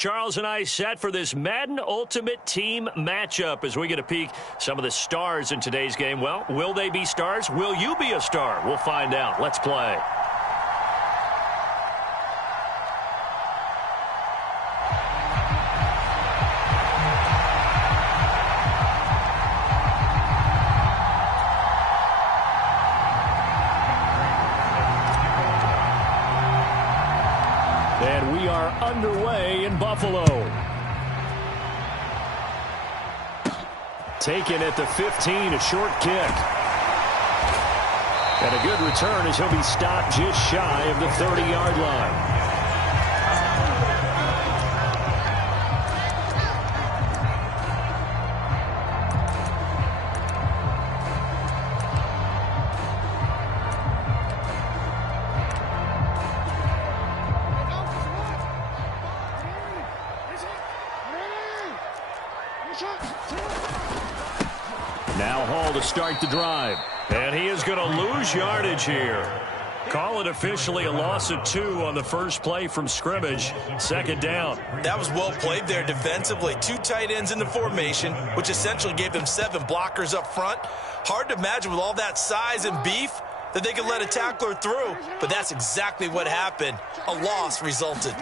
Charles and I set for this Madden Ultimate Team matchup as we get a peek some of the stars in today's game. Well, will they be stars? Will you be a star? We'll find out. Let's play. And we are underway in Buffalo. Taken at the 15, a short kick. And a good return as he'll be stopped just shy of the 30-yard line. Now Hall to start the drive. And he is going to lose yardage here. Call it officially a loss of 2 on the first play from scrimmage. Second down. That was well played there defensively. 2 tight ends in the formation, which essentially gave them 7 blockers up front. Hard to imagine with all that size and beef that they could let a tackler through. But that's exactly what happened. A loss resulted.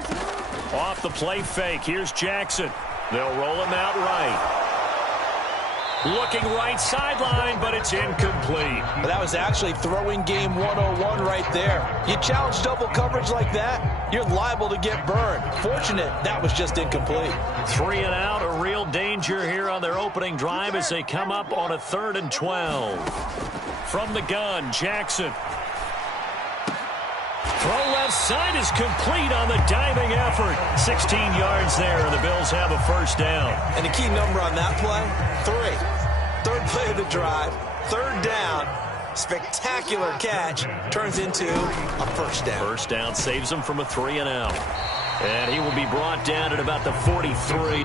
Off the play fake. Here's Jackson. They'll roll him out right. Looking right sideline, but it's incomplete. That was actually throwing game 101 right there. You challenge double coverage like that, you're liable to get burned. Fortunate, that was just incomplete. 3 and out, a real danger here on their opening drive as they come up on a 3rd and 12. From the gun, Jackson. Throw left side is complete on the diving effort. 16 yards there, and the Bills have a first down. And the key number on that play, 3. 3rd play of the drive, 3rd down. Spectacular catch turns into a first down. First down saves him from a 3 and out. And he will be brought down at about the 43.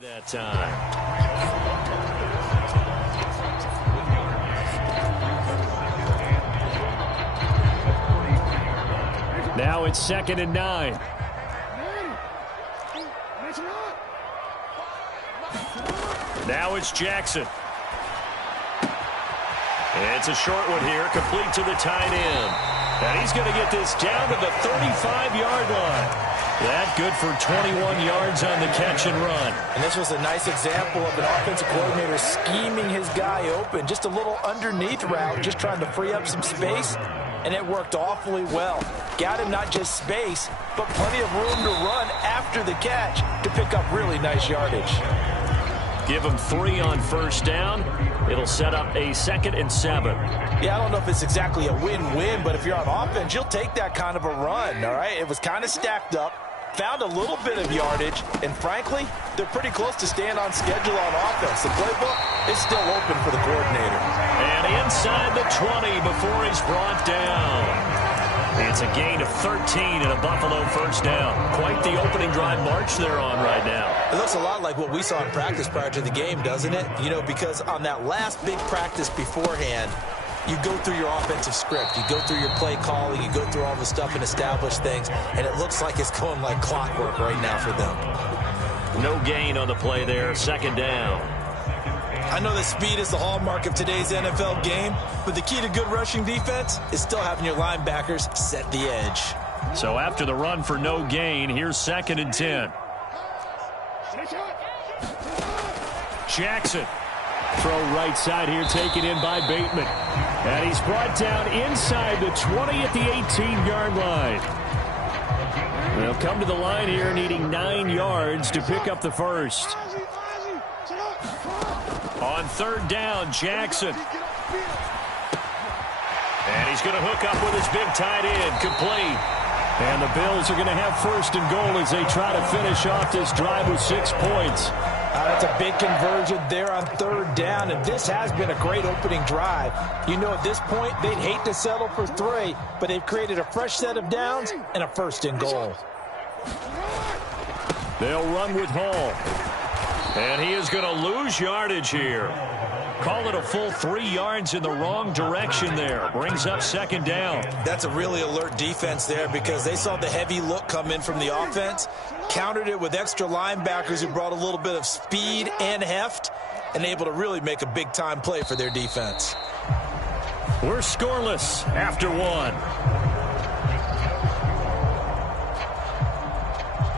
That time. Now it's 2nd and 9. Now it's Jackson. It's a short one here, complete to the tight end. And he's going to get this down to the 35-yard line. That good for 21 yards on the catch and run. And this was a nice example of an offensive coordinator scheming his guy open. Just a little underneath route, just trying to free up some space. And it worked awfully well. Got him not just space, but plenty of room to run after the catch to pick up really nice yardage. Give him 3 on first down. It'll set up a 2nd and 7. Yeah, I don't know if it's exactly a win-win, but if you're on offense, you'll take that kind of a run, all right? It was kind of stacked up. Found a little bit of yardage, and frankly, they're pretty close to staying on schedule on offense. The playbook is still open for the coordinator. And inside the 20 before he's brought down. It's a gain of 13 and a Buffalo first down. Quite the opening drive march they're on right now. It looks a lot like what we saw in practice prior to the game, doesn't it? You know, because on that last big practice beforehand, you go through your offensive script. You go through your play calling. You go through all the stuff and establish things. And it looks like it's going like clockwork right now for them. No gain on the play there. 2nd down. I know that speed is the hallmark of today's NFL game, but the key to good rushing defense is still having your linebackers set the edge. So after the run for no gain, here's 2nd and 10. Jackson. Throw right side here, taken in by Bateman. And he's brought down inside the 20 at the 18-yard line. They'll come to the line here needing 9 yards to pick up the first. On 3rd down, Jackson. And he's going to hook up with his big tight end, complete. And the Bills are going to have first and goal as they try to finish off this drive with 6 points. That's a big conversion there on third down, and this has been a great opening drive. You know, at this point, they'd hate to settle for 3, but they've created a fresh set of downs and a first and goal. They'll run with Hall. And he is going to lose yardage here. Call it a full 3 yards in the wrong direction there. Brings up second down. That's a really alert defense there because they saw the heavy look come in from the offense, countered it with extra linebackers who brought a little bit of speed and heft, and able to really make a big-time play for their defense. We're scoreless after 1.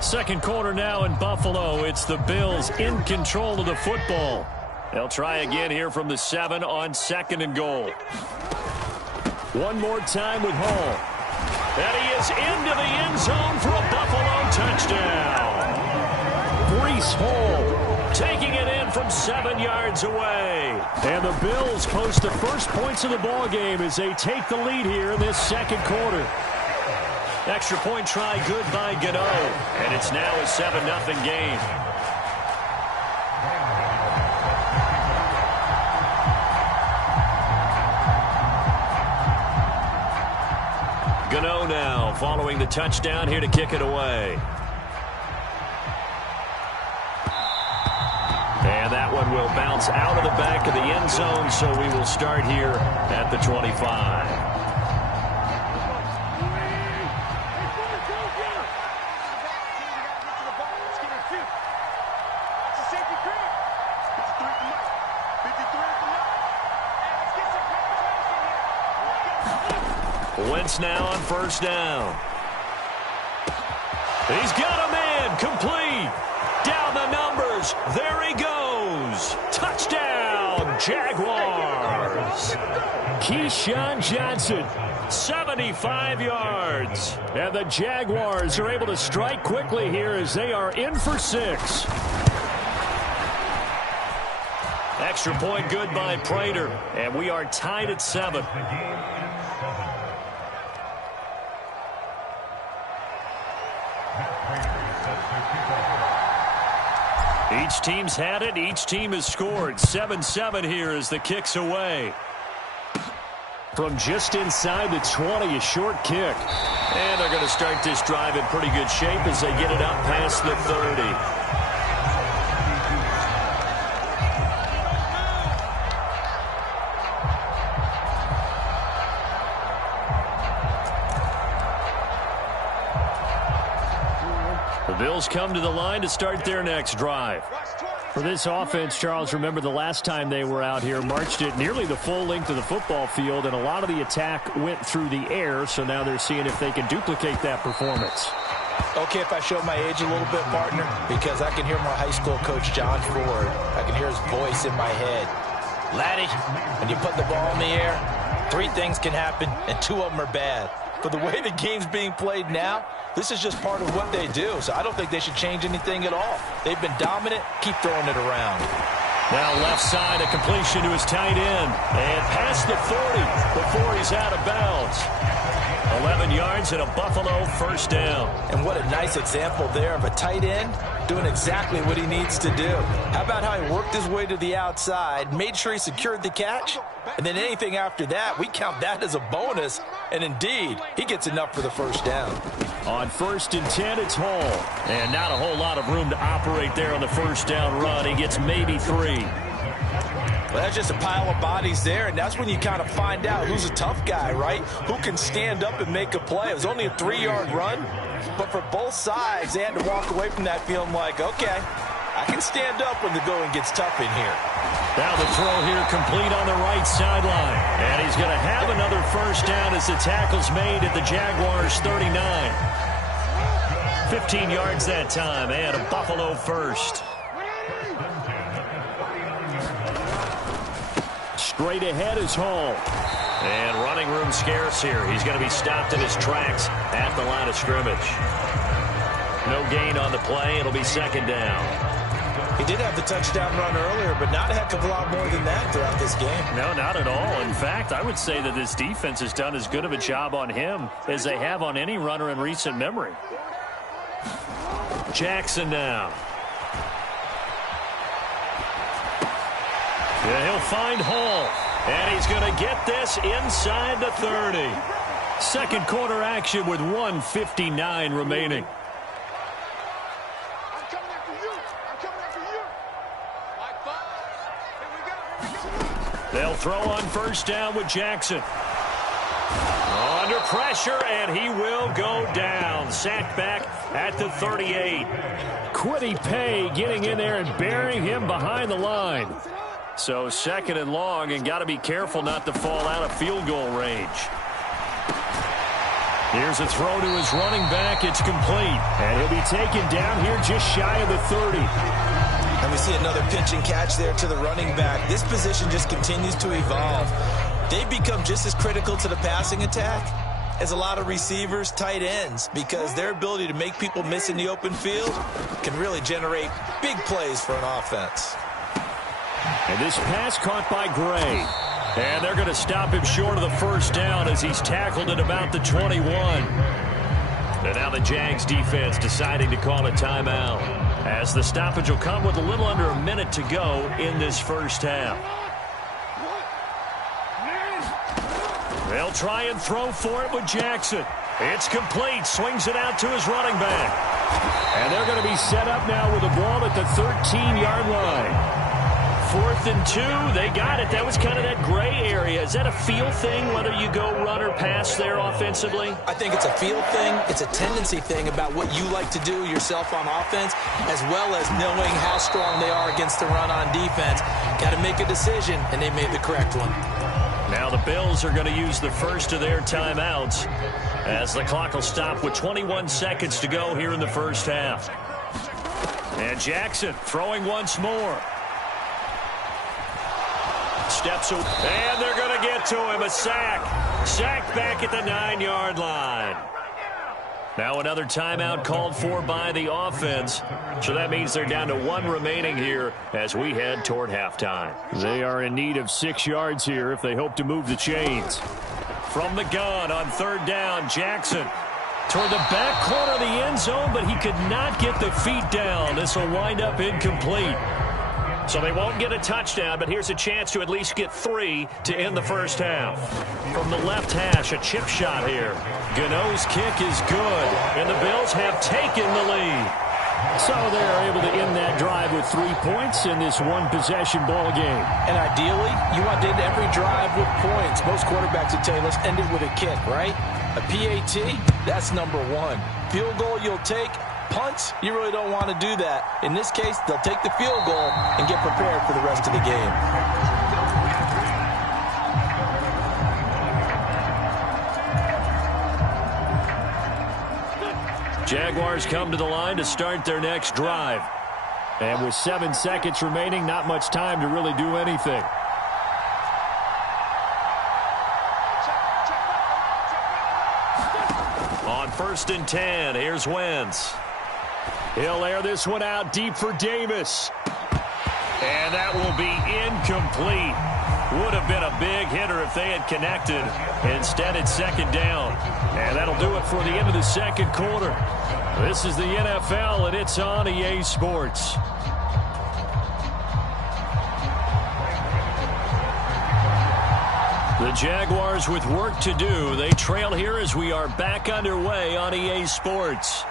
Second quarter now in Buffalo. It's the Bills in control of the football. They'll try again here from the 7 on second and goal. One more time with Hall. And he is into the end zone for a Buffalo touchdown. Breece Hall taking it in from 7 yards away. And the Bills post the first points of the ball game as they take the lead here in this second quarter. Extra point try good by Gano. And it's now a 7-0 game. Gano now following the touchdown here to kick it away. And that one will bounce out of the back of the end zone, so we will start here at the 25. Wentz now on first down. He's got a man complete. Down the numbers. There he goes. Touchdown, Jaguars. Keyshawn Johnson, 75 yards. And the Jaguars are able to strike quickly here as they are in for 6. Extra point good by Prater. And we are tied at 7. Each team's had it. Each team has scored. 7-7 here as the kick's away. From just inside the 20, a short kick. And they're going to start this drive in pretty good shape as they get it up past the 30. The Bills come to the line to start their next drive. For this offense, Charles, remember the last time they were out here, marched it nearly the full length of the football field, and a lot of the attack went through the air, so now they're seeing if they can duplicate that performance. Okay, if I show my age a little bit, partner, because I can hear my high school coach, John Ford. I can hear his voice in my head. Laddie, when you put the ball in the air, 3 things can happen, and 2 of them are bad. For the way the game's being played now, this is just part of what they do, so I don't think they should change anything at all. They've been dominant. Keep throwing it around. Now left side, a completion to his tight end. And past the 40 before he's out of bounds. 11 yards and a Buffalo first down. And what a nice example there of a tight end doing exactly what he needs to do. How about how he worked his way to the outside, made sure he secured the catch, and then anything after that, we count that as a bonus. And indeed, he gets enough for the first down. On 1st and 10, it's Hall. And not a whole lot of room to operate there on the first down run. He gets maybe 3. Well, that's just a pile of bodies there, and that's when you kind of find out who's a tough guy, right? Who can stand up and make a play. It was only a 3-yard run, but for both sides, they had to walk away from that feeling like, okay, I can stand up when the going gets tough in here. Now the throw here complete on the right sideline. And he's going to have another first down as the tackle's made at the Jaguars' 39. 15 yards that time, and a Buffalo first. Straight ahead is Hall. And running room scarce here. He's going to be stopped in his tracks at the line of scrimmage. No gain on the play. It'll be second down. He did have the touchdown run earlier, but not a heck of a lot more than that throughout this game. No, not at all. In fact, I would say that this defense has done as good of a job on him as they have on any runner in recent memory. Jackson now. Yeah, he'll find Hall. And he's going to get this inside the 30. Second quarter action with 1:59 remaining. They'll throw on first down with Jackson. Under pressure, and he will go down. Sacked back at the 38. Quiddy Pay getting in there and burying him behind the line. So second and long, and got to be careful not to fall out of field goal range. Here's a throw to his running back. It's complete. And he'll be taken down here just shy of the 30. And we see another pitch and catch there to the running back. This position just continues to evolve. They've become just as critical to the passing attack as a lot of receivers, tight ends, because their ability to make people miss in the open field can really generate big plays for an offense. And this pass caught by Gray. And they're going to stop him short of the first down as he's tackled at about the 21. And now the Jags defense deciding to call a timeout, as the stoppage will come with a little under a minute to go in this first half. They'll try and throw for it with Jackson. It's complete. Swings it out to his running back. And they're going to be set up now with the ball at the 13-yard line. 4th and 2. They got it. That was kind of that gray area. Is that a feel thing, whether you go run or pass there offensively? I think it's a feel thing. It's a tendency thing about what you like to do yourself on offense, as well as knowing how strong they are against the run on defense. Got to make a decision, and they made the correct one. Now the Bills are going to use the first of their timeouts, as the clock will stop with 21 seconds to go here in the first half. And Jackson throwing once more. Steps away, and they're going to get to him. A sack. Sacked back at the 9-yard line. Now another timeout called for by the offense. So that means they're down to 1 remaining here as we head toward halftime. They are in need of 6 yards here if they hope to move the chains. From the gun on 3rd down, Jackson toward the back corner of the end zone, but he could not get the feet down. This will wind up incomplete. So they won't get a touchdown, but here's a chance to at least get 3 to end the first half. From the left hash, a chip shot here. Gano's kick is good, and the Bills have taken the lead. So they're able to end that drive with 3 points in this one-possession ball game. And ideally, you want to end every drive with points. Most quarterbacks would tell you, let's end it with a kick, right? A PAT, that's number 1. Field goal you'll take. Punts, you really don't want to do that. In this case, they'll take the field goal and get prepared for the rest of the game. Jaguars come to the line to start their next drive. And with 7 seconds remaining, not much time to really do anything. On 1st and 10, here's Wentz. He'll air this one out deep for Davis. And that will be incomplete. Would have been a big hitter if they had connected. Instead, it's 2nd down. And that'll do it for the end of the second quarter. This is the NFL, and it's on EA Sports. The Jaguars with work to do. They trail here as we are back underway on EA Sports.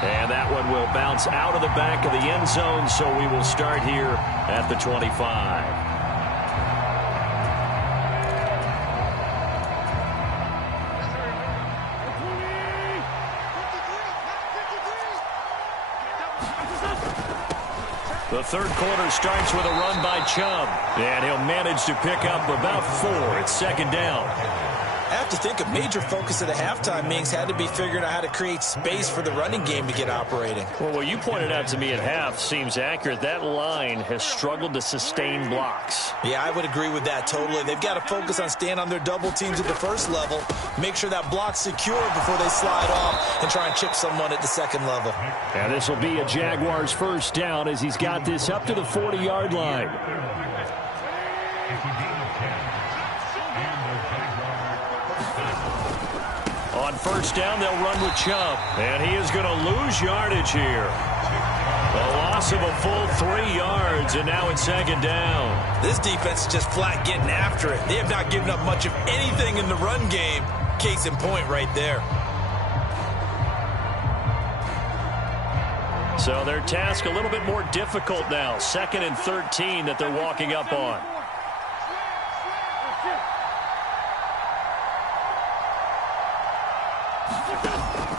And that one will bounce out of the back of the end zone, so we will start here at the 25. The third quarter starts with a run by Chubb, and he'll manage to pick up about 4. It's 2nd down. have to think a major focus of the halftime meetings had to be figuring out how to create space for the running game to get operating. Well, what you pointed out to me at half seems accurate. That line has struggled to sustain blocks. Yeah, I would agree with that totally. They've got to focus on staying on their double teams at the first level, make sure that block's secure before they slide off and try and chip someone at the second level. And this will be a Jaguars first down as he's got this up to the 40-yard line. On first down, they'll run with Chubb. And he is going to lose yardage here. A loss of a full 3 yards, and now it's second down. This defense is just flat getting after it. They have not given up much of anything in the run game. Case in point right there. So their task a little bit more difficult now. 2nd and 13 that they're walking up on.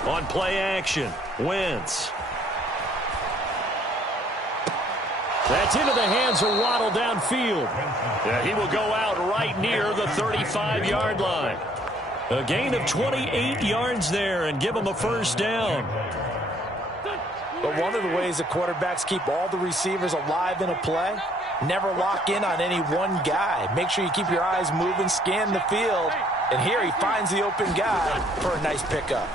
On play action, Wentz. That's into the hands of Waddle downfield. Yeah, he will go out right near the 35-yard line. A gain of 28 yards there and give him a first down. But one of the ways the quarterbacks keep all the receivers alive in a play, never lock in on any one guy. Make sure you keep your eyes moving, scan the field. And here he finds the open guy for a nice pickup.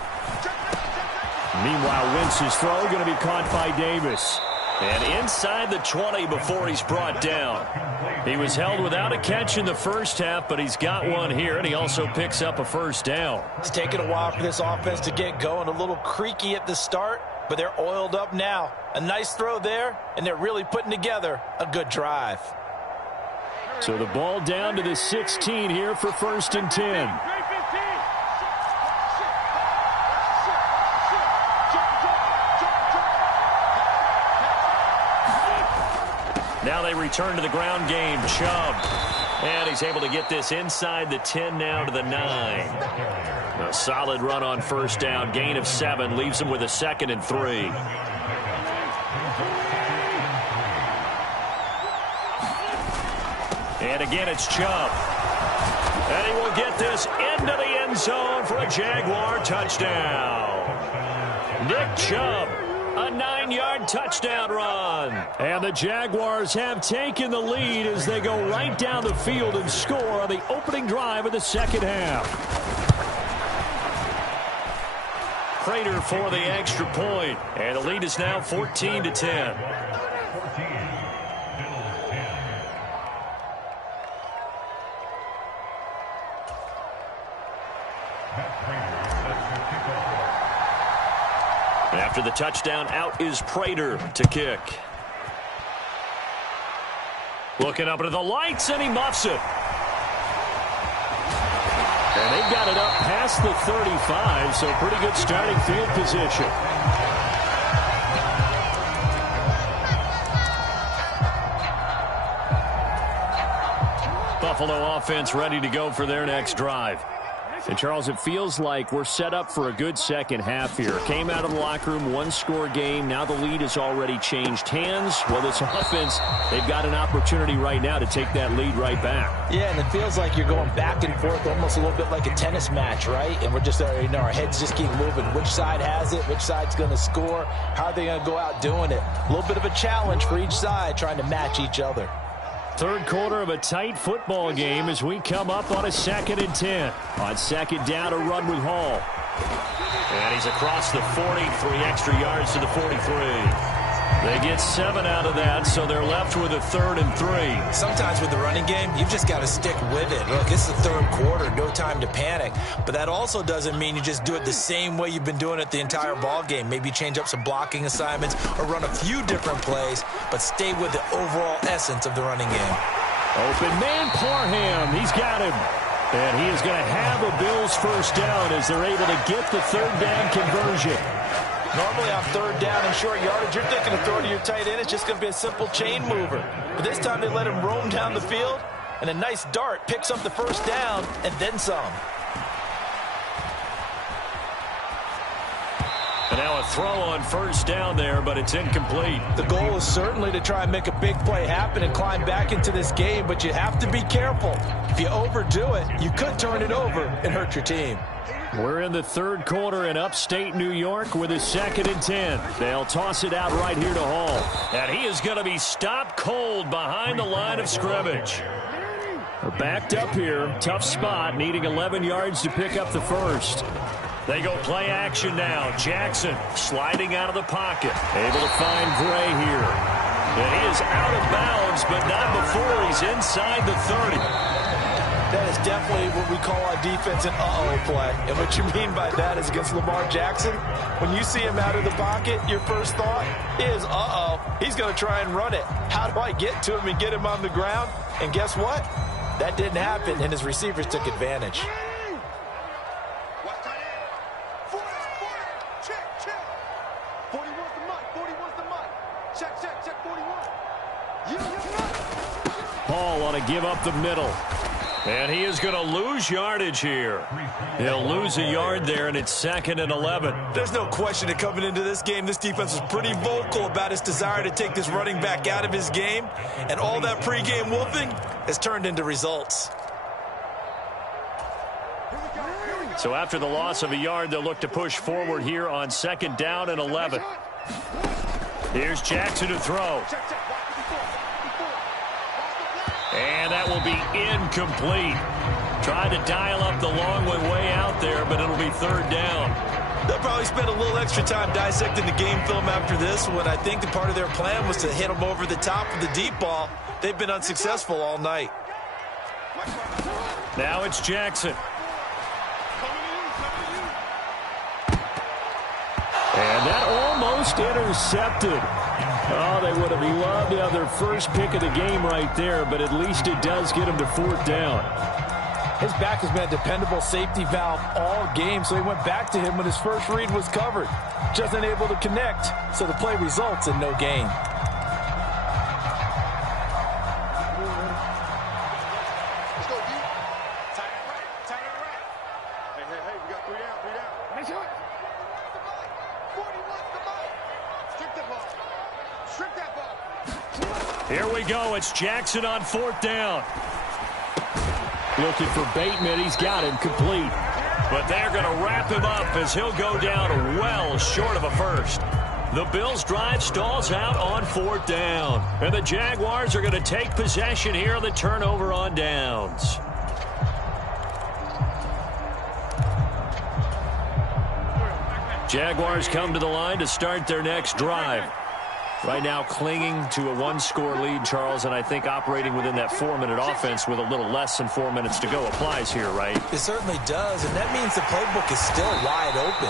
Meanwhile, Wentz's throw going to be caught by Davis. And inside the 20 before he's brought down. He was held without a catch in the first half, but he's got one here, and he also picks up a first down. It's taken a while for this offense to get going. A little creaky at the start, but they're oiled up now. A nice throw there, and they're really putting together a good drive. So the ball down to the 16 here for 1st and 10. Now they return to the ground game. Chubb. And he's able to get this inside the 10 now to the 9. A solid run on first down. Gain of 7. Leaves him with a 2nd and 3. And again, it's Chubb. And he will get this into the end zone for a Jaguar touchdown. Nick Chubb. A 9-yard touchdown run. And the Jaguars have taken the lead as they go right down the field and score on the opening drive of the second half. Prater for the extra point. And the lead is now 14-10. After the touchdown, out is Prater to kick. Looking up into the lights, and he muffs it. And they've got it up past the 35, so pretty good starting field position. Buffalo offense ready to go for their next drive. And, Charles, it feels like we're set up for a good second half here. Came out of the locker room, one-score game. Now the lead has already changed hands. Well, this offense, they've got an opportunity right now to take that lead right back. Yeah, and it feels like you're going back and forth almost a little bit like a tennis match, right? And we're just, our heads just keep moving. Which side has it? Which side's going to score? How are they going to go out doing it? A little bit of a challenge for each side trying to match each other. Third quarter of a tight football game as we come up on a 2nd and 10. On second down, a run with Hall. And he's across the 40, 3 extra yards to the 43. They get 7 out of that, so they're left with a 3rd and 3. Sometimes with the running game, you've just got to stick with it. Look, it's the third quarter, no time to panic. But that also doesn't mean you just do it the same way you've been doing it the entire ball game. Maybe change up some blocking assignments or run a few different plays, but stay with the overall essence of the running game. Open man, Parham. He's got him. And he is going to have a Bills first down as they're able to get the 3rd down conversion. Normally on 3rd down and short yardage, you're thinking of throwing to your tight end. It's just going to be a simple chain mover. But this time they let him roam down the field, and a nice dart picks up the first down and then some. And Now a throw on first down there, but it's incomplete. The goal is certainly to try and make a big play happen and climb back into this game, but you have to be careful. If you overdo it, you could turn it over and hurt your team. We're in the third quarter in upstate New York with a 2nd and 10. They'll toss it out right here to Hall. And he is going to be stopped cold behind the line of scrimmage. They're backed up here. Tough spot, needing 11 yards to pick up the first. They go play action now. Jackson sliding out of the pocket. Able to find Gray here. And he is out of bounds, but not before he's inside the 30. That is definitely what we call on defense an uh-oh play. And what you mean by that is against Lamar Jackson, when you see him out of the pocket, your first thought is, uh-oh, he's going to try and run it. How do I get to him and get him on the ground? And guess what? That didn't happen, and his receivers took advantage. Hall on to give up the middle. And he is going to lose yardage here. He'll lose a yard there, and it's 2nd and 11. There's no question that coming into this game, this defense was pretty vocal about his desire to take this running back out of his game. And all that pregame wolfing has turned into results. So after the loss of a yard, they'll look to push forward here on 2nd down and 11. Here's Jackson to throw. And that will be incomplete. Tried to dial up the long way out there, but it'll be 3rd down. They'll probably spend a little extra time dissecting the game film after this one. I think the part of their plan was to hit them over the top of the deep ball. They've been unsuccessful all night. Now it's Jackson. And that almost intercepted. Oh, they would have loved to have their first pick of the game right there, but at least it does get them to 4th down. His back has been a dependable safety valve all game, so he went back to him when his first read was covered. Just unable to connect, so the play results in no gain. Here we go. It's Jackson on 4th down. Looking for Bateman. He's got him complete. But they're going to wrap him up as he'll go down well short of a first. The Bills' drive stalls out on 4th down. And the Jaguars are going to take possession here on the turnover on downs. Jaguars come to the line to start their next drive. Right now clinging to a 1-score lead, Charles, and I think operating within that 4-minute offense with a little less than 4 minutes to go applies here, right? It certainly does, and that means the playbook is still wide open.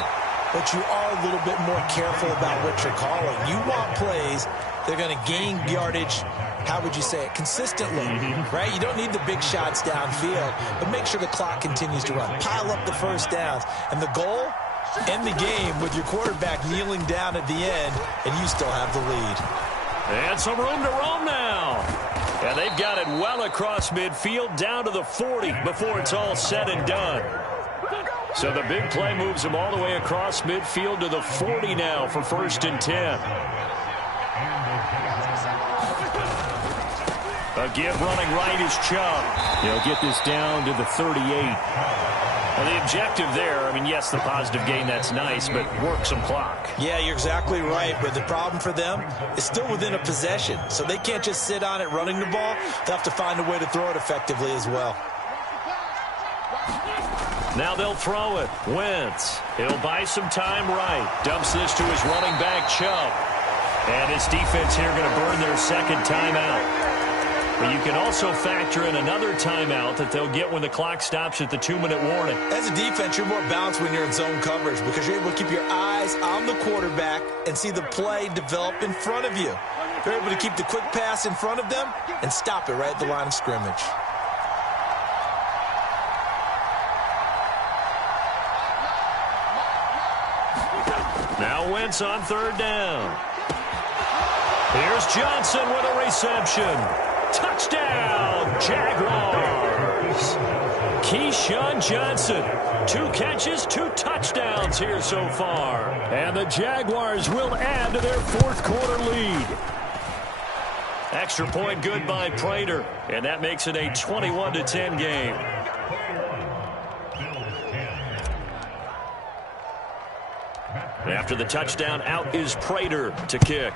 But you are a little bit more careful about what you're calling. You want plays that are going to gain yardage, how would you say it, consistently, right? You don't need the big shots downfield, but make sure the clock continues to run. Pile up the first downs, and the goal? End the game with your quarterback kneeling down at the end, and you still have the lead. And some room to roam now. And they've got it well across midfield, down to the 40 before it's all said and done. So the big play moves them all the way across midfield to the 40 now for 1st and 10. A give running right is Chubb. He'll get this down to the 38. Well, the objective there, I mean, yes, the positive gain, that's nice, but work some clock. Yeah, you're exactly right, but the problem for them is still within a possession, so they can't just sit on it running the ball. They'll have to find a way to throw it effectively as well. Now they'll throw it. Wentz. He'll buy some time right. Dumps this to his running back, Chubb. And his defense here going to burn their 2nd timeout. But you can also factor in another timeout that they'll get when the clock stops at the 2-minute warning. As a defense, you're more balanced when you're in zone coverage because you're able to keep your eyes on the quarterback and see the play develop in front of you. You're able to keep the quick pass in front of them and stop it right at the line of scrimmage. Now Wentz on 3rd down. Here's Johnson with a reception. Touchdown, Jaguars. Keyshawn Johnson. 2 catches, 2 touchdowns here so far. And the Jaguars will add to their fourth-quarter lead. Extra point good by Prater, and that makes it a 21-10 game. After the touchdown, out is Prater to kick.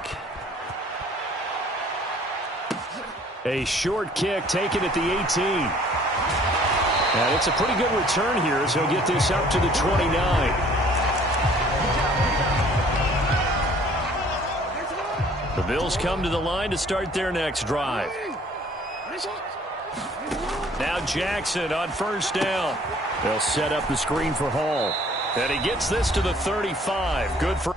A short kick taken at the 18. And it's a pretty good return here as he'll get this up to the 29. The Bills come to the line to start their next drive. Now Jackson on first down. They'll set up the screen for Hall. And he gets this to the 35. Good for...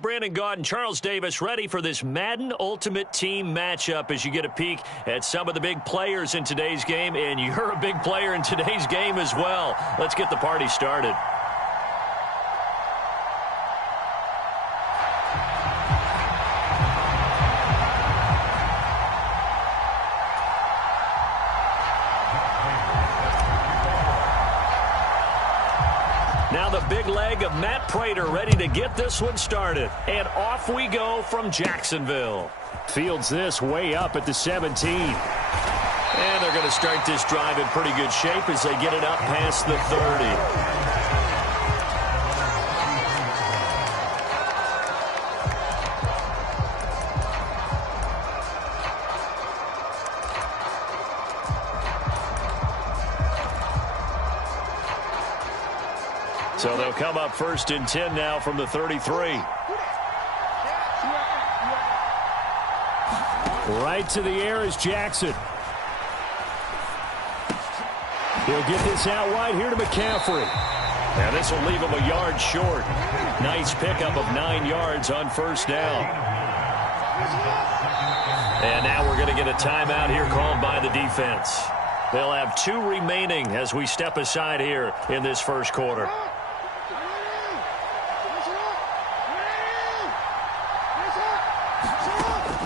Brandon Gaudin, Charles Davis ready for this Madden Ultimate Team matchup as you get a peek at some of the big players in today's game, and you're a big player in today's game as well. Let's get the party started. Now the big leg of Matt Prater ready to get this one started. And off we go from Jacksonville. Fields this way up at the 17. And they're going to start this drive in pretty good shape as they get it up past the 30. So they'll come up 1st and 10 now from the 33. Right to the air is Jackson. He'll get this out wide here to McCaffrey. Now this will leave him a yard short. Nice pickup of 9 yards on first down. And now we're going to get a timeout here called by the defense. They'll have 2 remaining as we step aside here in this first quarter.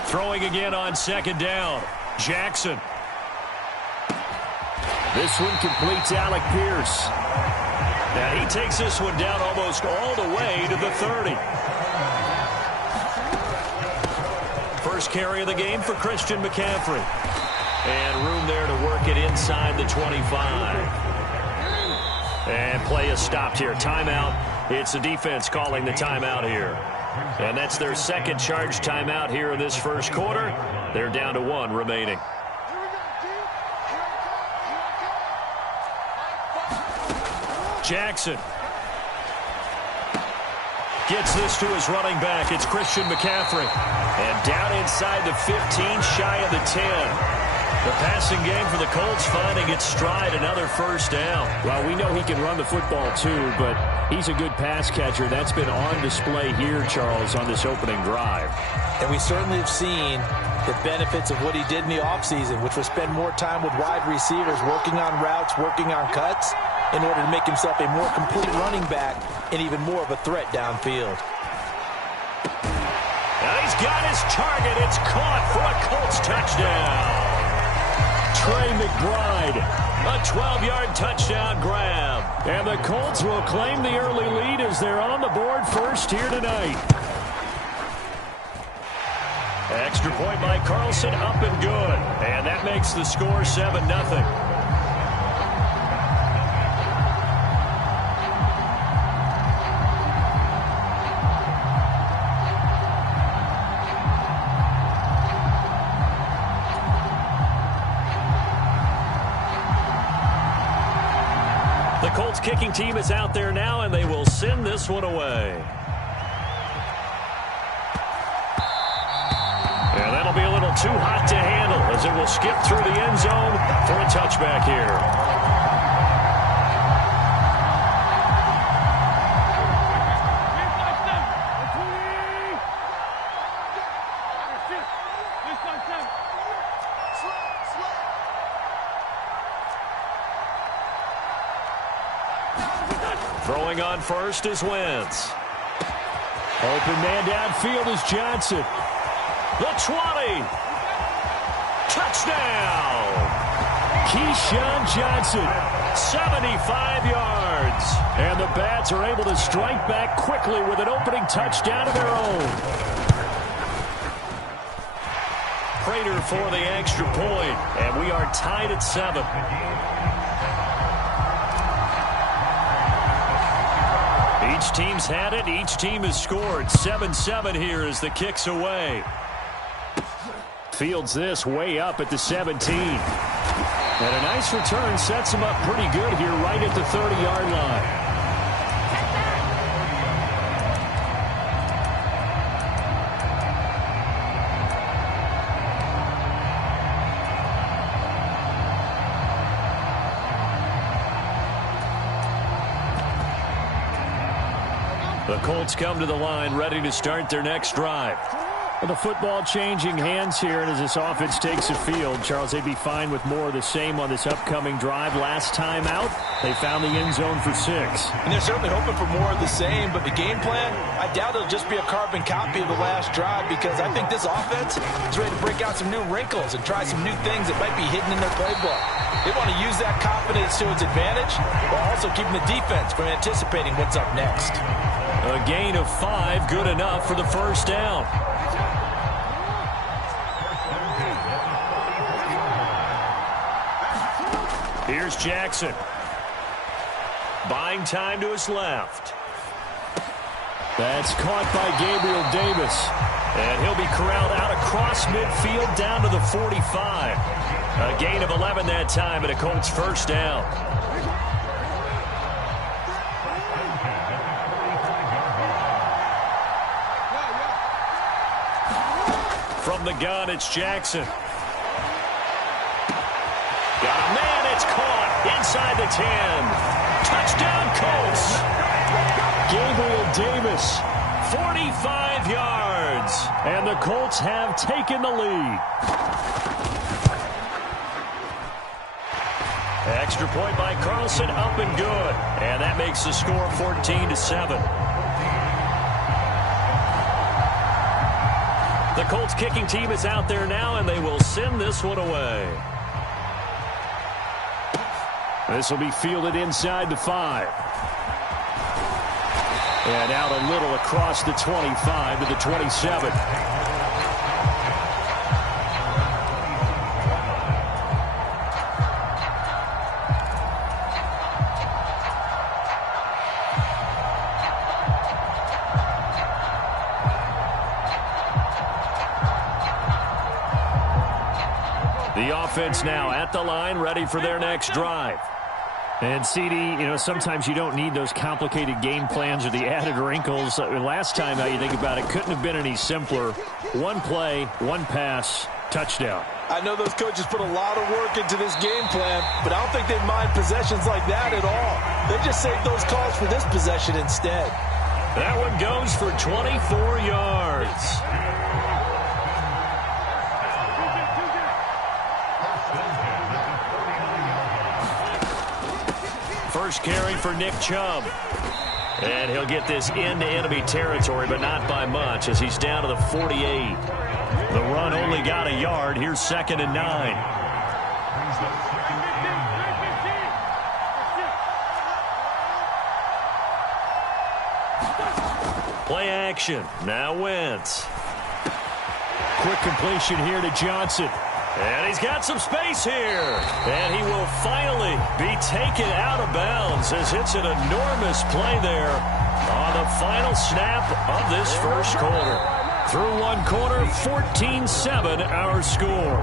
Throwing again on 2nd down. Jackson. This one completes Alec Pierce. Now he takes this one down almost all the way to the 30. First carry of the game for Christian McCaffrey. And room there to work it inside the 25. And play is stopped here. Timeout. It's the defense calling the timeout here. And that's their second charge timeout here in this first quarter. They're down to 1 remaining. Jackson gets this to his running back. It's Christian McCaffrey. And down inside the 15, shy of the 10. The passing game for the Colts finding its stride, another first down. Well, we know he can run the football too, but he's a good pass catcher. That's been on display here, Charles, on this opening drive. And we certainly have seen the benefits of what he did in the offseason, which was spend more time with wide receivers, working on routes, working on cuts, in order to make himself a more complete running back and even more of a threat downfield. And he's got his target. It's caught for a Colts touchdown. Trey McBride, a 12-yard touchdown grab. And the Colts will claim the early lead as they're on the board first here tonight. Extra point by Carlson, up and good. And that makes the score 7-0. The Colts kicking team is out there now, and they will send this one away. And that'll be a little too hot to handle as it will skip through the end zone for a touchback here. Throwing on first is Wentz. Open man downfield is Johnson. The 20. Touchdown. Keyshawn Johnson. 75 yards. And the Bats are able to strike back quickly with an opening touchdown of their own. Prater for the extra point. And we are tied at 7. Each team's had it. Each team has scored. 7-7 here as the kick's away. Fields this way up at the 17. And a nice return sets him up pretty good here right at the 30-yard line. The Colts come to the line ready to start their next drive. Well, the football changing hands here, and as this offense takes the field, Charles, they'd be fine with more of the same on this upcoming drive. Last time out, they found the end zone for 6. And they're certainly hoping for more of the same, but the game plan, I doubt it'll just be a carbon copy of the last drive, because I think this offense is ready to break out some new wrinkles and try some new things that might be hidden in their playbook. They want to use that confidence to its advantage, while also keeping the defense from anticipating what's up next. A gain of 5, good enough for the first down. Here's Jackson. Buying time to his left. That's caught by Gabriel Davis. And he'll be corralled out across midfield down to the 45. A gain of 11 that time and a Colts first down. From the gun, it's Jackson. Got a man, it's caught inside the 10. Touchdown, Colts. Gabriel Davis. 45 yards. And the Colts have taken the lead. Extra point by Carlson, up and good. And that makes the score 14-7. The Colts kicking team is out there now, and they will send this one away. This will be fielded inside the 5. And out a little across the 25 to the 27. The offense now at the line, ready for their next drive. And CD, you know, sometimes you don't need those complicated game plans or the added wrinkles. Last time, how you think about it, couldn't have been any simpler. One play, one pass, touchdown. I know those coaches put a lot of work into this game plan, but I don't think they mind possessions like that at all. They just save those calls for this possession instead. That one goes for 24 yards. First carry for Nick Chubb. And he'll get this into enemy territory, but not by much, as he's down to the 48. The run only got a yard. Here's 2nd and 9. Play action. Now Wentz. Quick completion here to Johnson. And he's got some space here. And he will finally be taken out of bounds as it's an enormous play there on the final snap of this first quarter. Through one quarter, 14-7 our score.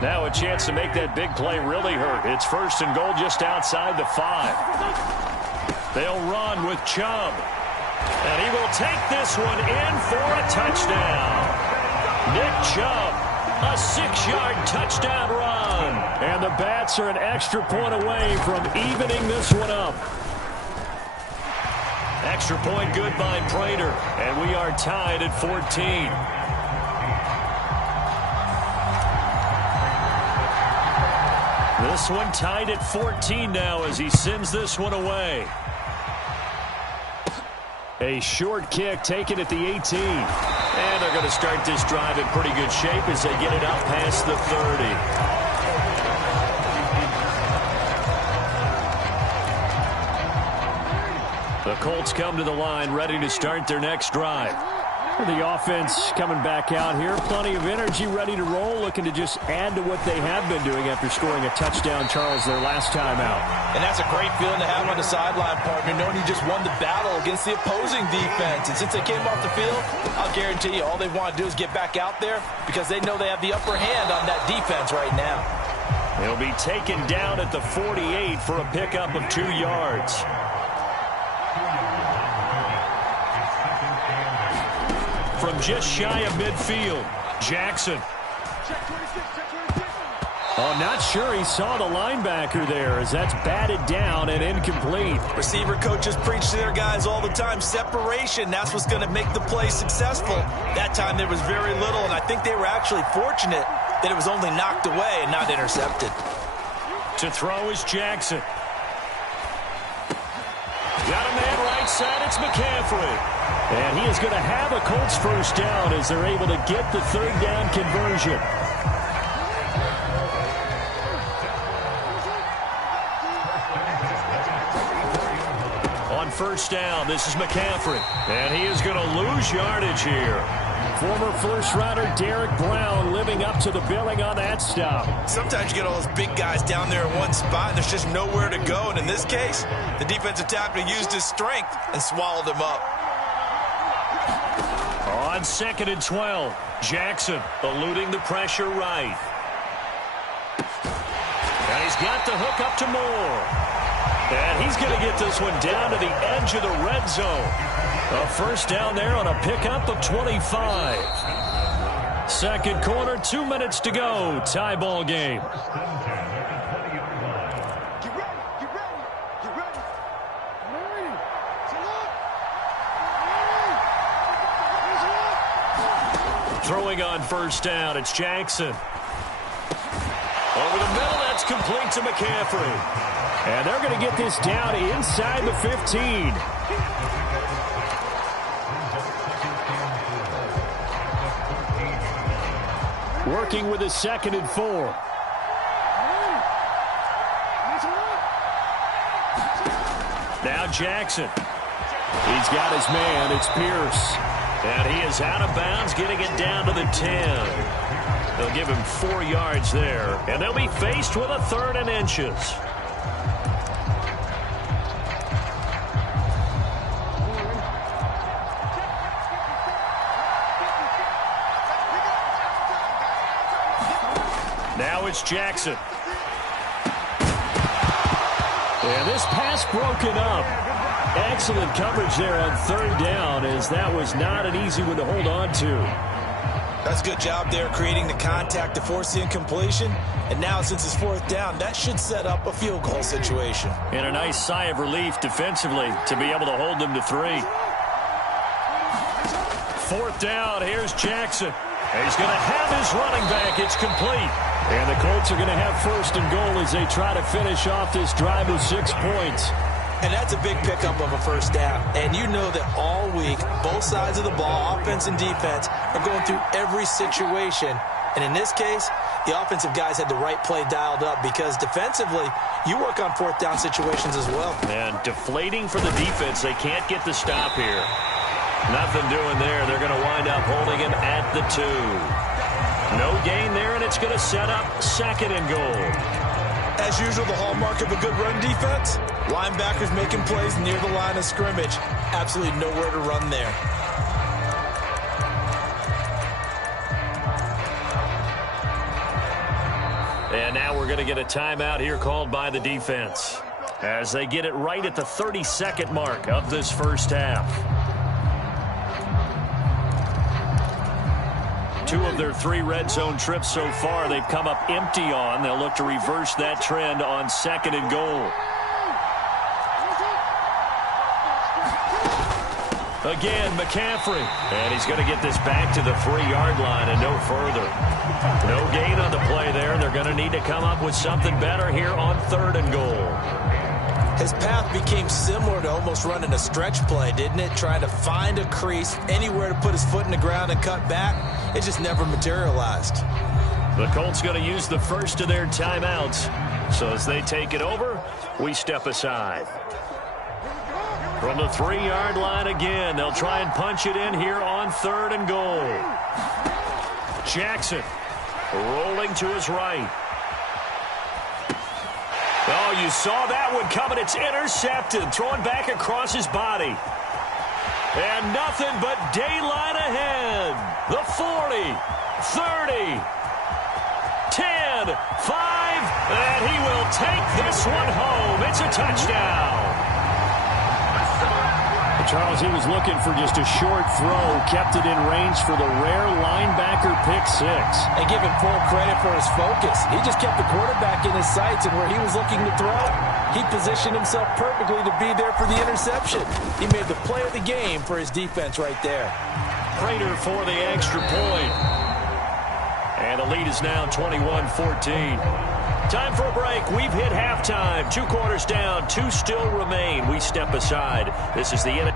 Now a chance to make that big play really hurt. It's 1st and goal just outside the 5. They'll run with Chubb. And he will take this one in for a touchdown. Nick Chubb, a 6-yard touchdown run. And the Bats are an extra point away from evening this one up. Extra point good by Prater. And we are tied at 14. This one tied at 14 now as he sends this one away. A short kick taken at the 18. And they're going to start this drive in pretty good shape as they get it up past the 30. The Colts come to the line ready to start their next drive. The offense coming back out here. Plenty of energy, ready to roll, looking to just add to what they have been doing after scoring a touchdown, Charles, their last time out. And that's a great feeling to have on the sideline, partner, knowing you just won the battle against the opposing defense. And since they came off the field, I'll guarantee you all they want to do is get back out there because they know they have the upper hand on that defense right now. They'll be taken down at the 48 for a pickup of 2 yards. From just shy of midfield, Jackson. Oh, not sure he saw the linebacker there as that's batted down and incomplete. Receiver coaches preach to their guys all the time. Separation, that's what's going to make the play successful. That time there was very little, and I think they were actually fortunate that it was only knocked away and not intercepted. To throw is Jackson. Got a man right side, it's McCaffrey. And he is going to have a Colts first down as they're able to get the 3rd down conversion. On first down, this is McCaffrey. And he is going to lose yardage here. Former first-rounder Derek Brown living up to the billing on that stop. Sometimes you get all those big guys down there in one spot, and there's just nowhere to go. And in this case, the defensive tackle used his strength and swallowed him up. On 2nd and 12, Jackson eluding the pressure right. And he's got the hook up to Moore. And he's going to get this one down to the edge of the red zone. A first down there on a pickup of 25. 2nd quarter, 2 minutes to go. Tie ball game. Throwing on first down, it's Jackson. Over the middle, that's complete to McCaffrey. And they're going to get this down inside the 15. Working with a 2nd and 4. Now Jackson. He's got his man. It's Pierce. And he is out of bounds, getting it down to the 10. They'll give him 4 yards there. And they'll be faced with a 3rd and inches. Now it's Jackson. And this pass broken up. Excellent coverage there on third down, as that was not an easy one to hold on to. That's a good job there creating the contact to force the incompletion. And now since it's fourth down, that should set up a field goal situation. And a nice sigh of relief defensively to be able to hold them to 3. Fourth down, here's Jackson. He's going to have his running back. It's complete. And the Colts are going to have first and goal as they try to finish off this drive with 6 points. And that's a big pickup of a first down. And you know that all week, both sides of the ball, offense and defense, are going through every situation. And in this case, the offensive guys had the right play dialed up because defensively, you work on fourth down situations as well. And deflating for the defense. They can't get the stop here. Nothing doing there. They're going to wind up holding him at the 2. No gain there, and it's going to set up second and goal. As usual, the hallmark of a good run defense, linebackers making plays near the line of scrimmage. Absolutely nowhere to run there. And now we're going to get a timeout here called by the defense as they get it right at the 32nd mark of this first half. 2 of their 3 red zone trips so far they've come up empty on. They'll look to reverse that trend on second and goal. Again, McCaffrey. And he's going to get this back to the 3-yard line and no further. No gain on the play there. They're going to need to come up with something better here on third and goal. His path became similar to almost running a stretch play, didn't it? Trying to find a crease, anywhere to put his foot in the ground and cut back. It just never materialized. The Colts going to use the first of their timeouts. So as they take it over, we step aside. From the 3-yard line again, they'll try and punch it in here on third and goal. Jackson rolling to his right. Oh, you saw that one coming. It's intercepted. Throwing back across his body. And nothing but daylight ahead. The 40, 30, 10, 5, and he will take this one home. It's a touchdown. Charles, he was looking for just a short throw, kept it in range for the rare linebacker pick 6. And give him full credit for his focus. He just kept the quarterback in his sights, and where he was looking to throw, he positioned himself perfectly to be there for the interception. He made the play of the game for his defense right there. Prater for the extra point. And the lead is now 21-14. Time for a break. We've hit halftime. 2 quarters down. 2 still remain. We step aside. This is the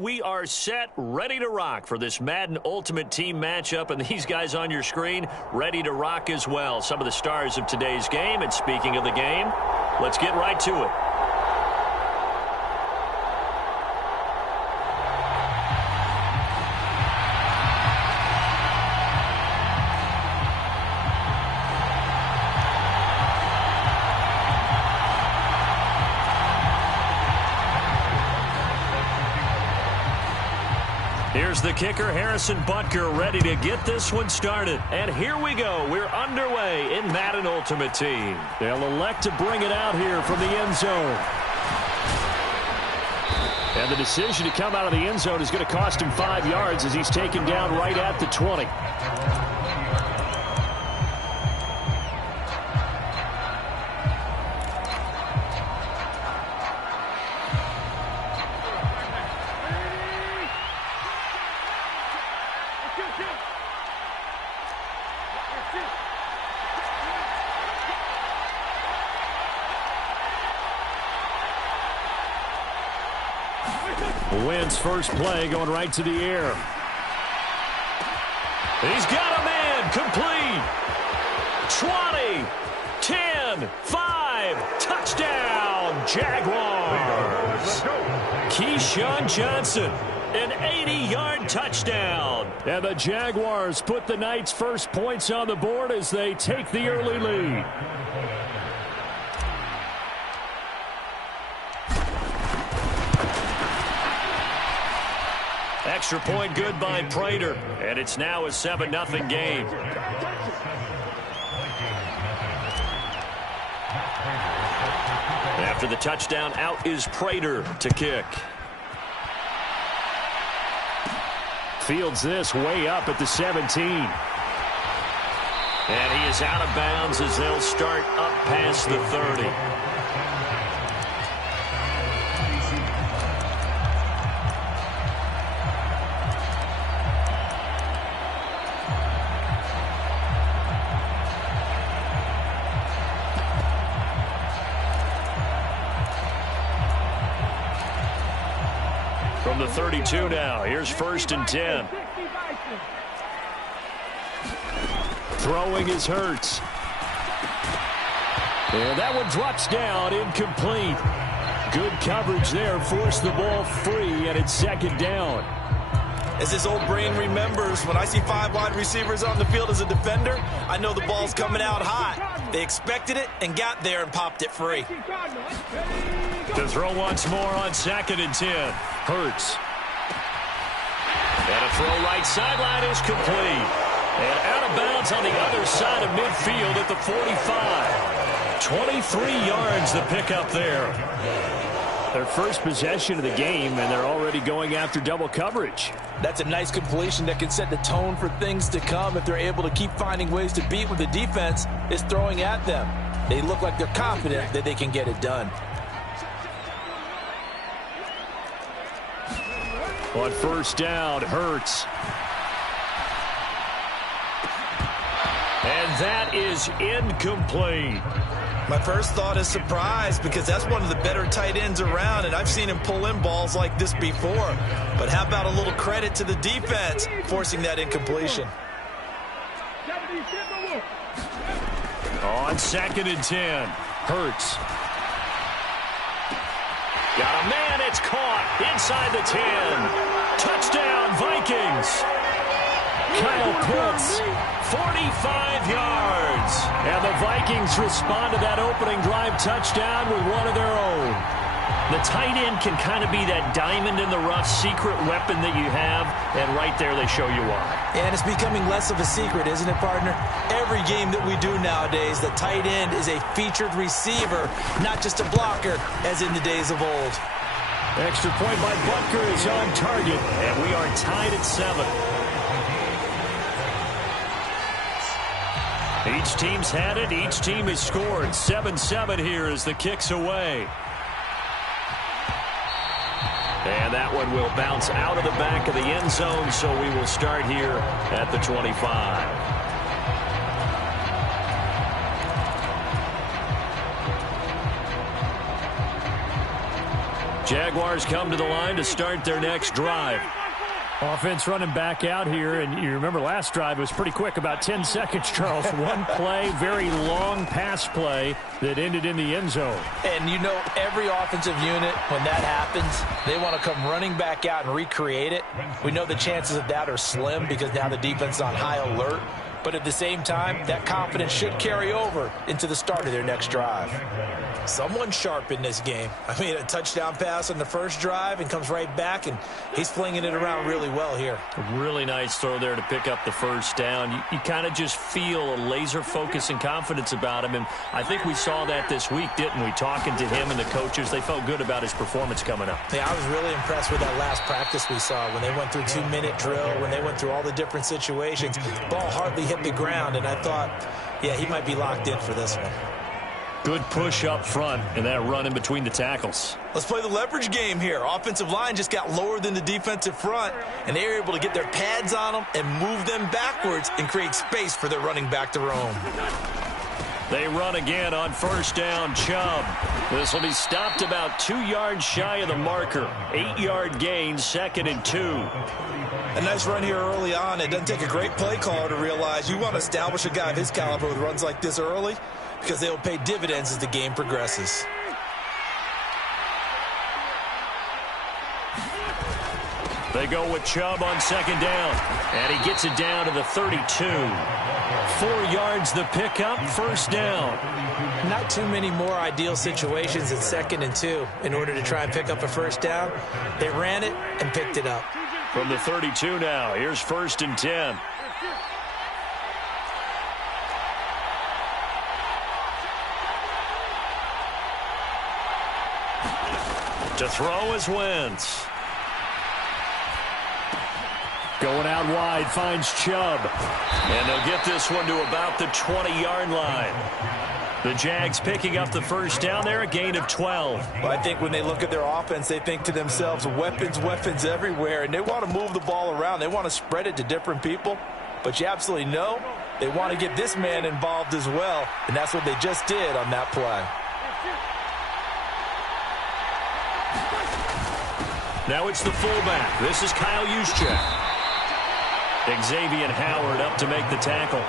we are set, ready to rock for this Madden Ultimate Team matchup, and these guys on your screen ready to rock as well. Some of the stars of today's game, and speaking of the game, let's get right to it. Here's the kicker, Harrison Butker, ready to get this one started. And here we go. We're underway in Madden Ultimate Team. They'll elect to bring it out here from the end zone. And the decision to come out of the end zone is going to cost him 5 yards as he's taken down right at the 20. Wentz first play going right to the air. He's got a man complete. 20, 10, 5, touchdown, Jaguars. Keyshawn Johnson, an 80-yard touchdown. And the Jaguars put the Knights' first points on the board as they take the early lead. Extra point good by Prater, and it's now a 7-0 game. After the touchdown, out is Prater to kick. Fields this way up at the 17. And he is out of bounds as they'll start up past the 30. From the 32 now, here's 1st and 10. Throwing is Hurts. And that one drops down, incomplete. Good coverage there, forced the ball free, and it's 2nd down. As his old brain remembers, when I see 5 wide receivers on the field as a defender, I know the ball's coming out hot. They expected it and got there and popped it free. To throw once more on 2nd and 10. Hurts. And a throw right sideline is complete. And out of bounds on the other side of midfield at the 45. 23 yards the pickup there. Their first possession of the game, and they're already going after double coverage. That's a nice completion that can set the tone for things to come if they're able to keep finding ways to beat what the defense is throwing at them. They look like they're confident that they can get it done. On 1st down, Hurts. And that is incomplete. My first thought is surprise because that's one of the better tight ends around, and I've seen him pull in balls like this before. But how about a little credit to the defense forcing that incompletion? On 2nd and 10, Hurts. Got a man, it's caught inside the 10. Touchdown, Vikings. Kyle Pitts, 45 yards. And the Vikings respond to that opening drive touchdown with one of their own. The tight end can kind of be that diamond in the rough secret weapon that you have, and right there they show you why. And it's becoming less of a secret, isn't it, partner? Every game that we do nowadays, the tight end is a featured receiver, not just a blocker, as in the days of old. Extra point by Butker is on target, and we are tied at 7. Each team's had it. Each team has scored. 7-7 here as the kick's away. And that one will bounce out of the back of the end zone, so we will start here at the 25. Jaguars come to the line to start their next drive. Offense running back out here, and you remember last drive was pretty quick, about 10 seconds, Charles. One play, very long pass play that ended in the end zone. And you know every offensive unit, when that happens, they want to come running back out and recreate it. We know the chances of that are slim because now the defense is on high alert. But at the same time, that confidence should carry over into the start of their next drive. Someone sharp in this game. I mean, a touchdown pass on the first drive and comes right back, and he's flinging it around really well here. A really nice throw there to pick up the first down. You kind of just feel a laser focus and confidence about him, and I think we saw that this week, didn't we? Talking to him and the coaches, they felt good about his performance coming up. Yeah, I was really impressed with that last practice we saw when they went through 2-minute drill, when they went through all the different situations. Ball hardly hit the ground, and I thought, yeah, he might be locked in for this one. Good push up front and that run in between the tackles. Let's play the leverage game here. Offensive line just got lower than the defensive front, and they were able to get their pads on them and move them backwards and create space for their running back to roam. They run again on first down. Chubb. This will be stopped about 2 yards shy of the marker. 8-yard gain, 2nd and 2. A nice run here early on. It doesn't take a great play caller to realize you want to establish a guy of his caliber with runs like this early, because they will pay dividends as the game progresses. They go with Chubb on 2nd down, and he gets it down to the 32. 4 yards the pickup, 1st down. Not too many more ideal situations at 2nd and 2 in order to try and pick up a 1st down. They ran it and picked it up. From the 32 now, here's 1st and 10. To throw is Wentz. Going out wide, finds Chubb. And they'll get this one to about the 20-yard line. The Jags picking up the 1st down there, a gain of 12. Well, I think when they look at their offense, they think to themselves, weapons, weapons everywhere, and they want to move the ball around. They want to spread it to different people. But you absolutely know they want to get this man involved as well, and that's what they just did on that play. Now it's the fullback. This is Kyle Juszczyk. Xavier Howard up to make the tackle.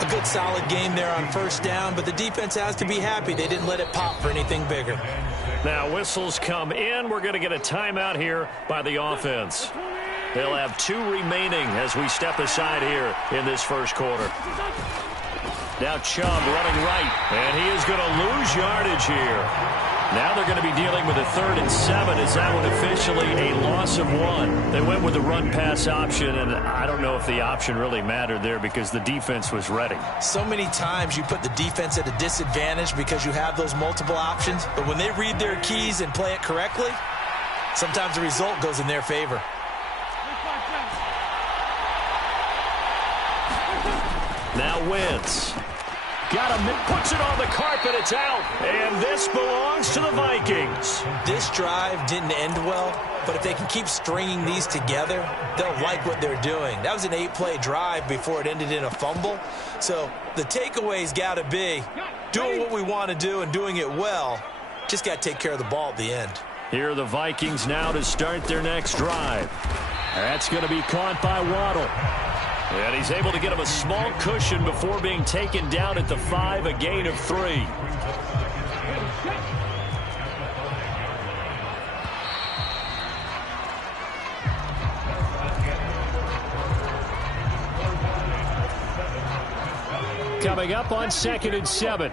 A good solid game there on 1st down, but the defense has to be happy they didn't let it pop for anything bigger. Now whistles come in. We're going to get a timeout here by the offense. They'll have 2 remaining as we step aside here in this 1st quarter. Now Chubb running right, and he is going to lose yardage here. Now they're going to be dealing with a 3rd and 7. Is that one officially a loss of 1? They went with the run-pass option, and I don't know if the option really mattered there because the defense was ready. So many times you put the defense at a disadvantage because you have those multiple options, but when they read their keys and play it correctly, sometimes the result goes in their favor. Now Wentz. Got him, puts it on the carpet, it's out. And this belongs to the Vikings. This drive didn't end well, but if they can keep stringing these together, they'll like what they're doing. That was an 8-play drive before it ended in a fumble. So the takeaway's got to be doing what we want to do and doing it well. Just got to take care of the ball at the end. Here are the Vikings now to start their next drive. That's going to be caught by Waddle. And he's able to get him a small cushion before being taken down at the 5, a gain of 3. Coming up on 2nd and 7.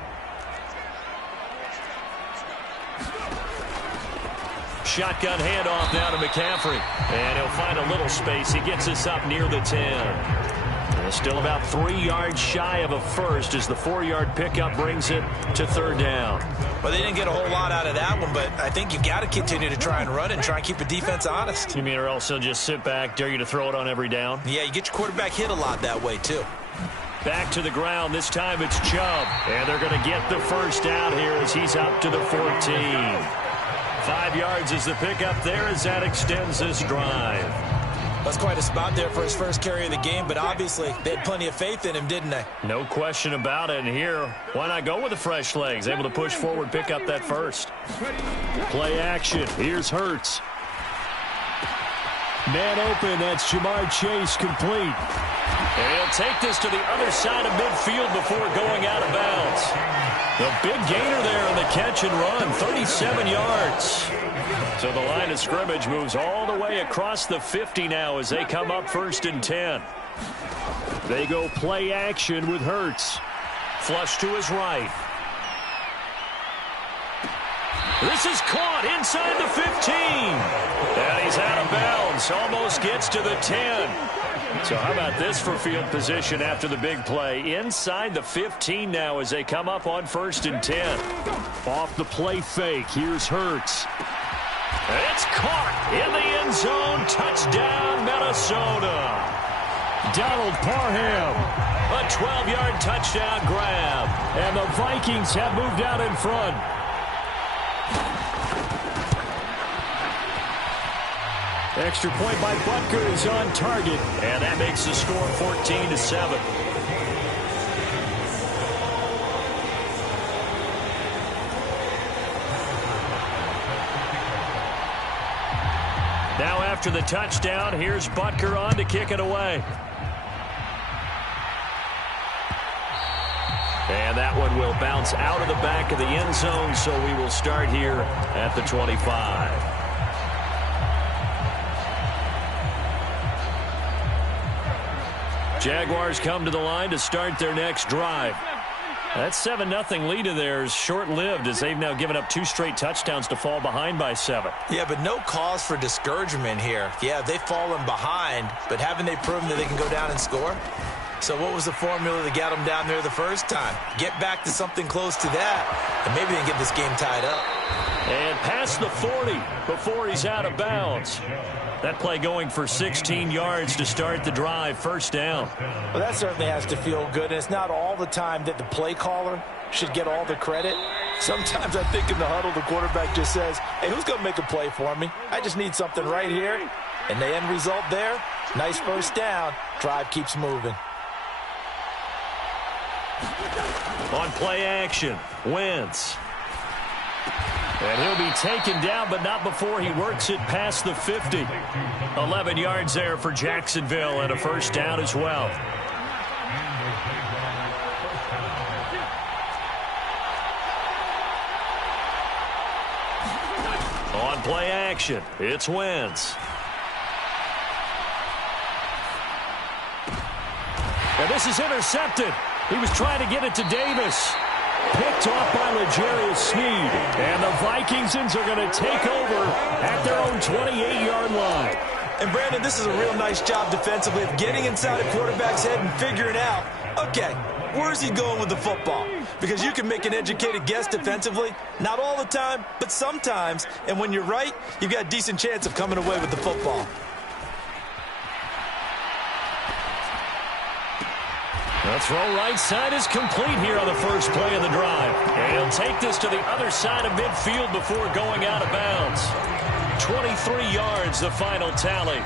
Shotgun handoff now to McCaffrey. And he'll find a little space. He gets us up near the 10. And still about 3 yards shy of a 1st as the 4-yard pickup brings it to 3rd down. Well, they didn't get a whole lot out of that one, but I think you've got to continue to try and run and try and keep the defense honest. You mean or else they'll just sit back, dare you to throw it on every down? Yeah, you get your quarterback hit a lot that way, too. Back to the ground. This time it's Chubb. And they're going to get the 1st down here as he's up to the 14. 5 yards is the pickup there as that extends this drive. That's quite a spot there for his first carry of the game, but obviously they had plenty of faith in him, didn't they? No question about it. And here, why not go with the fresh legs? Able to push forward, pick up that first. Play action. Here's Hurts. Man open, that's Jamar Chase, complete. And he'll take this to the other side of midfield before going out of bounds. The big gainer there in the catch and run, 37 yards. So the line of scrimmage moves all the way across the 50 now as they come up 1st and 10. They go play action with Hurts. Flush to his right. This is caught inside the 15. And he's out of bounds. Almost gets to the 10. So how about this for field position after the big play? Inside the 15 now as they come up on 1st and 10. Off the play fake, here's Hurts. It's caught in the end zone. Touchdown, Minnesota. Donald Parham. A 12-yard touchdown grab. And the Vikings have moved out in front. Extra point by Butker is on target. And that makes the score 14-7. Now after the touchdown, here's Butker on to kick it away. And that one will bounce out of the back of the end zone, so we will start here at the 25. Jaguars come to the line to start their next drive. That 7-0 lead of theirs short-lived as they've now given up 2 straight touchdowns to fall behind by 7. Yeah, but no cause for discouragement here. Yeah, they've fallen behind, but haven't they proven that they can go down and score? So what was the formula that got them down there the first time? Get back to something close to that, and maybe they can get this game tied up. And past the 40 before he's out of bounds. That play going for 16 yards to start the drive, 1st down. Well, that certainly has to feel good, and it's not all the time that the play caller should get all the credit. Sometimes I think in the huddle, the quarterback just says, hey, who's going to make a play for me? I just need something right here. And the end result there, nice 1st down. Drive keeps moving. On play action, Wentz. And he'll be taken down, but not before he works it past the 50. 11 yards there for Jacksonville and a 1st down as well. On play action, it's Wentz. And this is intercepted. He was trying to get it to Davis. Picked off by L'Jarius Sneed. And the Vikingsons are going to take over at their own 28-yard line. And, Brandon, this is a real nice job defensively of getting inside a quarterback's head and figuring out, okay, where's he going with the football? Because you can make an educated guess defensively, not all the time, but sometimes. And when you're right, you've got a decent chance of coming away with the football. The throw right side is complete here on the first play of the drive. And he'll take this to the other side of midfield before going out of bounds. 23 yards, the final tally.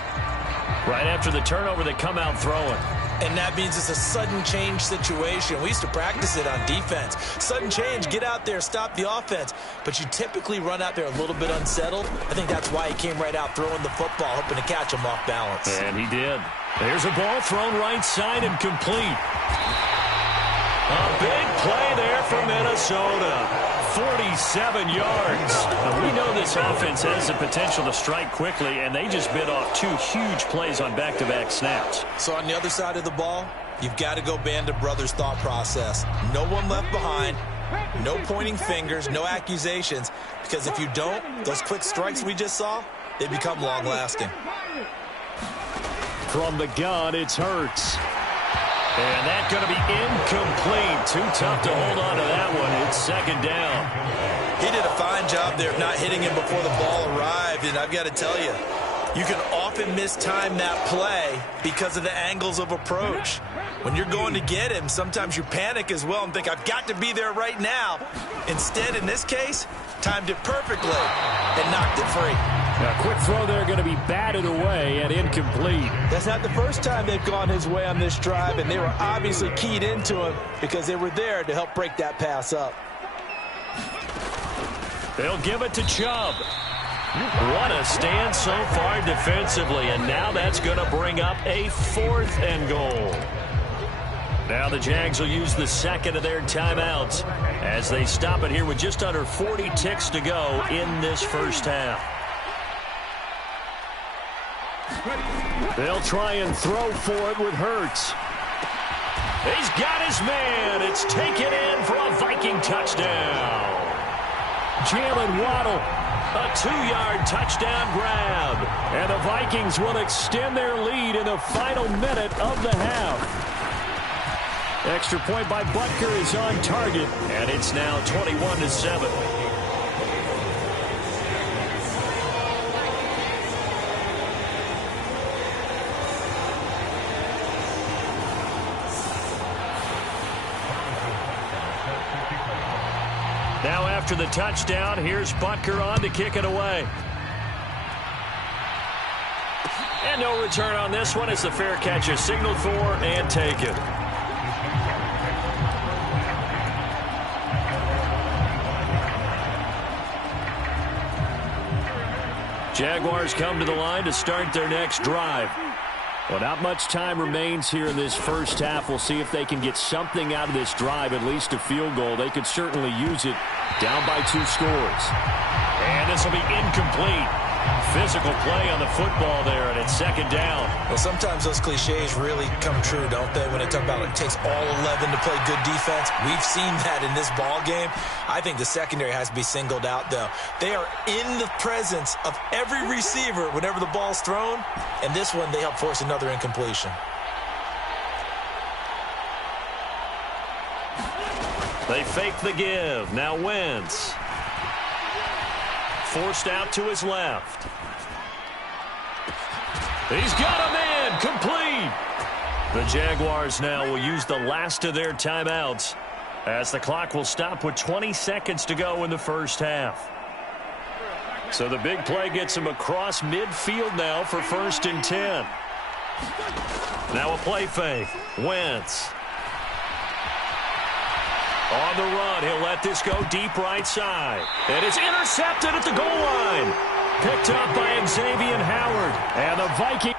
Right after the turnover, they come out throwing. And that means it's a sudden change situation. We used to practice it on defense. Sudden change, get out there, stop the offense. But you typically run out there a little bit unsettled. I think that's why he came right out throwing the football, hoping to catch him off balance. And he did. There's a ball thrown right side and complete. A big play there for Minnesota. 47 yards. Now, we know this offense has the potential to strike quickly, and they just bit off 2 huge plays on back-to-back snaps. So on the other side of the ball, you've got to go Band of Brothers thought process. No one left behind. No pointing fingers, no accusations. Because if you don't, those quick strikes we just saw, they become long-lasting. From the gun, it's Hurts. And that's going to be incomplete. Too tough to hold on to that one. It's 2nd down. He did a fine job there of not hitting him before the ball arrived. And I've got to tell you, you can often mistime that play because of the angles of approach. When you're going to get him, sometimes you panic as well and think, I've got to be there right now. Instead, in this case, timed it perfectly and knocked it free. A quick throw there going to be batted away and incomplete. That's not the first time they've gone his way on this drive, and they were obviously keyed into him because they were there to help break that pass up. They'll give it to Chubb. What a stand so far defensively, and now that's going to bring up a 4th and goal. Now the Jags will use the second of their timeouts as they stop it here with just under 40 ticks to go in this first half. They'll try and throw for it with Hurts. He's got his man. It's taken in for a Viking touchdown. Jalen Waddle. A 2-yard touchdown grab. And the Vikings will extend their lead in the final minute of the half. Extra point by Butker is on target. And it's now 21-7. Now after the touchdown, here's Butker on to kick it away. And no return on this one as the fair catch is signaled for and taken. Jaguars come to the line to start their next drive. Well, not much time remains here in this first half. We'll see if they can get something out of this drive, at least a field goal. They could certainly use it down by 2 scores. And this will be incomplete. Physical play on the football there, and it's second down. Well, sometimes those cliches really come true, don't they, when they talk about it takes all 11 to play good defense. We've seen that in this ball game. I think the secondary has to be singled out, though. They are in the presence of every receiver whenever the ball's thrown, and this one they help force another incompletion. They fake the give. Now Wentz. Forced out to his left. He's got him in. Complete. The Jaguars now will use the last of their timeouts as the clock will stop with 20 seconds to go in the first half. So the big play gets him across midfield now for 1st and 10. Now a play fake. Wentz. On the run, he'll let this go deep right side. And it's intercepted at the goal line. Picked up by Xavier Howard. And the Vikings.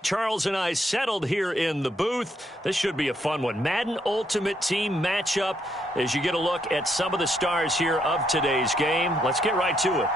Charles and I settled here in the booth. This should be a fun one. Madden Ultimate Team matchup as you get a look at some of the stars here of today's game. Let's get right to it.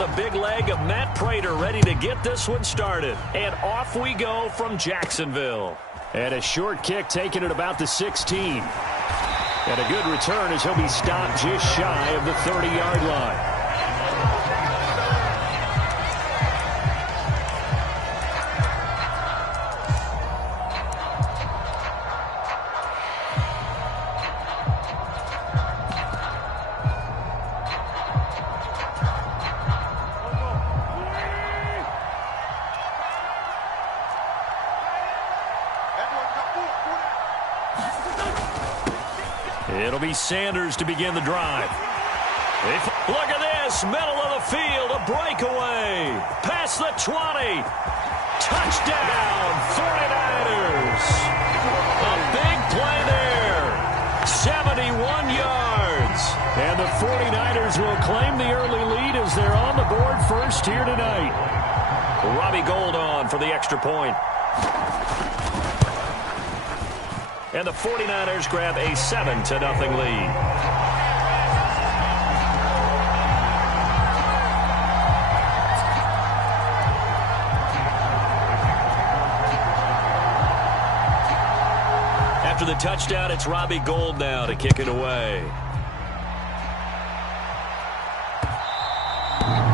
the big leg of Matt Prater, ready to get this one started. And off we go from Jacksonville. And a short kick taken at about the 16. And a good return as he'll be stopped just shy of the 30-yard line. It'll be Sanders to begin the drive. Look at this, middle of the field, a breakaway. Past the 20. Touchdown, 49ers. A big play there. 71 yards. And the 49ers will claim the early lead as they're on the board first here tonight. Robbie Gould on for the extra point. And the 49ers grab a 7-0 lead. After the touchdown, it's Robbie Gould now to kick it away.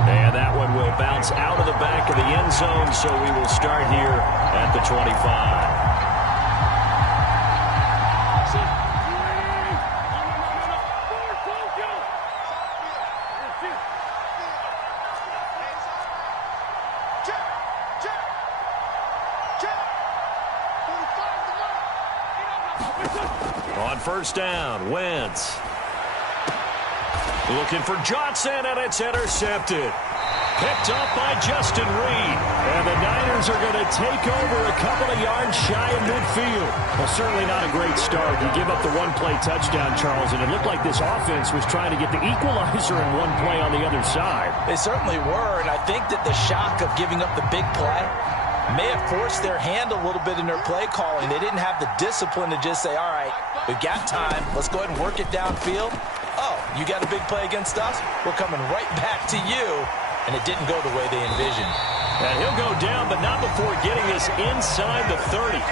And that one will bounce out of the back of the end zone, so we will start here at the 25. On first down, Wentz. Looking for Johnson, and it's intercepted. Picked up by Justin Reed. And the Niners are going to take over a couple of yards shy of midfield. Well, certainly not a great start. You give up the one-play touchdown, Charles, and it looked like this offense was trying to get the equalizer in one play on the other side. They certainly were, and I think that the shock of giving up the big play may have forced their hand a little bit in their play calling. They didn't have the discipline to just say, all right, we've got time. Let's go ahead and work it downfield. Oh, you got a big play against us? We're coming right back to you. And it didn't go the way they envisioned. And he'll go down, but not before getting this inside the 30.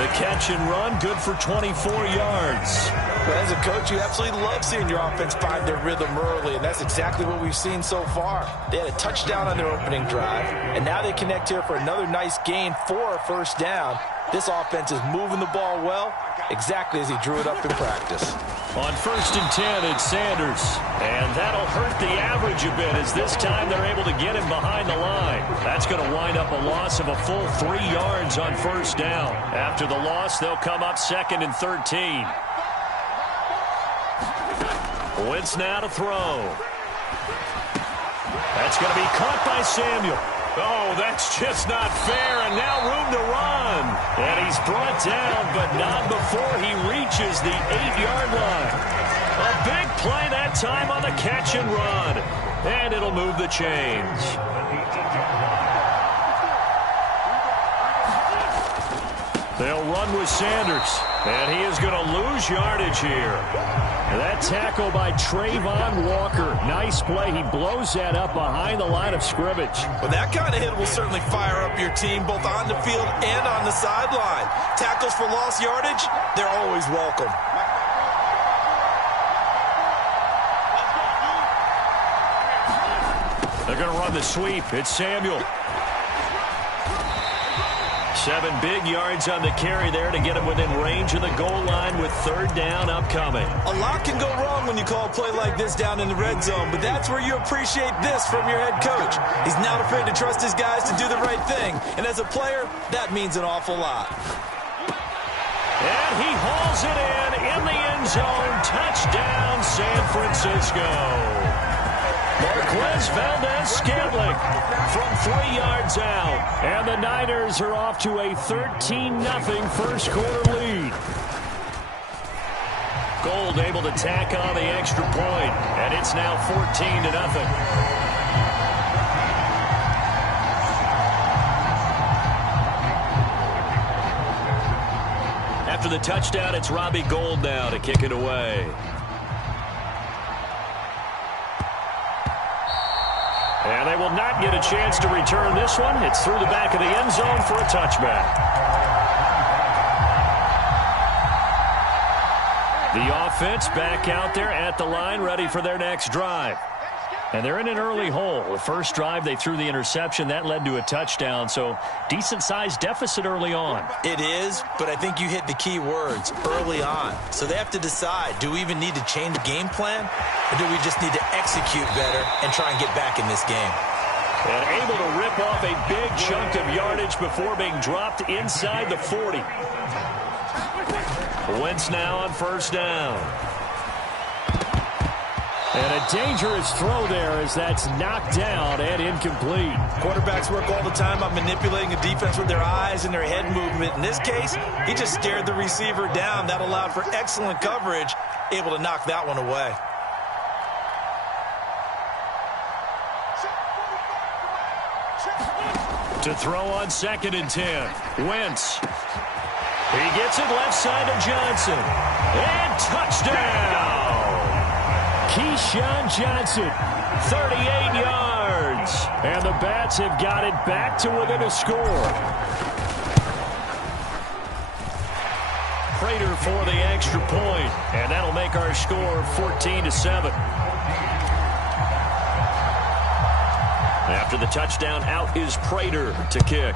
The catch and run, good for 24 yards. But as a coach, you absolutely love seeing your offense find their rhythm early, and that's exactly what we've seen so far. They had a touchdown on their opening drive, and now they connect here for another nice gain for a first down. This offense is moving the ball well, exactly as he drew it up in practice. On first and 10, it's Sanders. And that'll hurt the average a bit as this time they're able to get him behind the line. That's going to wind up a loss of a full 3 yards on first down. After the loss, they'll come up 2nd and 13. Wentz now to throw. That's going to be caught by Samuel. Oh, that's just not fair, and now room to run. And he's brought down, but not before he reaches the 8-yard line. A big play that time on the catch and run. And it'll move the chains. They'll run with Sanders, and he is going to lose yardage here. That tackle by Trayvon Walker. Nice play. He blows that up behind the line of scrimmage. Well, that kind of hit will certainly fire up your team both on the field and on the sideline. Tackles for lost yardage, they're always welcome. They're going to run the sweep. It's Samuel. 7 big yards on the carry there to get him within range of the goal line with 3rd down upcoming. A lot can go wrong when you call a play like this down in the red zone, but that's where you appreciate this from your head coach. He's not afraid to trust his guys to do the right thing, and as a player, that means an awful lot. And he hauls it in the end zone. Touchdown, San Francisco. Marquez Valdez-Scantling from 3 yards out. And the Niners are off to a 13-0 first quarter lead. Gould able to tack on the extra point, and it's now 14-0. After the touchdown, it's Robbie Gould now to kick it away. And they will not get a chance to return this one. It's through the back of the end zone for a touchback. The offense back out there at the line, ready for their next drive. And they're in an early hole. The first drive, they threw the interception. That led to a touchdown, so decent-sized deficit early on. It is, but I think you hit the key words, early on. So they have to decide, do we even need to change game plan, or do we just need to execute better and try and get back in this game? And able to rip off a big chunk of yardage before being dropped inside the 40. Wentz now on first down. And a dangerous throw there as that's knocked down and incomplete. Quarterbacks work all the time on manipulating a defense with their eyes and their head movement. In this case, he just stared the receiver down. That allowed for excellent coverage, able to knock that one away. To throw on 2nd and 10. Wentz. He gets it left side to Johnson. And touchdown! Keyshawn Johnson, 38 yards. And the Bats have got it back to within a score. Prater for the extra point, and that'll make our score 14-7. After the touchdown, out is Prater to kick.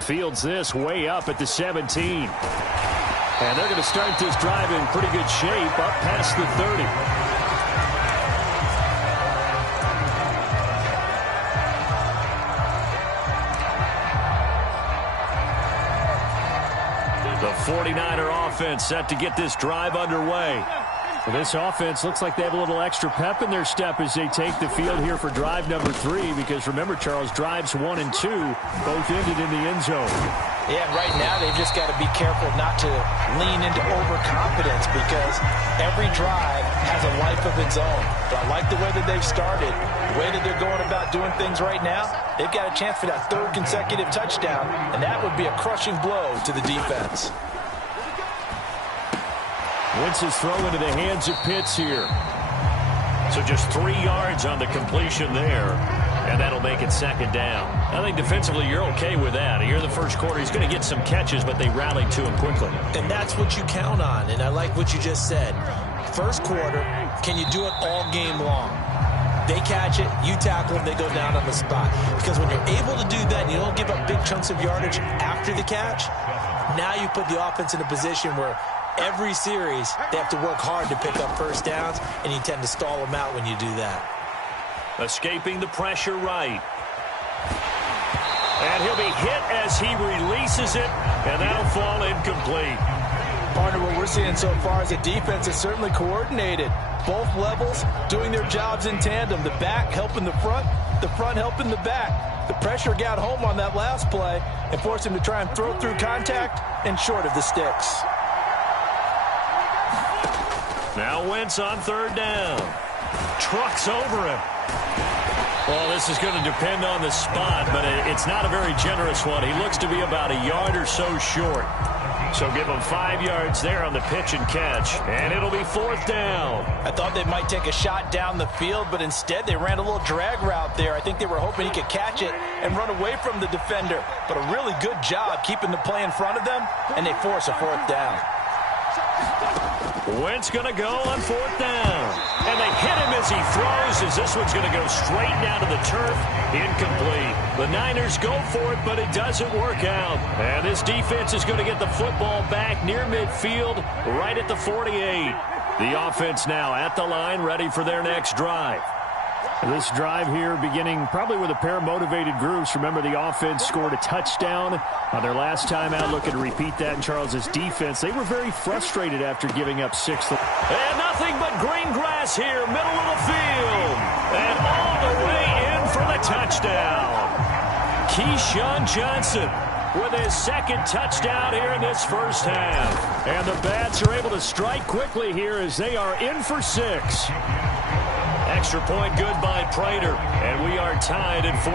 Fields this way up at the 17. And they're going to start this drive in pretty good shape up past the 30. The 49er offense set to get this drive underway. Well, this offense looks like they have a little extra pep in their step as they take the field here for drive number 3. Because remember, Charles, drives 1 and 2 both ended in the end zone. Yeah, and right now they've just got to be careful not to lean into overconfidence because every drive has a life of its own. But I like the way that they've started, the way that they're going about doing things right now. They've got a chance for that 3rd consecutive touchdown, and that would be a crushing blow to the defense. Wentz's throw into the hands of Pitts here. So just 3 yards on the completion there. And that'll make it 2nd down. I think defensively you're okay with that. Here in the first quarter, he's going to get some catches, but they rallied to him quickly. And that's what you count on, and I like what you just said. First quarter, can you do it all game long? They catch it, you tackle them, they go down on the spot. Because when you're able to do that and you don't give up big chunks of yardage after the catch, now you put the offense in a position where every series they have to work hard to pick up first downs, and you tend to stall them out when you do that. Escaping the pressure right. And he'll be hit as he releases it, and that'll fall incomplete. Partner, what we're seeing so far is the defense is certainly coordinated. Both levels doing their jobs in tandem. The back helping the front helping the back. The pressure got home on that last play and forced him to try and throw through contact and short of the sticks. Now Wentz on 3rd down. Trucks over him. Well, this is going to depend on the spot, but it's not a very generous one. He looks to be about a yard or so short. So give him 5 yards there on the pitch and catch, and it'll be 4th down. I thought they might take a shot down the field, but instead they ran a little drag route there. I think they were hoping he could catch it and run away from the defender. But a really good job keeping the play in front of them, and they force a 4th down. Wentz going to go on 4th down. And they hit him as he throws, as this one's going to go straight down to the turf. Incomplete. The Niners go for it, but it doesn't work out. And this defense is going to get the football back near midfield, right at the 48. The offense now at the line, ready for their next drive. This drive here beginning probably with a pair of motivated groups. Remember, the offense scored a touchdown on their last time out. Looking to repeat that in Charles's defense. They were very frustrated after giving up 6. And nothing but green grass here, middle of the field. And all the way in for the touchdown. Keyshawn Johnson with his 2nd touchdown here in this first half. And the Bats are able to strike quickly here as they are in for 6. Extra point good by Prater, and we are tied at 14.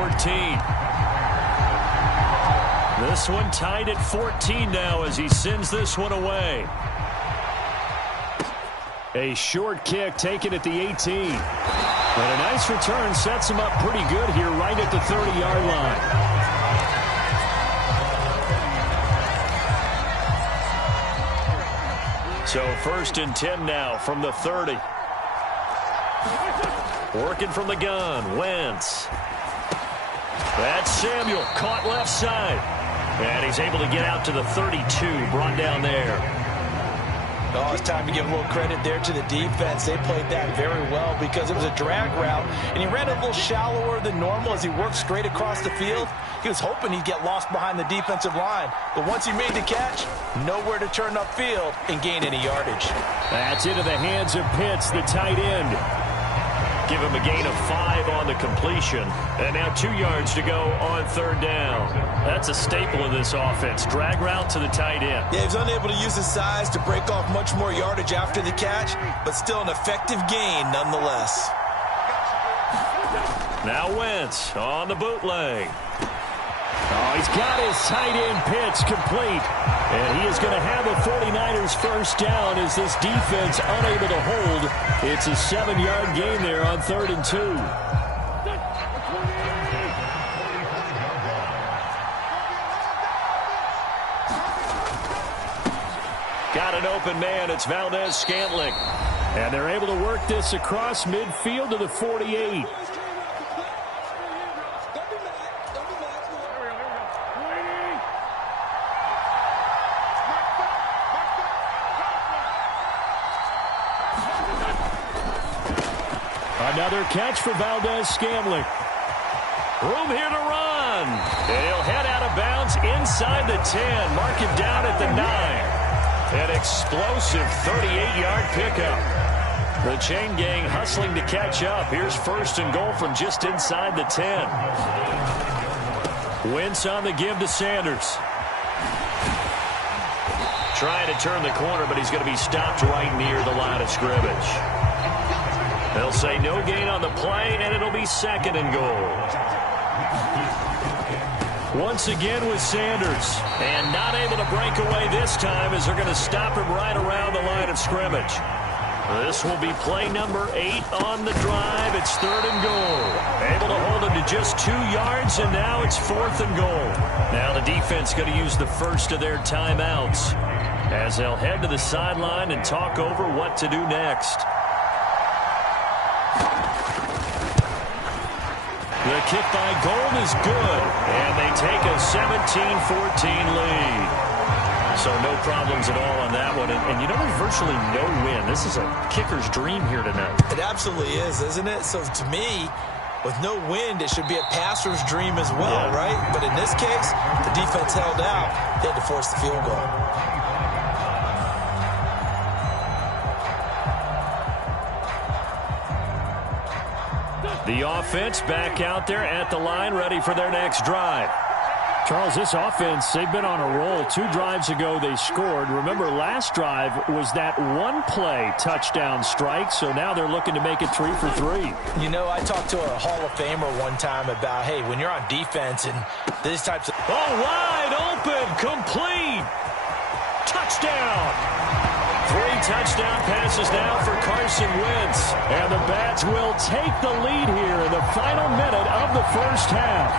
This one tied at 14 now as he sends this one away. A short kick taken at the 18. But a nice return sets him up pretty good here right at the 30-yard line. So 1st and 10 now from the 30. Working from the gun, Wentz. That's Samuel, caught left side. And he's able to get out to the 32, brought down there. Oh, it's time to give a little credit there to the defense. They played that very well because it was a drag route, and he ran a little shallower than normal as he worked straight across the field. He was hoping he'd get lost behind the defensive line, but once he made the catch, nowhere to turn upfield and gain any yardage. That's into the hands of Pitts, the tight end. Give him a gain of 5 on the completion. And now 2 yards to go on 3rd down. That's a staple of this offense. Drag route to the tight end. Yeah, he was unable to use his size to break off much more yardage after the catch, but still an effective gain nonetheless. Now Wentz on the bootleg. Oh, he's got his tight end Pitts complete. And he is going to have the 49ers first down as this defense unable to hold. It's a 7-yard gain there on 3rd and 2. Got an open man. It's Valdez-Scantling. And they're able to work this across midfield to the 48. Another catch for Valdez-Scantling. Room here to run. And he'll head out of bounds inside the 10. Mark him down at the 9. An explosive 38-yard pickup. The chain gang hustling to catch up. Here's 1st and goal from just inside the 10. Wentz on the give to Sanders. Trying to turn the corner, but he's going to be stopped right near the line of scrimmage. They'll say no gain on the play, and it'll be 2nd and goal. Once again with Sanders. And not able to break away this time as they're going to stop him right around the line of scrimmage. This will be play number 8 on the drive. It's 3rd and goal. Able to hold him to just 2 yards, and now it's 4th and goal. Now the defense going to use the first of their timeouts as they'll head to the sideline and talk over what to do next. The kick by Gold is good. And they take a 17-14 lead. So no problems at all on that one. And you know, there's virtually no win. This is a kicker's dream here tonight. It absolutely is, isn't it? So to me, with no wind, it should be a passer's dream as well, right? But in this case, the defense held out. They had to force the field goal. The offense back out there at the line, ready for their next drive. Charles, this offense, they've been on a roll. 2 drives ago, they scored. Remember, last drive was that one-play touchdown strike, so now they're looking to make it 3 for 3. You know, I talked to a Hall of Famer one time about, hey, when you're on defense and these types of... Oh, wide open, complete. Touchdown. 3 touchdown passes now for Carson Wentz. And the Bats will take the lead here in the final minute of the first half.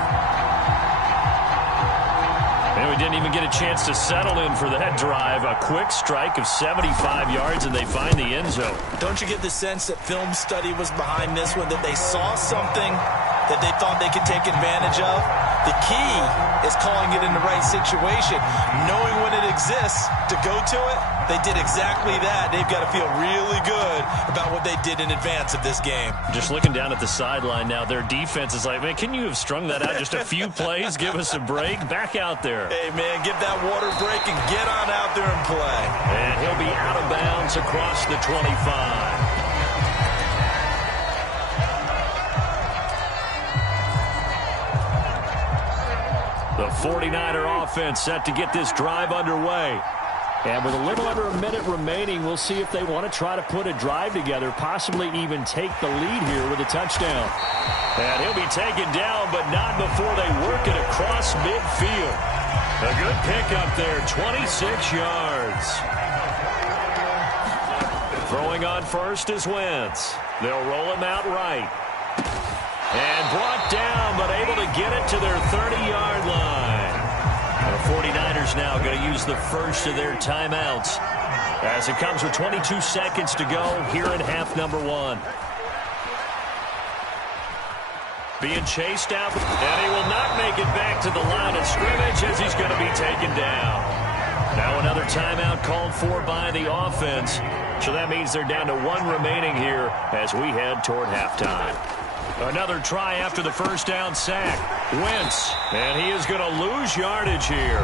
And we didn't even get a chance to settle in for that drive. A quick strike of 75 yards, and they find the end zone. Don't you get the sense that film study was behind this one, that they saw something that they thought they could take advantage of? The key is calling it in the right situation, knowing when it exists to go to it. They did exactly that. They've got to feel really good about what they did in advance of this game. Just looking down at the sideline now, their defense is like, man, can you have strung that out just a few plays? Give us a break. Back out there. Hey, man, give that water break and get on out there and play. And he'll be out of bounds across the 25. The 49er offense set to get this drive underway. And with a little under a minute remaining, we'll see if they want to try to put a drive together, possibly even take the lead here with a touchdown. And he'll be taken down, but not before they work it across midfield. A good pickup there, 26 yards. Throwing on first is Wentz. They'll roll him out right. And brought down, but able to get it to their 30-yard line. The 49ers now going to use the first of their timeouts as it comes with 22 seconds to go here in half number 1. Being chased out, and he will not make it back to the line of scrimmage as he's going to be taken down. Now another timeout called for by the offense. So that means they're down to 1 remaining here as we head toward halftime. Another try after the first down sack. Wentz, and he is going to lose yardage here.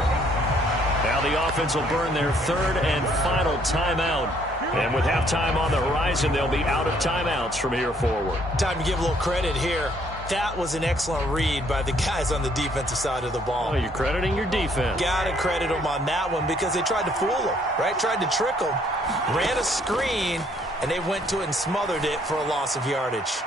Now the offense will burn their 3rd and final timeout. And with halftime on the horizon, they'll be out of timeouts from here forward. Time to give a little credit here. That was an excellent read by the guys on the defensive side of the ball. Oh, you're crediting your defense. Got to credit them on that one because they tried to fool them, right? Tried to trick them. Ran a screen, and they went to it and smothered it for a loss of yardage.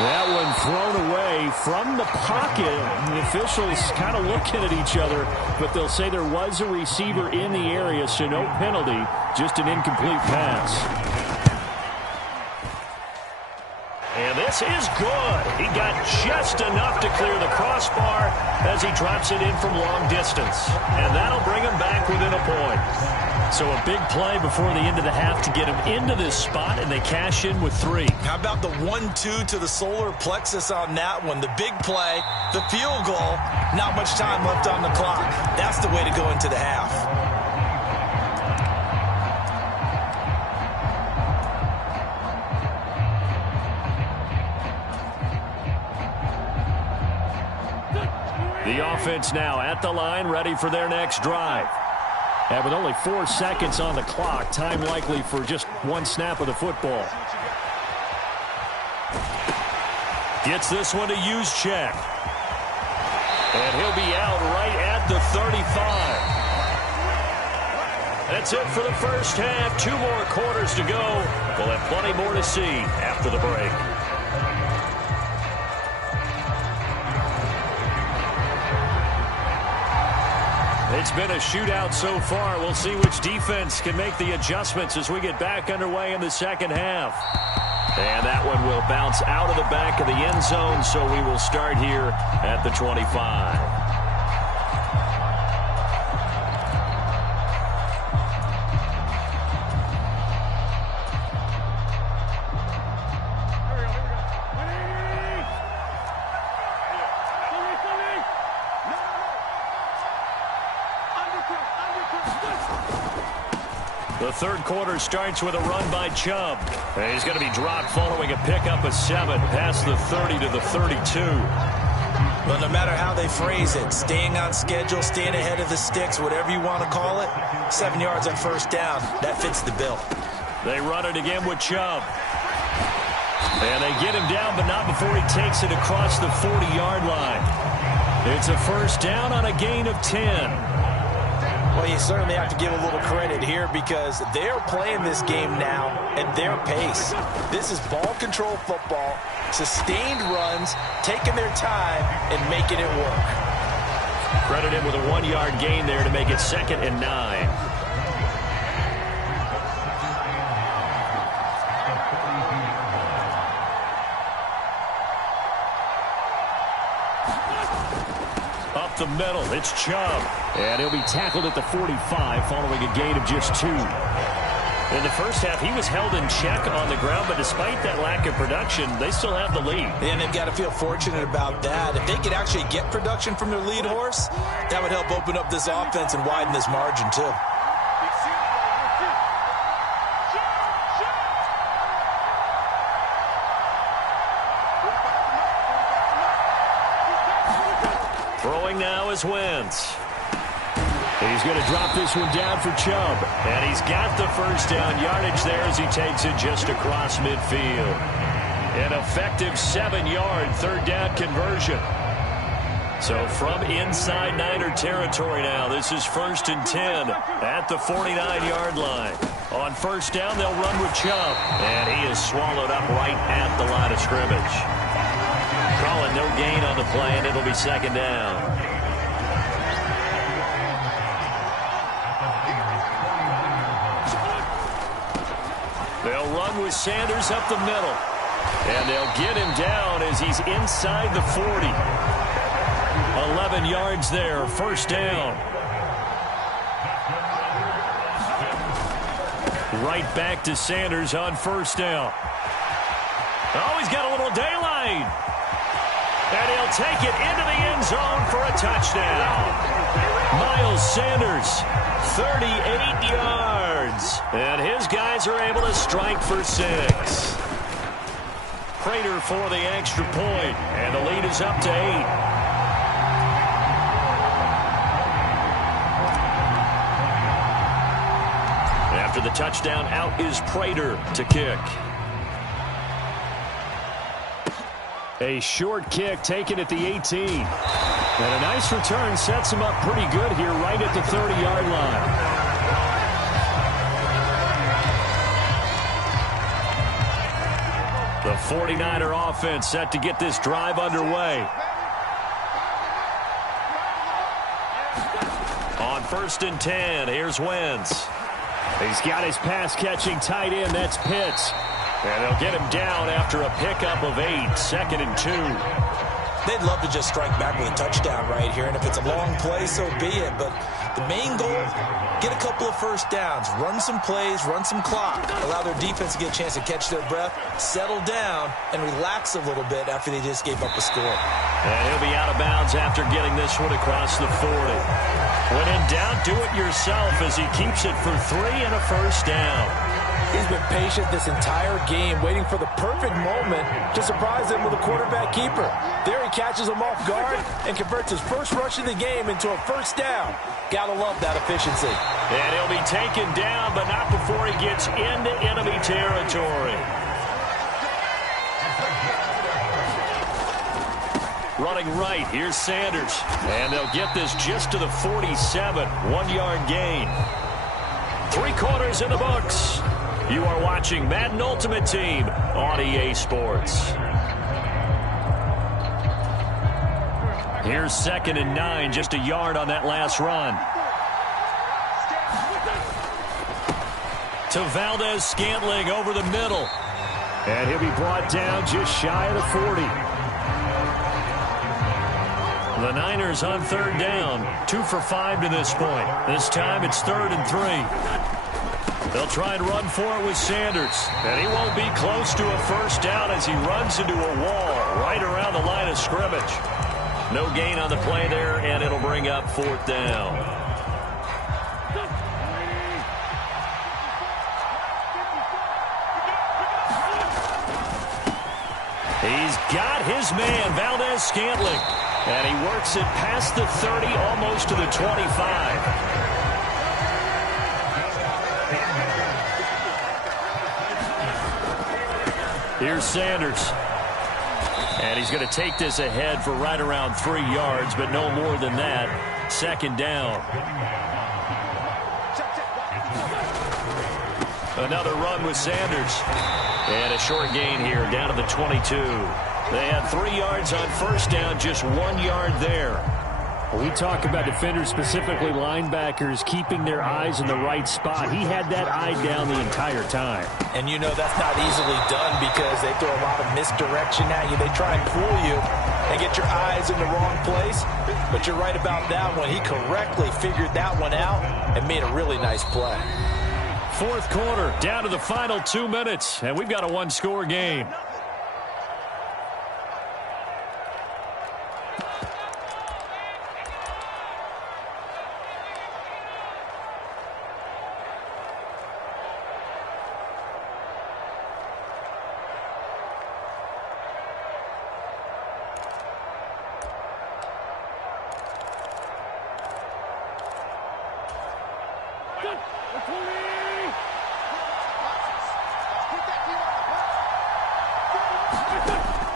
That one thrown away from the pocket. The officials kind of looking at each other, but they'll say there was a receiver in the area, so no penalty, just an incomplete pass. And this is good. He got just enough to clear the crossbar as he drops it in from long distance. And that'll bring him back within a point. So a big play before the end of the half to get him into this spot, and they cash in with 3. How about the 1-2 to the solar plexus on that one? The big play, the field goal, not much time left on the clock. That's the way to go into the half. The offense now at the line, ready for their next drive. And with only 4 seconds on the clock, time likely for just 1 snap of the football. Gets this one to use check. And he'll be out right at the 35. That's it for the first half. 2 more quarters to go. We'll have plenty more to see after the break. It's been a shootout so far. We'll see which defense can make the adjustments as we get back underway in the second half. And that one will bounce out of the back of the end zone, so we will start here at the 25. The third quarter starts with a run by Chubb. And he's going to be dropped following a pickup of 7 past the 30 to the 32. Well, no matter how they phrase it, staying on schedule, staying ahead of the sticks, whatever you want to call it, 7 yards on first down, that fits the bill. They run it again with Chubb. And they get him down, but not before he takes it across the 40-yard line. It's a first down on a gain of 10. Well, you certainly have to give a little credit here because they're playing this game now at their pace. This is ball control football, sustained runs, taking their time, and making it work. Credit him with a 1-yard gain there to make it 2nd and 9. The middle, it's Chubb. And he'll be tackled at the 45 following a gain of just 2. In the first half, he was held in check on the ground, but despite that lack of production, they still have the lead. And they've got to feel fortunate about that. If they could actually get production from their lead horse, that would help open up this offense and widen this margin, too. Throwing now is Wentz. He's going to drop this one down for Chubb. And he's got the first down yardage there as he takes it just across midfield. An effective 7-yard third down conversion. So from inside Niner territory now, this is 1st and 10 at the 49-yard line. On first down, they'll run with Chubb. And he is swallowed up right at the line of scrimmage. Calling no gain on the play, and it'll be 2nd down. They'll run with Sanders up the middle. And they'll get him down as he's inside the 40. 11 yards there, first down. Right back to Sanders on first down. Oh, he's got a little daylight. And he'll take it into the end zone for a touchdown. Miles Sanders, 38 yards. And his guys are able to strike for 6. Prater for the extra point, and the lead is up to 8. After the touchdown, out is Prater to kick. A short kick taken at the 18. And a nice return sets him up pretty good here right at the 30-yard line. The 49er offense set to get this drive underway. On 1st and 10, here's Wentz. He's got his pass-catching tight end. That's Pitts. And they'll get him down after a pickup of 8, 2nd and 2. They'd love to just strike back with a touchdown right here, and if it's a long play, so be it. But the main goal, get a couple of first downs, run some plays, run some clock, allow their defense to get a chance to catch their breath, settle down, and relax a little bit after they just gave up a score. And he'll be out of bounds after getting this one across the 40. When in doubt, do it yourself as he keeps it for 3 and a first down. He's been patient this entire game, waiting for the perfect moment to surprise them with a quarterback keeper. There he catches him off guard and converts his first rush of the game into a first down. Gotta love that efficiency. And he'll be taken down, but not before he gets into enemy territory. Running right, here's Sanders. And they'll get this just to the 47, 1-yard gain. 3 quarters in the books. You are watching Madden Ultimate Team on EA Sports. Here's 2nd and 9, just a yard on that last run. To Valdez-Scantling over the middle. And he'll be brought down just shy of the 40. The Niners on 3rd down. 2 for 5 to this point. This time it's 3rd and 3. They'll try and run for it with Sanders. And he won't be close to a first down as he runs into a wall right around the line of scrimmage. No gain on the play there, and it'll bring up 4th down. He's got his man, Valdez-Scantling. And he works it past the 30, almost to the 25. Here's Sanders. And he's going to take this ahead for right around 3 yards, but no more than that. 2nd down. Another run with Sanders. And a short gain here down to the 22. They had 3 yards on first down, just 1 yard there. We talk about defenders, specifically linebackers, keeping their eyes in the right spot. He had that eye down the entire time. And you know that's not easily done because they throw a lot of misdirection at you. They try and fool you and get your eyes in the wrong place. But you're right about that one. He correctly figured that one out and made a really nice play. 4th quarter, down to the final 2 minutes, and we've got a 1-score game.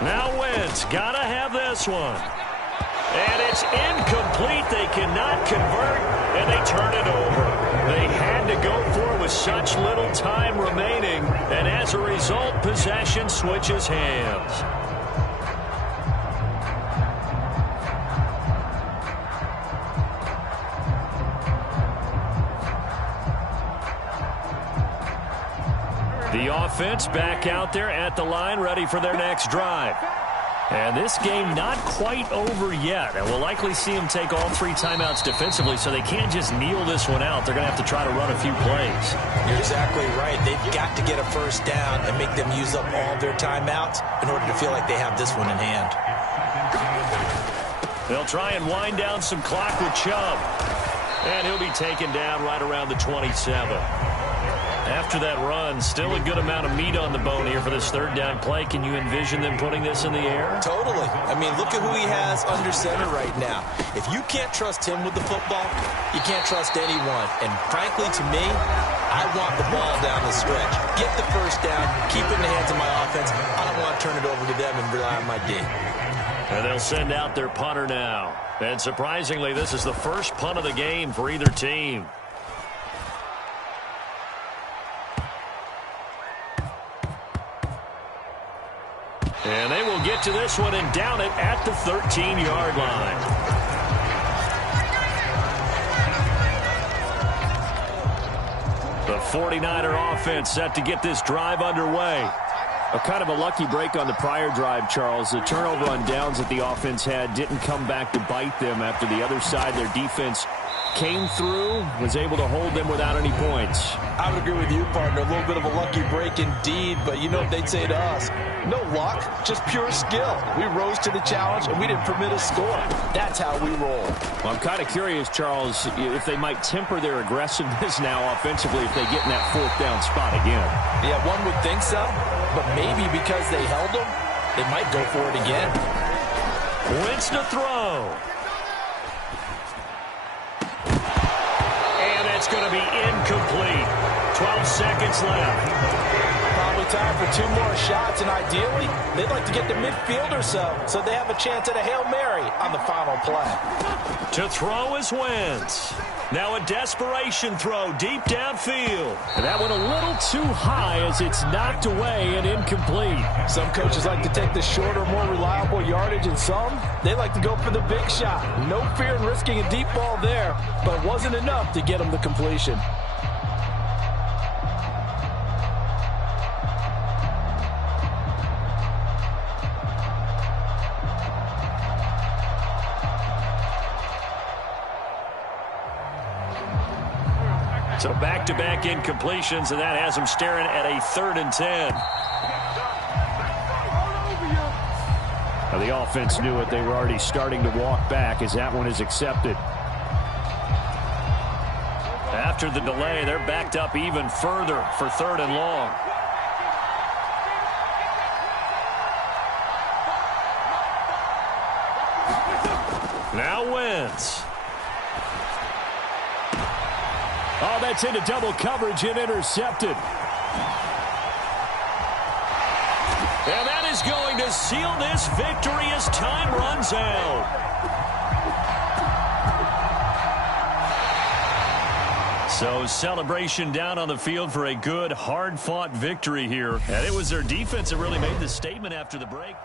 Now Wentz, gotta have this one. And it's incomplete. They cannot convert, and they turn it over. They had to go for it with such little time remaining, and as a result, possession switches hands. The offense back out there at the line, ready for their next drive. And this game not quite over yet. And we'll likely see them take all 3 timeouts defensively, so they can't just kneel this one out. They're going to have to try to run a few plays. You're exactly right. They've got to get a first down and make them use up all their timeouts in order to feel like they have this one in hand. They'll try and wind down some clock with Chubb. And he'll be taken down right around the 27. After that run, still a good amount of meat on the bone here for this 3rd down play. Can you envision them putting this in the air? Totally. I mean, look at who he has under center right now. If you can't trust him with the football, you can't trust anyone. And frankly, to me, I want the ball down the stretch. Get the first down, keep it in the hands of my offense. I don't want to turn it over to them and rely on my D. And they'll send out their punter now. And surprisingly, this is the first punt of the game for either team. And they will get to this one and down it at the 13-yard line. The 49er offense set to get this drive underway. A kind of a lucky break on the prior drive, Charles. The turnover on downs that the offense had didn't come back to bite them after the other side. Their defense came through, was able to hold them without any points. I would agree with you, partner. A little bit of a lucky break indeed, but you know what they'd say to us? No luck, just pure skill. We rose to the challenge, and we didn't permit a score. That's how we roll. Well, I'm kind of curious, Charles, if they might temper their aggressiveness now offensively if they get in that 4th down spot again. Yeah, one would think so, but maybe because they held them, they might go for it again. Wentz to throw. And it's going to be incomplete. 12 seconds left. Probably time for 2 more shots, and ideally, they'd like to get to midfield or so they have a chance at a Hail Mary on the final play. To throw is Wentz. Now a desperation throw deep downfield. And that went a little too high as it's knocked away and incomplete. Some coaches like to take the shorter, more reliable yardage, and some, they like to go for the big shot. No fear in risking a deep ball there, but it wasn't enough to get them the completion. So back-to-back incompletions, and that has them staring at a 3rd and 10. Now the offense knew it. They were already starting to walk back as that one is accepted. After the delay, they're backed up even further for 3rd and long. Now Wentz. Oh, that's into double coverage and intercepted. And that is going to seal this victory as time runs out. So celebration down on the field for a good, hard-fought victory here. And it was their defense that really made the statement after the break.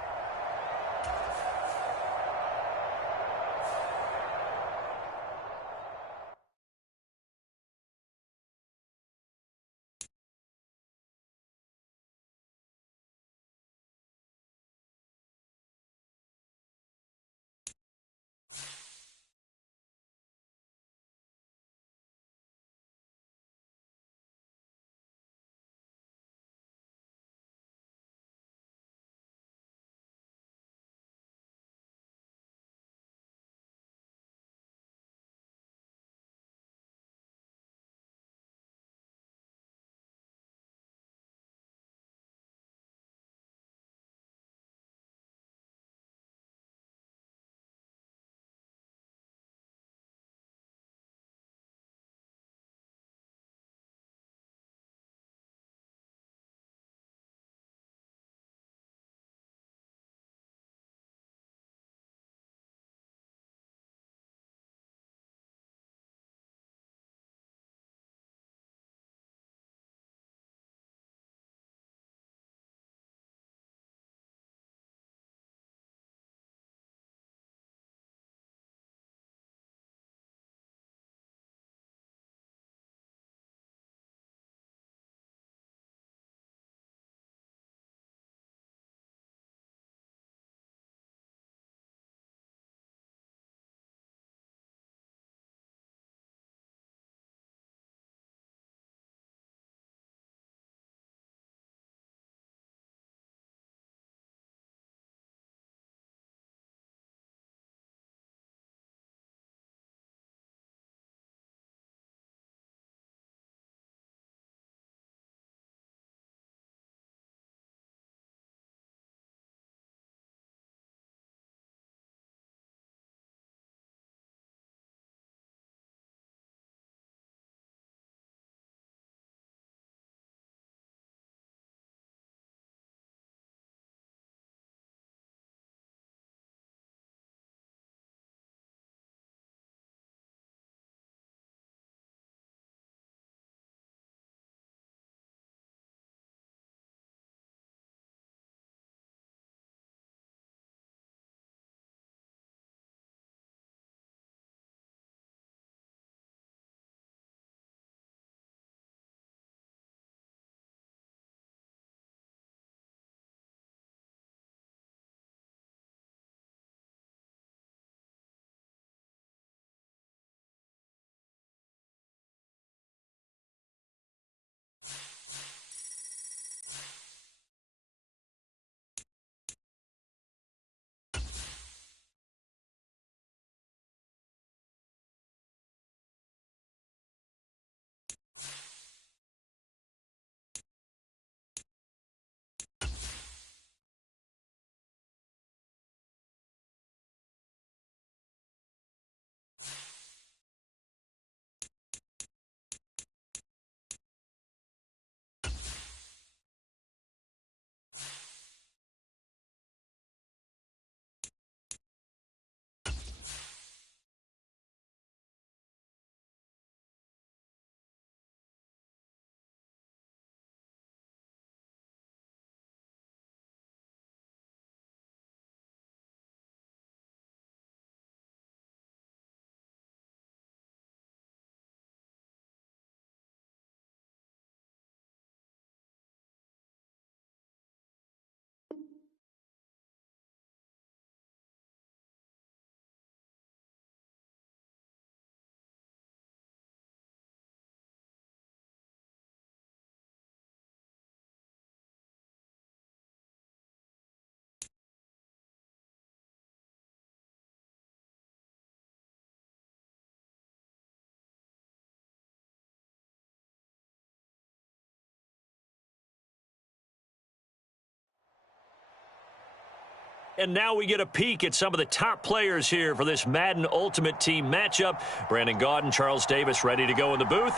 And now we get a peek at some of the top players here for this Madden Ultimate Team matchup. Brandon Gaudin, Charles Davis ready to go in the booth.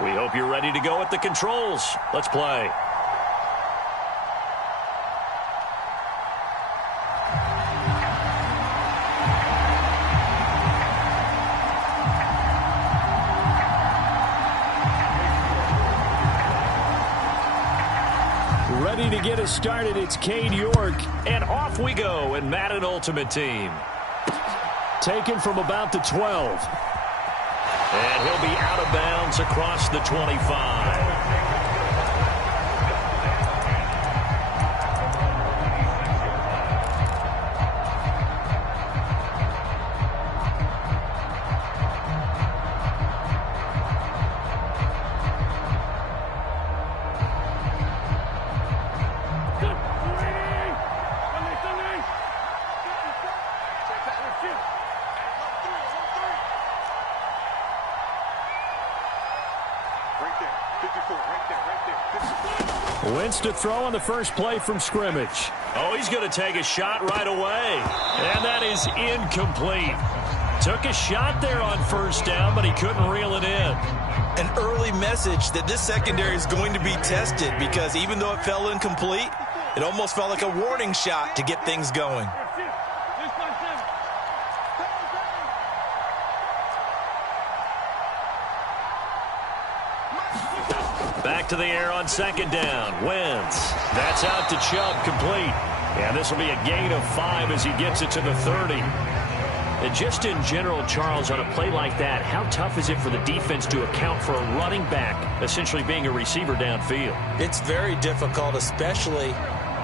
We hope you're ready to go at the controls. Let's play. Ready to get us started, it's Cade York. And off we go in Madden Ultimate Team. Taken from about the 12. And he'll be out of bounds across the 25. Wentz to throw on the first play from scrimmage. Oh, he's going to take a shot right away. And that is incomplete. Took a shot there on first down, but he couldn't reel it in. An early message that this secondary is going to be tested because even though it fell incomplete, it almost felt like a warning shot to get things going. Back to the air on second down. Wentz. That's out to Chubb, complete. And this will be a gain of 5 as he gets it to the 30. And just in general, Charles, on a play like that, how tough is it for the defense to account for a running back essentially being a receiver downfield? It's very difficult, especially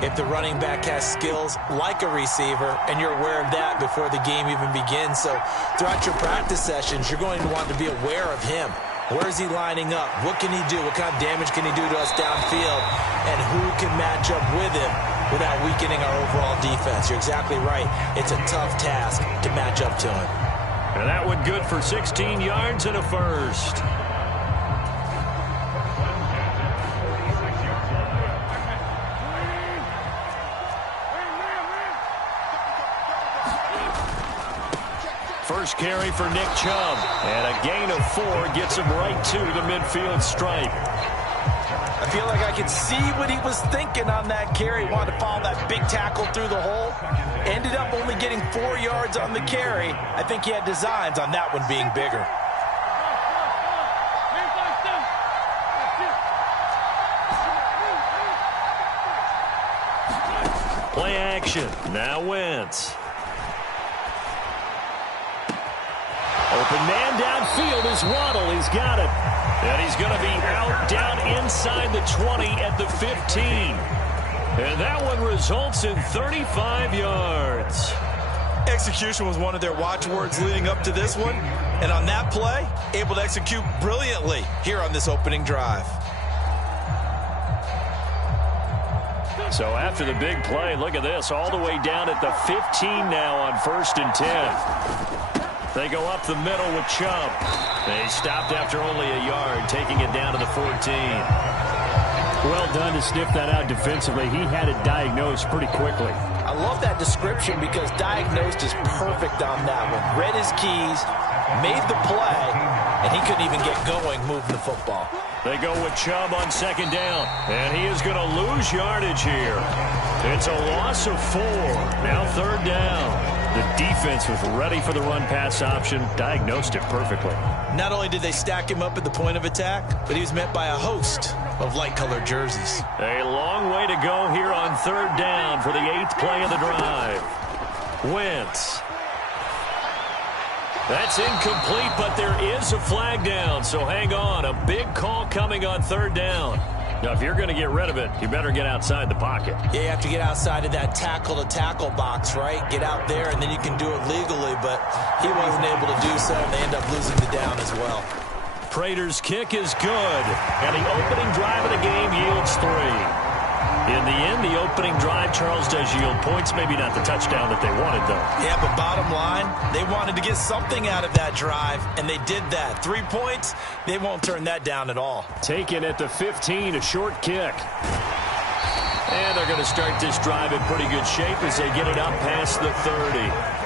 if the running back has skills like a receiver, and you're aware of that before the game even begins. So throughout your practice sessions, you're going to want to be aware of him. Where is he lining up? What can he do? What kind of damage can he do to us downfield? And who can match up with him without weakening our overall defense? You're exactly right. It's a tough task to match up to him. And that one good for 16 yards and a first. First carry for Nick Chubb. And a gain of 4 gets him right to the midfield stripe. I feel like I could see what he was thinking on that carry. Wanted to follow that big tackle through the hole. Ended up only getting 4 yards on the carry. I think he had designs on that one being bigger. Play action. Now Wentz. Open man downfield is Waddle. He's got it. And he's going to be out down inside the 20 at the 15. And that one results in 35 yards. Execution was one of their watchwords leading up to this one. And on that play, able to execute brilliantly here on this opening drive. So after the big play, look at this, all the way down at the 15 now on 1st and 10. They go up the middle with Chubb. They stopped after only a yard, taking it down to the 14. Well done to sniff that out defensively. He had it diagnosed pretty quickly. I love that description because diagnosed is perfect on that one. Read his keys, made the play, and he couldn't even get going moving the football. They go with Chubb on second down, and he is going to lose yardage here. It's a loss of 4. Now 3rd down. The defense was ready for the run-pass option, diagnosed it perfectly. Not only did they stack him up at the point of attack, but he was met by a host of light-colored jerseys. A long way to go here on 3rd down for the 8th play of the drive. Wentz. That's incomplete, but there is a flag down, so hang on. A big call coming on 3rd down. Now, if you're going to get rid of it, you better get outside the pocket. Yeah, you have to get outside of that tackle-to-tackle box, right? Get out there, and then you can do it legally, but he wasn't able to do so, and they end up losing the down as well. Prater's kick is good, and the opening drive of the game yields 3. In the end, the opening drive, Charles, does yield points. Maybe not the touchdown that they wanted, though. Yeah, but bottom line, they wanted to get something out of that drive, and they did that. 3 points, they won't turn that down at all. Taken at the 15, a short kick. And they're going to start this drive in pretty good shape as they get it up past the 30.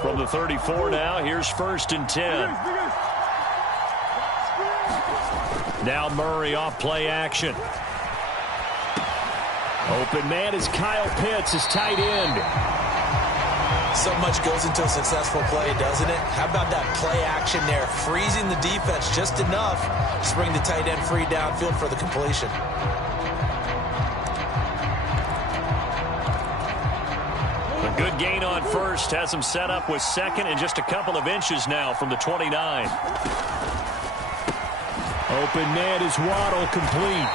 From the 34 now, here's 1st and 10. Now Murray off play action. Open man is Kyle Pitts, his tight end. So much goes into a successful play, doesn't it? How about that play action there? Freezing the defense just enough to bring the tight end free downfield for the completion. A good gain on 1st. Has him set up with 2nd and just a couple of inches now from the 29. Open man is Waddle, complete.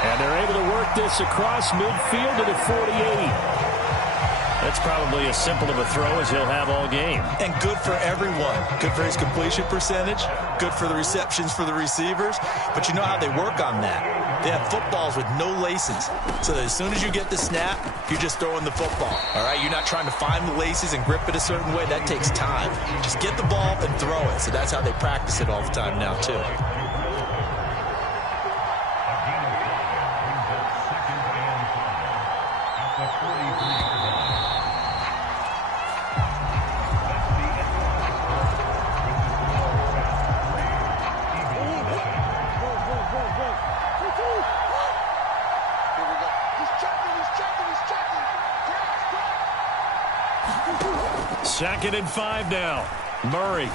And they're able to work this across midfield to the 48. That's probably as simple of a throw as he'll have all game. And good for everyone. Good for his completion percentage. Good for the receptions for the receivers. But you know how they work on that. They have footballs with no laces. So that as soon as you get the snap, you're just throwing the football. All right? You're not trying to find the laces and grip it a certain way. That takes time. Just get the ball and throw it. So that's how they practice it all the time now, too. Second and 5 now. Murray.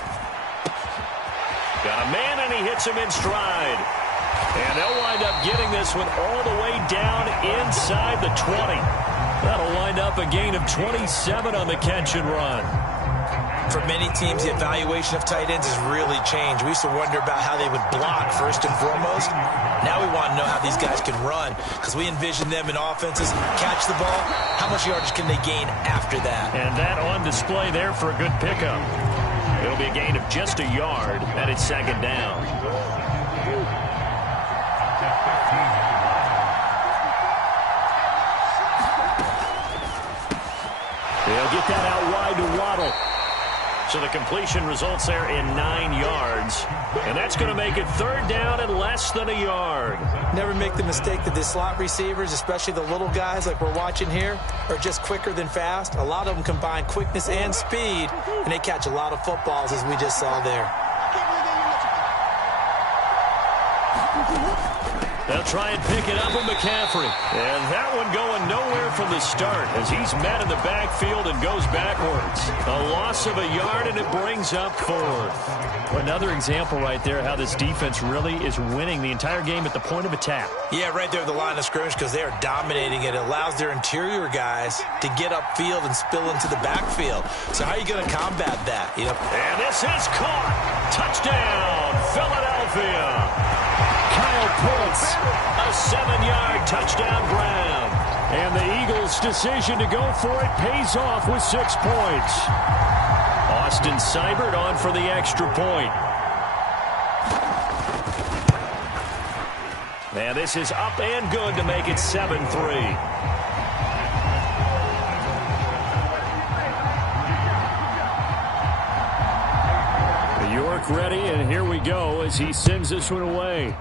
Got a man, and he hits him in stride. And they'll wind up getting this one all the way down inside the 20. That'll wind up a gain of 27 on the catch and run. For many teams, the evaluation of tight ends has really changed. We used to wonder about how they would block first and foremost. Now we want to know how these guys can run because we envision them in offenses catch the ball. How much yardage can they gain after that? And that on display there for a good pickup. It'll be a gain of just a yard, and it's 2nd down. They'll get that out wide to Waddle. So the completion results there in 9 yards. And that's going to make it 3rd down and less than a yard. Never make the mistake that the slot receivers, especially the little guys like we're watching here, are just quicker than fast. A lot of them combine quickness and speed, and they catch a lot of footballs, as we just saw there. They'll try and pick it up with McCaffrey. And that one going nowhere from the start as he's met in the backfield and goes backwards. A loss of a yard, and it brings up 4th. Another example right there how this defense really is winning the entire game at the point of attack. Yeah, right there at the line of scrimmage because they are dominating it. It allows their interior guys to get upfield and spill into the backfield. So how are you going to combat that? You know? And this is caught. Touchdown, Philadelphia. Kyle Pitts. A 7-yard touchdown grab. And the Eagles' decision to go for it pays off with 6 points. Austin Seibert on for the extra point. And this is up and good to make it 7-3. York ready, and here we go as he sends this one away.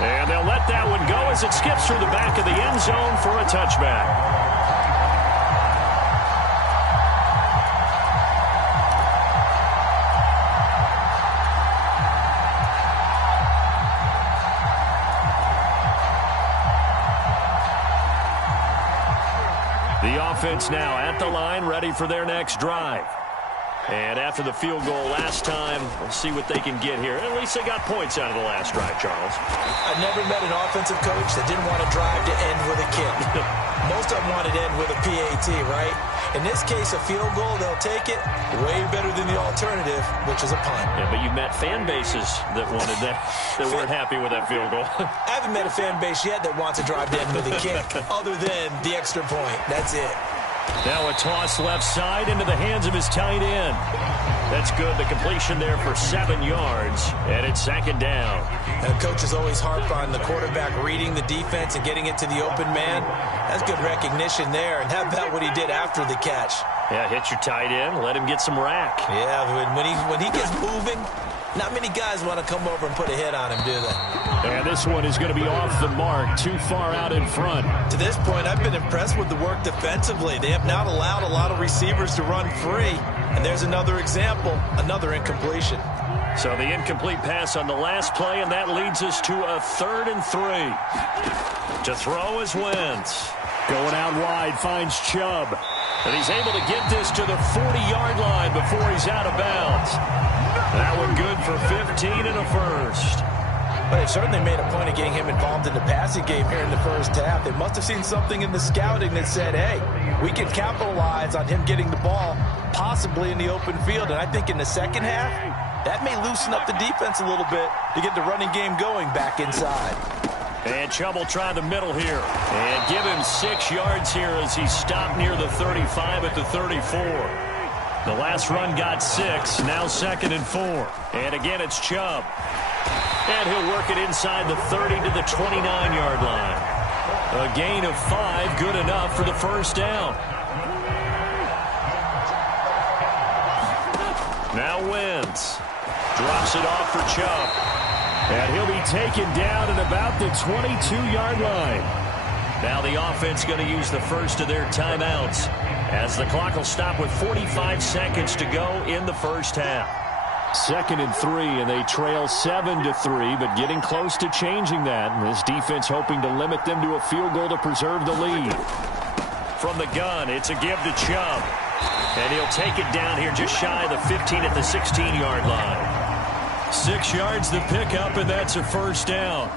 And they'll let that one go as it skips through the back of the end zone for a touchback. The offense now at the line, ready for their next drive. And after the field goal last time, we'll see what they can get here. At least they got points out of the last drive, Charles. I never met an offensive coach that didn't want to drive to end with a kick. Most of them wanted to end with a PAT, right? In this case, a field goal, they'll take it way better than the alternative, which is a punt. Yeah, but you met fan bases that wanted that weren't happy with that field goal. I haven't met a fan base yet that wants to drive to end with a kick, other than the extra point. That's it. Now a toss left side into the hands of his tight end. That's good. The completion there for 7 yards, and it's second down. Now, coaches always harp on the quarterback reading the defense and getting it to the open man. That's good recognition there. And how about what he did after the catch? Yeah, hit your tight end, let him get some rack. Yeah, when he gets moving, not many guys want to come over and put a hit on him, do they? And this one is going to be off the mark, too far out in front. To this point, I've been impressed with the work defensively. They have not allowed a lot of receivers to run free. And there's another example, another incompletion. So the incomplete pass on the last play, and that leads us to a 3rd and 3. To throw is Wentz. Going out wide, finds Chubb. And he's able to get this to the 40-yard line before he's out of bounds. That one good for 15 and a first. But they've certainly made a point of getting him involved in the passing game here in the first half. They must have seen something in the scouting that said, hey, we can capitalize on him getting the ball possibly in the open field. And I think in the second half, that may loosen up the defense a little bit to get the running game going back inside. And Chubb will try the middle here. And give him 6 yards here as he stopped near the 35 at the 34. The last run got 6, now 2nd and 4. And again, it's Chubb. And he'll work it inside the 30 to the 29-yard line. A gain of 5, good enough for the first down. Now Wentz drops it off for Chubb. And he'll be taken down at about the 22-yard line. Now the offense going to use the first of their timeouts as the clock will stop with 45 seconds to go in the first half. 2nd and 3, and they trail 7-3, but getting close to changing that. And this defense hoping to limit them to a field goal to preserve the lead. From the gun, it's a give to Chubb. And he'll take it down here just shy of the 15 at the 16-yard line. 6 yards to pick up, and that's a first down.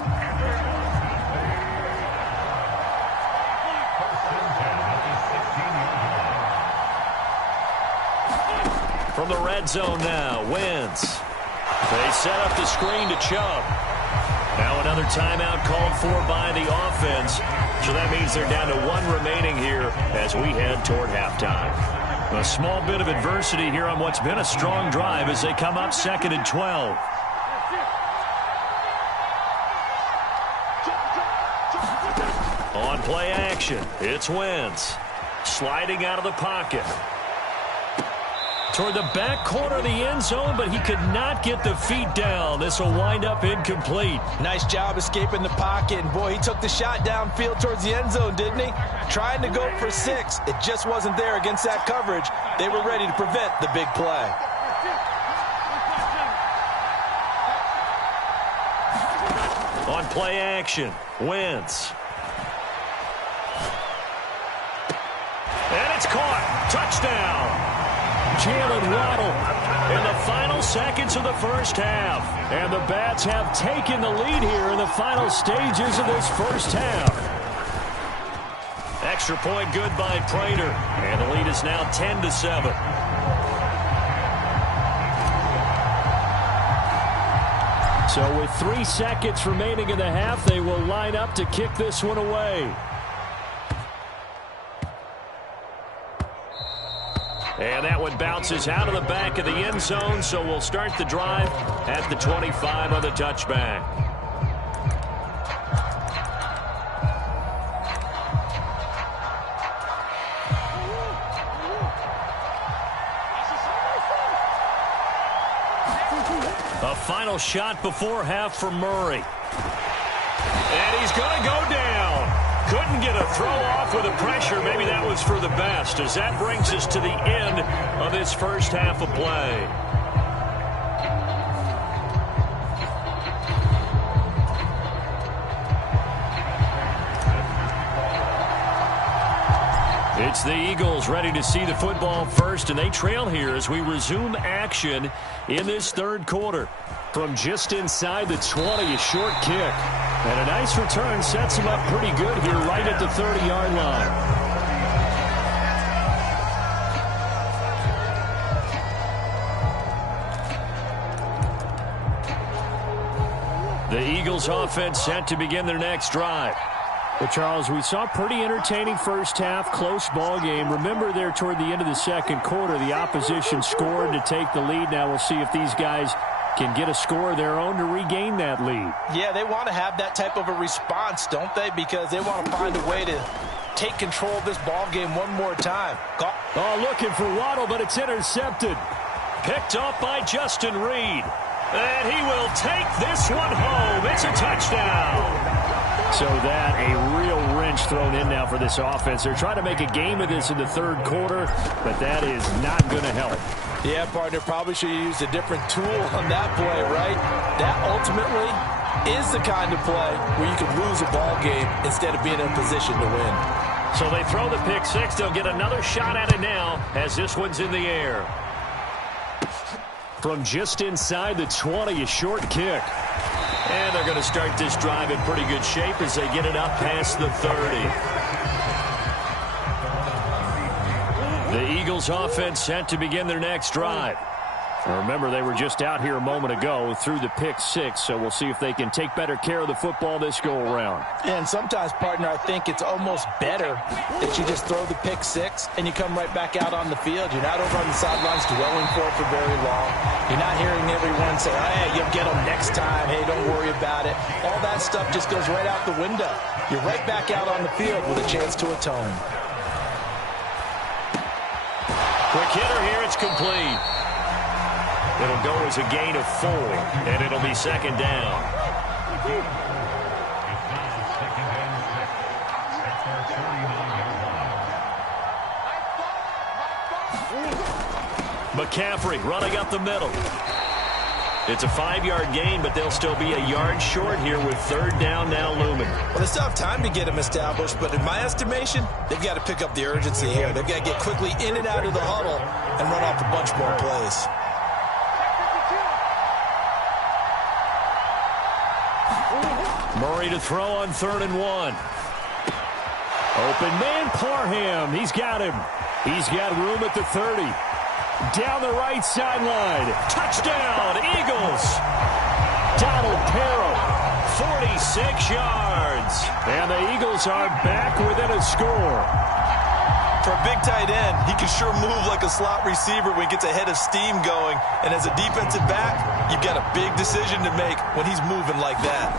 From the red zone now, Wentz. They set up the screen to Chubb. Now another timeout called for by the offense. So that means they're down to 1 remaining here as we head toward halftime. A small bit of adversity here on what's been a strong drive as they come up 2nd and 12. On play action, it's Wentz. Sliding out of the pocket. Toward the back corner of the end zone, but he could not get the feet down. This will wind up incomplete. Nice job escaping the pocket. And boy, he took the shot downfield towards the end zone, didn't he? Trying to go for 6. It just wasn't there against that coverage. They were ready to prevent the big play. On play action, Wentz. And it's caught. Touchdown. Jalen Waddle in the final seconds of the first half. And the Bats have taken the lead here in the final stages of this first half. Extra point good by Prater. And the lead is now 10-7. So with 3 seconds remaining in the half, they will line up to kick this one away. And that one bounces out of the back of the end zone, so we'll start the drive at the 25 on the touchback. A final shot before half for Murray. And he's going to go down. Couldn't get a throw off with the pressure. Maybe that was for the best, as that brings us to the end of this first half of play. It's the Eagles ready to see the football first, and they trail here as we resume action in this third quarter. From just inside the 20, a short kick. And a nice return sets him up pretty good here right at the 30-yard line. The Eagles offense set to begin their next drive. Well, Charles, we saw pretty entertaining first half, close ball game. Remember there toward the end of the second quarter, the opposition scored to take the lead. Now we'll see if these guys can get a score of their own to regain that lead. Yeah, they want to have that type of a response, don't they? Because they want to find a way to take control of this ball game one more time. Oh, looking for Waddle, but it's intercepted. Picked off by Justin Reed. And he will take this one home. It's a touchdown. So that, a real wrench thrown in now for this offense. They're trying to make a game of this in the third quarter, but that is not going to help. Yeah, partner, probably should have used a different tool on that play, right? That ultimately is the kind of play where you could lose a ball game instead of being in a position to win. So they throw the pick six. They'll get another shot at it now as this one's in the air. From just inside the 20, a short kick. And they're going to start this drive in pretty good shape as they get it up past the 30. The Eagles offense set to begin their next drive. Remember, they were just out here a moment ago through the pick six, so we'll see if they can take better care of the football this go-around. And sometimes, partner, I think it's almost better that you just throw the pick six and you come right back out on the field. You're not over on the sidelines dwelling for it for very long. You're not hearing everyone say, hey, you'll get them next time. Hey, don't worry about it. All that stuff just goes right out the window. You're right back out on the field with a chance to atone. Quick hitter here, it's complete. It'll go as a gain of 4, and it'll be second down. McCaffrey running up the middle. It's a 5-yard gain, but they'll still be a yard short here with third down now looming. Well, they still have time to get him established, but in my estimation, they've got to pick up the urgency here. They've got to get quickly in and out of the huddle and run off a bunch more plays. Murray to throw on 3rd and 1. Open man, Parham. He's got him. He's got room at the 30. Down the right sideline. Touchdown, Eagles. Donald Perro. 46 yards. And the Eagles are back within a score. For a big tight end, he can sure move like a slot receiver when he gets a head of steam going. And as a defensive back, you've got a big decision to make when he's moving like that.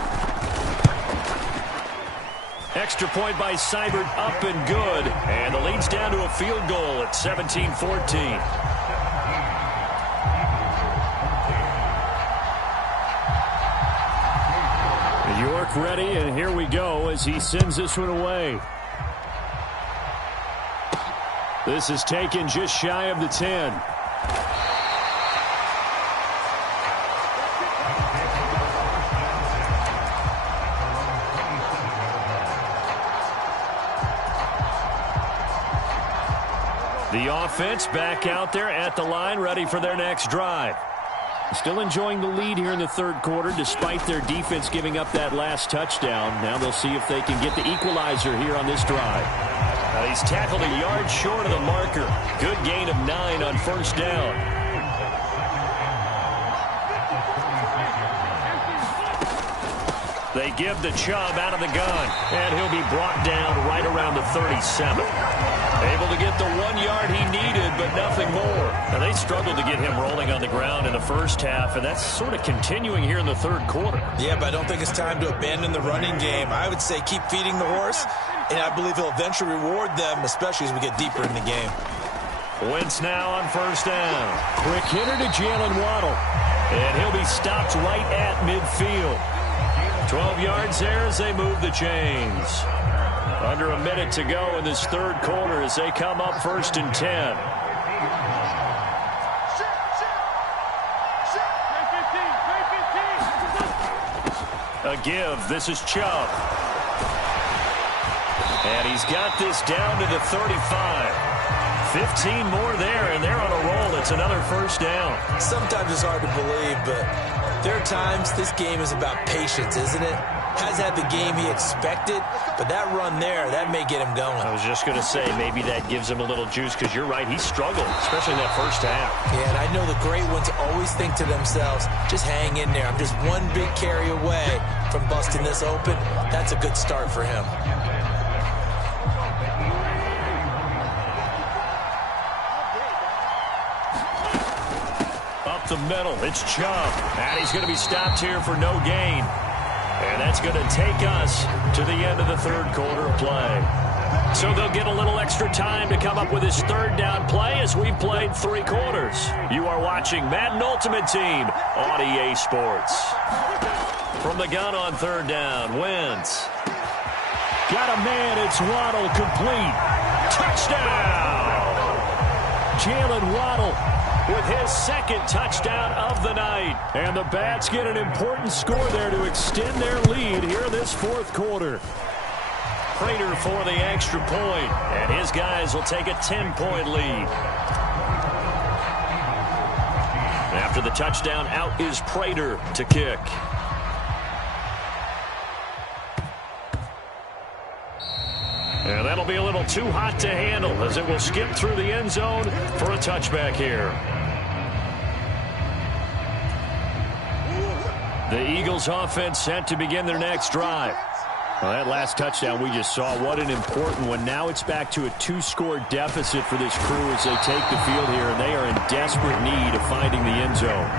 Extra point by Seibert, up and good. And the lead's down to a field goal at 17-14. York ready, and here we go as he sends this one away. This is taken just shy of the 10. The offense back out there at the line, ready for their next drive. Still enjoying the lead here in the third quarter, despite their defense giving up that last touchdown. Now they'll see if they can get the equalizer here on this drive. He's tackled a yard short of the marker. Good gain of 9 on first down. They give the Chubb out of the gun, and he'll be brought down right around the 37. Able to get the 1 yard he needed, but nothing more. Now, they struggled to get him rolling on the ground in the first half, and that's sort of continuing here in the third quarter. Yeah, but I don't think it's time to abandon the running game. I would say keep feeding the horse, and I believe he'll eventually reward them, especially as we get deeper in the game. Wentz now on first down. Quick hitter to Jalen Waddle. And he'll be stopped right at midfield. 12 yards there as they move the chains. Under a minute to go in this third quarter as they come up 1st and 10. A give. This is Chubb. And he's got this down to the 35. 15 more there, and they're on a roll. It's another first down. Sometimes it's hard to believe, but there are times this game is about patience, isn't it? Has had the game he expected, but that run there, that may get him going. I was just going to say, maybe that gives him a little juice, because you're right, he struggled, especially in that first half. Yeah, and I know the great ones always think to themselves, just hang in there. I'm just one big carry away from busting this open. That's a good start for him. up the middle. It's Chubb. And he's going to be stopped here for no gain. And that's going to take us to the end of the third quarter play. So they'll get a little extra time to come up with his third down play as we've played 3 quarters. You are watching Madden Ultimate Team on EA Sports. From the gun on third down, Wentz. Got a man, it's Waddle, complete. Touchdown! Jalen Waddle with his second touchdown of the night. And the Bats get an important score there to extend their lead here in this fourth quarter. Prater for the extra point, and his guys will take a 10-point lead. After the touchdown, out is Prater to kick. And that'll be a little too hot to handle as it will skip through the end zone for a touchback here. The Eagles offense set to begin their next drive. Well, that last touchdown we just saw, what an important one. Now it's back to a 2-score deficit for this crew as they take the field here, and they are in desperate need of finding the end zone.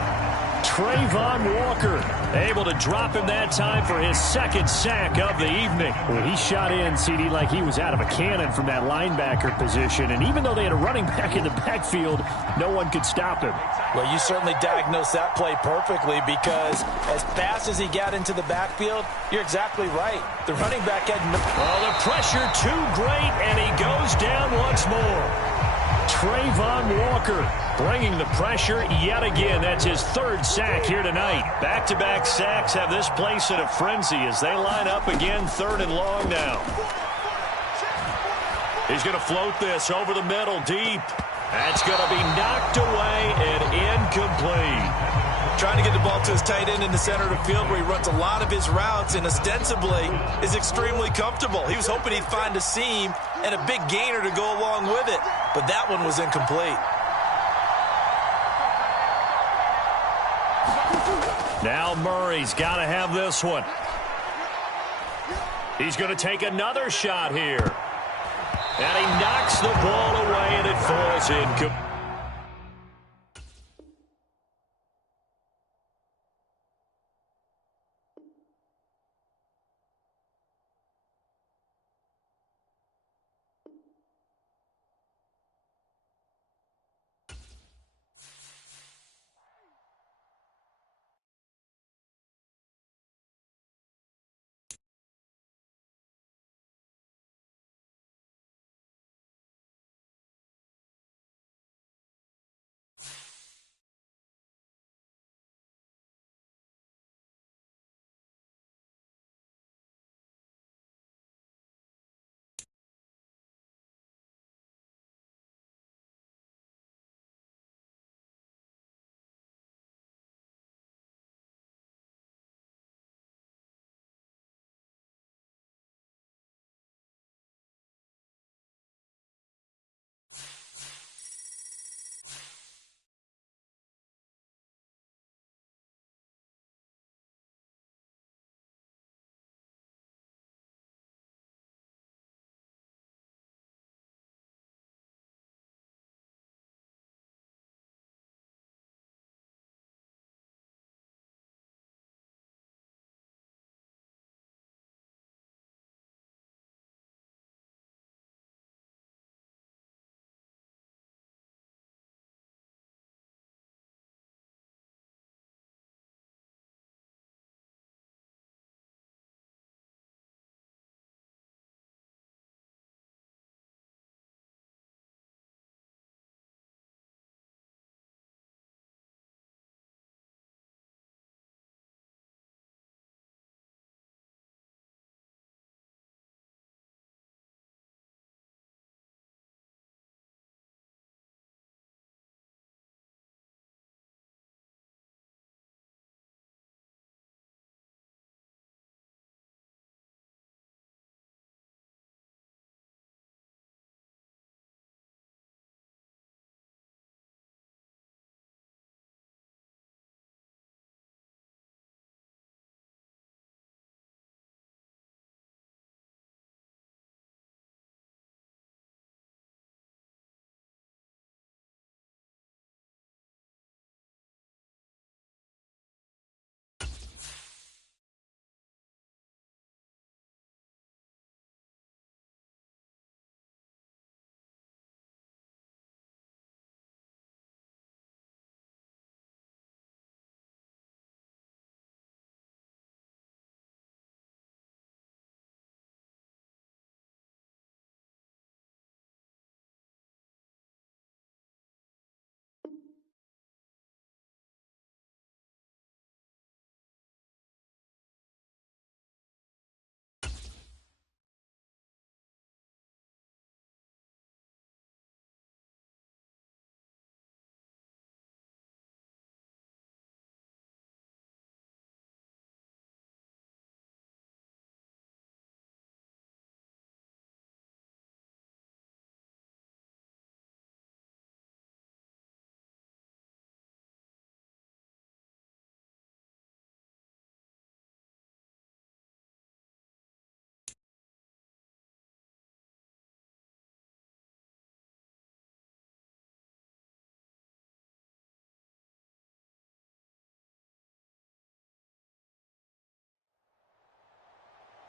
Trayvon Walker able to drop him that time for his second sack of the evening. Well, he shot in, CD, like he was out of a cannon from that linebacker position. And even though they had a running back in the backfield, no one could stop him. Well, you certainly diagnosed that play perfectly because as fast as he got into the backfield, you're exactly right. The running back had no... Well, the pressure too great, and he goes down once more. Trayvon Walker bringing the pressure yet again. That's his third sack here tonight. Back-to-back sacks have this place in a frenzy as they line up again, 3rd and long now. He's going to float this over the middle deep. That's going to be knocked away and incomplete. Trying to get the ball to his tight end in the center of the field where he runs a lot of his routes and ostensibly is extremely comfortable. He was hoping he'd find a seam and a big gainer to go along with it, but that one was incomplete. Now Murray's got to have this one. He's going to take another shot here. And he knocks the ball away and it falls incomplete.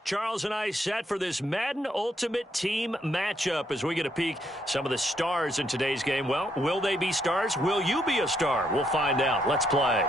Charles and I set for this Madden Ultimate Team matchup as we get a peek some of the stars in today's game. Well, will they be stars? Will you be a star? We'll find out. Let's play.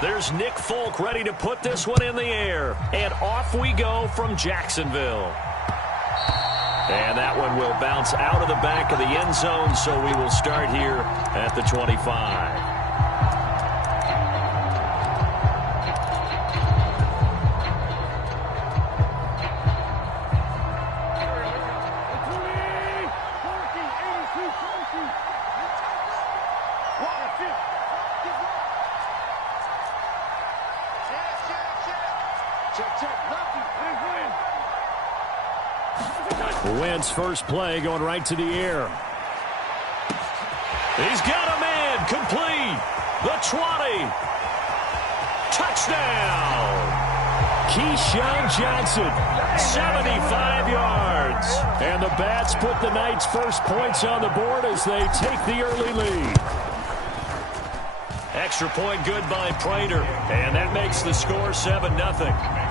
There's Nick Folk ready to put this one in the air. And off we go from Jacksonville. And that one will bounce out of the back of the end zone, so we will start here at the 25. Wentz first play going right to the air. He's got a man complete. The 20. Touchdown. Keyshawn Johnson, 75 yards. And the Bats put the Knights' first points on the board as they take the early lead. Extra point good by Prater. And that makes the score 7-0.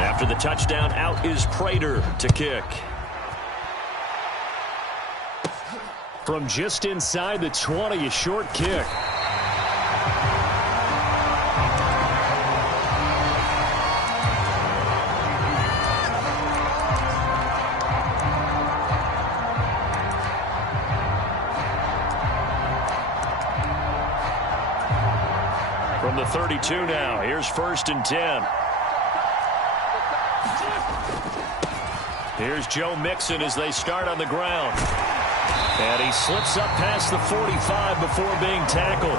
After the touchdown, out is Prater to kick. From just inside the 20, a short kick. From the 32 now, here's 1st and 10. Here's Joe Mixon as they start on the ground. And he slips up past the 45 before being tackled.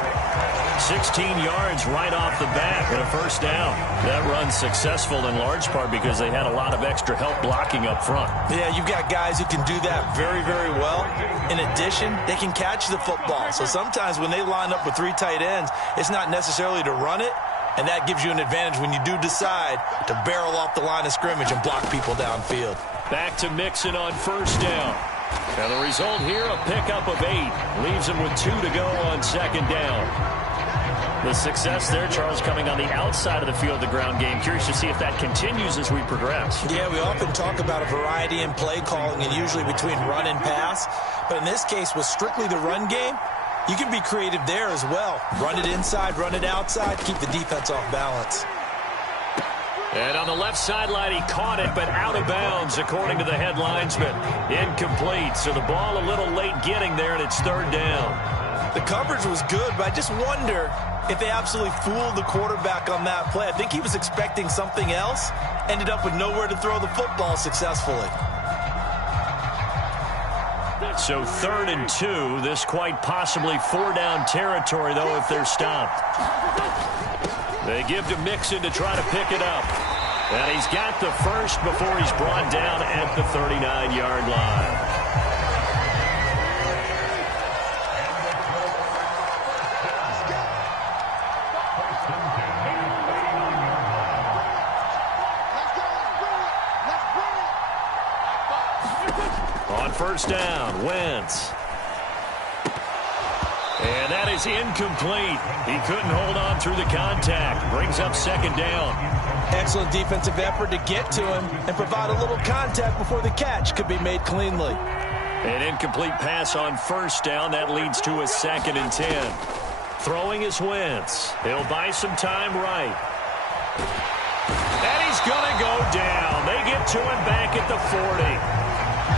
16 yards right off the bat and a first down. That run's successful in large part because they had a lot of extra help blocking up front. Yeah, you've got guys who can do that very, very well. In addition, they can catch the football. So sometimes when they line up with 3 tight ends, it's not necessarily to run it. And that gives you an advantage when you do decide to barrel off the line of scrimmage and block people downfield. Back to Mixon on first down. And the result here, a pickup of 8. Leaves him with 2 to go on second down. The success there, Charles, coming on the outside of the field, the ground game. Curious to see if that continues as we progress. Yeah, we often talk about a variety in play calling and usually between run and pass. But in this case, with strictly the run game, you can be creative there as well. Run it inside, run it outside, keep the defense off balance. And on the left sideline, he caught it, but out of bounds, according to the head linesman. Incomplete, so the ball a little late getting there, and it's 3rd down. The coverage was good, but I just wonder if they absolutely fooled the quarterback on that play. I think he was expecting something else, ended up with nowhere to throw the football successfully. So 3rd and 2, this quite possibly 4-down territory, though, if they're stopped. They give to Mixon to try to pick it up. And he's got the first before he's brought down at the 39-yard line. On first down, Wentz. And that is incomplete. He couldn't hold on through the contact. Brings up second down. Excellent defensive effort to get to him and provide a little contact before the catch could be made cleanly. An incomplete pass on first down. That leads to a 2nd and 10. Throwing is Wentz. He'll buy some time right. And he's going to go down. They get to him back at the 40.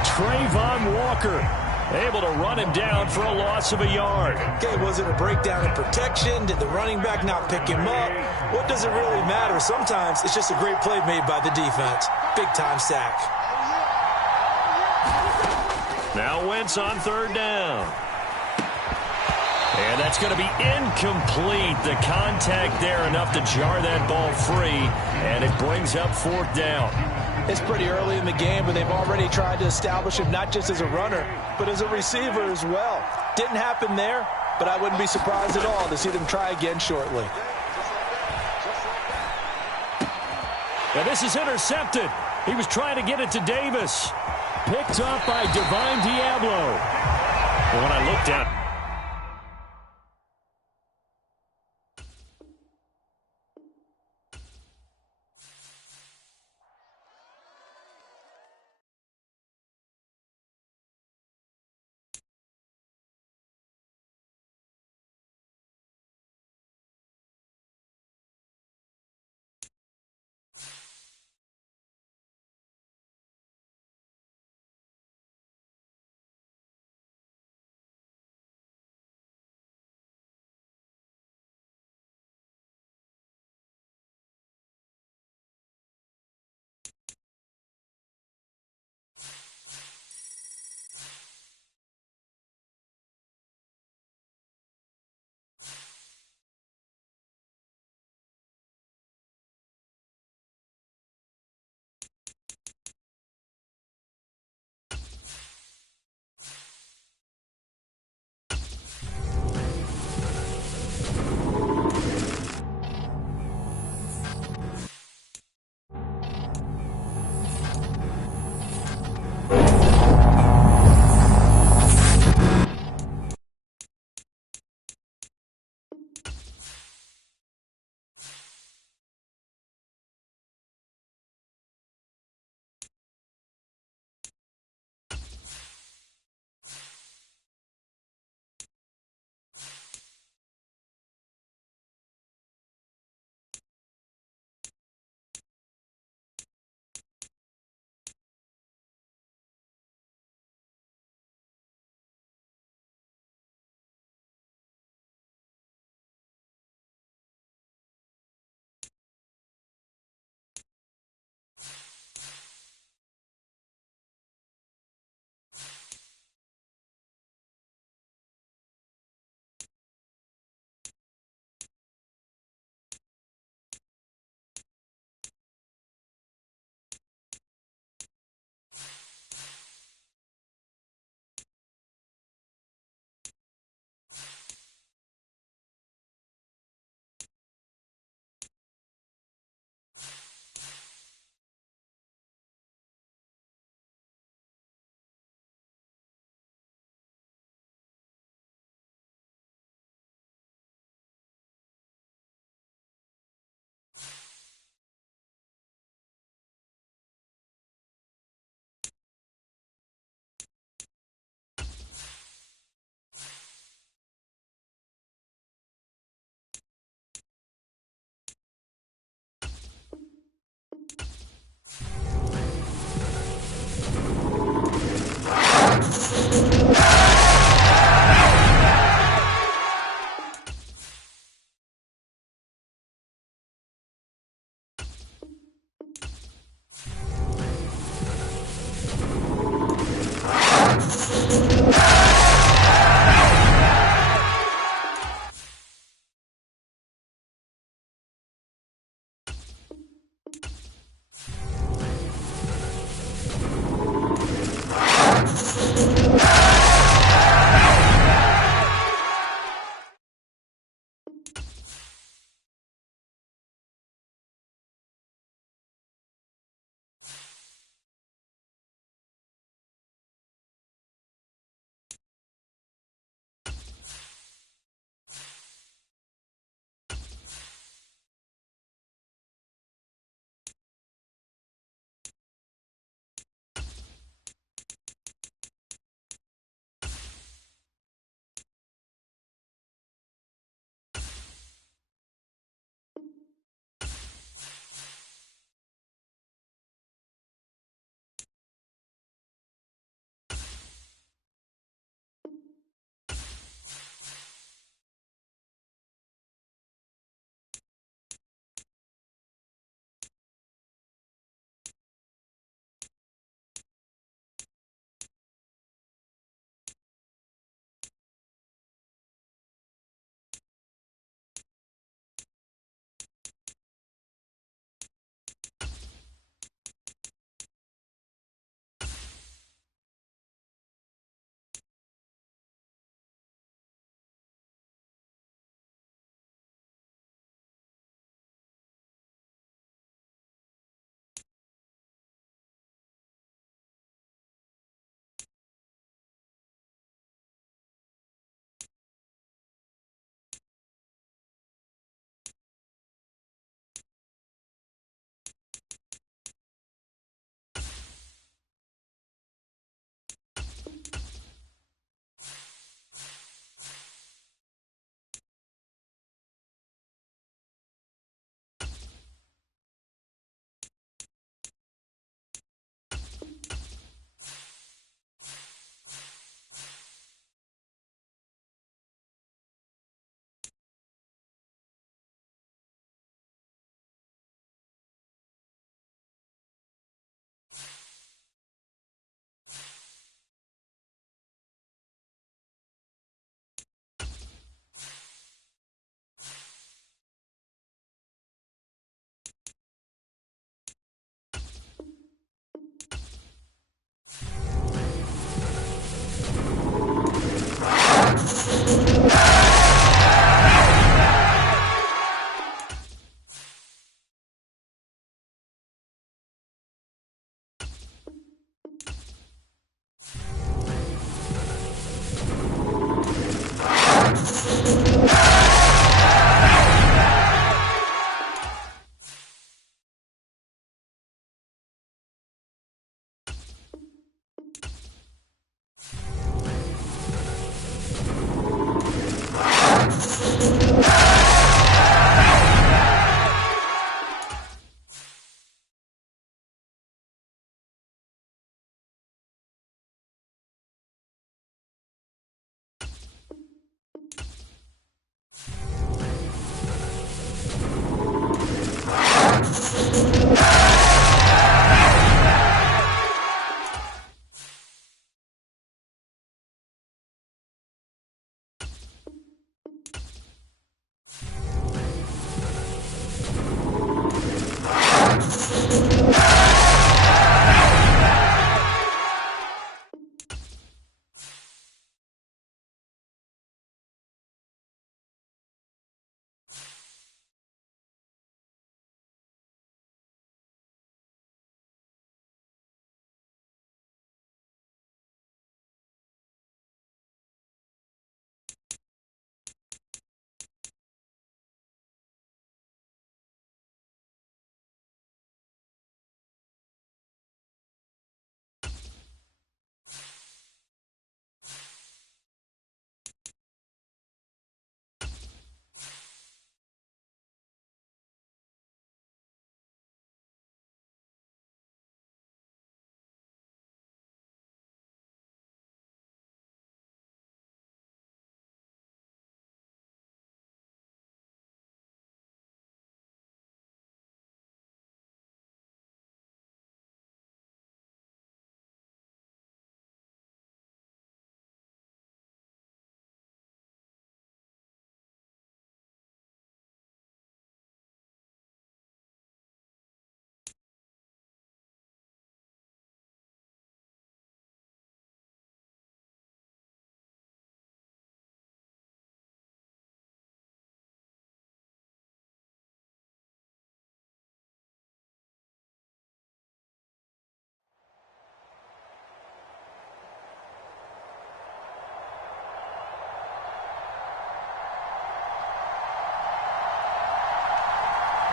Trayvon Walker able to run him down for a loss of a yard. Okay, was it a breakdown in protection? Did the running back not pick him up? What does it really matter? Sometimes it's just a great play made by the defense. Big-time sack. Now Wentz on 3rd down. And that's going to be incomplete. The contact there enough to jar that ball free, and it brings up fourth down. It's pretty early in the game, but they've already tried to establish him not just as a runner, but as a receiver as well. Didn't happen there, but I wouldn't be surprised at all to see them try again shortly. And this is intercepted. He was trying to get it to Davis. Picked up by Divine Diablo. And when I looked down...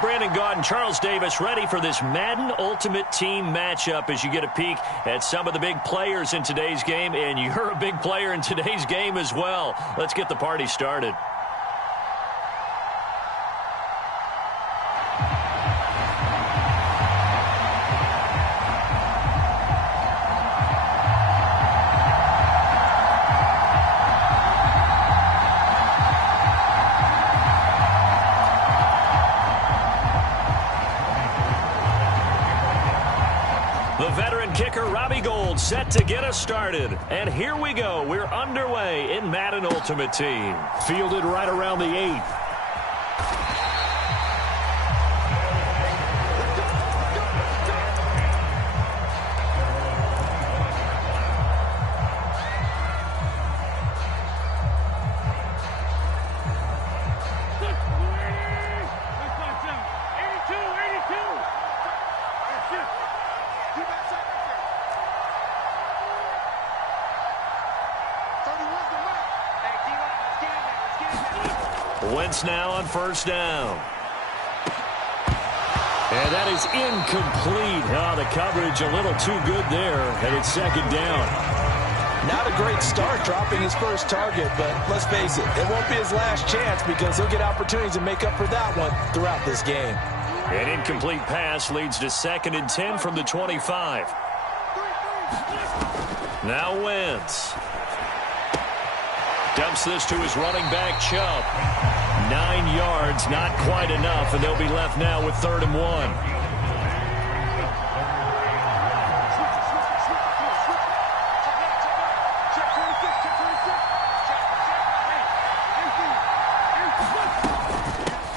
Brandon Gaud and Charles Davis ready for this Madden Ultimate Team matchup as you get a peek at some of the big players in today's game, and you're a big player in today's game as well. Let's get the party started. Set to get us started. And here we go. We're underway in Madden Ultimate Team. Fielded right around the 8. Wentz now on first down. And that is incomplete. Oh, the coverage a little too good there, and it's second down. Not a great start dropping his first target, but let's face it, it won't be his last chance because he'll get opportunities to make up for that one throughout this game. An incomplete pass leads to 2nd and 10 from the 25. Now Wentz. Dumps this to his running back, Chubb. 9 yards, not quite enough, and they'll be left now with 3rd and 1.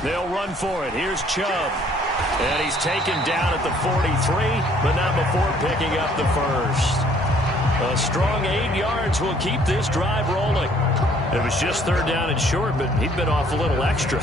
They'll run for it. Here's Chubb. And he's taken down at the 43, but not before picking up the first. A strong 8 yards will keep this drive rolling. It was just 3rd down and short, but he'd been off a little extra.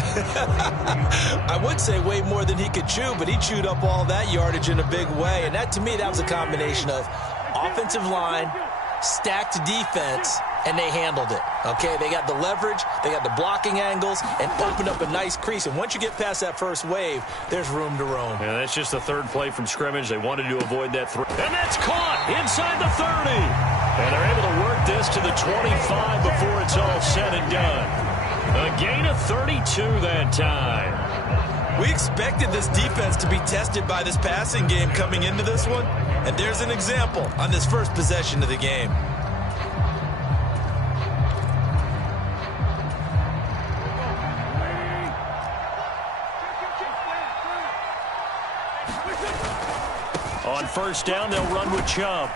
I would say way more than he could chew, but he chewed up all that yardage in a big way. And that, to me, that was a combination of offensive line, stacked defense, and they handled it. Okay, they got the leverage, they got the blocking angles, and opened up a nice crease. And once you get past that first wave, there's room to roam. Yeah, that's just the 3rd play from scrimmage. They wanted to avoid that throw. And that's caught inside the 30. And they're able to work this to the 25 before it's all said and done. A gain of 32 that time. We expected this defense to be tested by this passing game coming into this one. And there's an example on this first possession of the game. On first down, they'll run with Chubb.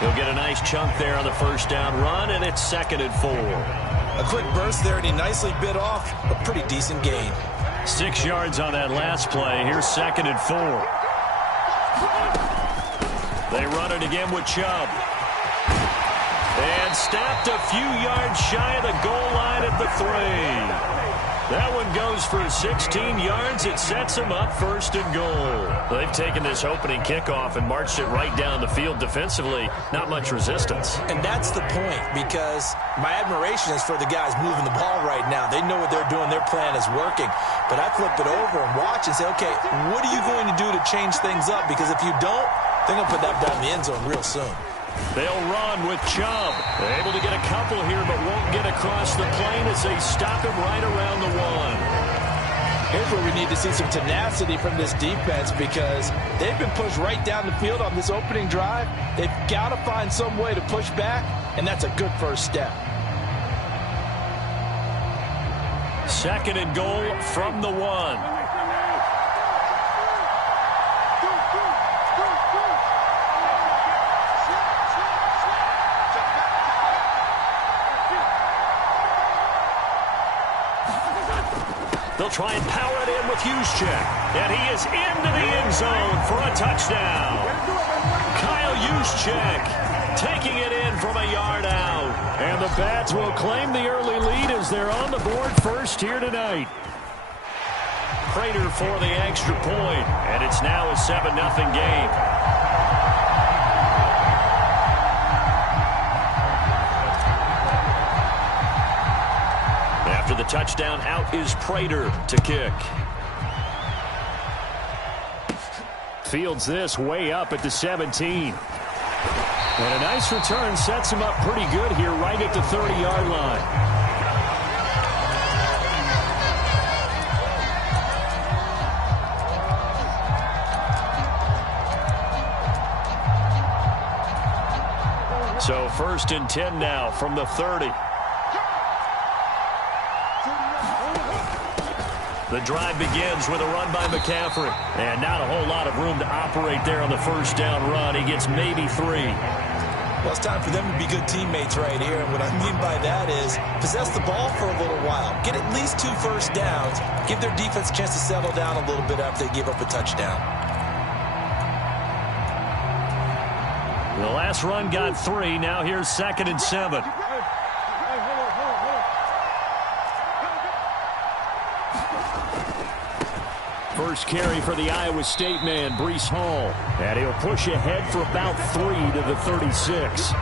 He'll get a nice chunk there on the first down run, and it's 2nd and 4. A quick burst there, and he nicely bit off a pretty decent gain. 6 yards on that last play. Here's 2nd and 4. They run it again with Chubb. And stopped a few yards shy of the goal line at the 3. That one goes for 16 yards. It sets them up 1st and goal. They've taken this opening kickoff and marched it right down the field defensively. Not much resistance. And that's the point, because my admiration is for the guys moving the ball right now. They know what they're doing. Their plan is working. But I flip it over and watch and say, okay, what are you going to do to change things up? Because if you don't, they're going to put that ball in the end zone real soon. They'll run with Chubb. They're able to get a couple here, but won't get across the plane as they stop him right around the 1. Here's where we need to see some tenacity from this defense, because they've been pushed right down the field on this opening drive. They've got to find some way to push back, and that's a good first step. 2nd and goal from the 1. They'll try and power it in with Juszczyk. And he is into the end zone for a touchdown. Kyle Juszczyk taking it in from a yard out. And the Bats will claim the early lead as they're on the board first here tonight. Prater for the extra point. And it's now a 7-0 game. After the touchdown, out is Prater to kick. Fields this way up at the 17. And a nice return sets him up pretty good here right at the 30-yard line. So 1st and 10 now from the 30. The drive begins with a run by McCaffrey. And not a whole lot of room to operate there on the first down run. He gets maybe 3. Well, it's time for them to be good teammates right here. And what I mean by that is possess the ball for a little while. Get at least 2 first downs. Give their defense a chance to settle down a little bit after they give up a touchdown. The last run got 3. Now here's 2nd and 7. First carry for the Iowa State man, Breece Hall. And he'll push ahead for about 3 to the 36.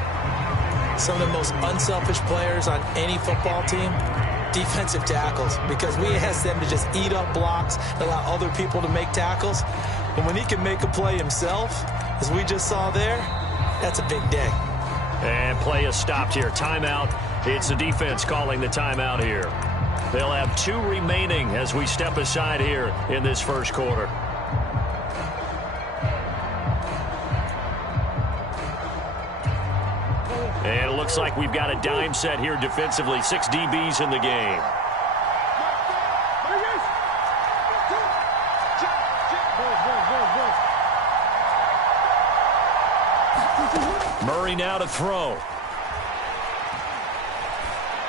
Some of the most unselfish players on any football team, defensive tackles, because we ask them to just eat up blocks, allow other people to make tackles. And when he can make a play himself, as we just saw there, that's a big day. And play is stopped here. Timeout. It's the defense calling the timeout here. They'll have 2 remaining as we step aside here in this first quarter. And it looks like we've got a dime set here defensively. 6 DBs in the game. Murray now to throw.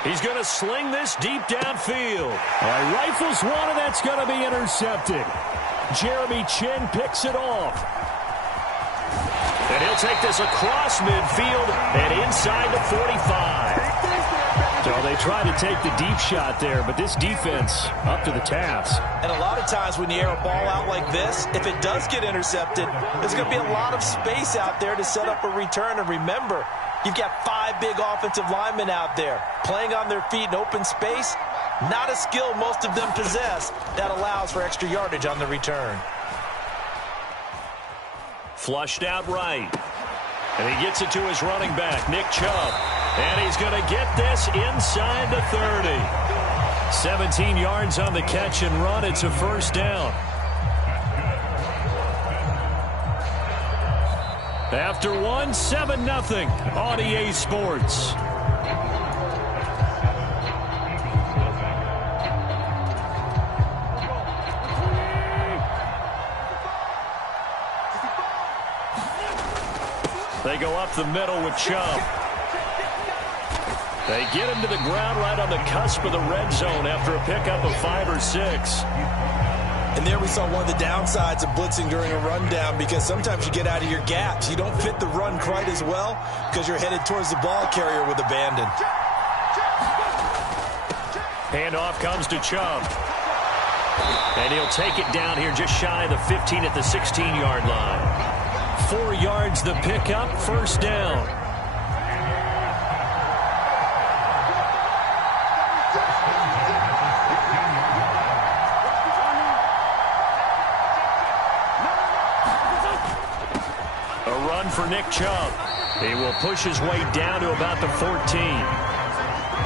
He's going to sling this deep downfield. Rifles one, and that's going to be intercepted. Jeremy Chin picks it off. And he'll take this across midfield and inside the 45. So they try to take the deep shot there, but this defense up to the task. And a lot of times when you air a ball out like this, if it does get intercepted, there's going to be a lot of space out there to set up a return. And remember, you've got 5 big offensive linemen out there playing on their feet in open space. Not a skill most of them possess that allows for extra yardage on the return. Flushed out right. And he gets it to his running back, Nick Chubb. And he's going to get this inside the 30. 17 yards on the catch and run. It's a first down. After one, 7-0 on EA Sports. They go up the middle with Chubb. They get him to the ground right on the cusp of the red zone after a pickup of 5 or 6. And there we saw one of the downsides of blitzing during a rundown, because sometimes you get out of your gaps. You don't fit the run quite as well because you're headed towards the ball carrier with abandon. Handoff comes to Chubb. And he'll take it down here just shy of the 15 at the 16-yard line. 4 yards the pickup, first down. For Nick Chubb. He will push his way down to about the 14.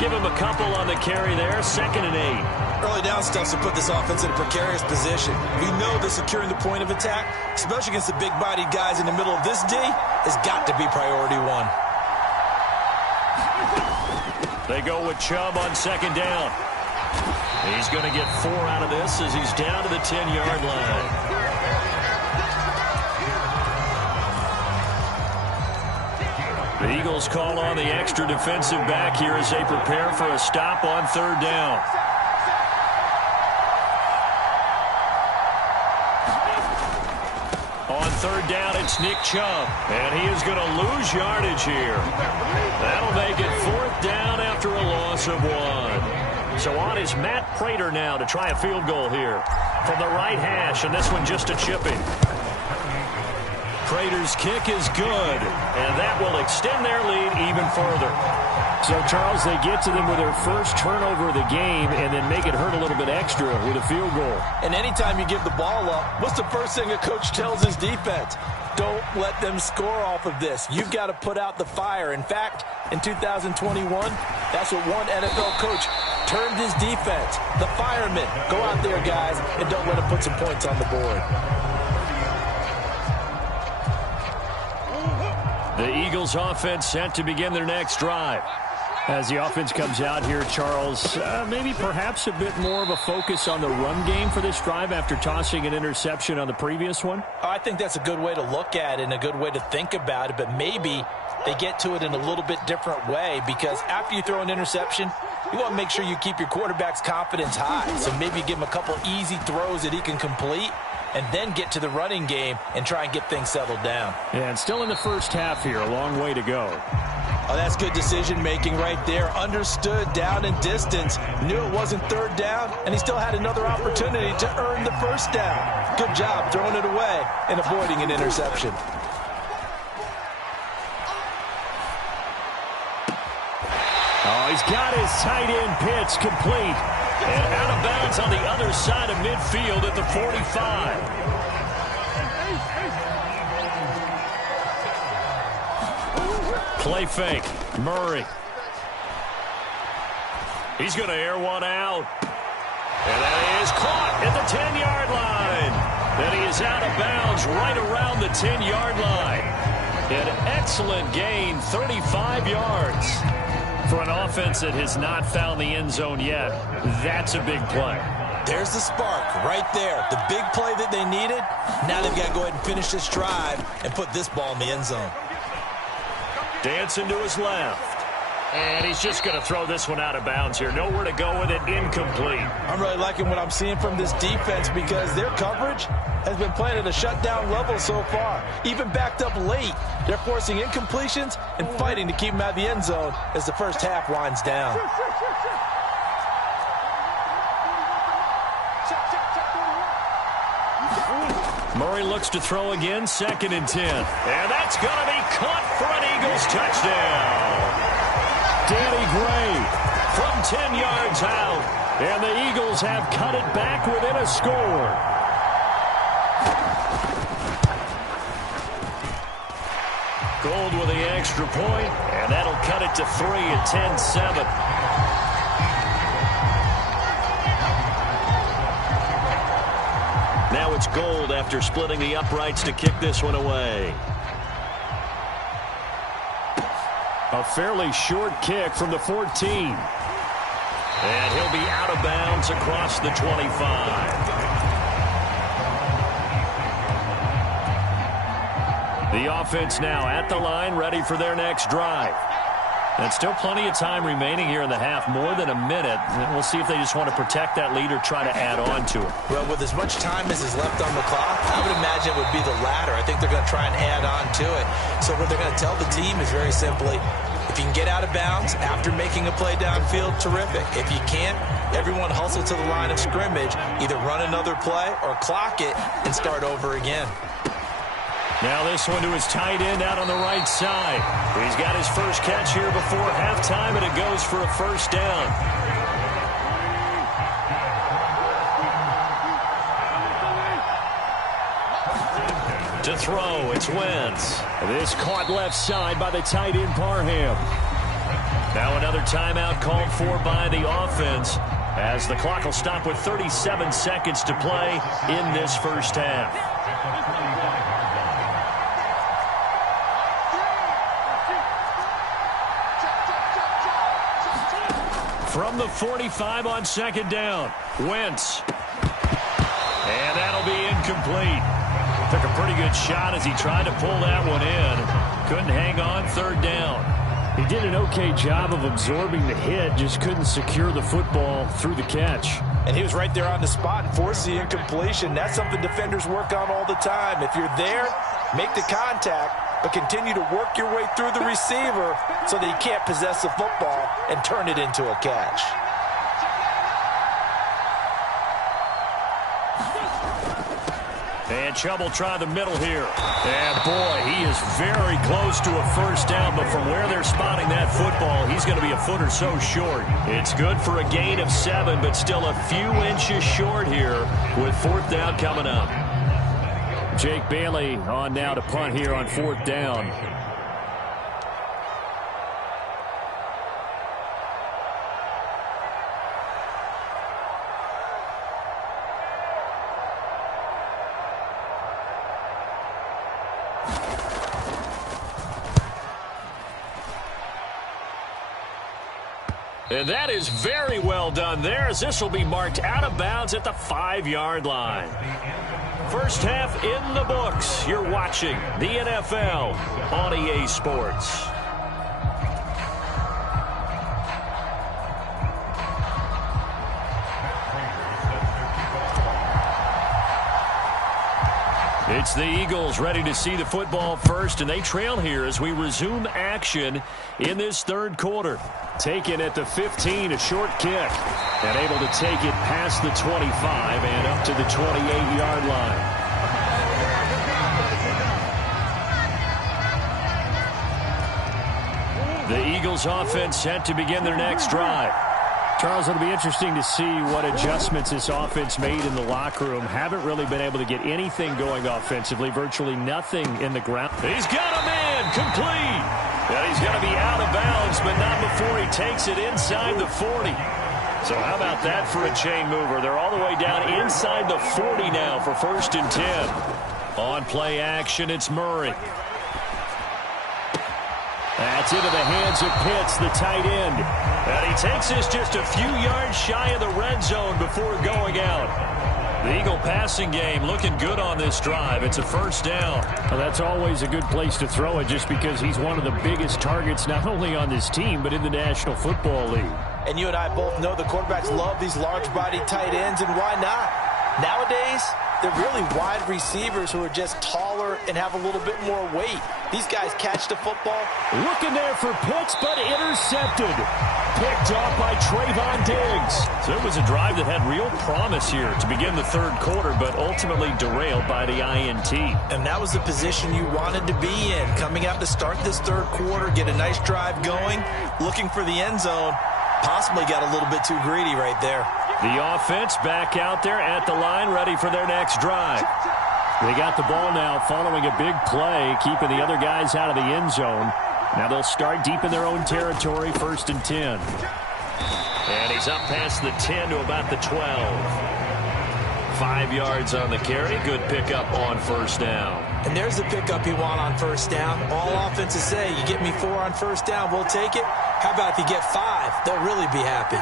Give him a couple on the carry there. 2nd and 8. Early down stuff to put this offense in a precarious position. We know that securing the point of attack, especially against the big-bodied guys in the middle of this D, has got to be priority 1. They go with Chubb on 2nd down. He's going to get 4 out of this as he's down to the 10-yard line. The Eagles call on the extra defensive back here as they prepare for a stop on 3rd down. On 3rd down, it's Nick Chubb, and he is going to lose yardage here. That'll make it 4th down after a loss of 1. So on is Matt Prater now to try a field goal here from the right hash, and this one just a chipping. Prater's kick is good, and that will extend their lead even further. So, Charles, they get to them with their first turnover of the game and then make it hurt a little bit extra with a field goal. And anytime you give the ball up, what's the first thing a coach tells his defense? Don't let them score off of this. You've got to put out the fire. In fact, in 2021, that's what one NFL coach termed his defense. The firemen. Go out there, guys, and don't let them put some points on the board. The Eagles offense set to begin their next drive. As the offense comes out here, Charles, maybe perhaps a bit more of a focus on the run game for this drive after tossing an interception on the previous one? I think that's a good way to look at it and a good way to think about it, but maybe they get to it in a little bit different way because after you throw an interception, you want to make sure you keep your quarterback's confidence high. So maybe give him a couple easy throws that he can complete and then get to the running game and try and get things settled down. Yeah, and still in the first half here, a long way to go. Oh, that's good decision-making right there. Understood down and distance. Knew it wasn't third down, and he still had another opportunity to earn the first down. Good job throwing it away and avoiding an interception. Oh, he's got his tight end pitch complete. And out of bounds on the other side of midfield at the 45. Play fake. Murray. He's going to air one out. And that is caught at the 10-yard line. Then he is out of bounds right around the 10-yard line. An excellent gain, 35 yards. For an offense that has not found the end zone yet, that's a big play. There's the spark right there. The big play that they needed. Now they've got to go ahead and finish this drive and put this ball in the end zone. Dancing to his left. And he's just going to throw this one out of bounds here. Nowhere to go with it. Incomplete. I'm really liking what I'm seeing from this defense because their coverage has been playing at a shutdown level so far. Even backed up late, they're forcing incompletions and fighting to keep them out of the end zone as the first half winds down. Murray looks to throw again, 2nd and 10. And that's going to be caught for an Eagles touchdown. Danny Gray from 10 yards out. And the Eagles have cut it back within a score. Gold with the extra point, and that'll cut it to 3 at 10-7. Now it's Gold after splitting the uprights to kick this one away. A fairly short kick from the 14. And he'll be out of bounds across the 25. The offense now at the line, ready for their next drive. And still plenty of time remaining here in the half, more than a minute. And we'll see if they just want to protect that lead or try to add on to it. Well, with as much time as is left on the clock, I would imagine it would be the latter. I think they're going to try and add on to it. So what they're going to tell the team is very simply, if you can get out of bounds after making a play downfield, terrific. If you can't, everyone hustle to the line of scrimmage, either run another play or clock it and start over again. Now this one to his tight end out on the right side. He's got his first catch here before halftime, and it goes for a first down. To throw, it's Wentz. This caught left side by the tight end Parham. Now another timeout called for by the offense, as the clock will stop with 37 seconds to play in this first half. From the 45 on 2nd down, Wentz. And that'll be incomplete. Took a pretty good shot as he tried to pull that one in. Couldn't hang on, 3rd down. He did an okay job of absorbing the hit, just couldn't secure the football through the catch. And he was right there on the spot and forced the incompletion. That's something defenders work on all the time. If you're there, make the contact, but continue to work your way through the receiver so that he can't possess the football and turn it into a catch. And Chubb will try the middle here. And, boy, he is very close to a first down, but from where they're spotting that football, he's going to be a foot or so short. It's good for a gain of 7, but still a few inches short here with 4th down coming up. Jake Bailey on now to punt here on 4th down. And that is very well done there, as this will be marked out of bounds at the 5-yard line. First half in the books. You're watching the NFL on EA Sports. It's the Eagles ready to see the football first, and they trail here as we resume action in this third quarter. Taken at the 15, a short kick. And able to take it past the 25 and up to the 28-yard line. The Eagles offense set to begin their next drive. Charles, it'll be interesting to see what adjustments this offense made in the locker room. Haven't really been able to get anything going offensively, virtually nothing in the ground. He's got a man, complete. And he's going to be out of bounds, but not before he takes it inside the 40. So how about that for a chain mover? They're all the way down inside the 40 now for 1st and 10. On play action, it's Murray. That's into the hands of Pitts, the tight end. And he takes this just a few yards shy of the red zone before going out. The Eagle passing game looking good on this drive. It's a first down. Well, that's always a good place to throw it just because he's one of the biggest targets not only on this team but in the National Football League. And you and I both know the quarterbacks love these large-bodied tight ends, and why not? Nowadays, they're really wide receivers who are just taller and have a little bit more weight. These guys catch the football. Looking there for Pitts, but intercepted. Picked off by Trayvon Diggs. So it was a drive that had real promise here to begin the third quarter, but ultimately derailed by the INT. And that was the position you wanted to be in. Coming out to start this third quarter, get a nice drive going, looking for the end zone. Possibly got a little bit too greedy right there. The offense back out there at the line, ready for their next drive. They got the ball now following a big play, keeping the other guys out of the end zone. Now they'll start deep in their own territory, 1st and 10. And he's up past the 10 to about the 12. 5 yards on the carry. Good pickup on first down. And there's the pickup you want on first down. All offenses say, you get me 4 on first down, we'll take it. How about if you get 5? They'll really be happy.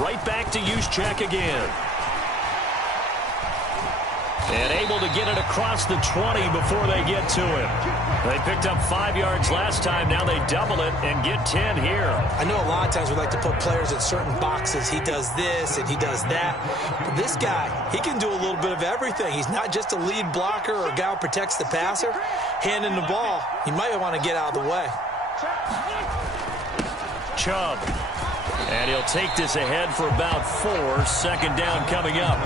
Right back to Juszczyk again. And able to get it across the 20 before they get to him. They picked up 5 yards last time. Now they double it and get 10 here. I know a lot of times we like to put players in certain boxes. He does this and he does that. But this guy, he can do a little bit of everything. He's not just a lead blocker or a guy who protects the passer. Handing the ball, he might want to get out of the way. Chubb. And he'll take this ahead for about 4. 2nd down coming up.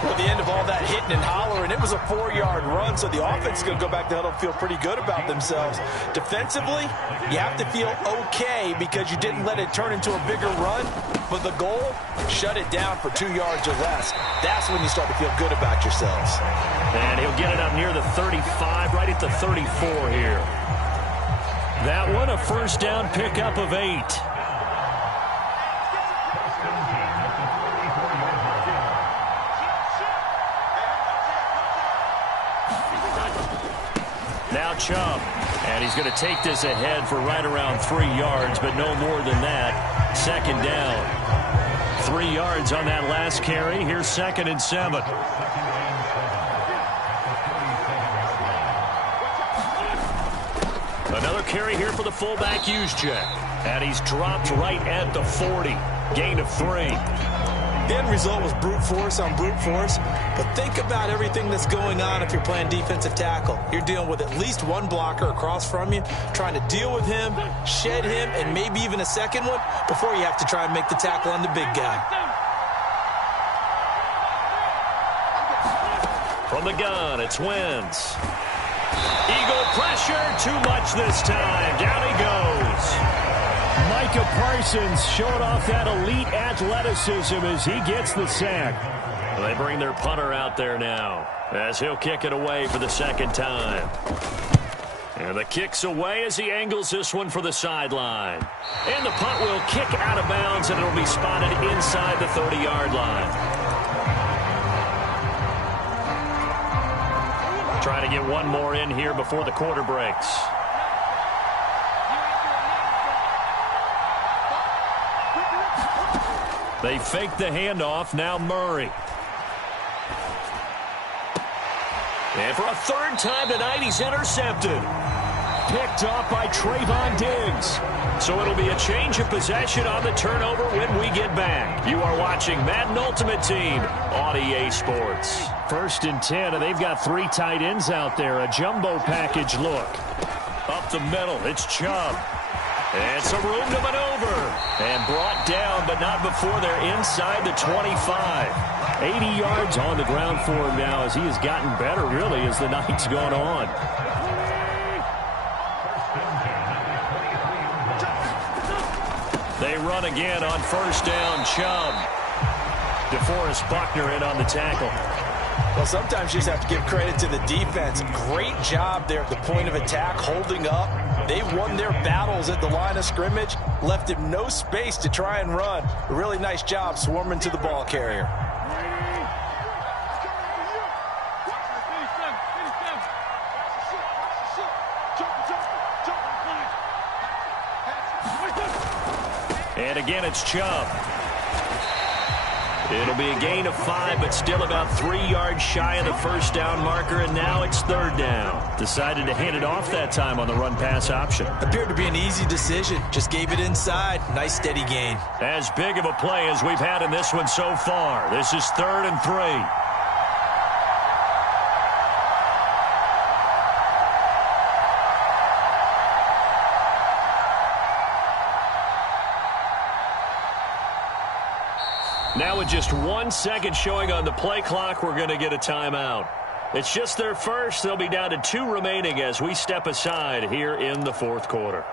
Well, the end of all that hitting and hollering, it was a 4-yard run, so the offense is going to go back to huddle and feel pretty good about themselves. Defensively, you have to feel okay because you didn't let it turn into a bigger run. But the goal, shut it down for 2 yards or less. That's when you start to feel good about yourselves. And he'll get it up near the 35, right at the 34 here. That one, a first down pickup of 8. Now Chubb, and he's going to take this ahead for right around 3 yards, but no more than that. 2nd down. 3 yards on that last carry. Here's 2nd and 7. Another carry here for the fullback, Juszczyk. And he's dropped right at the 40. Gain of 3. The end result was brute force on brute force, but think about everything that's going on if you're playing defensive tackle. You're dealing with at least one blocker across from you, trying to deal with him, shed him, and maybe even a second one before you have to try and make the tackle on the big guy. From the gun, it's Wentz. Eagle pressure, too much this time. Down he goes. Micah Parsons showing off that elite athleticism as he gets the sack. They bring their punter out there now as he'll kick it away for the second time. And the kick's away as he angles this one for the sideline. And the punt will kick out of bounds, and it'll be spotted inside the 30-yard line. Trying to get one more in here before the quarter breaks. They fake the handoff. Now Murray. And for a third time tonight, he's intercepted. Picked off by Trayvon Diggs. So it'll be a change of possession on the turnover when we get back. You are watching Madden Ultimate Team on EA Sports. 1st and 10, and they've got 3 tight ends out there. A jumbo package look. Up the middle, it's Chubb. And some room to maneuver. And brought down, but not before they're inside the 25. 80 yards on the ground for him now as he has gotten better, really, as the night's gone on. They run again on 1st down. Chubb. DeForest Buckner in on the tackle. Well, sometimes you just have to give credit to the defense. Great job there at the point of attack, holding up. They won their battles at the line of scrimmage, left him no space to try and run. A really nice job swarming to the ball carrier. And again, it's Chubb. It'll be a gain of 5, but still about 3 yards shy of the 1st down marker, and now it's 3rd down. Decided to hand it off that time on the run-pass option. Appeared to be an easy decision. Just gave it inside. Nice, steady gain. As big of a play as we've had in this one so far. This is 3rd and 3. Now with just 1 second showing on the play clock, we're going to get a timeout. It's just their first. They'll be down to 2 remaining as we step aside here in the 4th quarter.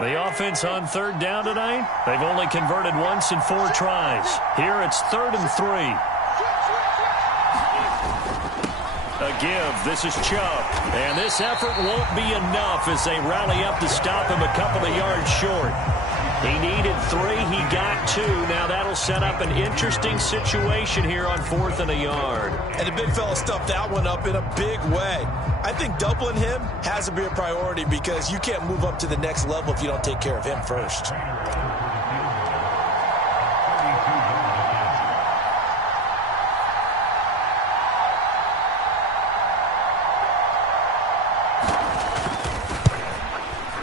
The offense on 3rd down tonight, they've only converted once in 4 tries. Here it's 3rd and 3. A give. This is Chubb. And this effort won't be enough as they rally up to stop him a couple of yards short. He needed 3. He got 2. Now that'll set up an interesting situation here on 4th and a yard. And the big fella stuffed that one up in a big way. I think doubling him has to be a priority because you can't move up to the next level if you don't take care of him first.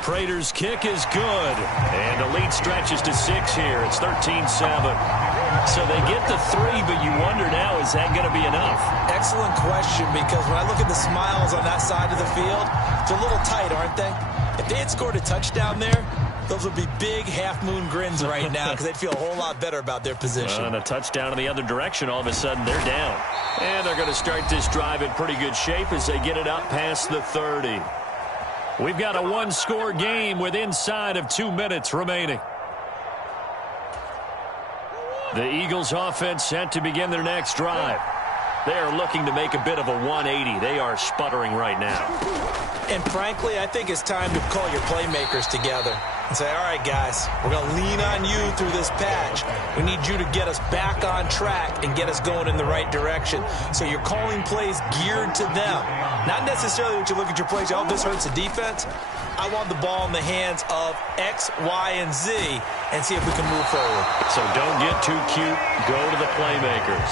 Prater's kick is good. And the lead stretches to 6 here. It's 13-7. So they get the 3, but you wonder now, is that going to be enough? Excellent question, because when I look at the smiles on that side of the field, they're a little tight, aren't they? If they had scored a touchdown there, those would be big half-moon grins right now because they'd feel a whole lot better about their position. And a touchdown in the other direction, all of a sudden they're down. And they're going to start this drive in pretty good shape as they get it up past the 30. We've got a 1-score game with inside of 2 minutes remaining. The Eagles offense set to begin their next drive. They are looking to make a bit of a 180. They are sputtering right now. And frankly, I think it's time to call your playmakers together and say, all right, guys, we're going to lean on you through this patch. We need you to get us back on track and get us going in the right direction. So you're calling plays geared to them. Not necessarily when you look at your plays, oh, this hurts the defense. I want the ball in the hands of X, Y, and Z and see if we can move forward. So don't get too cute. Go to the playmakers.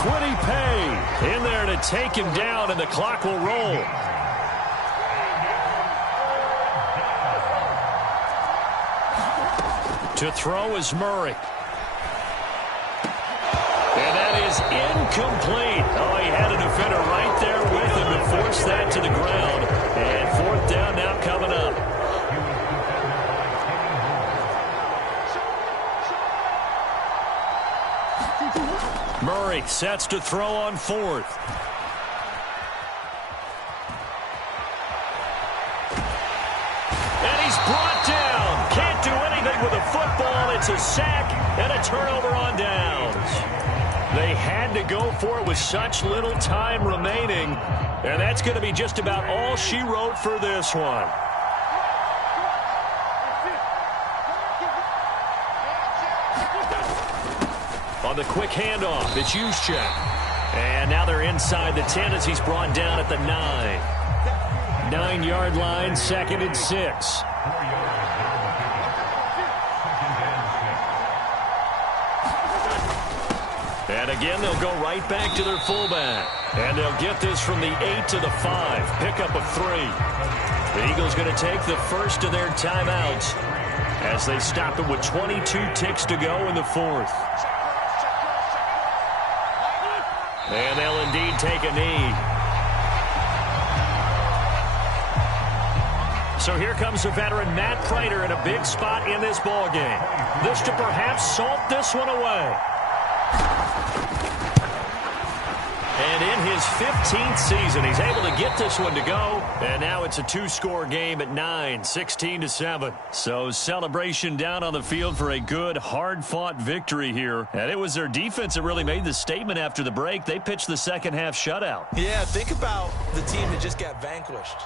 Quiddy Pay in there to take him down, and the clock will roll. To throw is Murray. And that is incomplete. Oh, he had a defender right there with him to force that to the ground. And 4th down now coming up. Murray sets to throw on fourth. And he's brought down. Can't do anything with a football. It's a sack and a turnover on downs. They had to go for it with such little time remaining. And that's going to be just about all she wrote for this one. On the quick handoff, it's Juszczyk. And now they're inside the 10 as he's brought down at the 9. 9-yard line, 2nd and 6. And again, they'll go right back to their fullback. And they'll get this from the 8 to the 5. Pickup of 3. The Eagles going to take the first of their timeouts as they stop it with 22 ticks to go in the 4th. And they'll indeed take a knee. So here comes the veteran Matt Prater in a big spot in this ballgame. This to perhaps salt this one away. And in his 15th season, he's able to get this one to go. And now it's a 2-score game at 9, 16-7. So celebration down on the field for a good, hard-fought victory here. And it was their defense that really made the statement after the break. They pitched the second-half shutout. Yeah, think about the team that just got vanquished.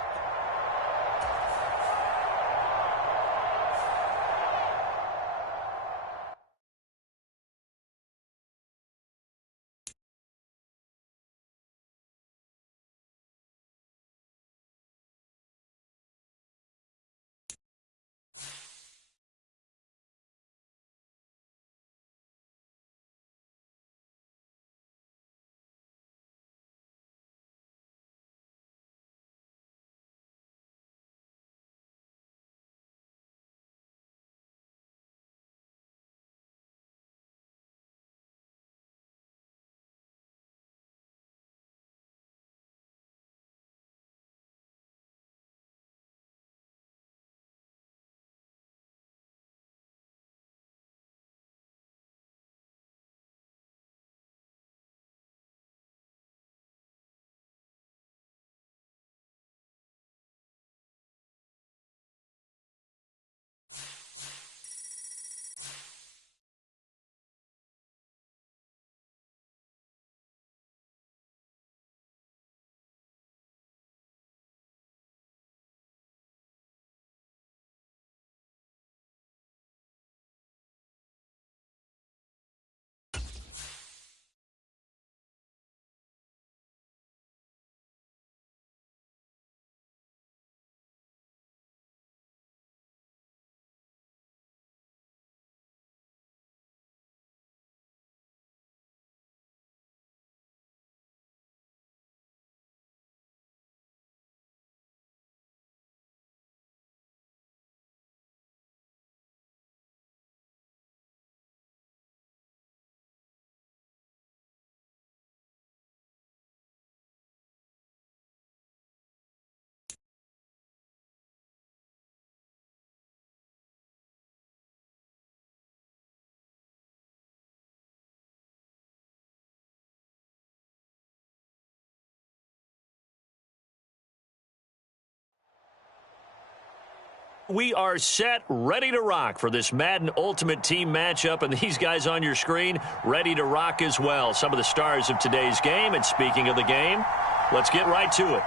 We are set, ready to rock for this Madden Ultimate Team matchup, and these guys on your screen ready to rock as well. Some of the stars of today's game, and speaking of the game, let's get right to it.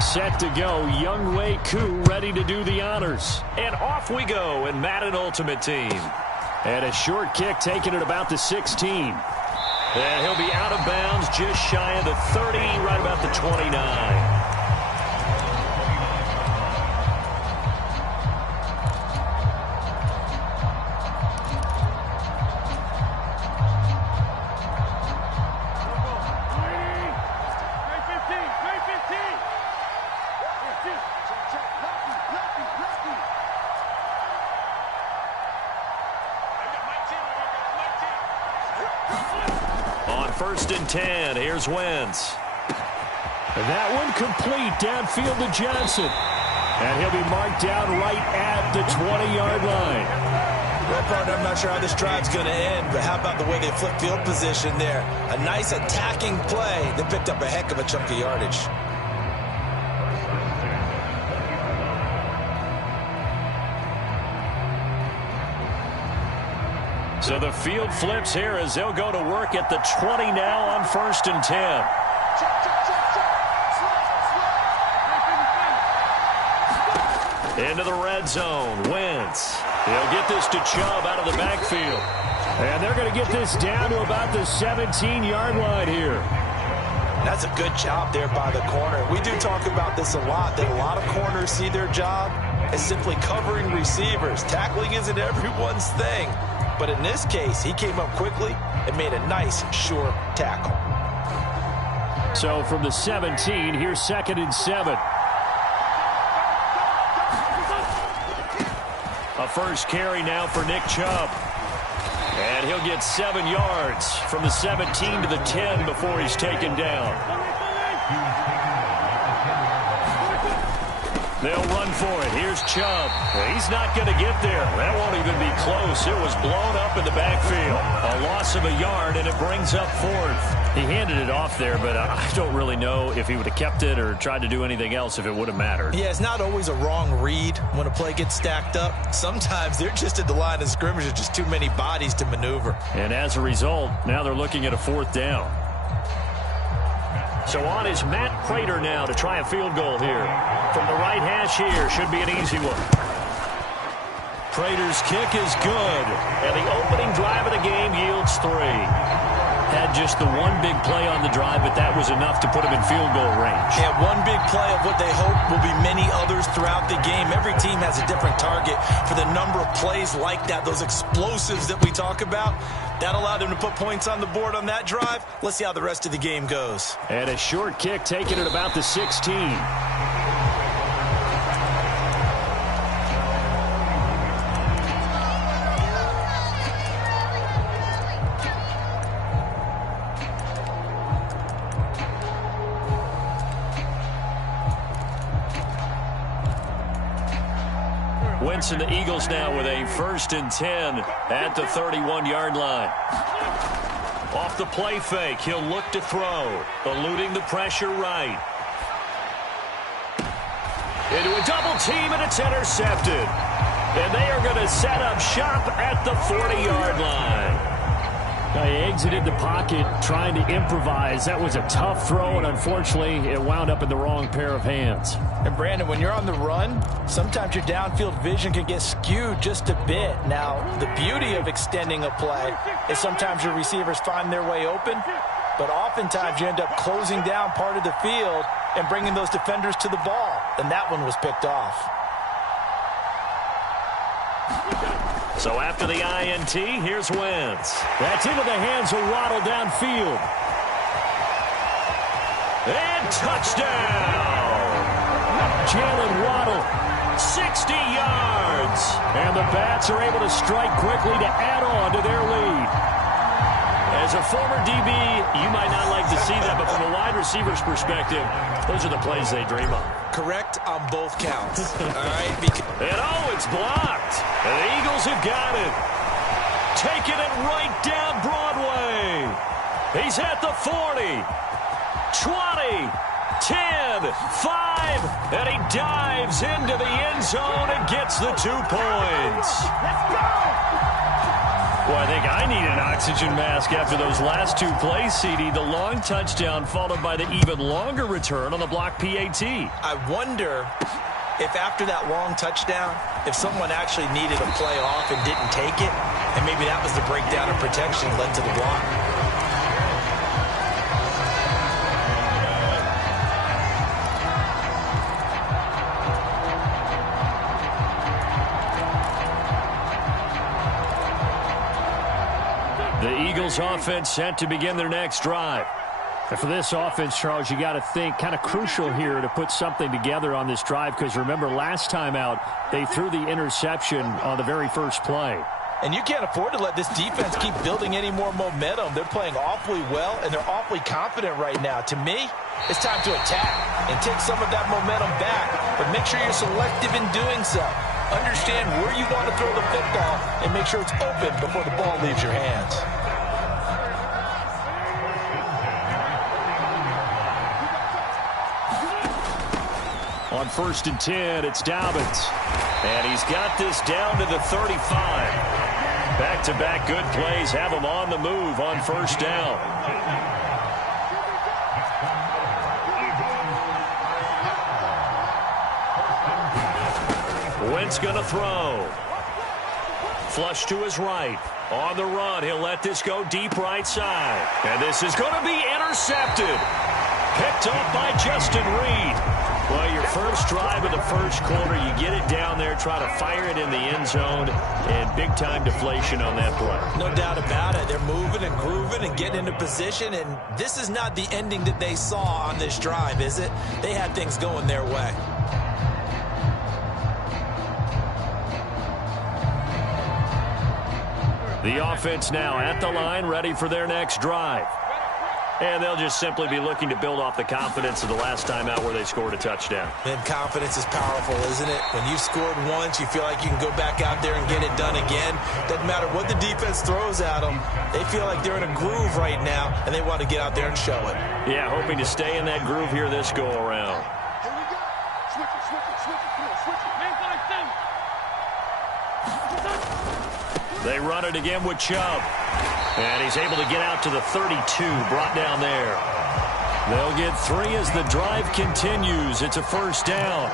Set to go, Young Wei Koo ready to do the honors. And off we go in Madden Ultimate Team. And a short kick taken at about the 16. And he'll be out of bounds just shy of the 30, right about the 29. 1st and 10. Here's Wentz. And that one complete downfield to Johnson. And he'll be marked down right at the 20-yard line. Well, partner, I'm not sure how this drive's going to end, but how about the way they flip field position there? A nice attacking play that picked up a heck of a chunk of yardage. So the field flips here as they'll go to work at the 20 now on 1st and 10. Into the red zone. Wentz. He'll get this to Chubb out of the backfield. And they're going to get this down to about the 17-yard line here. That's a good job there by the corner. We do talk about this a lot, that a lot of corners see their job as simply covering receivers. Tackling isn't everyone's thing. But in this case, he came up quickly and made a nice, sure tackle. So from the 17, here's 2nd and 7. A first carry now for Nick Chubb. And he'll get 7 yards from the 17 to the 10 before he's taken down. They'll run for it. Here's Chubb. He's not going to get there. That won't even be close. It was blown up in the backfield. A loss of a yard, and it brings up 4th. He handed it off there, but I don't really know if he would have kept it or tried to do anything else if it would have mattered. Yeah, it's not always a wrong read when a play gets stacked up. Sometimes they're just at the line of scrimmage. There's just too many bodies to maneuver. And as a result, now they're looking at a 4th down. So on is Matt Prater now to try a field goal here. From the right hash here, should be an easy one. Prater's kick is good, and the opening drive of the game yields 3. Had just the one big play on the drive, but that was enough to put him in field goal range. Yeah, one big play of what they hope will be many others throughout the game. Every team has a different target for the number of plays like that, those explosives that we talk about. That allowed them to put points on the board on that drive. Let's see how the rest of the game goes. And a short kick taken at about the 16. Wentz and the Eagles now with a 1st and 10 at the 31-yard line. Off the play fake, he'll look to throw, eluding the pressure right. Into a double team, and it's intercepted. And they are going to set up shop at the 40-yard line. He exited the pocket trying to improvise. That was a tough throw, and unfortunately, it wound up in the wrong pair of hands. And Brandon, when you're on the run, sometimes your downfield vision can get skewed just a bit. Now, the beauty of extending a play is sometimes your receivers find their way open, but oftentimes you end up closing down part of the field and bringing those defenders to the ball. And that one was picked off. So after the INT, here's Wentz. That's into the hands of Waddle downfield. And touchdown! Jalen Waddle, 60 yards. And the Bats are able to strike quickly to add on to their lead. As a former DB, you might not like to see that, but from a wide receiver's perspective, those are the plays they dream of. Correct on both counts. All right. And it's blocked. And the Eagles have got it. Taking it right down Broadway. He's at the 40, 20, 10, 5, and he dives into the end zone and gets the 2 points. Let's go! Well, I think I need an oxygen mask after those last 2 plays, CD. The long touchdown followed by the even longer return on the block PAT. I wonder if after that long touchdown, if someone actually needed a play off and didn't take it, and maybe that was the breakdown of protection led to the block. The Eagles offense set to begin their next drive. And for this offense, Charles, you got to think kind of crucial here to put something together on this drive, because remember last time out, they threw the interception on the very first play. And you can't afford to let this defense keep building any more momentum. They're playing awfully well, and they're awfully confident right now. To me, it's time to attack and take some of that momentum back, but make sure you're selective in doing so. Understand where you want to throw the football and make sure it's open before the ball leaves your hands. On 1st and 10, it's Dobbins. And he's got this down to the 35. Back-to-back good plays have him on the move on 1st down. Wentz going to throw. Flush to his right. On the run, he'll let this go deep right side. And this is going to be intercepted. Picked off by Justin Reed. Well, your first drive of the first quarter, you get it down there, try to fire it in the end zone, and big-time deflation on that play. No doubt about it. They're moving and grooving and getting into position, and this is not the ending that they saw on this drive, is it? They had things going their way. The offense now at the line, ready for their next drive. And they'll just simply be looking to build off the confidence of the last time out where they scored a touchdown. And confidence is powerful, isn't it? When you've scored once, you feel like you can go back out there and get it done again. Doesn't matter what the defense throws at them. They feel like they're in a groove right now, and they want to get out there and show it. Yeah, hoping to stay in that groove here this go-around. Here we go. Switch it, switch it, switch it. Come on, switch it. Man, They run it again with Chubb. And he's able to get out to the 32, brought down there. They'll get 3 as the drive continues. It's a 1st down.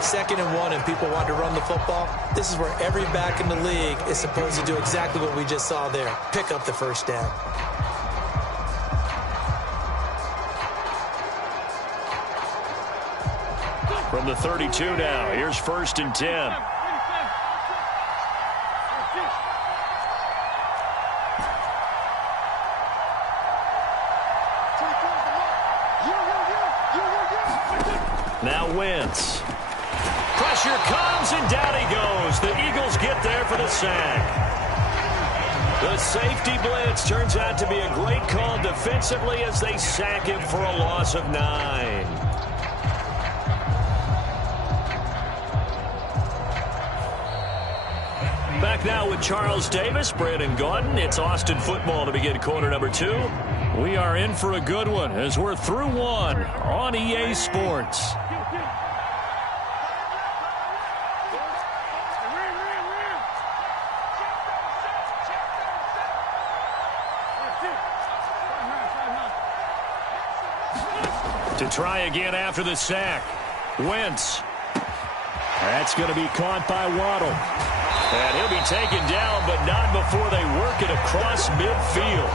2nd and 1, and people want to run the football. This is where every back in the league is supposed to do exactly what we just saw there. Pick up the 1st down. From the 32 now, here's 1st and 10. Now Wentz. Pressure comes, and down he goes. The Eagles get there for the sack. The safety blitz turns out to be a great call defensively as they sack him for a loss of 9. Back now with Charles Davis, Brandon Gaudin. It's Austin football to begin quarter number 2. We are in for a good one as we're through 1 on EA Sports. To try again after the sack. Wentz. That's going to be caught by Waddle. And he'll be taken down, but not before they work it across midfield.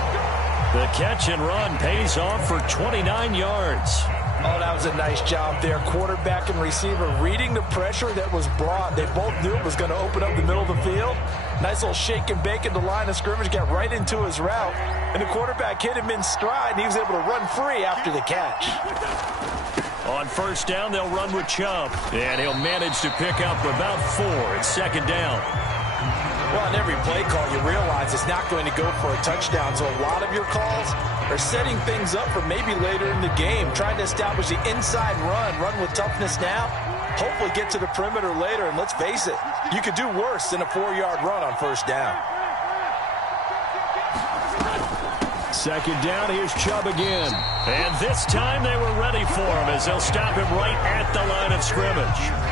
The catch and run pays off for 29 yards. Oh, that was a nice job there. Quarterback and receiver reading the pressure that was brought. They both knew it was going to open up the middle of the field. Nice little shake and bake at the line of scrimmage, got right into his route. And the quarterback hit him in stride, and he was able to run free after the catch. On 1st down, they'll run with Chubb. And he'll manage to pick up about 4 at 2nd down. Well, on every play call, you realize it's not going to go for a touchdown. So a lot of your calls are setting things up for maybe later in the game, trying to establish the inside run with toughness now, hopefully get to the perimeter later. And let's face it, you could do worse than a 4-yard run on 1st down. 2nd down, here's Chubb again. And this time they were ready for him as they'll stop him right at the line of scrimmage.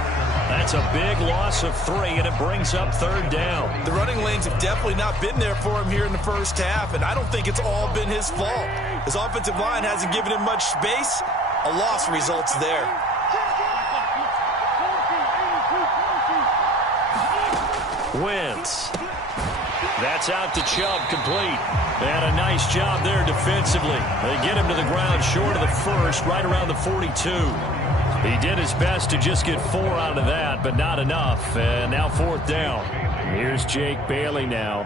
That's a big loss of 3, and it brings up 3rd down. The running lanes have definitely not been there for him here in the first half, and I don't think it's all been his fault. His offensive line hasn't given him much space. A loss results there. Wentz. That's out to Chubb, complete. And a nice job there defensively. They get him to the ground short of the 1st, right around the 42. He did his best to just get 4 out of that, but not enough. And now 4th down. Here's Jake Bailey now.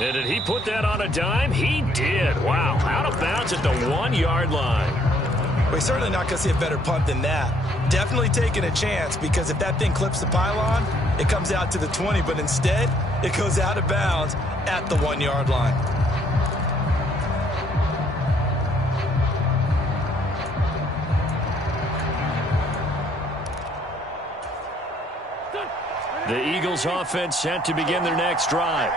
And did he put that on a dime? He did. Wow, out of bounds at the 1-yard line. We're certainly not going to see a better punt than that. Definitely taking a chance, because if that thing clips the pylon, it comes out to the 20, but instead, it goes out of bounds at the 1-yard line. The Eagles offense set to begin their next drive.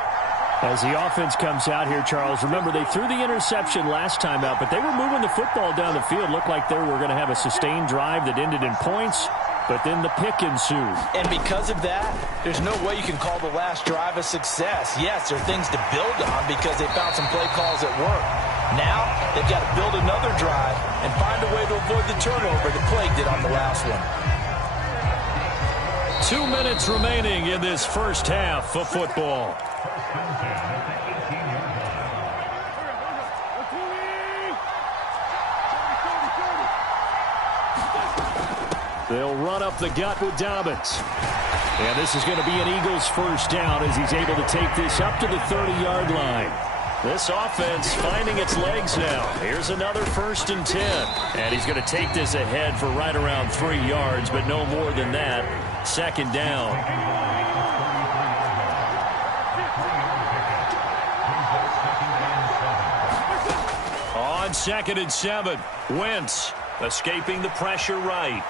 As the offense comes out here, Charles, remember they threw the interception last time out, but they were moving the football down the field. Looked like they were going to have a sustained drive that ended in points, but then the pick ensued. And because of that, there's no way you can call the last drive a success. Yes, there are things to build on because they found some play calls at work. Now, they've got to build another drive and find a way to avoid the turnover that plagued it on the last one. 2 minutes remaining in this first half of football. They'll run up the gut with Dobbins. And this is going to be an Eagles first down as he's able to take this up to the 30-yard line. This offense finding its legs now. Here's another 1st and 10. And he's going to take this ahead for right around 3 yards, but no more than that. 2nd down. On 2nd and 7, Wentz escaping the pressure right.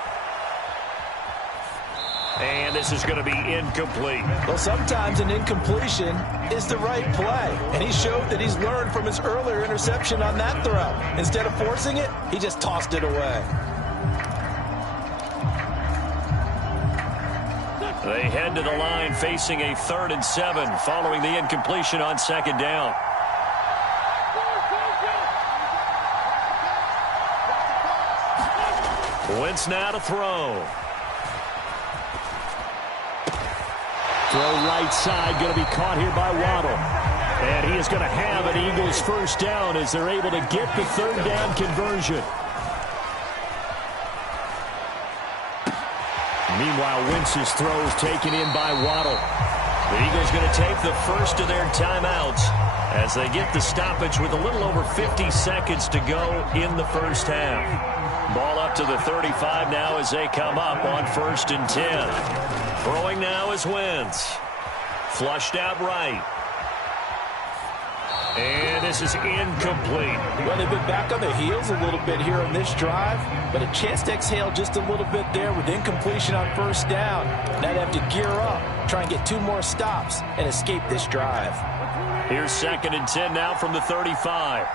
And this is going to be incomplete. Well, sometimes an incompletion is the right play. And he showed that he's learned from his earlier interception on that throw. Instead of forcing it, he just tossed it away. They head to the line facing a 3rd and 7 following the incompletion on 2nd down. Wentz now to throw. Throw right side, going to be caught here by Waddle. And he is going to have an Eagles first down as they're able to get the 3rd down conversion. Meanwhile, Wentz's throws taken in by Waddle. The Eagles going to take the first of their timeouts as they get the stoppage with a little over 50 seconds to go in the first half. Ball up to the 35 now as they come up on 1st and 10. Throwing now is Wentz. Flushed out right. And this is incomplete. Well, they've been back on their heels a little bit here on this drive, but a chance to exhale just a little bit there with incompletion on 1st down. Now they have to gear up, try and get 2 more stops, and escape this drive. Here's 2nd and 10 now from the 35.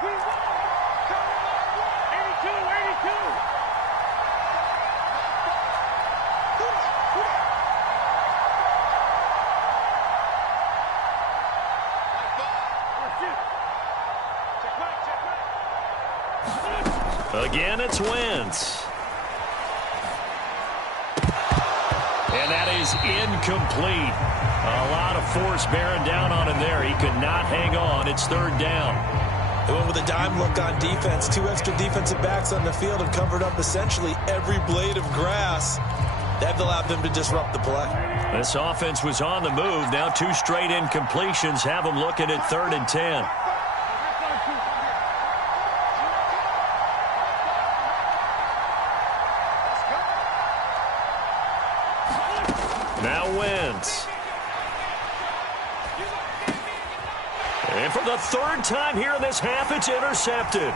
Again, it's Wentz. And that is incomplete. A lot of force bearing down on him there. He could not hang on. It's 3rd down. They went with a dime look on defense. 2 extra defensive backs on the field and covered up essentially every blade of grass. That allowed them to disrupt the play. This offense was on the move. Now 2 straight incompletions have them looking at 3rd and 10. Now Wentz. And for the 3rd time here in this half, it's intercepted.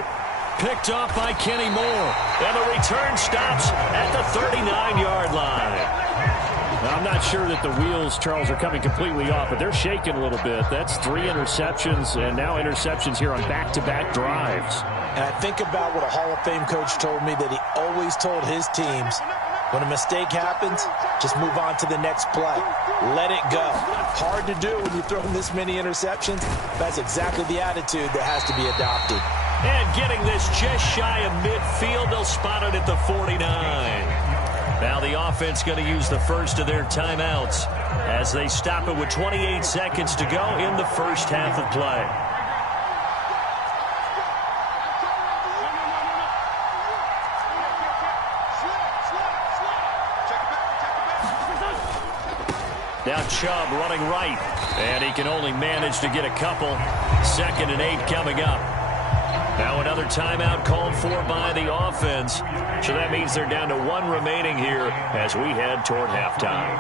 Picked off by Kenny Moore. And the return stops at the 39-yard line. Now, I'm not sure that the wheels, Charles, are coming completely off, but they're shaking a little bit. That's 3 interceptions, and now interceptions here on back-to-back drives. And I think about what a Hall of Fame coach told me that he always told his teams, when a mistake happens, just move on to the next play. Let it go. Hard to do when you throw this many interceptions. That's exactly the attitude that has to be adopted. And getting this just shy of midfield, they'll spot it at the 49. Now the offense going to use the first of their timeouts as they stop it with 28 seconds to go in the first half of play. Now Chubb running right, and he can only manage to get a couple. 2nd and 8 coming up. Now another timeout called for by the offense. So that means they're down to 1 remaining here as we head toward halftime.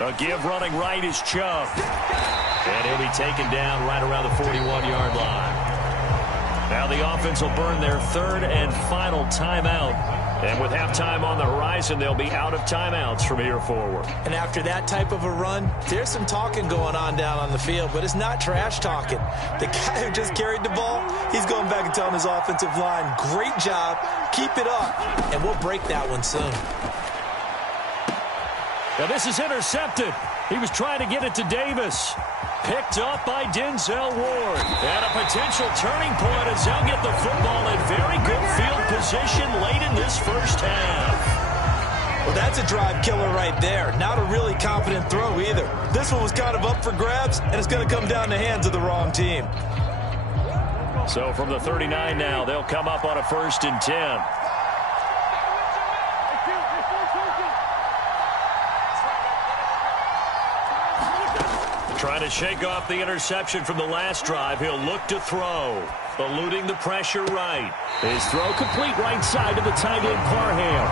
A give running right is Chubb. And he'll be taken down right around the 41-yard line. Now the offense will burn their 3rd and final timeout. And with halftime on the horizon, they'll be out of timeouts from here forward. And after that type of a run, there's some talking going on down on the field, but it's not trash talking. The guy who just carried the ball, he's going back and telling his offensive line, great job, keep it up, and we'll break that one soon. Now this is intercepted. He was trying to get it to Davis. Picked up by Denzel Ward. And a potential turning point as they'll get the football in very good field position late in this first half. Well, that's a drive killer right there. Not a really confident throw either. This one was kind of up for grabs, and it's going to come down the hands of the wrong team. So from the 39 now, they'll come up on a 1st and 10. Trying to shake off the interception from the last drive. He'll look to throw. Eluding the pressure right. His throw complete right side to the tight end Parham.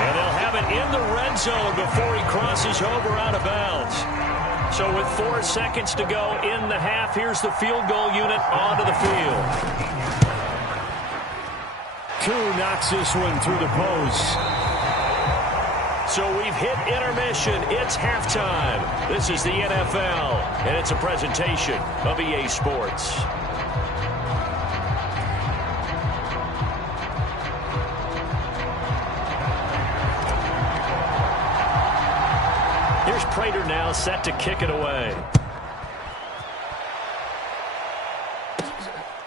And they'll have it in the red zone before he crosses over out of bounds. So with 4 seconds to go in the half, here's the field goal unit onto the field. Koo knocks this one through the post. So we've hit intermission. It's halftime. This is the NFL, and it's a presentation of EA Sports. Here's Prater now set to kick it away.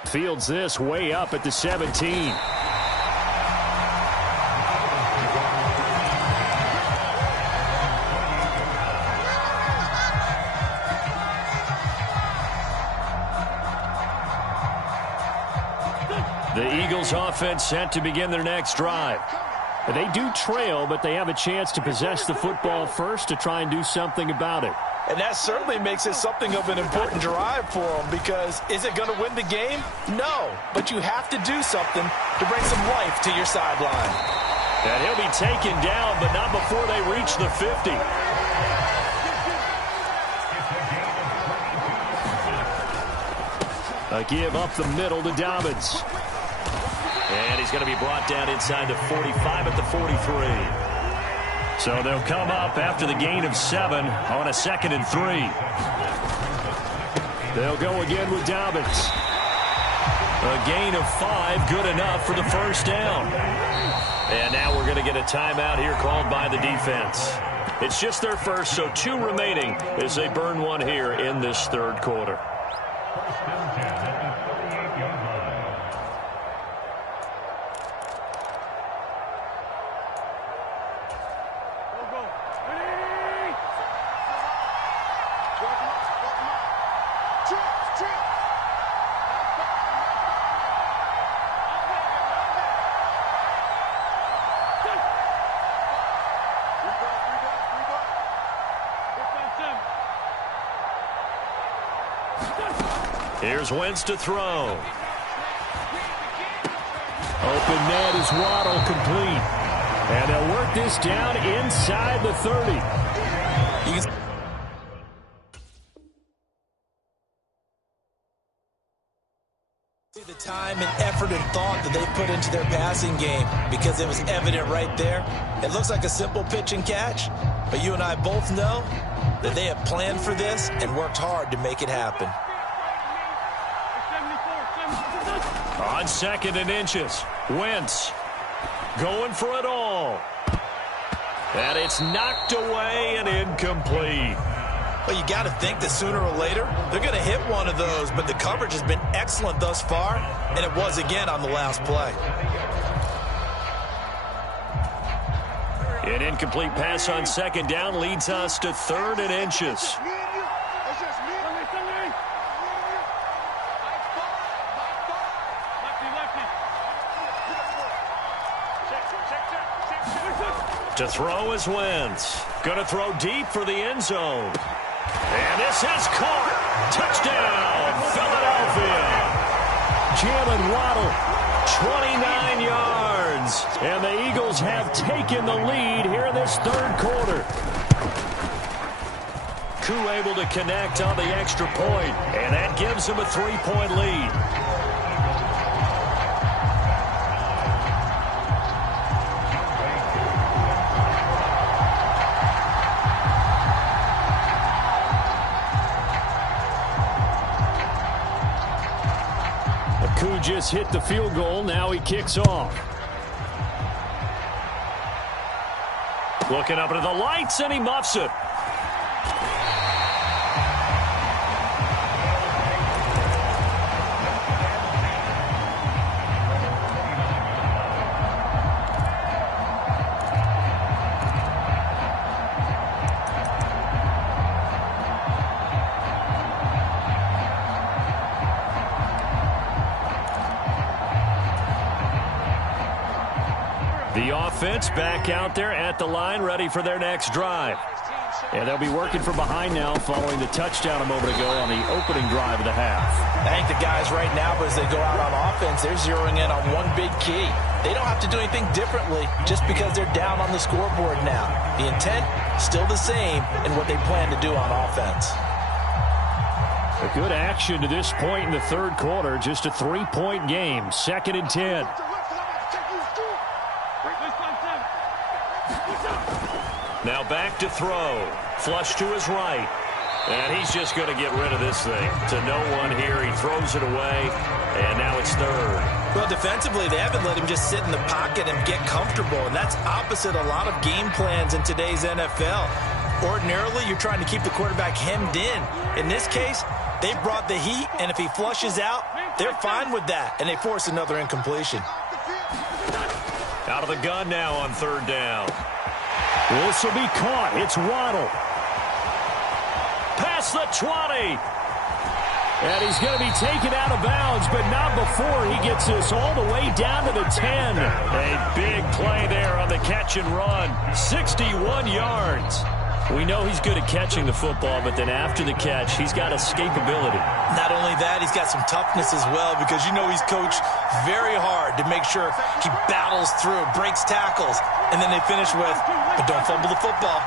Fields this way up at the 17. The Eagles offense set to begin their next drive. They do trail, but they have a chance to possess the football first to try and do something about it. And that certainly makes it something of an important drive for them, because is it going to win the game? No, but you have to do something to bring some life to your sideline. And he'll be taken down, but not before they reach the 50. A give up the middle to Dobbins. And he's going to be brought down inside the 45 at the 43. So they'll come up after the gain of 7 on a 2nd and 3. They'll go again with Dobbins. A gain of 5, good enough for the first down. And now we're going to get a timeout here called by the defense. It's just their first, so 2 remaining as they burn one here in this 3rd quarter. Here's Wentz to throw. Open net is Waddle, complete. And they'll work this down inside the 30. See the time and effort and thought that they put into their passing game, because it was evident right there. It looks like a simple pitch and catch, but you and I both know that they have planned for this and worked hard to make it happen. On 2nd and inches, Wentz going for it all. And it's knocked away and incomplete. Well, you got to think that sooner or later they're going to hit one of those, but the coverage has been excellent thus far, and it was again on the last play. An incomplete pass on 2nd down leads us to 3rd and inches. To throw is Wentz. Going to throw deep for the end zone. And this is caught. Touchdown, Philadelphia. Jalen Waddle, 29 yards. And the Eagles have taken the lead here in this third quarter. Koo able to connect on the extra point, and that gives him a 3-point lead. Koo just hit the field goal. Now he kicks off. Looking up into the lights, and he muffs it. The offense back out there at the line, ready for their next drive. And they'll be working from behind now following the touchdown a moment ago on the opening drive of the half. I think the guys right now, as they go out on offense, they're zeroing in on one big key. They don't have to do anything differently just because they're down on the scoreboard now. The intent, still the same in what they plan to do on offense. A good action to this point in the third quarter. Just a 3-point game. 2nd and 10. Now back to throw. Flush to his right. And he's just going to get rid of this thing. To no one here. He throws it away. And now it's third. Well, defensively, they haven't let him just sit in the pocket and get comfortable. And that's opposite a lot of game plans in today's NFL. Ordinarily, you're trying to keep the quarterback hemmed in. In this case, they brought the heat. And if he flushes out, they're fine with that. And they force another incompletion. Out of the gun now on third down. This will be caught. It's Waddle. Past the 20. And he's going to be taken out of bounds, but not before he gets this all the way down to the 10. A big play there on the catch and run. 61 yards. We know he's good at catching the football, but then after the catch, he's got escapability. Not only that, he's got some toughness as well, because you know he's coached very hard to make sure he battles through, breaks tackles, and then they finish with, but don't fumble the football.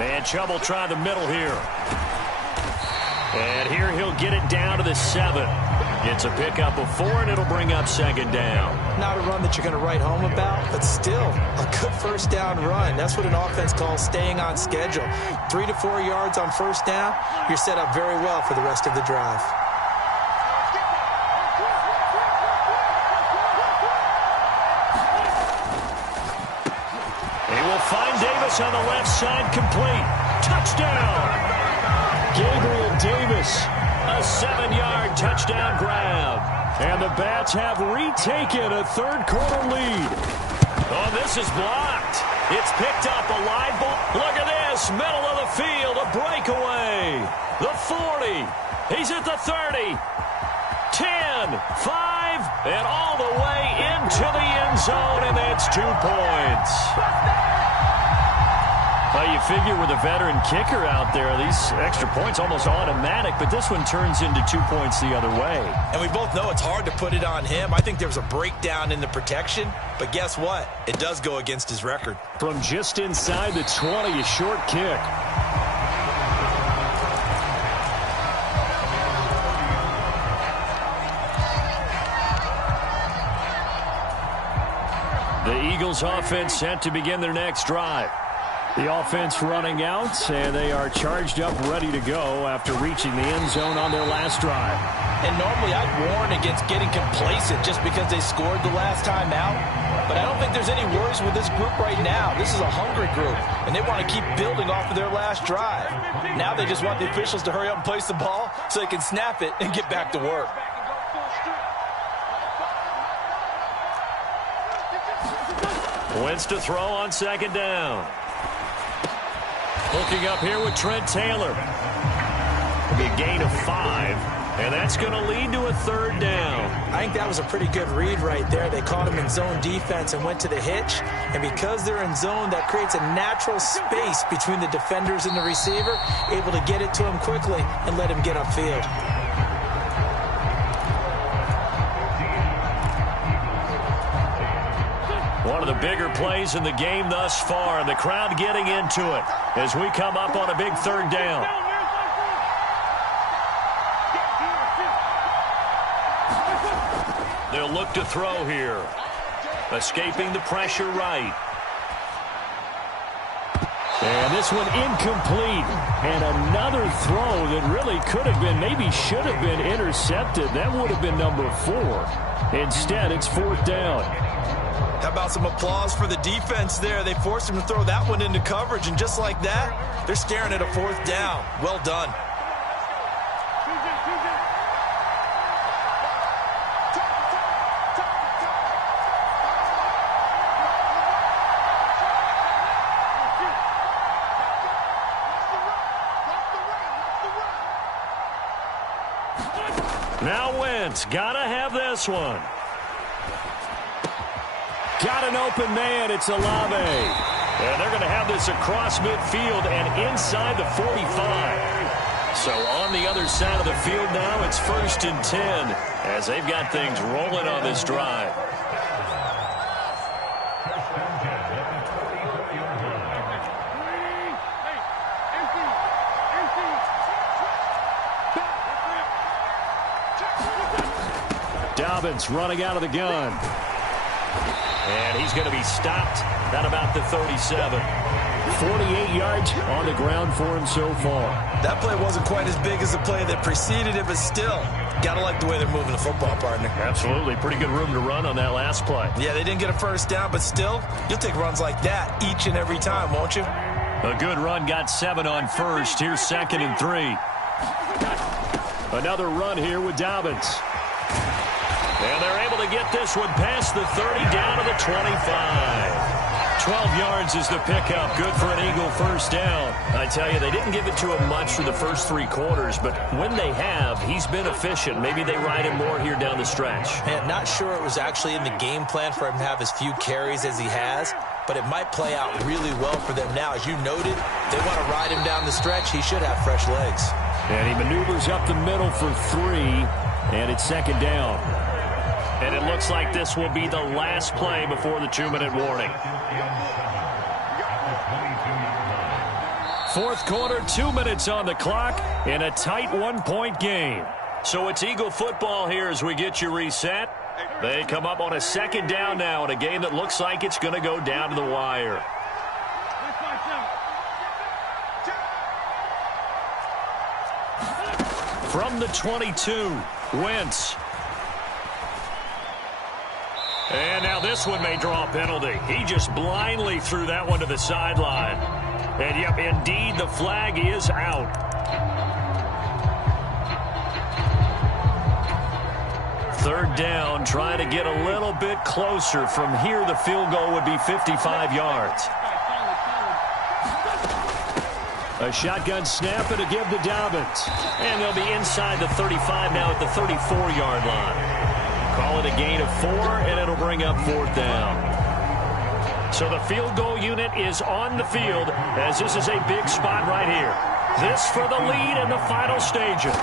And trouble trying the middle here. And here he'll get it down to the 7. Gets a pickup of 4, and it'll bring up 2nd down. Not a run that you're going to write home about, but still a good first down run. That's what an offense calls staying on schedule. 3 to 4 yards on first down, you're set up very well for the rest of the drive. He will find Davis on the left side, complete. Touchdown! Gabriel Davis. A 7-yard touchdown grab. And the Bats have retaken a third quarter lead. Oh, this is blocked. It's picked up, a live ball. Look at this, middle of the field, a breakaway. The 40. He's at the 30. 10, 5, and all the way into the end zone, and that's 2 points. Well, you figure with a veteran kicker out there, these extra points almost automatic, but this one turns into 2 points the other way. And we both know it's hard to put it on him. I think there's a breakdown in the protection, but guess what? It does go against his record. From just inside the 20, a short kick. The Eagles offense set to begin their next drive. The offense running out, and they are charged up, ready to go after reaching the end zone on their last drive. And normally I'd warn against getting complacent just because they scored the last time out. But I don't think there's any worries with this group right now. This is a hungry group, and they want to keep building off of their last drive. Now they just want the officials to hurry up and place the ball so they can snap it and get back to work. Wentz to throw on 2nd down. Hooking up here with Trent Taylor. It'll be a gain of 5. And that's going to lead to a third down. I think that was a pretty good read right there. They caught him in zone defense and went to the hitch. And because they're in zone, that creates a natural space between the defenders and the receiver, able to get it to him quickly and let him get upfield. One of the bigger plays in the game thus far, and the crowd getting into it as we come up on a big third down. They'll look to throw here. Escaping the pressure right. And this one incomplete. And another throw that really could have been, maybe should have been intercepted. That would have been number 4. Instead, it's 4th down. How about some applause for the defense there? They forced him to throw that one into coverage, and just like that, they're staring at a 4th down. Well done. Now Wentz, gotta have this one. Got an open man. It's Olave. And they're going to have this across midfield and inside the 45. So on the other side of the field now, it's 1st and 10 as they've got things rolling on this drive. Dobbins running out of the gun. And he's going to be stopped at about the 37. 48 yards on the ground for him so far. That play wasn't quite as big as the play that preceded it, but still, gotta like the way they're moving the football, partner. Absolutely. Pretty good room to run on that last play. Yeah, they didn't get a first down, but still, you'll take runs like that each and every time, won't you? A good run got 7 on first. Here's 2nd and 3. Another run here with Dobbins. And they're able to get this one past the 30 down to the 25. 12 yards is the pickup. Good for an Eagle first down. I tell you, they didn't give it to him much for the first 3 quarters, but when they have, he's been efficient. Maybe they ride him more here down the stretch. Man, not sure it was actually in the game plan for him to have as few carries as he has, but it might play out really well for them now. As you noted, they want to ride him down the stretch. He should have fresh legs. And he maneuvers up the middle for 3, and it's 2nd down. And it looks like this will be the last play before the 2-minute warning. 4th quarter, 2 minutes on the clock in a tight 1-point game. So it's Eagle football here as we get you reset. They come up on a 2nd down now in a game that looks like it's going to go down to the wire. From the 22, Wentz. And now this one may draw a penalty. He just blindly threw that one to the sideline. And, yep, indeed, the flag is out. Third down, trying to get a little bit closer. From here, the field goal would be 55 yards. A shotgun snap and a give to Dobbins. And they'll be inside the 35 now at the 34-yard line. Call it a gain of 4, and it'll bring up 4th down. So the field goal unit is on the field as this is a big spot right here. This for the lead in the final stages.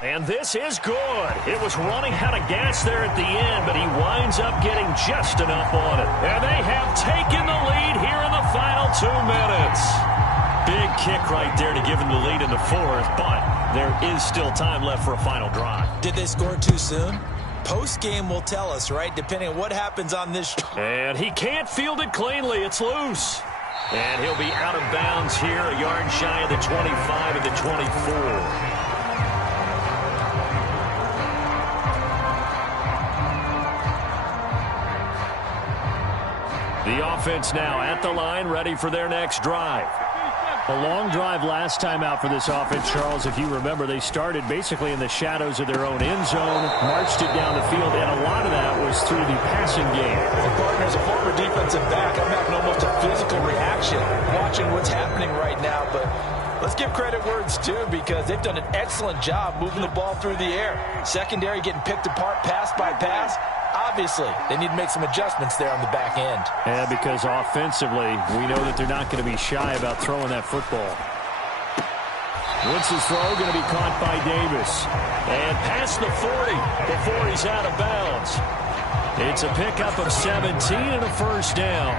And this is good. It was running out of gas there at the end, but he winds up getting just enough on it. And they have taken the lead here in the final 2 minutes. Big kick right there to give him the lead in the 4th, but there is still time left for a final drive. Did they score too soon? Post-game will tell us, right, depending on what happens on this. And he can't field it cleanly. It's loose. And he'll be out of bounds here, a yard shy of the 25 and the 24. The offense now at the line, ready for their next drive. A long drive last time out for this offense, Charles. If you remember, they started basically in the shadows of their own end zone, marched it down the field, and a lot of that was through the passing game. Well, partner, as a former defensive back, I'm having almost a physical reaction watching what's happening right now, but Let's give credit where it's due because they've done an excellent job moving the ball through the air. Secondary getting picked apart pass by pass. Obviously, they need to make some adjustments there on the back end. Yeah, because offensively, we know that they're not going to be shy about throwing that football. Wentz's throw going to be caught by Davis. And past the 40 before he's out of bounds. It's a pickup of 17 and a first down.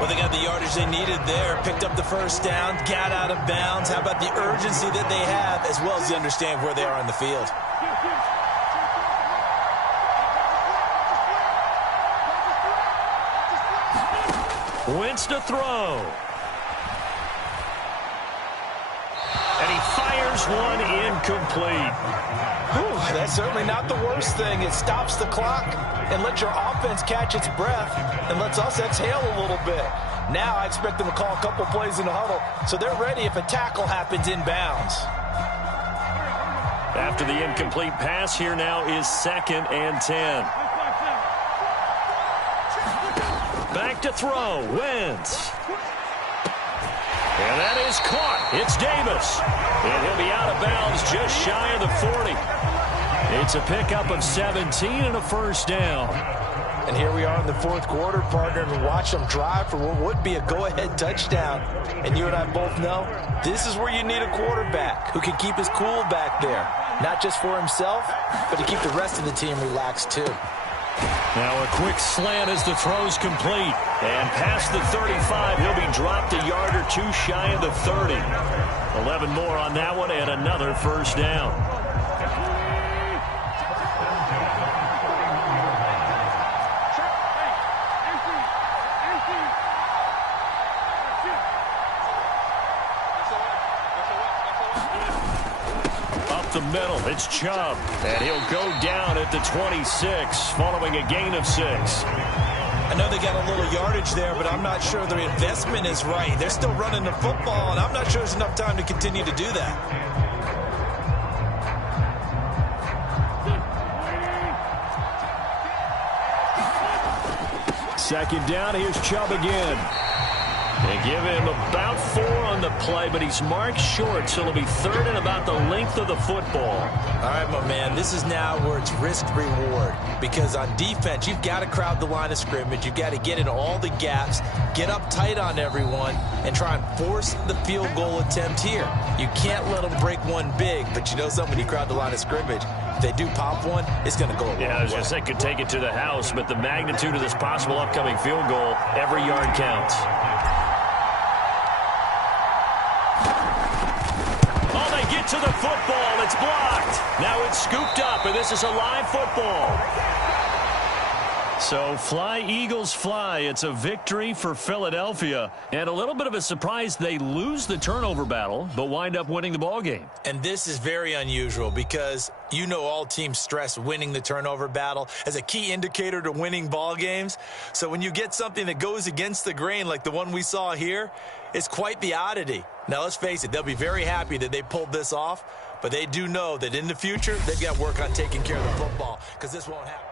Well, they got the yardage they needed there. Picked up the first down, got out of bounds. How about the urgency that they have as well as they understand where they are on the field? Wentz to throw. And he fires one incomplete. Whew, that's certainly not the worst thing. It stops the clock and lets your offense catch its breath and lets us exhale a little bit. Now I expect them to call a couple plays in the huddle so they're ready if a tackle happens inbounds. After the incomplete pass, here now is 2nd and 10. Back to throw, Wentz. And that is caught. It's Davis. And he'll be out of bounds just shy of the 40. It's a pickup of 17 and a first down. And here we are in the fourth quarter, partner, and watch them drive for what would be a go-ahead touchdown. And you and I both know this is where you need a quarterback who can keep his cool back there. Not just for himself, but to keep the rest of the team relaxed too. Now a quick slant as the throw's complete. And past the 35, he'll be dropped a yard or two shy of the 30. 11 more on that one and another first down. Up the middle, it's Chubb. And he'll go down at the 26 following a gain of 6. I know they got a little yardage there, but I'm not sure their investment is right. They're still running the football, and I'm not sure there's enough time to continue to do that. Second down, here's Chubb again. They give him about 4 on the play, but he's marked short, so it'll be 3rd and about the length of the football. All right, my man, this is now where it's risk-reward. Because on defense, you've got to crowd the line of scrimmage. You've got to get in all the gaps, get up tight on everyone, and try and force the field goal attempt here. You can't let them break one big, but you know something, when you crowd the line of scrimmage, if they do pop one, it's going to go a long way. Yeah, I was going to say could take it to the house, but the magnitude of this possible upcoming field goal, every yard counts. Get to the football. It's blocked. Now it's scooped up, and this is a live football. So fly, Eagles, fly. It's a victory for Philadelphia. And a little bit of a surprise, they lose the turnover battle, but wind up winning the ball game. And this is very unusual because you know all teams stress winning the turnover battle as a key indicator to winning ball games. So when you get something that goes against the grain like the one we saw here, it's quite the oddity. Now, let's face it, they'll be very happy that they pulled this off, but they do know that in the future, they've got to work on taking care of the football because this won't happen.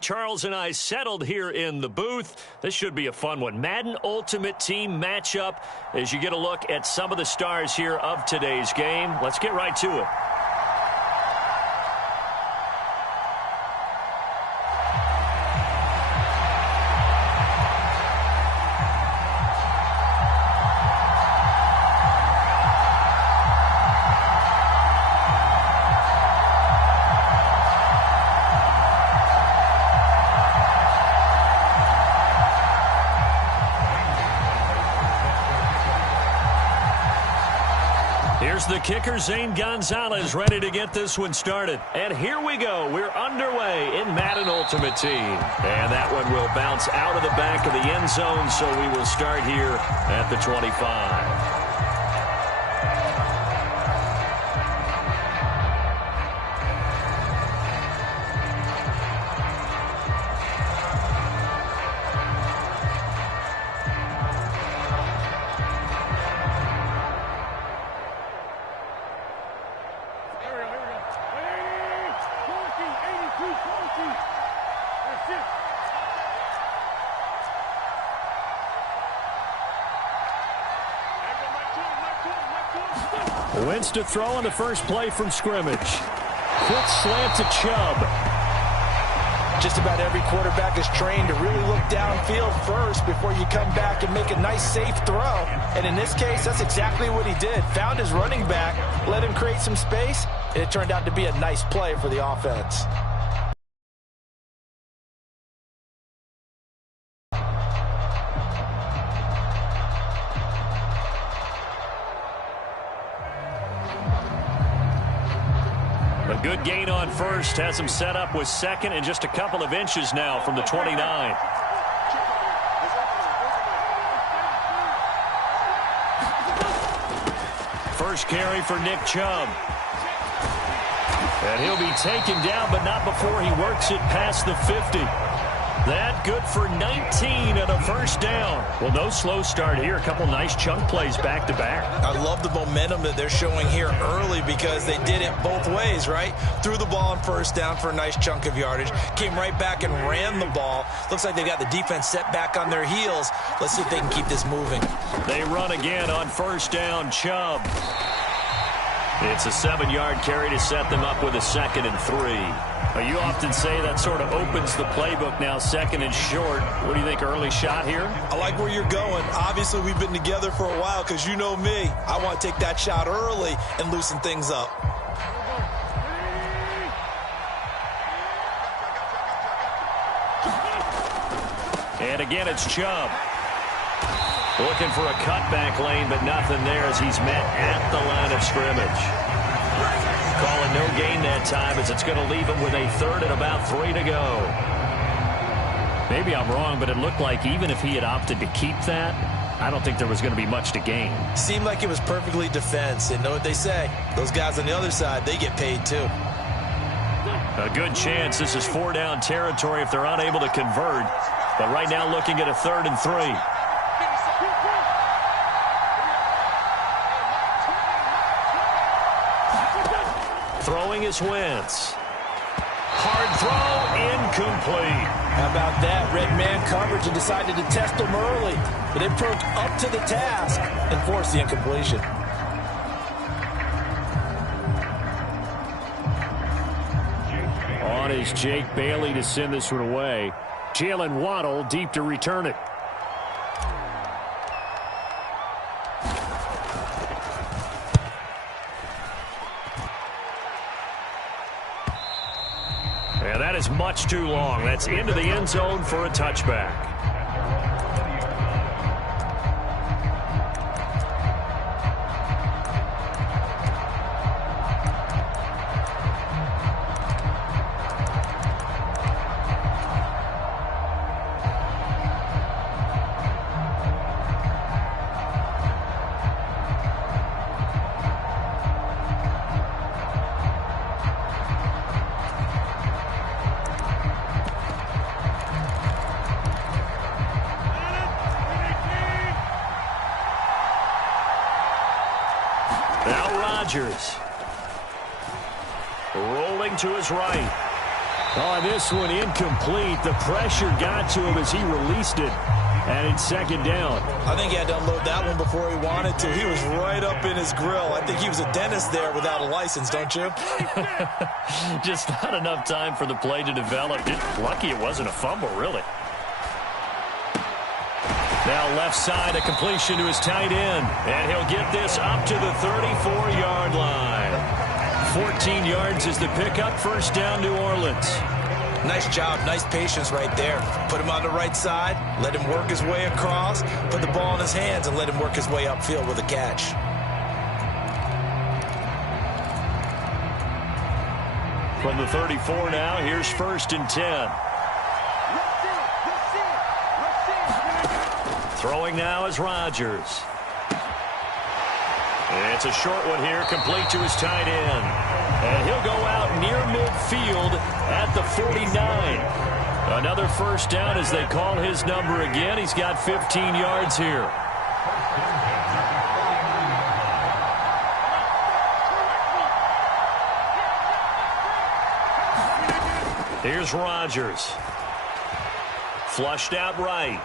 Charles and I settled here in the booth. This should be a fun one. Madden Ultimate Team matchup as you get a look at some of the stars here of today's game. Let's get right to it. Here's the kicker, Zane Gonzalez, ready to get this one started. And here we go. We're underway in Madden Ultimate Team. And that one will bounce out of the back of the end zone, so we will start here at the 25. Wentz to throw on the first play from scrimmage. Quick slant to Chubb. Just about every quarterback is trained to really look downfield first before you come back and make a nice, safe throw. And in this case, that's exactly what he did. Found his running back, let him create some space, and it turned out to be a nice play for the offense. A good gain on first has him set up with second and just a couple of inches now from the 29. First carry for Nick Chubb. And he'll be taken down, but not before he works it past the 50. That good for 19 and a first down. Well, no slow start here. A couple nice chunk plays back-to-back. I love the momentum that they're showing here early because they did it both ways, right? Threw the ball on first down for a nice chunk of yardage. Came right back and ran the ball. Looks like they got the defense set back on their heels. Let's see if they can keep this moving. They run again on first down. Chubb. It's a 7-yard carry to set them up with a 2nd and 3. You often say that sort of opens the playbook now, 2nd and short. What do you think, early shot here? I like where you're going. Obviously, we've been together for a while because you know me. I want to take that shot early and loosen things up. And again, it's Chubb. Looking for a cutback lane, but nothing there as he's met at the line of scrimmage. Calling no gain that time as it's going to leave him with a 3rd and about 3 to go. Maybe I'm wrong, but it looked like even if he had opted to keep that, I don't think there was going to be much to gain. Seemed like it was perfectly defense. And know what they say? Those guys on the other side, they get paid too. A good chance this is 4-down territory if they're unable to convert. But right now looking at a 3rd and 3. Throwing is Wentz. Hard throw, incomplete. How about that? Red man coverage and decided to test him early. But they proved up to the task and forced the incompletion. On is Jake Bailey to send this one away. Jalen Waddle deep to return it. And that is much too long. That's into the end zone for a touchback. Now Rodgers. Rolling to his right. Oh, this one incomplete. The pressure got to him as he released it. And it's second down. I think he had to unload that one before he wanted to. He was right up in his grill. I think he was a dentist there without a license, don't you? Just not enough time for the play to develop. Just lucky it wasn't a fumble, really. Now left side, a completion to his tight end. And he'll get this up to the 34-yard line. 14 yards is the pickup. First down, New Orleans. Nice job, nice patience right there. Put him on the right side, let him work his way across, put the ball in his hands, and let him work his way upfield with a catch. From the 34 now, here's first and 10. Throwing now is Rodgers. It's a short one here, complete to his tight end. And he'll go out near midfield at the 49. Another first down as they call his number again. He's got 15 yards here. Here's Rodgers. Flushed out right.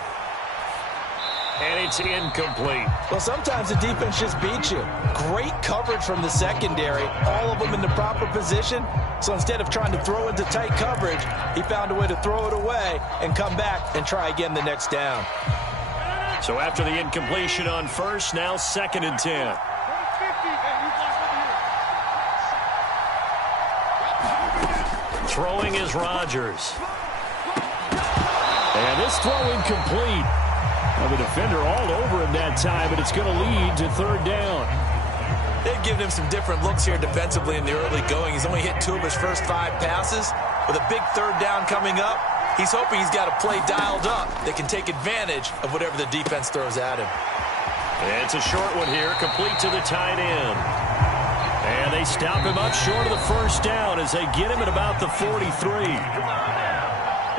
And it's incomplete. Well, sometimes the defense just beats you. Great coverage from the secondary. All of them in the proper position. So instead of trying to throw into tight coverage, he found a way to throw it away and come back and try again the next down. So after the incompletion on first, now second and 10. Throwing is Rodgers. And this throw incomplete. Well, the defender all over him that time, but it's going to lead to third down. They've given him some different looks here defensively in the early going. He's only hit 2 of his first 5 passes. With a big third down coming up, he's hoping he's got a play dialed up that can take advantage of whatever the defense throws at him. It's a short one here, complete to the tight end. And they stop him up short of the first down as they get him at about the 43.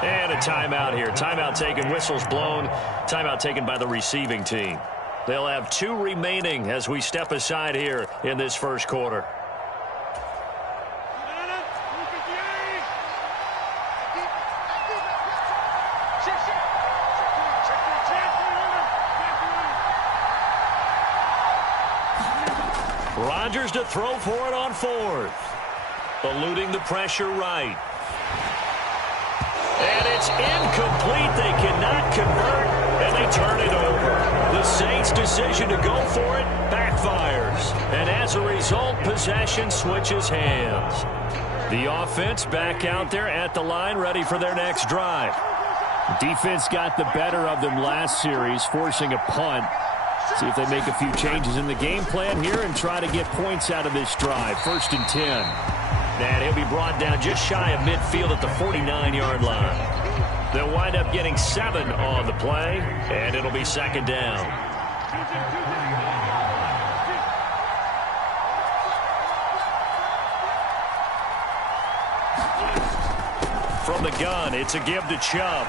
And a timeout here. Timeout taken, whistles blown. Timeout taken by the receiving team. They'll have 2 remaining as we step aside here in this first quarter. Rodgers to throw for it on fourth. Eluding the pressure right. And it's incomplete. They cannot convert, and they turn it over. The Saints' decision to go for it backfires. And as a result, possession switches hands. The offense back out there at the line, ready for their next drive. Defense got the better of them last series, forcing a punt. See if they make a few changes in the game plan here and try to get points out of this drive. First and 10. And he'll be brought down just shy of midfield at the 49-yard line. They'll wind up getting 7 on the play, and it'll be second down. From the gun, it's a give to Chubb.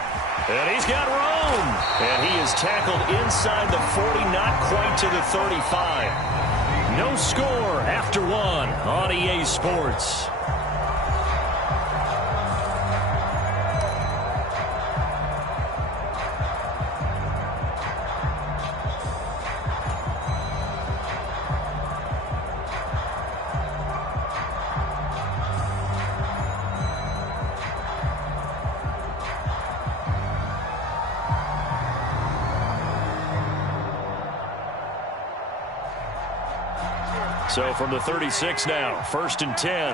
And he's got room. And he is tackled inside the 40, not quite to the 35. No score after 1 on EA Sports. So from the 36 now, first and 10.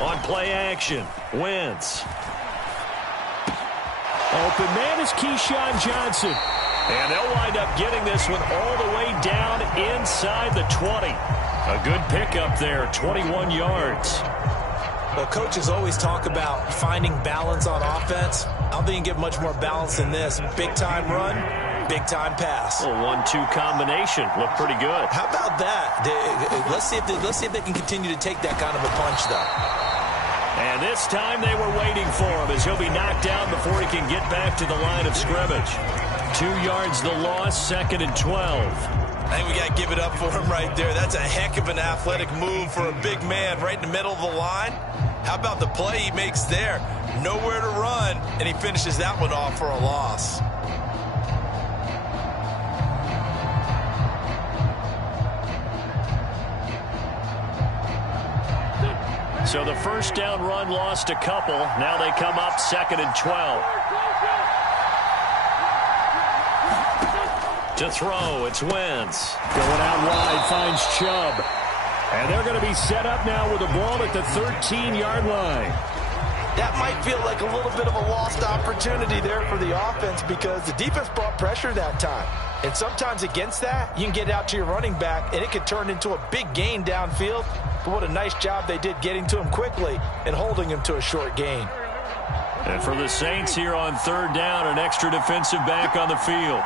On play action, Wentz. Open man is Keyshawn Johnson. And they'll wind up getting this one all the way down inside the 20. A good pickup there, 21 yards. Well, coaches always talk about finding balance on offense. I don't think you can get much more balance than this. Big-time run, big-time pass. A 1-2 combination. Looked pretty good. How about that? Let's see if they can continue to take that kind of a punch, though. And this time they were waiting for him as he'll be knocked down before he can get back to the line of scrimmage. 2 yards the loss, 2nd and 12. I think we got to give it up for him right there. That's a heck of an athletic move for a big man right in the middle of the line. How about the play he makes there? Nowhere to run, and he finishes that one off for a loss. So the first down run lost a couple. Now they come up 2nd and 12. To throw, it's Wentz. Going out wide, finds Chubb. And they're going to be set up now with the ball at the 13-yard line. That might feel like a little bit of a lost opportunity there for the offense because the defense brought pressure that time. And sometimes against that, you can get out to your running back, and it could turn into a big gain downfield. But what a nice job they did getting to him quickly and holding him to a short gain. And for the Saints here on 3rd down, an extra defensive back on the field.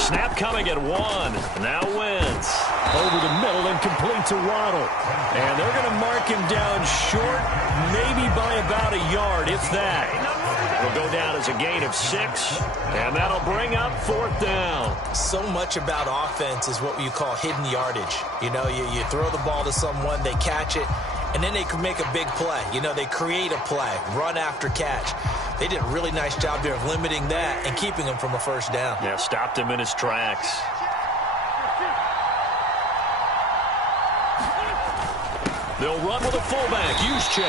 Snap coming at 1. Now Wentz. Over the middle and complete to Waddle. And they're going to mark him down short, maybe by about a yard, if that. It'll go down as a gain of 6, and that'll bring up 4th down. So much about offense is what you call hidden yardage. You know, you throw the ball to someone, they catch it, and then they can make a big play. You know, they create a play, run after catch. They did a really nice job there of limiting that and keeping him from a first down. Yeah, stopped him in his tracks. They'll run with a fullback, Juszczyk.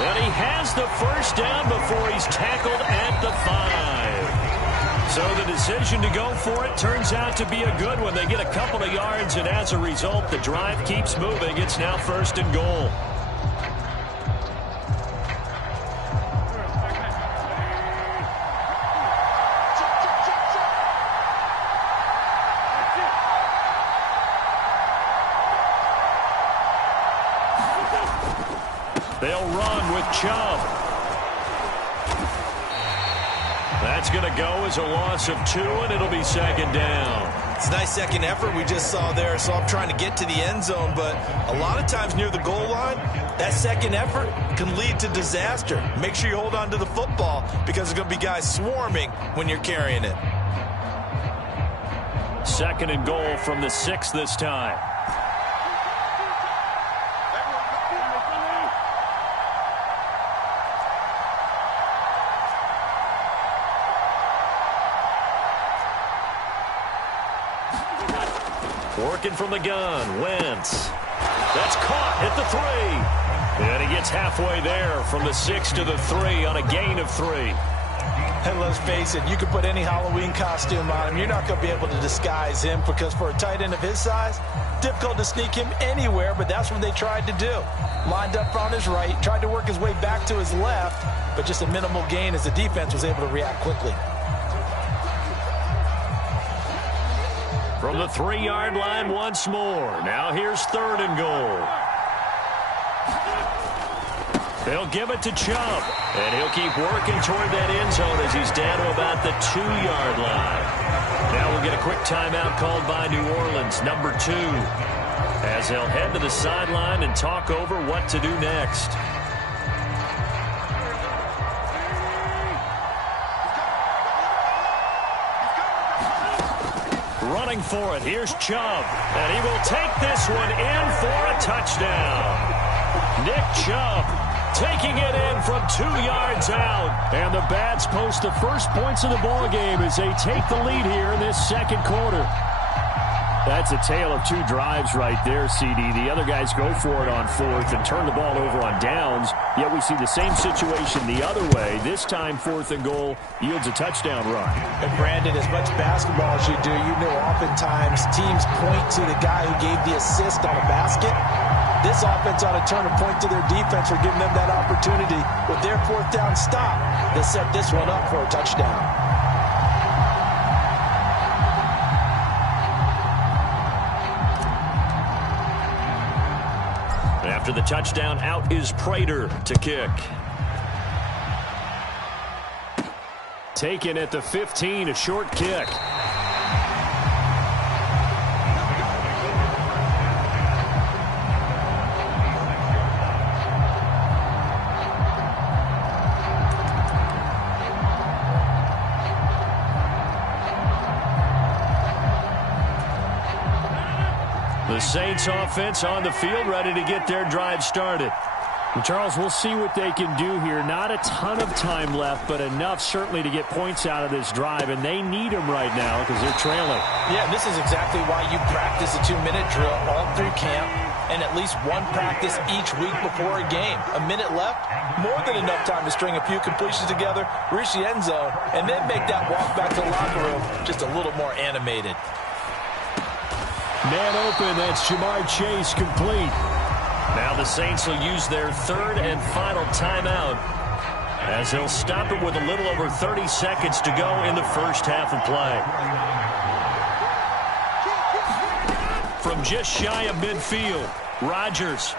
And he has the first down before he's tackled at the 5. So the decision to go for it turns out to be a good one. They get a couple of yards, and as a result, the drive keeps moving. It's now 1st and goal. They'll run with Chubb. That's going to go as a loss of 2, and it'll be 2nd down. It's a nice second effort we just saw there. So I'm trying to get to the end zone, but a lot of times near the goal line, that second effort can lead to disaster. Make sure you hold on to the football because there's going to be guys swarming when you're carrying it. 2nd and goal from the 6 this time. Working from the gun, Wentz. That's caught at the 3. And he gets halfway there from the 6 to the 3 on a gain of 3. And let's face it, you can put any Halloween costume on him. You're not going to be able to disguise him because for a tight end of his size, difficult to sneak him anywhere, but that's what they tried to do. Lined up on his right, tried to work his way back to his left, but just a minimal gain as the defense was able to react quickly. From the 3-yard line once more. Now here's 3rd and goal. They'll give it to Chubb. And he'll keep working toward that end zone as he's down to about the 2-yard line. Now we'll get a quick timeout called by New Orleans, number 2. As they'll head to the sideline and talk over what to do next. Running for it. Here's Chubb. And he will take this one in for a touchdown. Nick Chubb taking it in from 2 yards out. And the Bats post the first points of the ball game as they take the lead here in this 2nd quarter. That's a tale of 2 drives right there, CD. The other guys go for it on 4th and turn the ball over on downs. Yet we see the same situation the other way. This time, 4th and goal yields a touchdown run. And Brandon, as much basketball as you do, you know oftentimes teams point to the guy who gave the assist on a basket. This offense ought to turn and point to their defense for giving them that opportunity. With their 4th down stop, they set this one up for a touchdown. After the touchdown, out is Prater to kick. Taken at the 15, a short kick. The Saints offense on the field, ready to get their drive started. And Charles, we'll see what they can do here. Not a ton of time left, but enough certainly to get points out of this drive, and they need them right now because they're trailing. Yeah, this is exactly why you practice a 2-minute drill all through camp and at least one practice each week before a game. A minute left, more than enough time to string a few completions together, reach the end zone, and then make that walk back to the locker room just a little more animated. Man open, that's Jamar Chase, complete. Now the Saints will use their third and final timeout as they'll stop it with a little over 30 seconds to go in the first half of play. From just shy of midfield, Rodgers.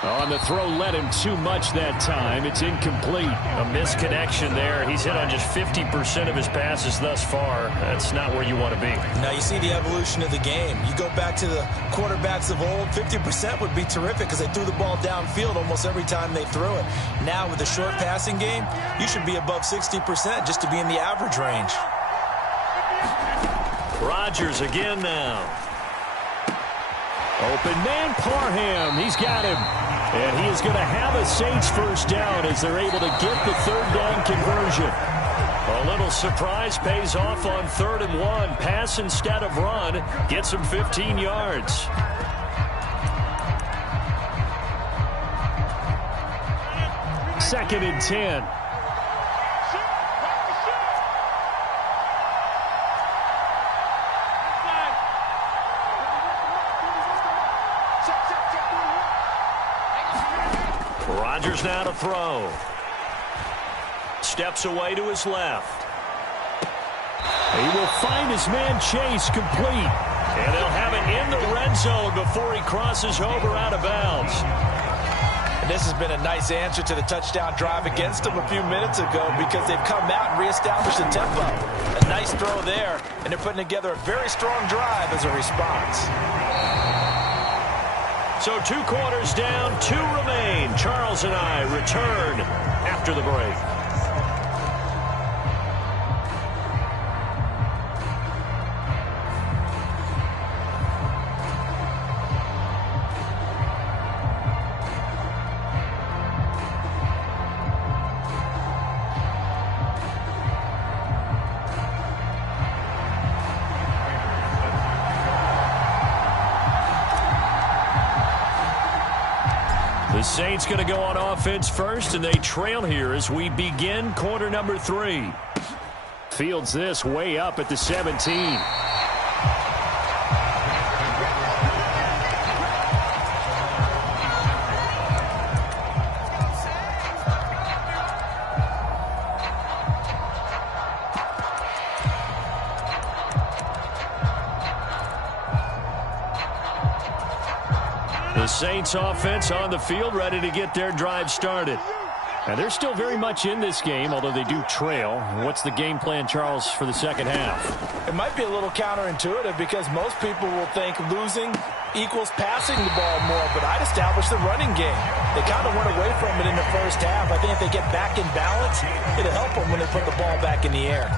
On the throw, led him too much that time. It's incomplete. A misconnection there. He's hit on just 50% of his passes thus far. That's not where you want to be. Now you see the evolution of the game. You go back to the quarterbacks of old, 50% would be terrific because they threw the ball downfield almost every time they threw it. Now with the short passing game, you should be above 60% just to be in the average range. Rodgers again now. Open man, Parham. He's got him. And he is going to have a Saints first down as they're able to get the third down conversion. A little surprise pays off on 3rd and 1. Pass instead of run. Gets him 15 yards. Second and 10. Rodgers now to throw. Steps away to his left. He will find his man Chase, complete. And they'll have it in the red zone before he crosses over out of bounds. And this has been a nice answer to the touchdown drive against them a few minutes ago because they've come out and reestablished the tempo. A nice throw there, and they're putting together a very strong drive as a response. So 2 quarters down, 2 remain. Charles and I return after the break. The Saints going to go on offense first, and they trail here as we begin quarter number 3. Fields this way up at the 17. The Saints offense on the field, ready to get their drive started. And they're still very much in this game, although they do trail. What's the game plan, Charles, for the second half? It might be a little counterintuitive because most people will think losing equals passing the ball more, but I'd establish the running game. They kind of went away from it in the first half. I think if they get back in balance, it'll help them when they put the ball back in the air.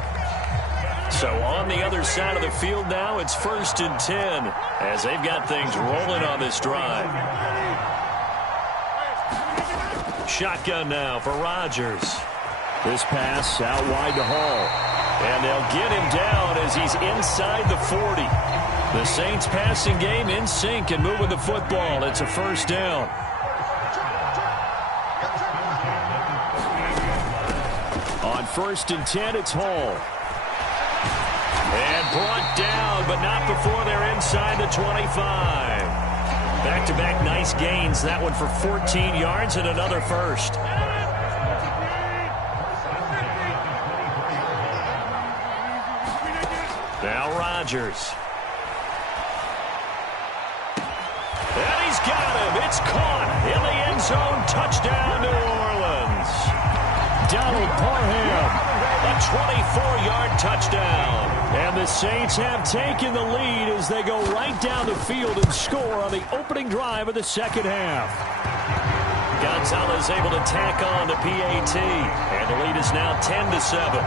So on the other side of the field now, it's 1st and 10 as they've got things rolling on this drive. Shotgun now for Rodgers. This pass out wide to Hall. And they'll get him down as he's inside the 40. The Saints passing game in sync and moving the football. It's a first down. On 1st and 10, it's Hall. And brought down, but not before they're inside the 25. Back-to-back nice gains. That one for 14 yards and another first. Now Rodgers. And he's got him. It's caught in the end zone. Touchdown, New Orleans. Donald Parham. A 24-yard touchdown. And the Saints have taken the lead as they go right down the field and score on the opening drive of the second half. Gonzalez able to tack on the PAT. And the lead is now 10-7.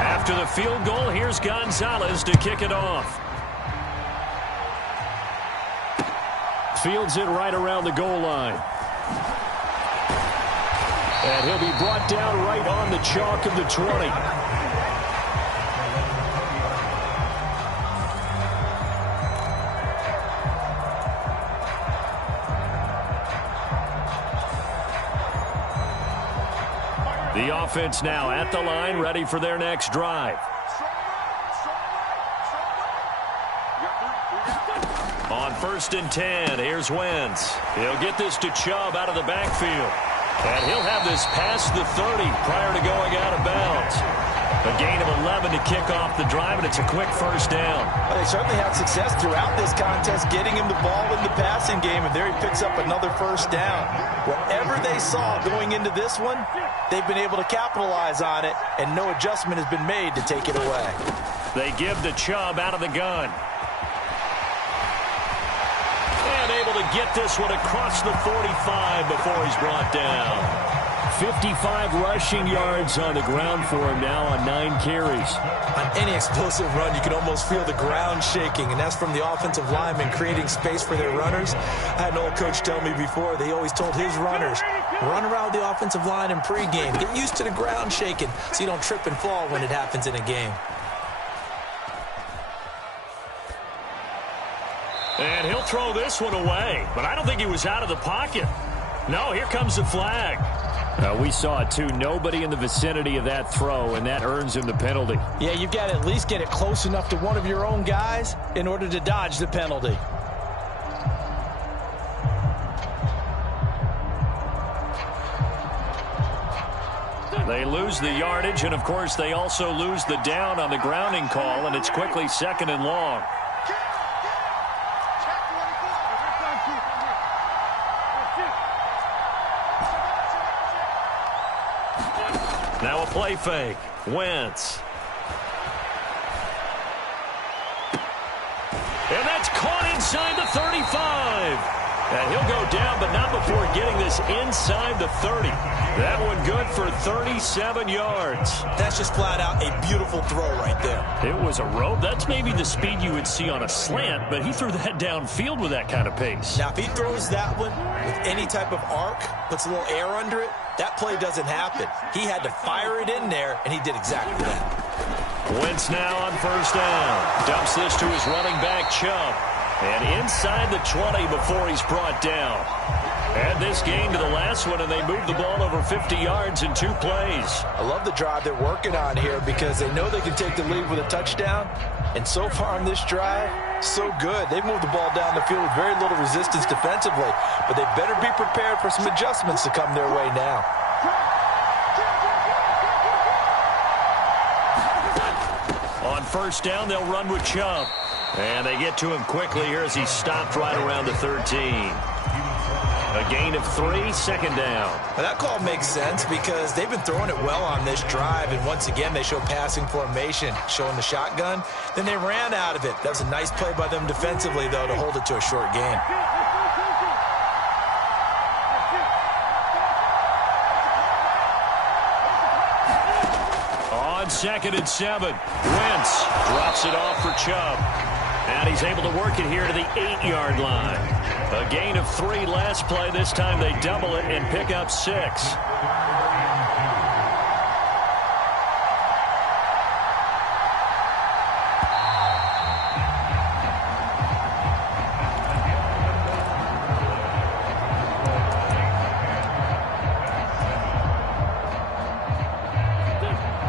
After the field goal, here's Gonzalez to kick it off. Fields it right around the goal line. And he'll be brought down right on the chalk of the 20. The offense now at the line, ready for their next drive. On 1st and 10, here's Wentz. He'll get this to Chubb out of the backfield. And he'll have this past the 30 prior to going out of bounds. A gain of 11 to kick off the drive, and it's a quick first down. Well, they certainly had success throughout this contest getting him the ball in the passing game, and there he picks up another first down. Whatever they saw going into this one, they've been able to capitalize on it, and no adjustment has been made to take it away. They give the Chubb out of the gun. And able to get this one across the 45 before he's brought down. 55 rushing yards on the ground for him now on 9 carries. On any explosive run, you can almost feel the ground shaking, and that's from the offensive linemen creating space for their runners. I had an old coach tell me before, they always told his runners, run around the offensive line in pregame. Get used to the ground shaking so you don't trip and fall when it happens in a game. And he'll throw this one away, but I don't think he was out of the pocket. No, here comes the flag. We saw it, too. Nobody in the vicinity of that throw, and that earns him the penalty. Yeah, you've got to at least get it close enough to one of your own guys in order to dodge the penalty. They lose the yardage, and, of course, they also lose the down on the grounding call, and it's quickly 2nd and long. Now a play fake. Wentz. And that's caught inside the 35. And he'll go down, but not before getting this inside the 30. That one good for 37 yards. That's just flat out a beautiful throw right there. It was a rope. That's maybe the speed you would see on a slant, but he threw that downfield with that kind of pace. Now, if he throws that one with any type of arc, puts a little air under it, that play doesn't happen. He had to fire it in there, and he did exactly that. Wentz now on 1st down. Dumps this to his running back, Chubb. And inside the 20 before he's brought down. Add this game to the last one, and they move the ball over 50 yards in 2 plays. I love the drive they're working on here because they know they can take the lead with a touchdown. And so far on this drive, so good. They've moved the ball down the field with very little resistance defensively. But they better be prepared for some adjustments to come their way now. On 1st down, they'll run with Chubb. And they get to him quickly here as he's stopped right around the 13. A gain of 3, 2nd down. Well, that call makes sense because they've been throwing it well on this drive, and once again they show passing formation, showing the shotgun. Then they ran out of it. That was a nice play by them defensively, though, to hold it to a short gain. On 2nd and 7, Wentz drops it off for Chubb. And he's able to work it here to the 8-yard line. A gain of 3 last play. This time they double it and pick up 6.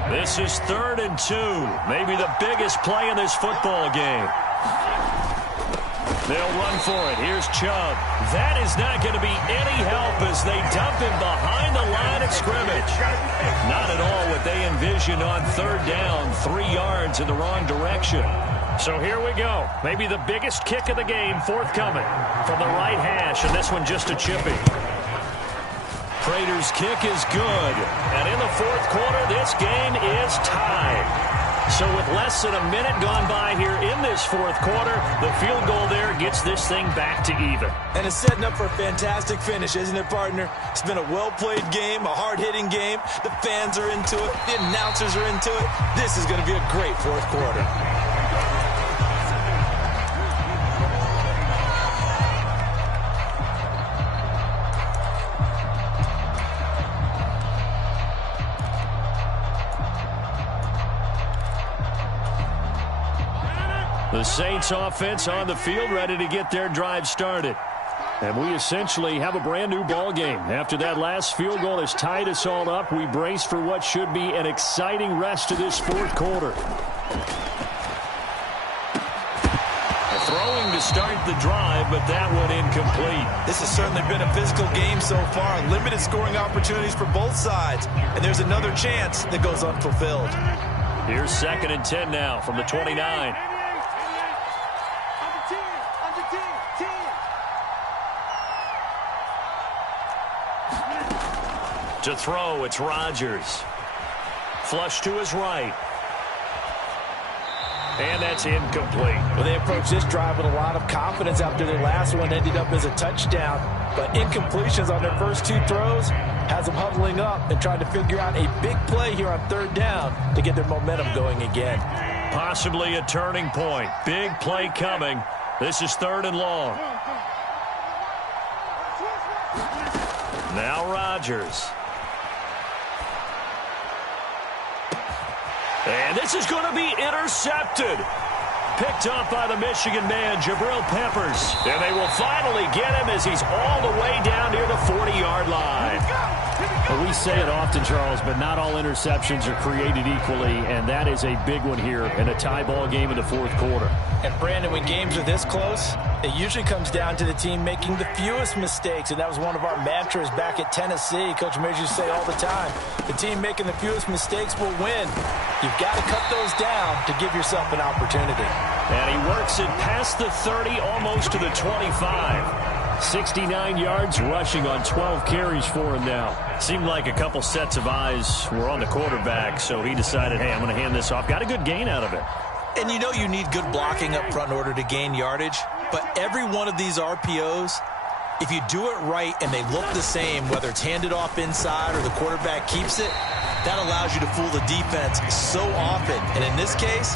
This is 3rd and 2. Maybe the biggest play in this football game. They'll run for it. Here's Chubb. That is not going to be any help as they dump him behind the line of scrimmage. Not at all what they envisioned on 3rd down, 3 yards in the wrong direction. So here we go. Maybe the biggest kick of the game forthcoming from the right hash, and this one just a chippy. Prater's kick is good. And in the fourth quarter, this game is tied. So with less than a minute gone by here in this fourth quarter, the field goal there gets this thing back to even. And it's setting up for a fantastic finish, isn't it, partner? It's been a well-played game, a hard-hitting game. The fans are into it. The announcers are into it. This is going to be a great fourth quarter. The Saints offense on the field, ready to get their drive started. And we essentially have a brand new ball game. After that last field goal has tied us all up, we brace for what should be an exciting rest of this fourth quarter. Throwing to start the drive, but that one incomplete. This has certainly been a physical game so far. Limited scoring opportunities for both sides. And there's another chance that goes unfulfilled. Here's 2nd and 10 now from the 29. To throw, it's Rodgers. Flush to his right. And that's incomplete. Well, they approached this drive with a lot of confidence after their last one ended up as a touchdown. But incompletions on their first two throws has them huddling up and trying to figure out a big play here on 3rd down to get their momentum going again. Possibly a turning point. Big play coming. This is 3rd and long. Now Rodgers. And this is going to be intercepted. Picked up by the Michigan man, Jabril Peppers. And they will finally get him as he's all the way down near the 40-yard line. Well, we say it often, Charles, but not all interceptions are created equally, and that is a big one here in a tie ball game in the fourth quarter. And, Brandon, when games are this close, it usually comes down to the team making the fewest mistakes, and that was one of our mantras back at Tennessee. Coach Mears used to say all the time, the team making the fewest mistakes will win. You've got to cut those down to give yourself an opportunity. And he works it past the 30, almost to the 25. 69 yards rushing on 12 carries for him now. Seemed like a couple sets of eyes were on the quarterback, so he decided, hey, I'm going to hand this off. Got a good gain out of it. And you know you need good blocking up front in order to gain yardage. But every one of these RPOs, if you do it right and they look the same, whether it's handed off inside or the quarterback keeps it, that allows you to fool the defense so often. And in this case,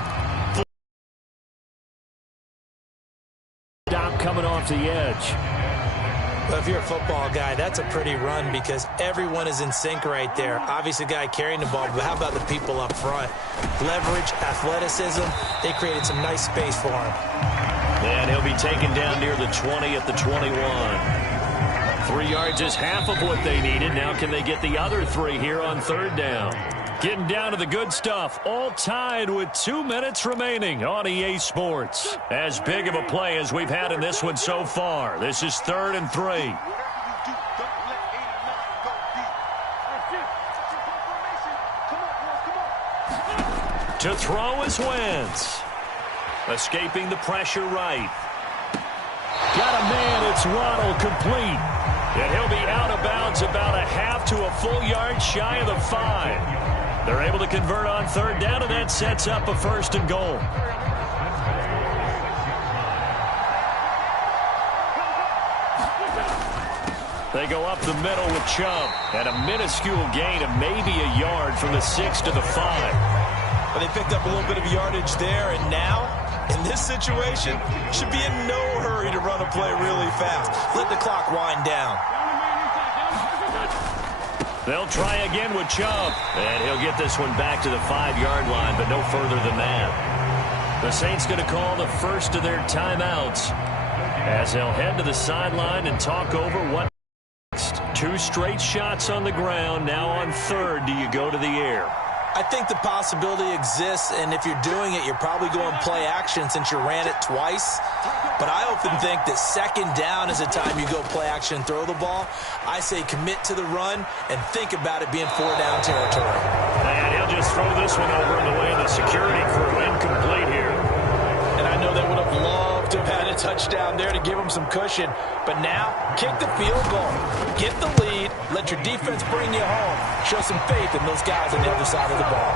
stop coming off the edge. But if you're a football guy, that's a pretty run because everyone is in sync right there. Obviously, the guy carrying the ball, but how about the people up front? Leverage, athleticism, they created some nice space for him. And he'll be taken down near the 20 at the 21. 3 yards is half of what they needed. Now can they get the other 3 here on 3rd down? Getting down to the good stuff. All tied with 2 minutes remaining on EA Sports. As big of a play as we've had in this one so far. This is 3rd and 3. To throw is Wentz. Escaping the pressure right. Got a man, it's Waddle, complete. And he'll be out of bounds about a half to a full yard shy of the 5. They're able to convert on 3rd down, and that sets up a 1st and goal. They go up the middle with Chubb, and a minuscule gain of maybe a yard from the 6 to the 5. but they picked up a little bit of yardage there, and now, in this situation, should be in no hurry to run a play really fast. Let the clock wind down. They'll try again with Chubb. And he'll get this one back to the 5-yard line, but no further than that. The Saints going to call the first of their timeouts as they'll head to the sideline and talk over what next. 2 straight shots on the ground. Now on 3rd, do you go to the air? I think the possibility exists, and if you're doing it, you're probably going play action since you ran it twice. But I often think that 2nd down is the time you go play action and throw the ball. I say commit to the run and think about it being 4-down territory. And he'll just throw this one over in the way of the security crew. Incomplete here. And I know they would have loved to have had it touchdown there to give them some cushion. But now, kick the field goal. Get the lead. Let your defense bring you home. Show some faith in those guys on the other side of the ball.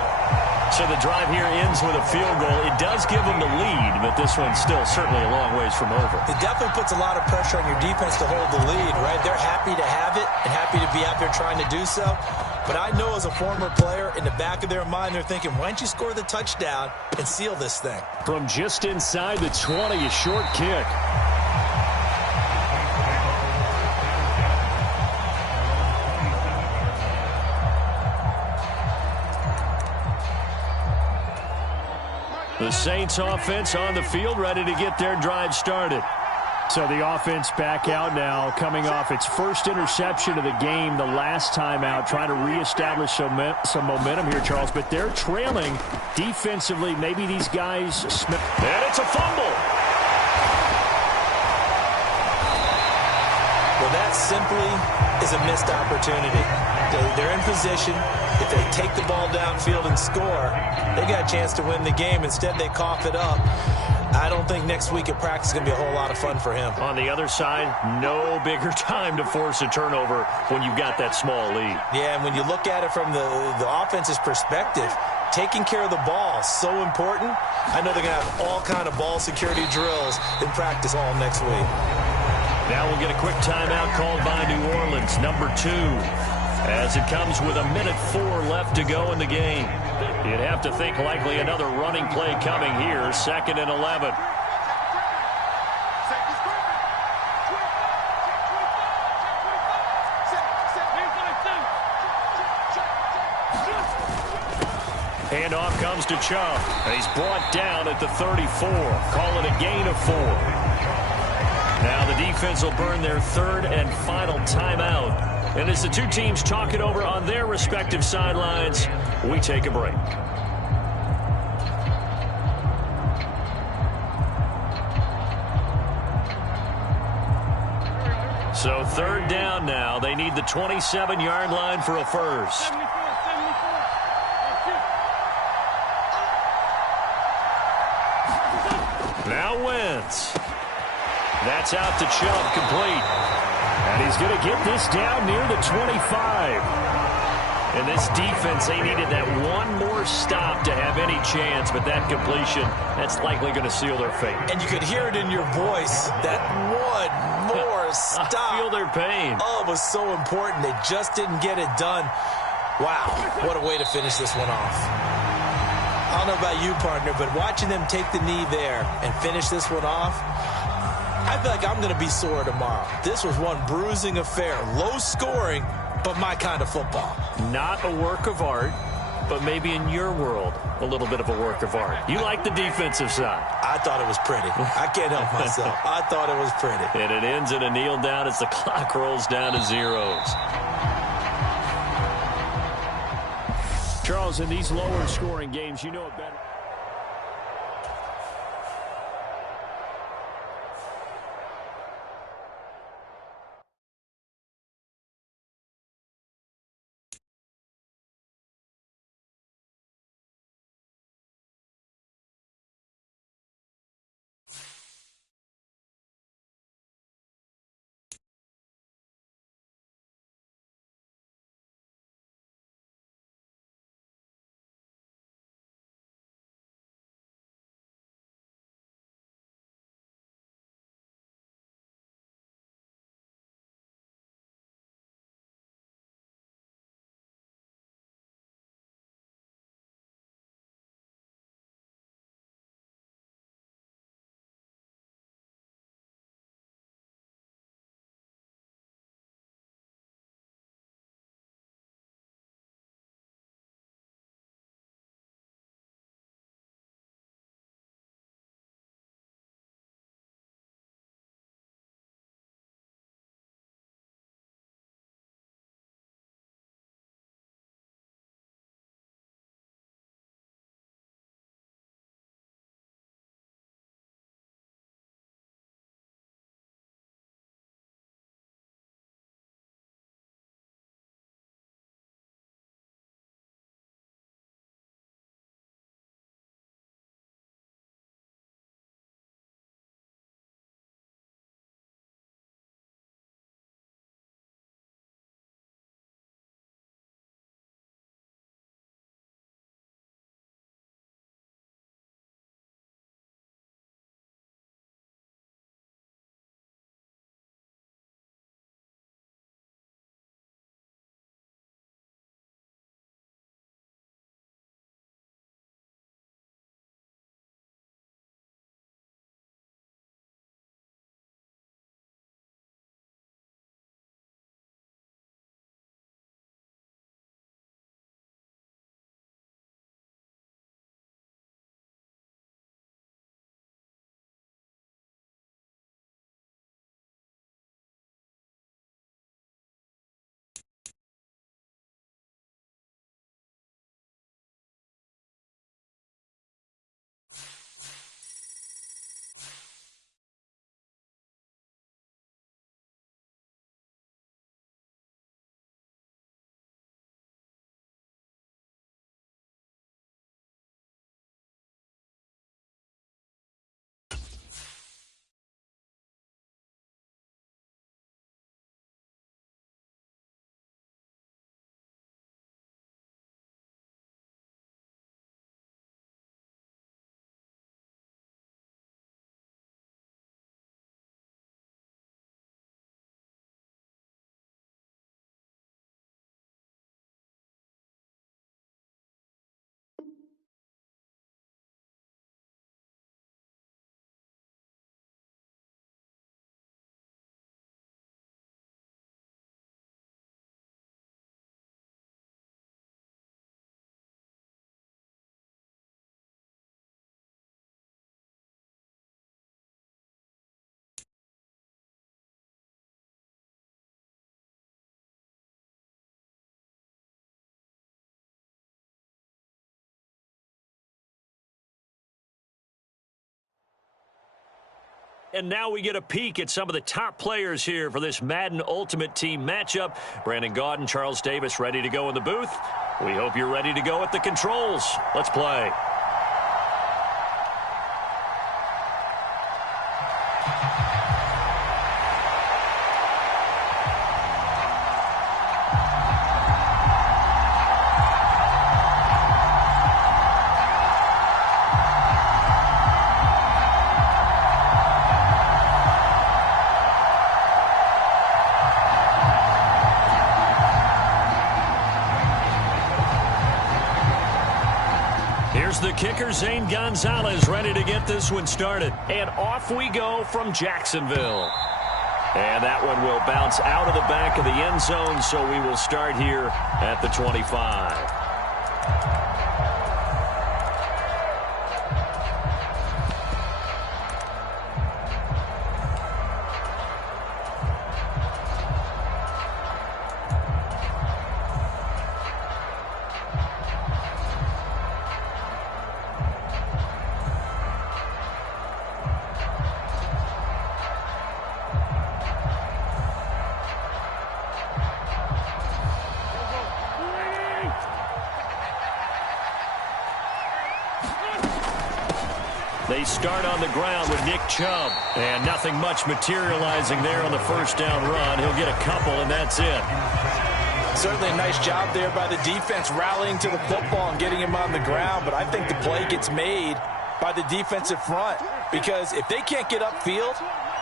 So the drive here ends with a field goal. It does give them the lead, but this one's still certainly a long ways from over. It definitely puts a lot of pressure on your defense to hold the lead, right? They're happy to have it and happy to be out there trying to do so. But I know as a former player, in the back of their mind, they're thinking, why don't you score the touchdown and seal this thing? From just inside the 20, a short kick. The Saints offense on the field, ready to get their drive started. So the offense back out now, coming off its first interception of the game the last time out, trying to reestablish some momentum here, Charles. But they're trailing defensively. Maybe these guys... And it's a fumble. Well, that simply is a missed opportunity. They're in position. If they take the ball downfield and score, they got a chance to win the game. Instead, they cough it up. I don't think next week at practice is going to be a whole lot of fun for him. On the other side, no bigger time to force a turnover when you've got that small lead. Yeah, and when you look at it from the offense's perspective, taking care of the ball is so important. I know they're going to have all kind of ball security drills in practice all next week. Now we'll get a quick timeout called by New Orleans, number 2, as it comes with 1:04 left to go in the game. You'd have to think likely another running play coming here, 2nd and 11. Handoff comes to Chubb. And he's brought down at the 34. Call it a gain of 4. Now the defense will burn their 3rd and final timeout. And as the two teams talk it over on their respective sidelines, we take a break. So 3rd down now. They need the 27-yard line for a first. Now Wentz. That's out to Chubb, complete. And he's going to get this down near the 25. And this defense, they needed that one more stop to have any chance, but that completion, that's likely going to seal their fate. And you could hear it in your voice, that one more stop. I feel their pain. Oh, it was so important. They just didn't get it done. Wow, what a way to finish this one off. I don't know about you, partner, but watching them take the knee there and finish this one off, I feel like I'm going to be sore tomorrow. This was one bruising affair. Low scoring, but my kind of football. Not a work of art, but maybe in your world, a little bit of a work of art. You like the defensive side. I thought it was pretty. I can't help myself. I thought it was pretty. And it ends in a kneel down as the clock rolls down to zeros. Charles, in these lower scoring games, you know it better. And now we get a peek at some of the top players here for this Madden Ultimate Team matchup. Brandon Gaudin, Charles Davis ready to go in the booth. We hope you're ready to go at the controls. Let's play. Here's the kicker, Zane Gonzalez, ready to get this one started. And off we go from Jacksonville. And that one will bounce out of the back of the end zone, so we will start here at the 25. They start on the ground with Nick Chubb. And nothing much materializing there on the first down run. He'll get a couple, and that's it. Certainly a nice job there by the defense rallying to the football and getting him on the ground. But I think the play gets made by the defensive front. Because if they can't get upfield,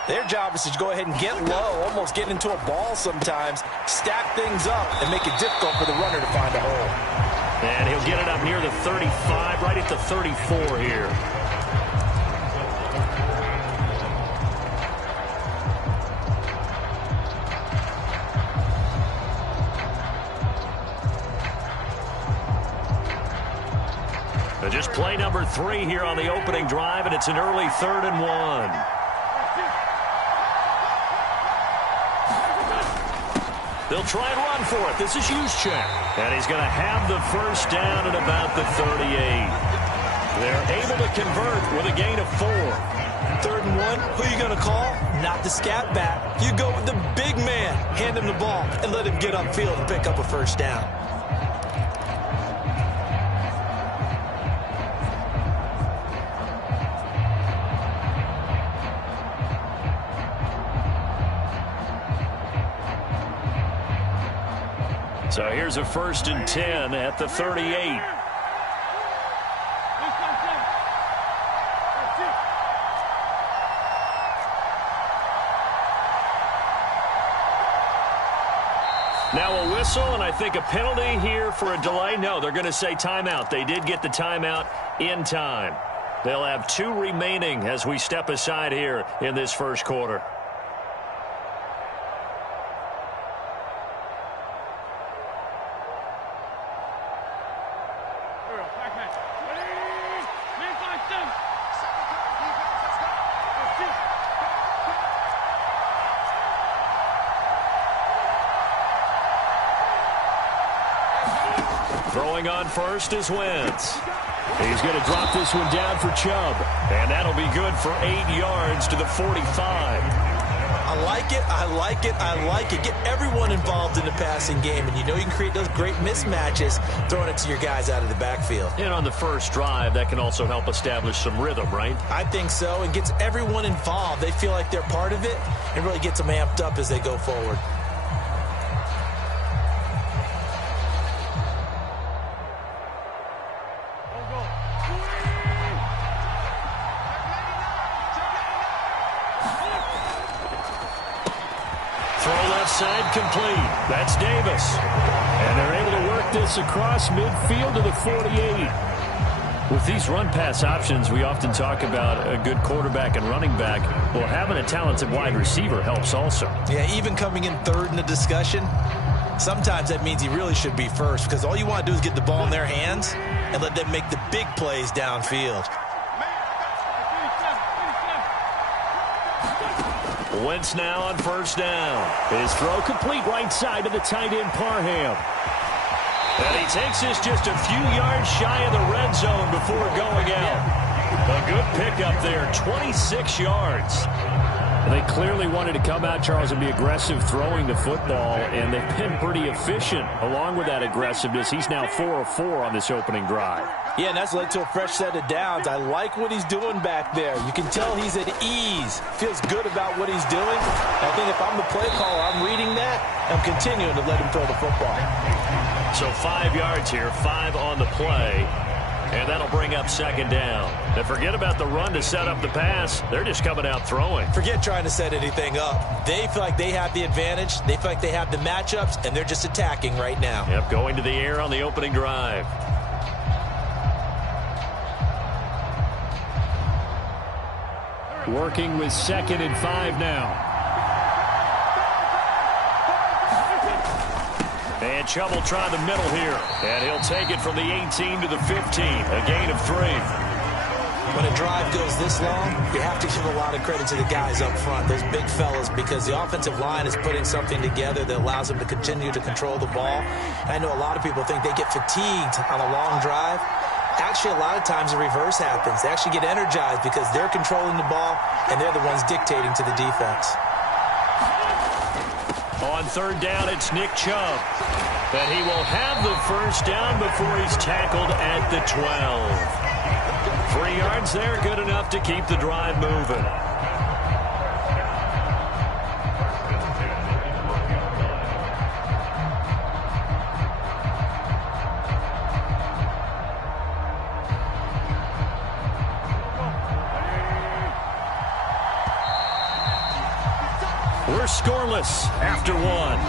their job is to go ahead and get low, almost get into a ball sometimes, stack things up, and make it difficult for the runner to find a hole. And he'll get it up near the 35, right at the 34 here. Just play number 3 here on the opening drive, and it's an early 3rd and 1. They'll try and run for it. This is Juszczyk. And he's going to have the first down at about the 38. They're able to convert with a gain of 4. 3rd and 1, who are you going to call? Not the scat back. You go with the big man. Hand him the ball and let him get upfield and pick up a first down. So here's a 1st and 10 at the 38. Now a whistle, and I think a penalty here for a delay. No, they're going to say timeout. They did get the timeout in time. They'll have 2 remaining as we step aside here in this first quarter. Throwing on first is Wentz. He's going to drop this one down for Chubb. And that'll be good for 8 yards to the 45. I like it, I like it, I like it. Get everyone involved in the passing game, and you know you can create those great mismatches throwing it to your guys out of the backfield. And on the first drive, that can also help establish some rhythm, right? I think so, and gets everyone involved. They feel like they're part of it and really gets them amped up as they go forward. Side complete. That's Davis. And they're able to work this across midfield to the 48. With these run-pass options, we often talk about a good quarterback and running back. Well, having a talented wide receiver helps also. Yeah, even coming in 3rd in the discussion, sometimes that means he really should be first, because all you want to do is get the ball in their hands and let them make the big plays downfield. Wentz now on first down. His throw complete right side to the tight end Parham. And he takes this just a few yards shy of the red zone before going out. A good pickup there, 26 yards. They clearly wanted to come out, Charles, and be aggressive throwing the football, and they've been pretty efficient along with that aggressiveness. He's now 4 of 4 on this opening drive. Yeah, and that's led to a fresh set of downs. I like what he's doing back there. You can tell he's at ease. Feels good about what he's doing. I think if I'm the play caller, I'm reading that. I'm continuing to let him throw the football. So 5 yards here, 5 on the play. And that'll bring up second down. And forget about the run to set up the pass. They're just coming out throwing. Forget trying to set anything up. They feel like they have the advantage. They feel like they have the matchups, and they're just attacking right now. Yep, going to the air on the opening drive. Working with 2nd and 5 now. And Chubb will try the middle here. And he'll take it from the 18 to the 15. A gain of 3. When a drive goes this long, you have to give a lot of credit to the guys up front, those big fellas, because the offensive line is putting something together that allows them to continue to control the ball. I know a lot of people think they get fatigued on a long drive. Actually, a lot of times the reverse happens. They actually get energized because they're controlling the ball, and they're the ones dictating to the defense. On third down, it's Nick Chubb. But he will have the first down before he's tackled at the 12. 3 yards there, good enough to keep the drive moving. We're scoreless after 1.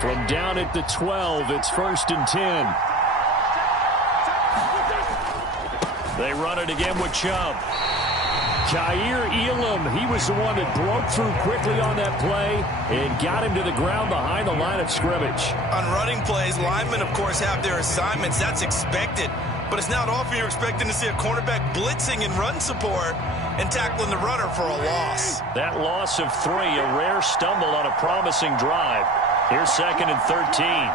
From down at the 12, it's 1st and 10. They run it again with Chubb. Kaiir Elam, he was the one that broke through quickly on that play and got him to the ground behind the line of scrimmage. On running plays, linemen, of course, have their assignments. That's expected. But it's not often you're expecting to see a cornerback blitzing in run support and tackling the runner for a loss. That loss of 3, a rare stumble on a promising drive. Here's 2nd and 13.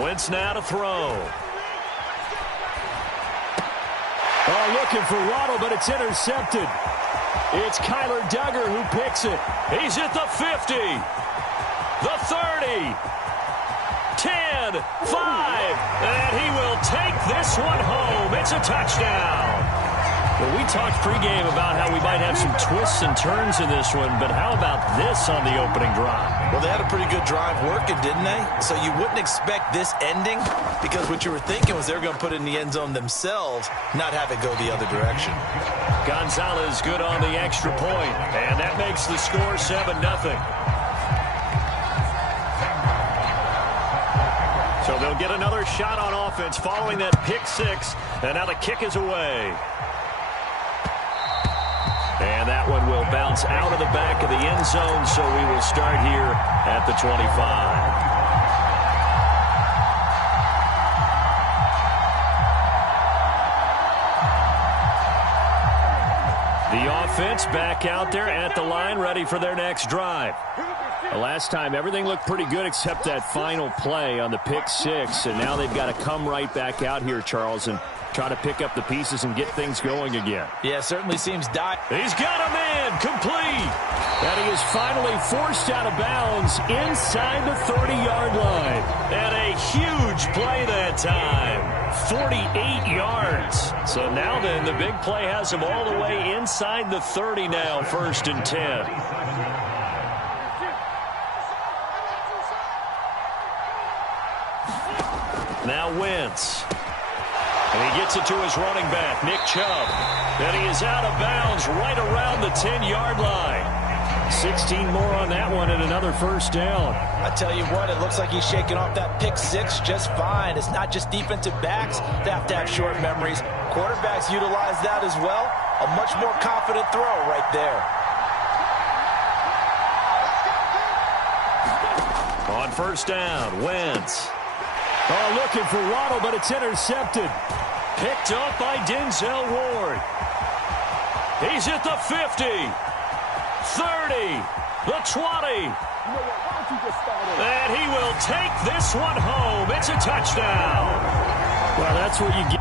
Wentz now to throw. Oh, looking for Waddle, but it's intercepted. It's Kyler Duggar who picks it. He's at the 50, the 30, 10, 5, and he will take this one home. It's a touchdown. Well, we talked pregame about how we might have some twists and turns in this one, but how about this on the opening drive? Well, they had a pretty good drive working, didn't they? So you wouldn't expect this ending because what you were thinking was they were going to put it in the end zone themselves, not have it go the other direction. Gonzalez good on the extra point, and that makes the score 7-0. So they'll get another shot on offense following that pick 6, and now the kick is away. And that one will bounce out of the back of the end zone, so we will start here at the 25. The offense back out there at the line, ready for their next drive. The last time, everything looked pretty good except that final play on the pick 6, and now they've got to come right back out here, Charles, and try to pick up the pieces and get things going again. Yeah, certainly seems dire. He's got a man, complete. And he is finally forced out of bounds inside the 30-yard line. And a huge play that time. 48 yards. So now then, the big play has him all the way inside the 30 now, 1st and 10. Now Wentz. And he gets it to his running back, Nick Chubb. And he is out of bounds right around the 10-yard line. 16 more on that one and another first down. I tell you what, it looks like he's shaking off that pick 6 just fine. It's not just defensive backs that have to have short memories. Quarterbacks utilize that as well. A much more confident throw right there. On first down, Wentz. Oh, looking for Waddle, but it's intercepted. Picked up by Denzel Ward. He's at the 50, 30, the 20. And he will take this one home. It's a touchdown. Well, that's what you get.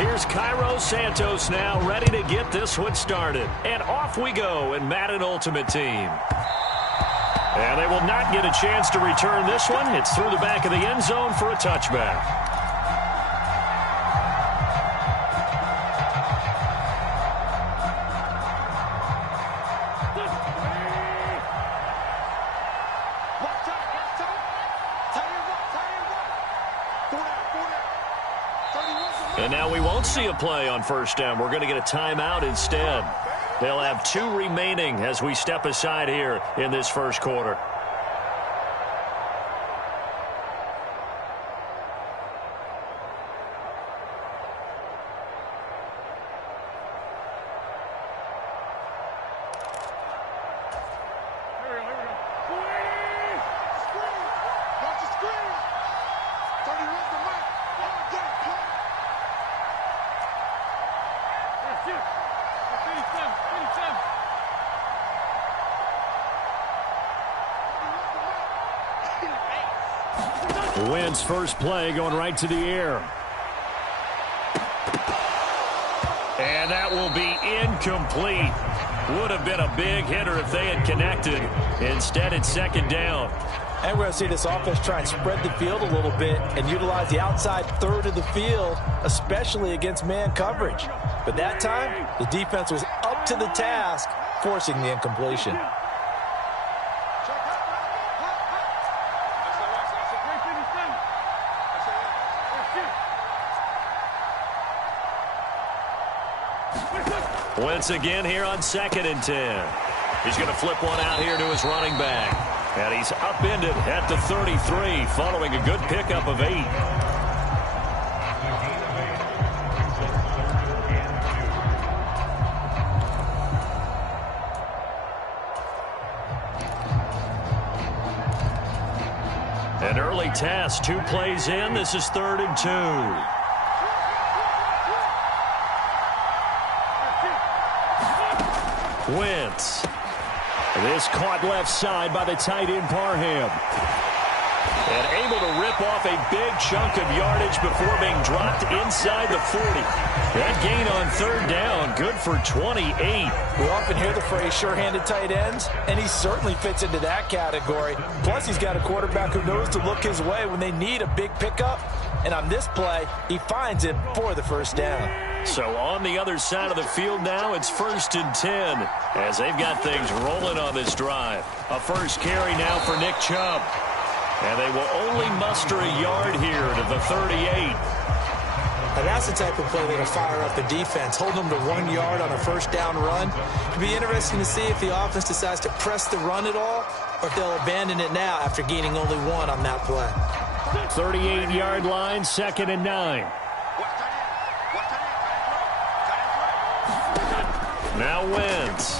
Here's Cairo Santos now ready to get this one started. And off we go in Madden Ultimate Team. And they will not get a chance to return this one. It's through the back of the end zone for a touchback. And now we won't see a play on first down. We're going to get a timeout instead. They'll have 2 remaining as we step aside here in this first quarter. Wins first play going right to the air. And that will be incomplete. Would have been a big hitter if they had connected. Instead, it's second down. And we're going to see this offense try and spread the field a little bit and utilize the outside third of the field, especially against man coverage. But that time, the defense was up to the task, forcing the incompletion. Once again here on 2nd and 10. He's going to flip one out here to his running back. And he's upended at the 33 following a good pickup of 8. An early test, 2 plays in. This is 3rd and 2. Wentz. This caught left side by the tight end Parham. And able to rip off a big chunk of yardage before being dropped inside the 40. That gain on 3rd down, good for 28. We often hear the phrase sure-handed tight ends, and he certainly fits into that category. Plus, he's got a quarterback who knows to look his way when they need a big pickup. And on this play, he finds it for the first down. So on the other side of the field now, it's 1st and 10 as they've got things rolling on this drive. A first carry now for Nick Chubb. And they will only muster a yard here to the 38. Now that's the type of play that'll fire up the defense, hold them to 1 yard on a first down run. It'll be interesting to see if the offense decides to press the run at all or if they'll abandon it now after gaining only 1 on that play. 38-yard line, 2nd and 9. Now Wentz.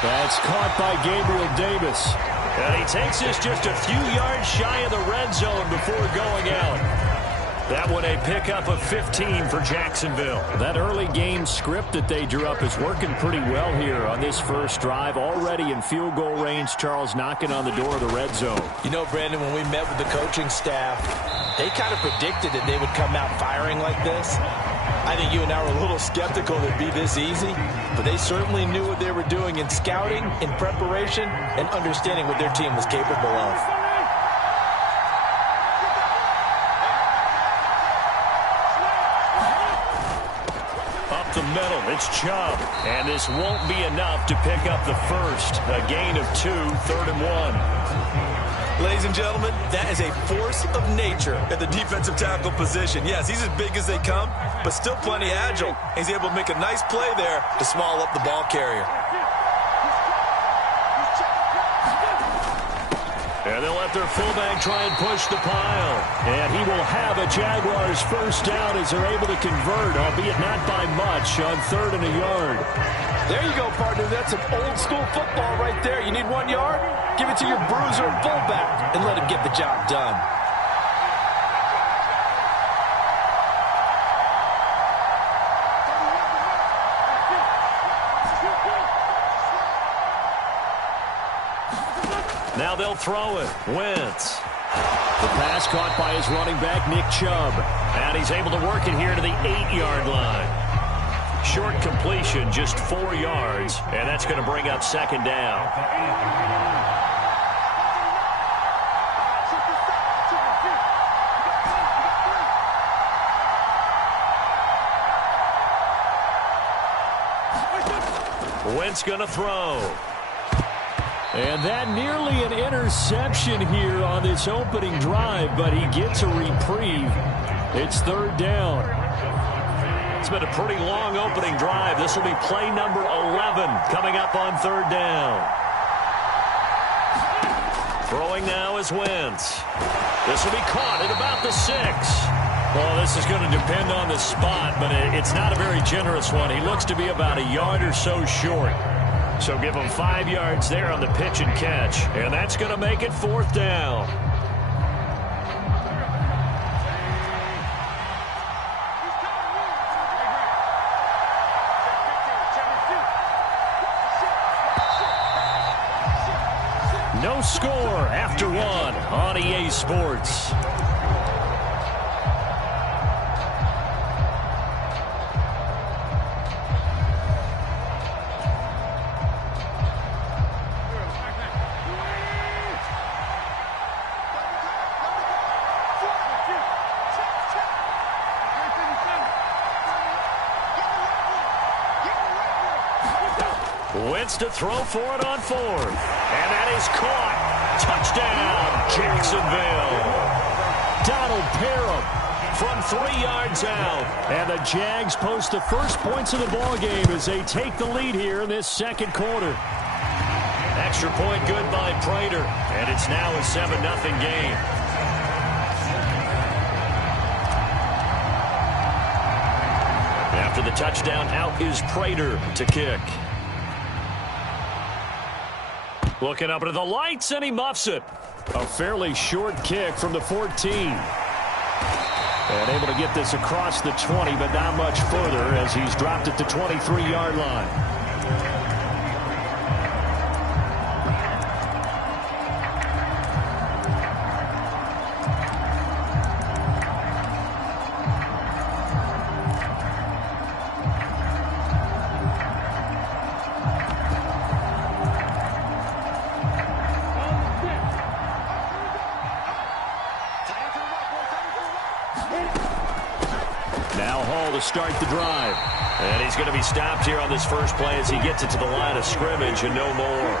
That's caught by Gabriel Davis. And he takes this just a few yards shy of the red zone before going out. That one a pickup of 15 for Jacksonville. That early game script that they drew up is working pretty well here on this first drive. Already in field goal range, Charles knocking on the door of the red zone. You know, Brandon, when we met with the coaching staff, they kind of predicted that they would come out firing like this. I think you and I were a little skeptical that it'd be this easy, but they certainly knew what they were doing in scouting, in preparation, and understanding what their team was capable of. Up the middle, it's Chubb, and this won't be enough to pick up the first. A gain of 2, 3rd and 1. Ladies and gentlemen, that is a force of nature at the defensive tackle position. Yes, he's as big as they come, but still plenty agile. He's able to make a nice play there to small up the ball carrier. And they'll let their fullback try and push the pile. And he will have a Jaguars first down as they're able to convert, albeit not by much, on 3rd and a yard. There you go, partner. That's some old-school football right there. You need 1 yard? Give it to your bruiser and fullback and let him get the job done. Now they'll throw it. Wentz. The pass caught by his running back, Nick Chubb. And he's able to work it here to the 8-yard line. Short completion, just 4 yards, and that's going to bring up 2nd down. Wentz going to throw. And that nearly an interception here on this opening drive, but he gets a reprieve. It's third down. It's been a pretty long opening drive. This will be play number 11 coming up on third down. Throwing now is Wentz. This will be caught at about the 6. Well, this is going to depend on the spot, but it's not a very generous one. He looks to be about a yard or so short. So give him 5 yards there on the pitch and catch. And that's going to make it fourth down. No score after one on EA Sports. Wentz to throw for it on fourth. And that is caught. Touchdown, Jacksonville. Donald Parham from 3 yards out. And the Jags post the first points of the ballgame as they take the lead here in this second quarter. Extra point good by Prater. And it's now a 7-0 game. After the touchdown, out is Prater to kick. Looking up into the lights, and he muffs it. A fairly short kick from the 14. And able to get this across the 20, but not much further as he's dropped it to 23-yard line. Start the drive. And he's going to be stopped here on this first play as he gets it to the line of scrimmage and no more.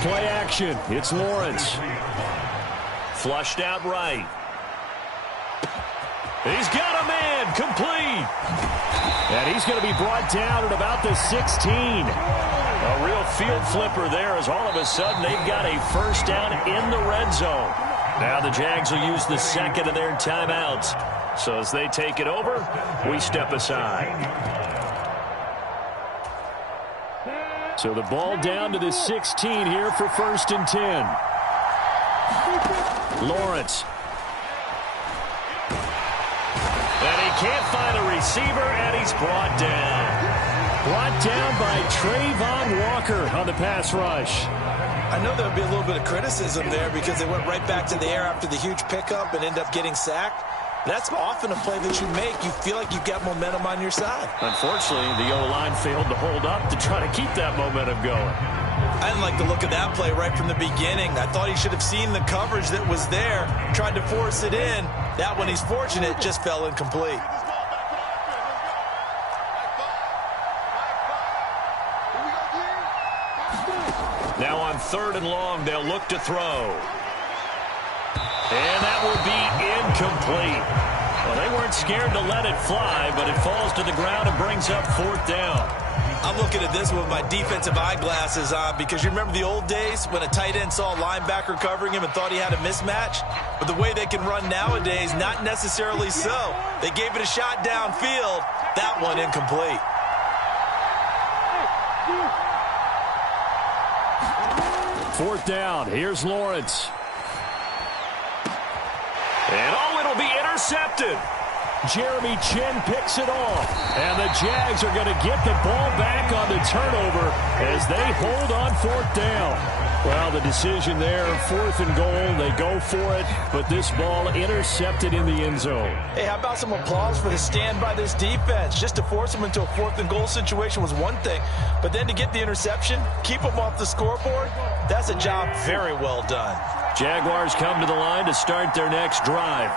Play action. It's Lawrence. Flushed out right. He's got a man. Complete. And he's going to be brought down at about the 16. A real field flipper there as all of a sudden they've got a first down in the red zone. Now the Jags will use the second of their timeouts. So as they take it over, we step aside. So the ball down to the 16 here for 1st and 10. Lawrence. And he can't find a receiver, and he's brought down. Brought down by Trayvon Walker on the pass rush. I know there'll be a little bit of criticism there because they went right back to the air after the huge pickup and ended up getting sacked. That's often a play that you make. You feel like you've got momentum on your side. Unfortunately, the O-line failed to hold up to try to keep that momentum going. I didn't like the look of that play right from the beginning. I thought he should have seen the coverage that was there, tried to force it in. That one, he's fortunate, just fell incomplete. Now on 3rd and long, they'll look to throw. And that will be incomplete. Well, they weren't scared to let it fly, but it falls to the ground and brings up 4th down. I'm looking at this with my defensive eyeglasses on because you remember the old days when a tight end saw a linebacker covering him and thought he had a mismatch? But the way they can run nowadays, not necessarily so. They gave it a shot downfield. That one incomplete. Fourth down. Here's Lawrence. And it'll be intercepted. Jeremy Chin picks it off. And the Jags are going to get the ball back on the turnover as they hold on 4th down. Well, the decision there, 4th and goal. They go for it, but this ball intercepted in the end zone. Hey, how about some applause for the stand by this defense? Just to force them into a 4th and goal situation was one thing, but then to get the interception, keep them off the scoreboard, that's a job very well done. Jaguars come to the line to start their next drive.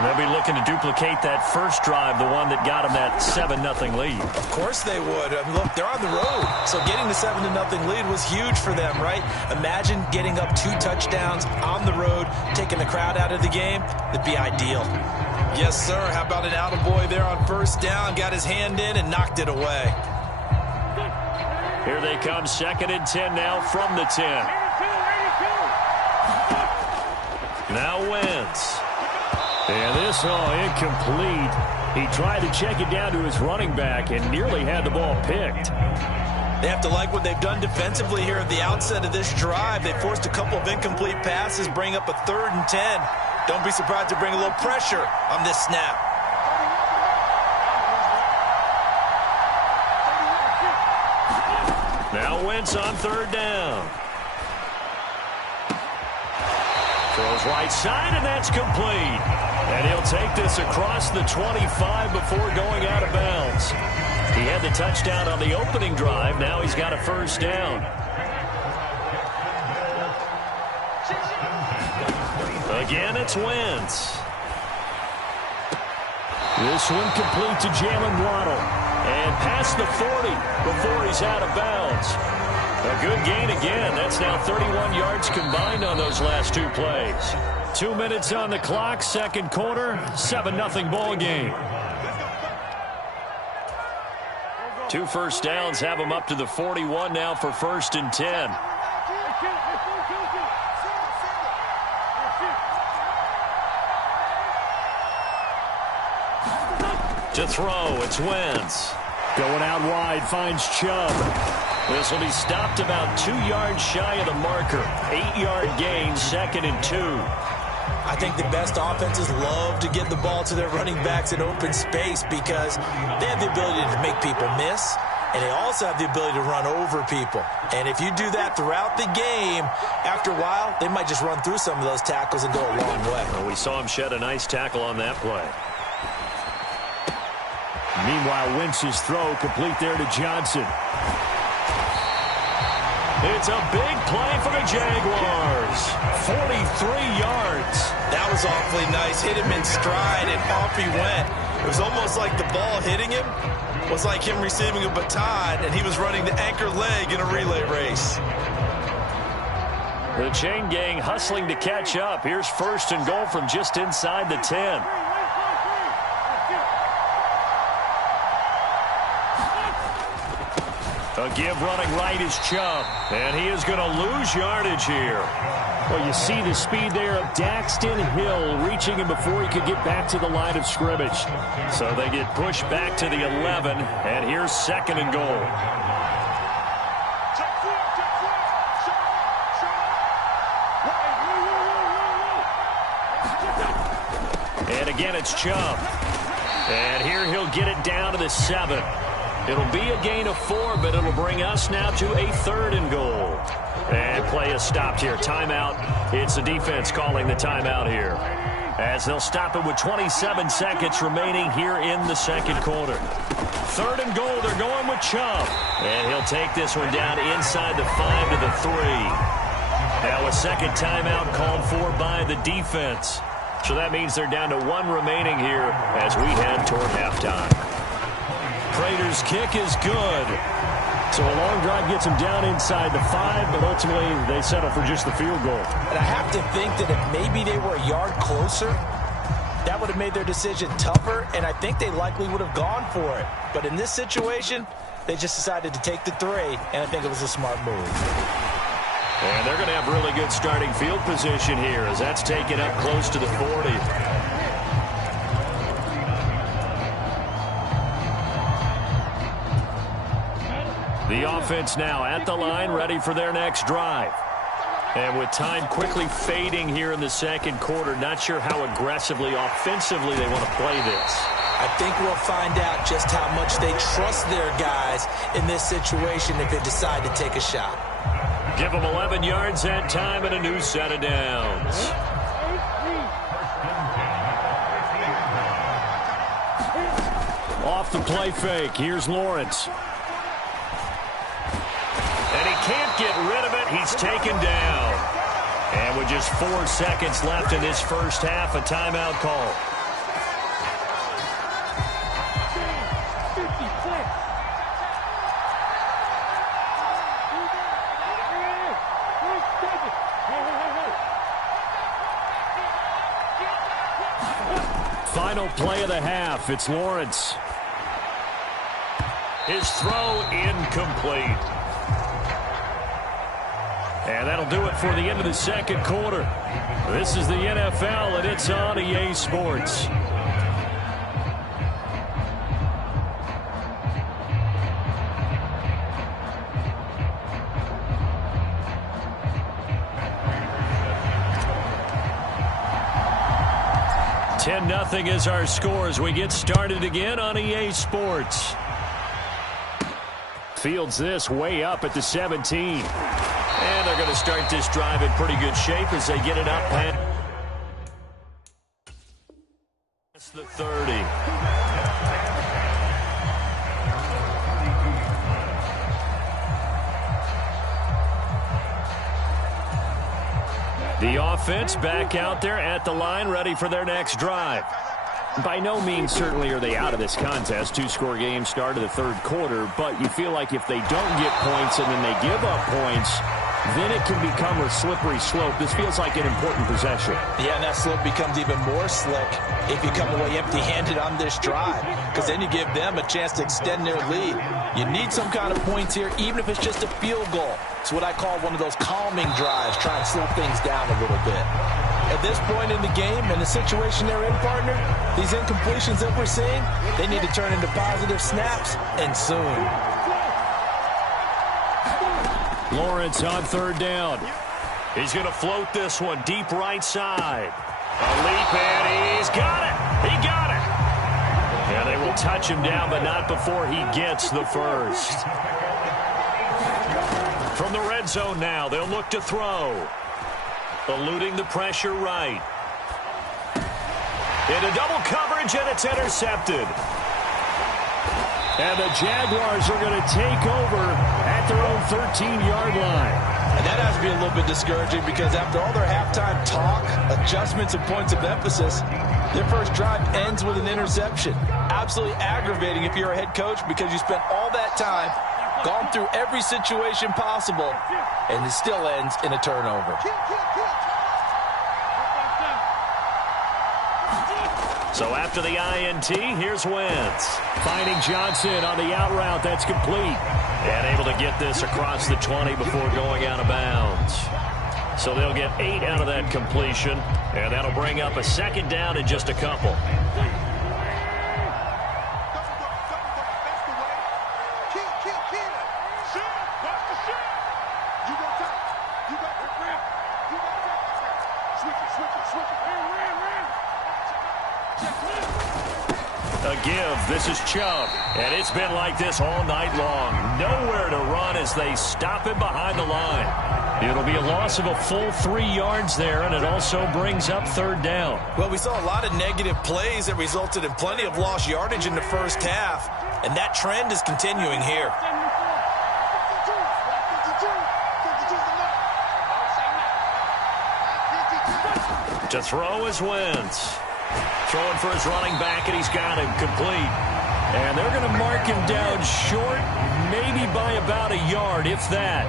They'll be looking to duplicate that first drive, the one that got them that 7-0 lead. Of course they would. I mean, look, they're on the road. So getting the 7-0 lead was huge for them, right? Imagine getting up 2 touchdowns on the road, taking the crowd out of the game. It'd be ideal. Yes, sir. How about an attaboy there on first down? Got his hand in and knocked it away. Here they come, 2nd and 10 now from the 10. Now Wentz. And this, incomplete. He tried to check it down to his running back and nearly had the ball picked. They have to like what they've done defensively here at the outset of this drive. They forced a couple of incomplete passes, bring up a 3rd and 10. Don't be surprised to bring a little pressure on this snap. Now Wentz on 3rd down. Throws right side, and that's complete. And he'll take this across the 25 before going out of bounds. He had the touchdown on the opening drive. Now he's got a 1st down. Again, it's Wentz. This one complete to Jalen Waddle. And past the 40 before he's out of bounds. A good gain again. That's now 31 yards combined on those last 2 plays. 2 minutes on the clock, 2nd quarter, 7-0 ball game. 2 first downs have him up to the 41 now for 1st and 10. To throw, it's Wentz. Going out wide, finds Chubb. This will be stopped about 2 yards shy of the marker. 8-yard gain, 2nd and 2. I think the best offenses love to get the ball to their running backs in open space because they have the ability to make people miss, and they also have the ability to run over people. And if you do that throughout the game, after a while, they might just run through some of those tackles and go a long way. Well, we saw him shed a nice tackle on that play. Meanwhile, Wentz's throw complete there to Johnson. It's a big play for the Jaguars. 43 yards. That was awfully nice. Hit him in stride, and off he went. It was almost like the ball hitting him was like him receiving a baton, and he was running the anchor leg in a relay race. The chain gang hustling to catch up. Here's 1st and goal from just inside the 10. A give running right is Chubb. And he is going to lose yardage here. Well, you see the speed there of Daxton Hill reaching him before he could get back to the line of scrimmage. So they get pushed back to the 11, and here's 2nd and goal. And again, it's Chubb. And here he'll get it down to the 7. It'll be a gain of 4, but it'll bring us now to a 3rd and goal. And play is stopped here. Timeout. It's the defense calling the timeout here, as they'll stop it with 27 seconds remaining here in the 2nd quarter. 3rd and goal. They're going with Chubb. And he'll take this one down inside the 5 to the 3. Now a 2nd timeout called for by the defense. So that means they're down to 1 remaining here as we head toward halftime. Prater's kick is good. So a long drive gets them down inside the 5, but ultimately they settle for just the field goal. And I have to think that if maybe they were a yard closer, that would have made their decision tougher, and I think they likely would have gone for it. But in this situation, they just decided to take the 3, and I think it was a smart move. And they're going to have really good starting field position here as that's taken up close to the 40. The offense now at the line, ready for their next drive. And with time quickly fading here in the 2nd quarter, not sure how aggressively, offensively they want to play this. I think we'll find out just how much they trust their guys in this situation if they decide to take a shot. Give them 11 yards that time and a new set of downs. Off the play fake. Here's Lawrence. And he can't get rid of it. He's taken down. And with just 4 seconds left in this first half, a timeout call. final play of the half. It's Lawrence. His throw incomplete. And that'll do it for the end of the second quarter. This is the NFL, and it's on EA Sports. Nothing is our score as we get started again on EA Sports. Fields this way up at the 17. And they're going to start this drive in pretty good shape as they get it up past the 30. The offense back out there at the line, ready for their next drive. By no means certainly are they out of this contest. Two-score game start of the third quarter, but you feel like if they don't get points and then they give up points, then it can become a slippery slope. This feels like an important possession. Yeah, and that slope becomes even more slick if you come away empty-handed on this drive, because then you give them a chance to extend their lead. You need some kind of points here, even if it's just a field goal. It's what I call one of those calming drives, try and slow things down a little bit. At this point in the game and the situation they're in, partner, these incompletions that we're seeing, they need to turn into positive snaps, and soon. Lawrence on third down. He's going to float this one deep right side. A leap, and he's got it. He got it. Yeah, they will touch him down, but not before he gets the first. From the red zone now, they'll look to throw. Eluding the pressure right. Into double coverage, and it's intercepted. And the Jaguars are going to take over at their own 13-yard line. And that has to be a little bit discouraging because after all their halftime talk, adjustments, and points of emphasis, their first drive ends with an interception. Absolutely aggravating if you're a head coach because you spent all that time, gone through every situation possible, and it still ends in a turnover. So after the INT, here's Wentz. Finding Johnson on the out route. That's complete. And able to get this across the 20 before going out of bounds. So they'll get 8 out of that completion. And that'll bring up a second down in just a couple. A give. This is Chubb. And it's been like this all night long. Nowhere to run as they stop him behind the line. It'll be a loss of a full 3 yards there, and it also brings up third down. Well, we saw a lot of negative plays that resulted in plenty of lost yardage in the first half, and that trend is continuing here. To throw is Wentz. Throwing for his running back, and he's got him complete. And they're going to mark him down short, maybe by about a yard, if that.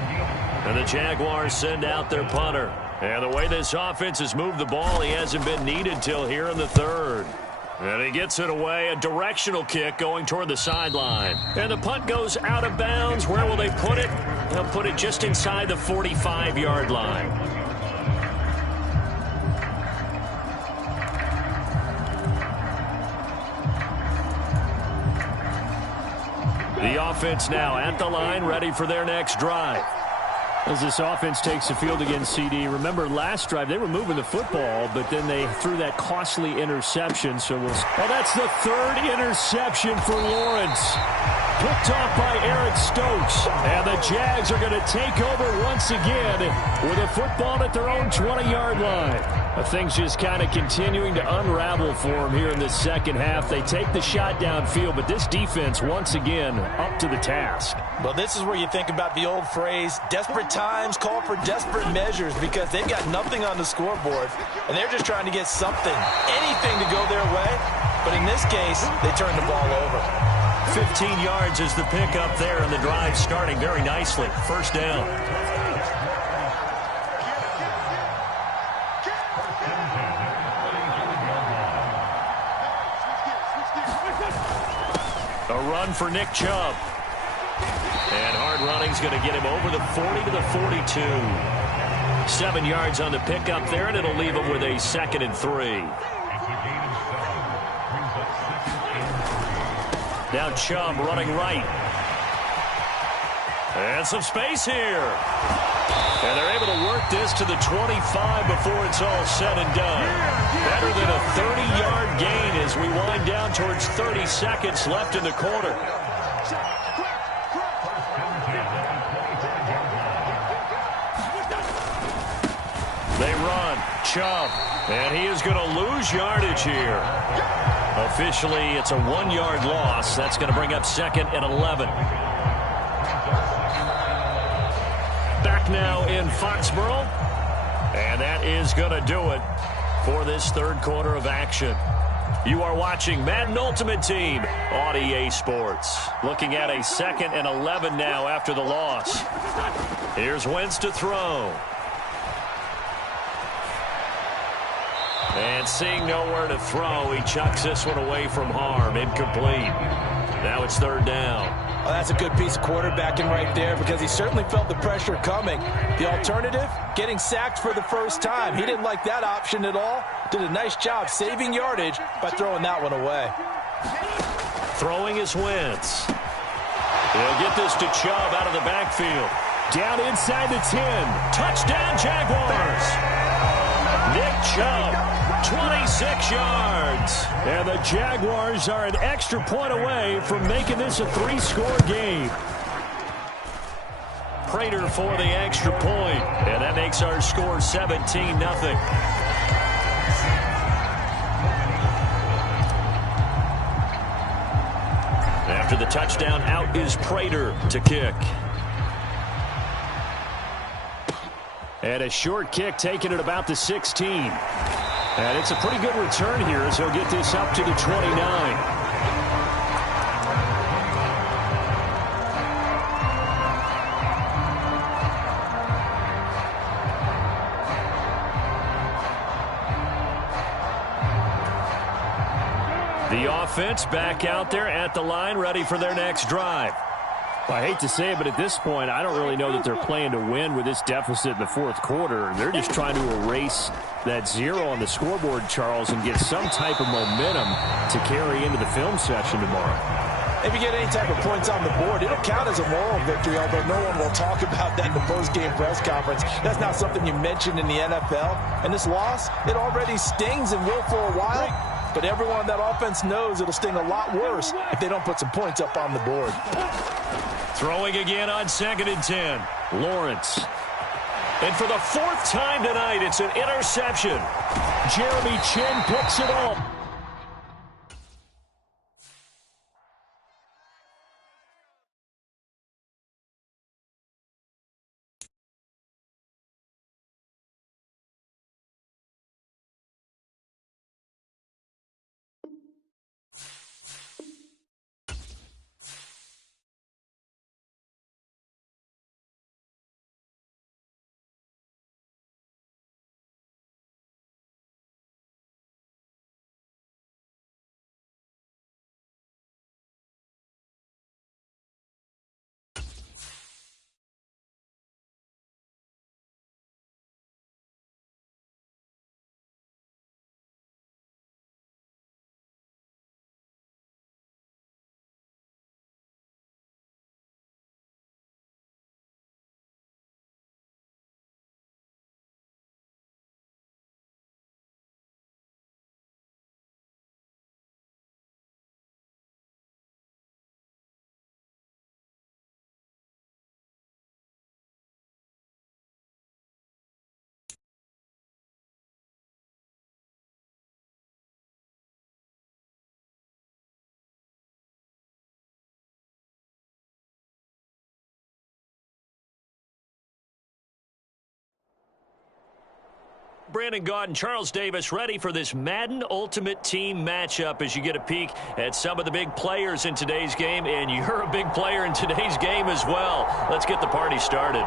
And the Jaguars send out their punter. And the way this offense has moved the ball, he hasn't been needed till here in the third. And he gets it away, a directional kick going toward the sideline. And the punt goes out of bounds. Where will they put it? They'll put it just inside the 45-yard line. The offense now at the line, ready for their next drive. As this offense takes the field against CD, remember last drive they were moving the football, but then they threw that costly interception. So that's the third interception for Lawrence. Picked off by Eric Stokes. And the Jags are going to take over once again with a football at their own 20-yard line. Things just kind of continuing to unravel for them here in the second half. They take the shot downfield, but this defense once again up to the task. Well, this is where you think about the old phrase, desperate times call for desperate measures, because they've got nothing on the scoreboard, and they're just trying to get something, anything to go their way. But in this case, they turn the ball over. 15 yards is the pickup there, and the drive starting very nicely. First down. A run for Nick Chubb. And hard running's going to get him over the 40 to the 42. 7 yards on the pickup there, and it'll leave him with a 2nd and 3. Now Chubb running right. And some space here. And they're able to work this to the 25 before it's all said and done. Better than a 30-yard gain as we wind down towards 30 seconds left in the quarter. They run. Chubb. And he is going to lose yardage here. Officially, it's a 1-yard loss. That's going to bring up 2nd and 11. Back now in Foxborough. And that is going to do it for this third quarter of action. You are watching Madden Ultimate Team on EA Sports. Looking at a 2nd and 11 now after the loss. Here's Wentz to throw. And seeing nowhere to throw, he chucks this one away from harm. Incomplete. Now it's 3rd down. Well, that's a good piece of quarterbacking right there because he certainly felt the pressure coming. The alternative, getting sacked for the first time. He didn't like that option at all. Did a nice job saving yardage by throwing that one away. Throwing is Wentz. He'll get this to Chubb out of the backfield. Down inside the 10. Touchdown, Jaguars. Nick Chubb, 26 yards. And the Jaguars are an extra point away from making this a 3-score game. Prater for the extra point. And that makes our score 17-0. After the touchdown, out is Prater to kick. And a short kick taken at about the 16. And it's a pretty good return here as he'll get this up to the 29. The offense back out there at the line, ready for their next drive. Well, I hate to say it, but at this point, I don't really know that they're playing to win with this deficit in the fourth quarter. They're just trying to erase that 0 on the scoreboard, Charles, and get some type of momentum to carry into the film session tomorrow. If you get any type of points on the board, it'll count as a moral victory, although no one will talk about that in the post-game press conference. That's not something you mentioned in the NFL. And this loss, it already stings and will for a while. But everyone on that offense knows it'll sting a lot worse if they don't put some points up on the board. Throwing again on 2nd and 10. Lawrence. And for the 4th time tonight, it's an interception. Jeremy Chin picks it up. Brandon Gaud and Charles Davis ready for this Madden Ultimate Team matchup as you get a peek at some of the big players in today's game, and you're a big player in today's game as well. Let's get the party started.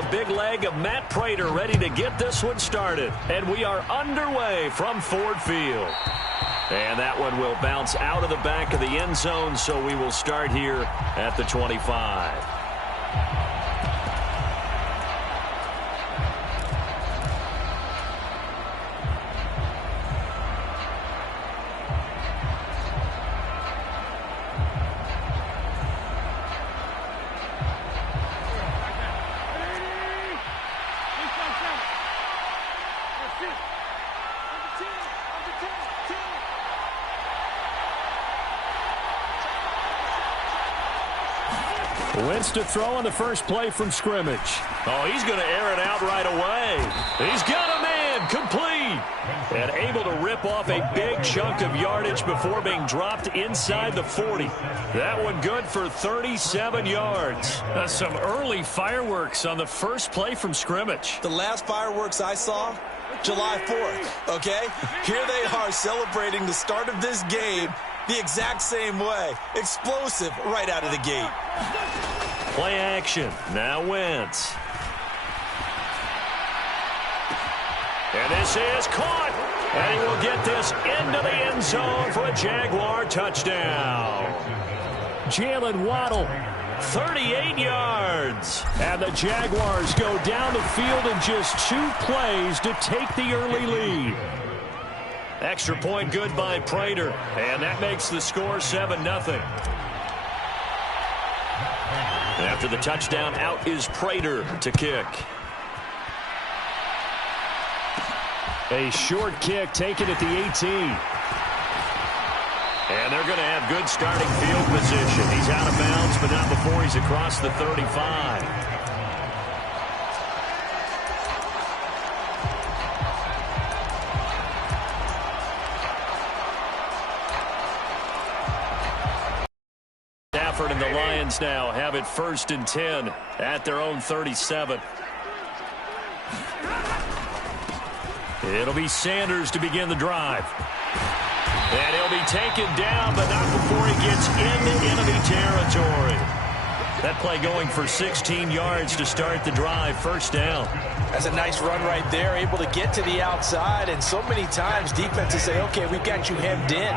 the big leg of Matt Prater ready to get this one started. And we are underway from Ford Field. And that one will bounce out of the back of the end zone, so we will start here at the 25. Wentz to throw on the first play from scrimmage. Oh, he's going to air it out right away. He's got a man, complete. And able to rip off a big chunk of yardage before being dropped inside the 40. That one good for 37 yards. Some early fireworks on the first play from scrimmage. The last fireworks I saw, July 4th, okay? Here they are celebrating the start of this game the exact same way. Explosive right out of the gate. Play action. Now Wentz. And this is caught. And he will get this into the end zone for a Jaguar touchdown. Jalen Waddle. 38 yards. And the Jaguars go down the field in just 2 plays to take the early lead. Extra point good by Prater. And that makes the score 7-0. After the touchdown, out is Prater to kick. A short kick taken at the 18. And they're going to have good starting field position. He's out of bounds, but not before he's across the 35. Stafford and the Lions now have it 1st and 10 at their own 37. It'll be Sanders to begin the drive. And he'll be taken down, but not before he gets into enemy territory. That play going for 16 yards to start the drive. 1st down. That's a nice run right there, able to get to the outside. And so many times defenses say, okay, we've got you hemmed in.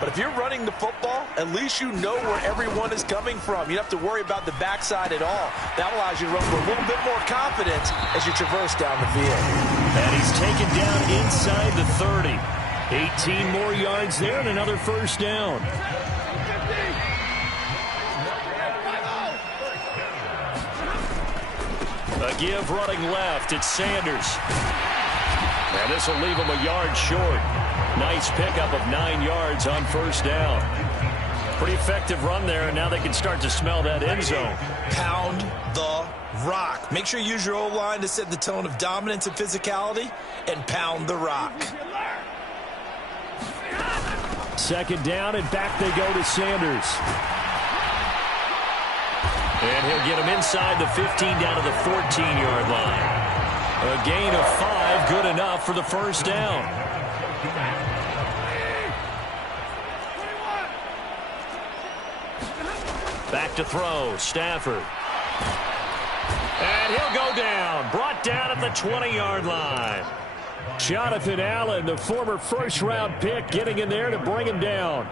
But if you're running the football, at least you know where everyone is coming from. You don't have to worry about the backside at all. That allows you to run with a little bit more confidence as you traverse down the field. And he's taken down inside the 30. 18 more yards there and another 1st down. A give running left. It's Sanders. And this will leave him a yard short. Nice pickup of 9 yards on 1st down. Pretty effective run there, and now they can start to smell that end zone. Pound the rock. Make sure you use your O-line to set the tone of dominance and physicality, and pound the rock. 2nd down, and back they go to Sanders. And he'll get him inside the 15 down to the 14-yard line. A gain of 5, good enough for the 1st down. Back to throw, Stafford. And he'll go down, brought down at the 20-yard line. Jonathan Allen, the former 1st-round pick, getting in there to bring him down.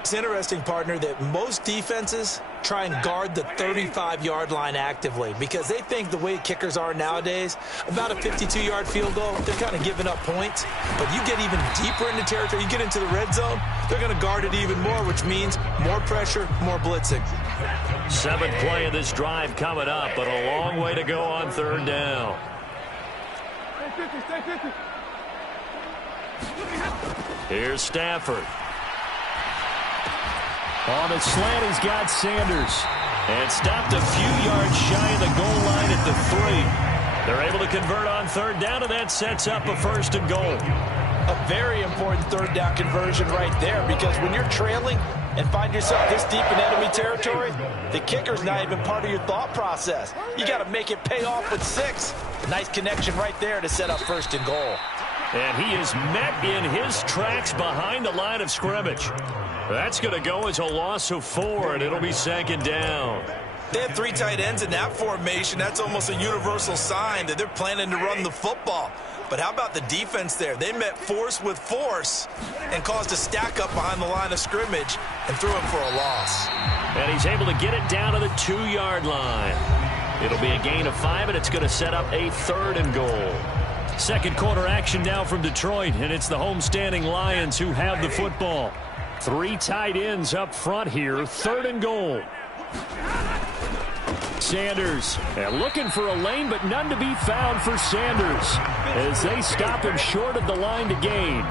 It's interesting, partner, that most defenses try and guard the 35-yard line actively because they think the way kickers are nowadays, about a 52-yard field goal, they're kind of giving up points. But you get even deeper into territory, you get into the red zone, they're going to guard it even more, which means more pressure, more blitzing. 7th play of this drive coming up, but a long way to go on 3rd down. Here's Stafford. On the slant, he's got Sanders. And stopped a few yards shy of the goal line at the 3. They're able to convert on 3rd down, and that sets up a 1st and goal. A very important 3rd down conversion right there, because when you're trailing and find yourself this deep in enemy territory, the kicker's not even part of your thought process. You got to make it pay off with 6. Nice connection right there to set up 1st and goal. And he is met in his tracks behind the line of scrimmage. That's going to go as a loss of 4, and it'll be 2nd down. They had 3 tight ends in that formation. That's almost a universal sign that they're planning to run the football. But how about the defense there? They met force with force and caused a stack up behind the line of scrimmage and threw him for a loss. And he's able to get it down to the 2-yard line. It'll be a gain of 5, and it's going to set up a 3rd and goal. Second quarter action now from Detroit, and it's the homestanding Lions who have the football. 3 tight ends up front here, 3rd and goal. Sanders looking for a lane, but none to be found for Sanders as they stop him short of the line to gain.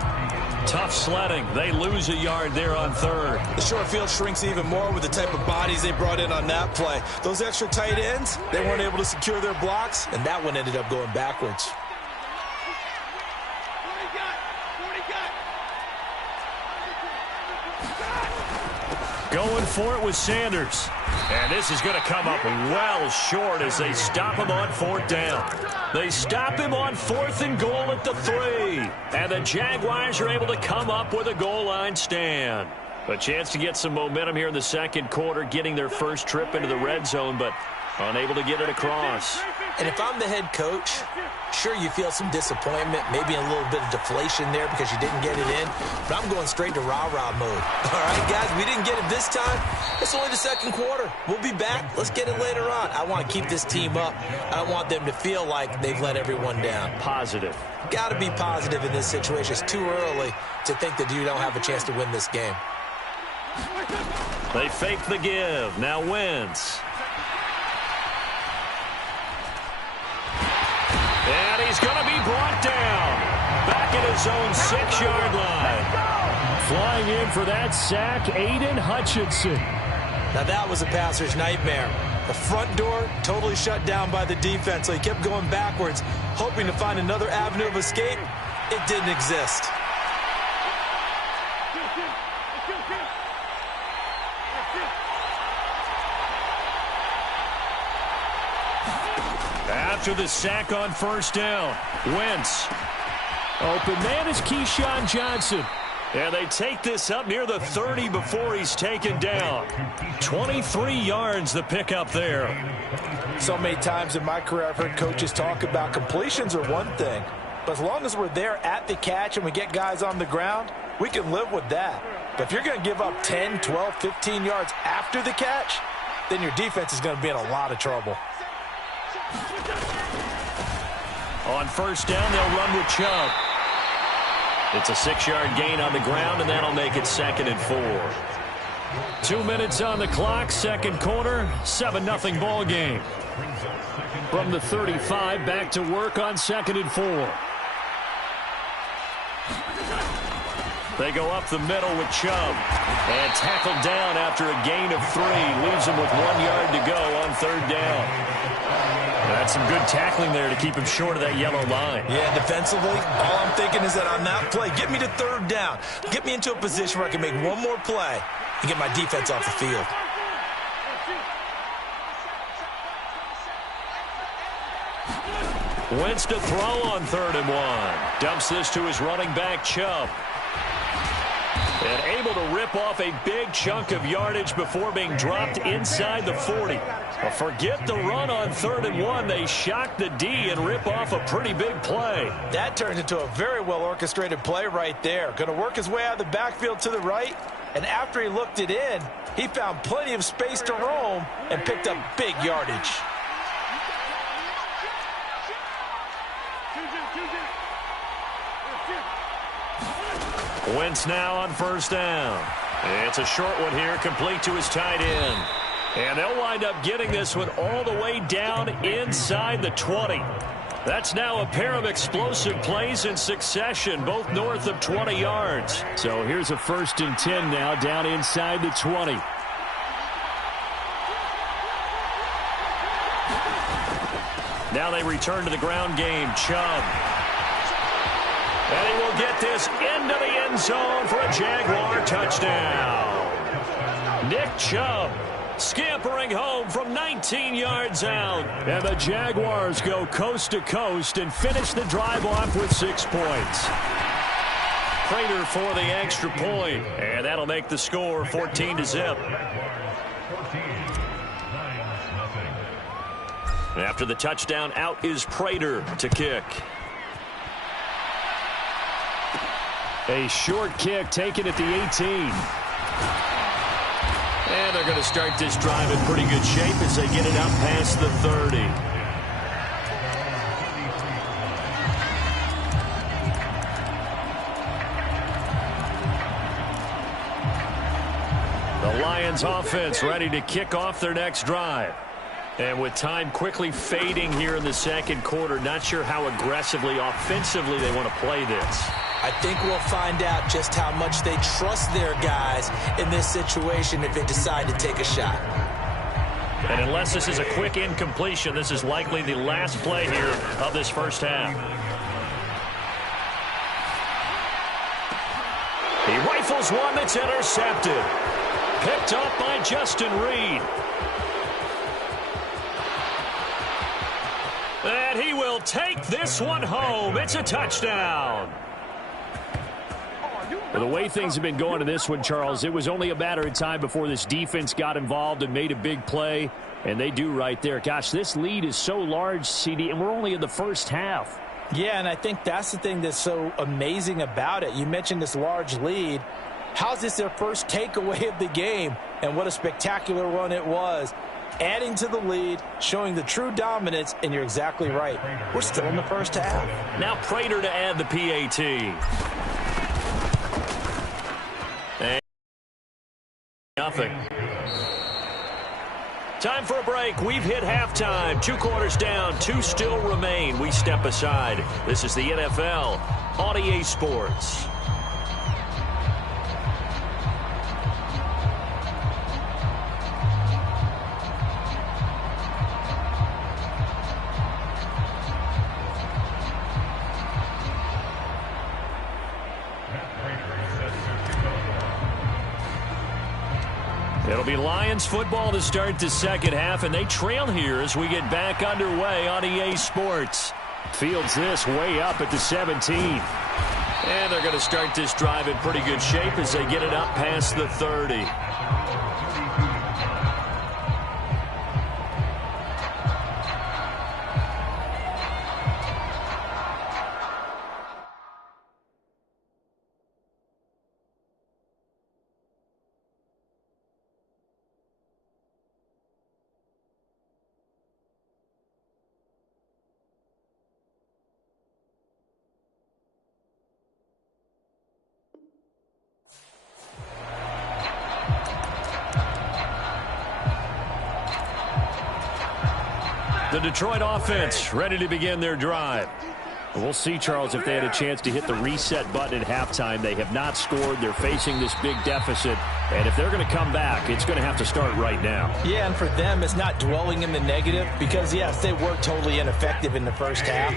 Tough sledding. They lose a yard there on 3rd. The short field shrinks even more with the type of bodies they brought in on that play. Those extra tight ends, they weren't able to secure their blocks, and that one ended up going backwards. Going for it with Sanders. And this is going to come up well short as they stop him on 4th down. They stop him on 4th and goal at the 3. And the Jaguars are able to come up with a goal line stand. A chance to get some momentum here in the second quarter, getting their first trip into the red zone, but unable to get it across. And if I'm the head coach, sure, you feel some disappointment, maybe a little bit of deflation there because you didn't get it in, but I'm going straight to rah-rah mode. All right, guys, we didn't get it this time. It's only the second quarter. We'll be back. Let's get it later on. I want to keep this team up. I don't want them to feel like they've let everyone down. Positive. Got to be positive in this situation. It's too early to think that you don't have a chance to win this game. They fake the give. Now Wentz. And he's going to be brought down. Back at his own 6-yard line. Flying in for that sack, Aiden Hutchinson. Now that was a passer's nightmare. The front door totally shut down by the defense, so he kept going backwards, hoping to find another avenue of escape. It didn't exist. After the sack on 1st down, Wentz. Open man is Keyshawn Johnson. And they take this up near the 30 before he's taken down. 23 yards the pickup there. So many times in my career I've heard coaches talk about completions are one thing, but as long as we're there at the catch and we get guys on the ground, we can live with that. But if you're going to give up 10, 12, 15 yards after the catch, then your defense is going to be in a lot of trouble. On 1st down, they'll run with Chubb. It's a 6-yard gain on the ground, and that'll make it 2nd and 4. 2 minutes on the clock, second quarter, 7-0 ball game. From the 35, back to work on 2nd and 4. They go up the middle with Chubb. And tackled down after a gain of 3. Leaves him with 1 yard to go on 3rd down. That's some good tackling there to keep him short of that yellow line. Yeah, defensively, all I'm thinking is that on that play, get me to 3rd down. Get me into a position where I can make one more play and get my defense off the field. Wentz to throw on 3rd and 1. Dumps this to his running back, Chubb. And able to rip off a big chunk of yardage before being dropped inside the 40. Well, forget the run on 3rd and 1. They shock the D and rip off a pretty big play. That turned into a very well-orchestrated play right there. Going to work his way out of the backfield to the right, and after he looked it in, he found plenty of space to roam and picked up big yardage. Wentz now on 1st down. It's a short one here, complete to his tight end. And they'll wind up getting this one all the way down inside the 20. That's now a pair of explosive plays in succession, both north of 20 yards. So here's a 1st and 10 now, down inside the 20. Now they return to the ground game. Chubb. And he will get this into the end zone for a Jaguar touchdown. Nick Chubb scampering home from 19 yards out. And the Jaguars go coast to coast and finish the drive off with 6 points. Prater for the extra point. And that'll make the score 14-0. After the touchdown, out is Prater to kick. A short kick taken at the 18. And they're going to start this drive in pretty good shape as they get it up past the 30. The Lions offense ready to kick off their next drive. And with time quickly fading here in the second quarter, not sure how aggressively, offensively they want to play this. I think we'll find out just how much they trust their guys in this situation if they decide to take a shot. And unless this is a quick incompletion, this is likely the last play here of this first half. He rifles one that's intercepted. Picked up by Justin Reed. And he will take this one home. It's a touchdown. Well, the way things have been going in this one, Charles, it was only a matter of time before this defense got involved and made a big play, and they do right there. Gosh, this lead is so large, CD, and we're only in the first half. Yeah, and I think that's the thing that's so amazing about it. You mentioned this large lead. How's this their first takeaway of the game? And what a spectacular one it was. Adding to the lead, showing the true dominance, and you're exactly right. We're still in the first half. Now Prater to add the PAT. And nothing. Time for a break. We've hit halftime. 2 quarters down. 2 still remain. We step aside. This is the NFL on EA Sports. It'll be Lions football to start the second half, and they trail here as we get back underway on EA Sports. Fields this way up at the 17. And they're going to start this drive in pretty good shape as they get it up past the 30. The Detroit offense ready to begin their drive. We'll see, Charles, if they had a chance to hit the reset button at halftime. They have not scored. They're facing this big deficit. And if they're going to come back, it's going to have to start right now. Yeah, and for them, it's not dwelling in the negative because, yes, they were totally ineffective in the first half.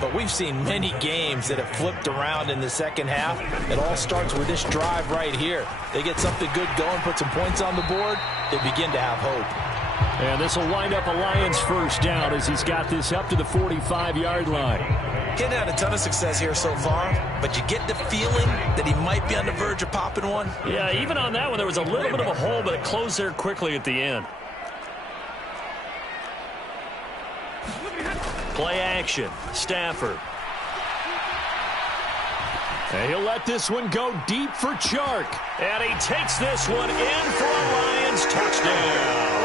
But we've seen many games that have flipped around in the second half. It all starts with this drive right here. They get something good going, put some points on the board, they begin to have hope. And this will wind up a Lions first down as he's got this up to the 45-yard line. Getting had a ton of success here so far, but you get the feeling that he might be on the verge of popping one. Yeah, even on that one, there was a little bit of a hole, but it closed there quickly at the end. Play action. Stafford. And he'll let this one go deep for Chark. And he takes this one in for a Lions touchdown.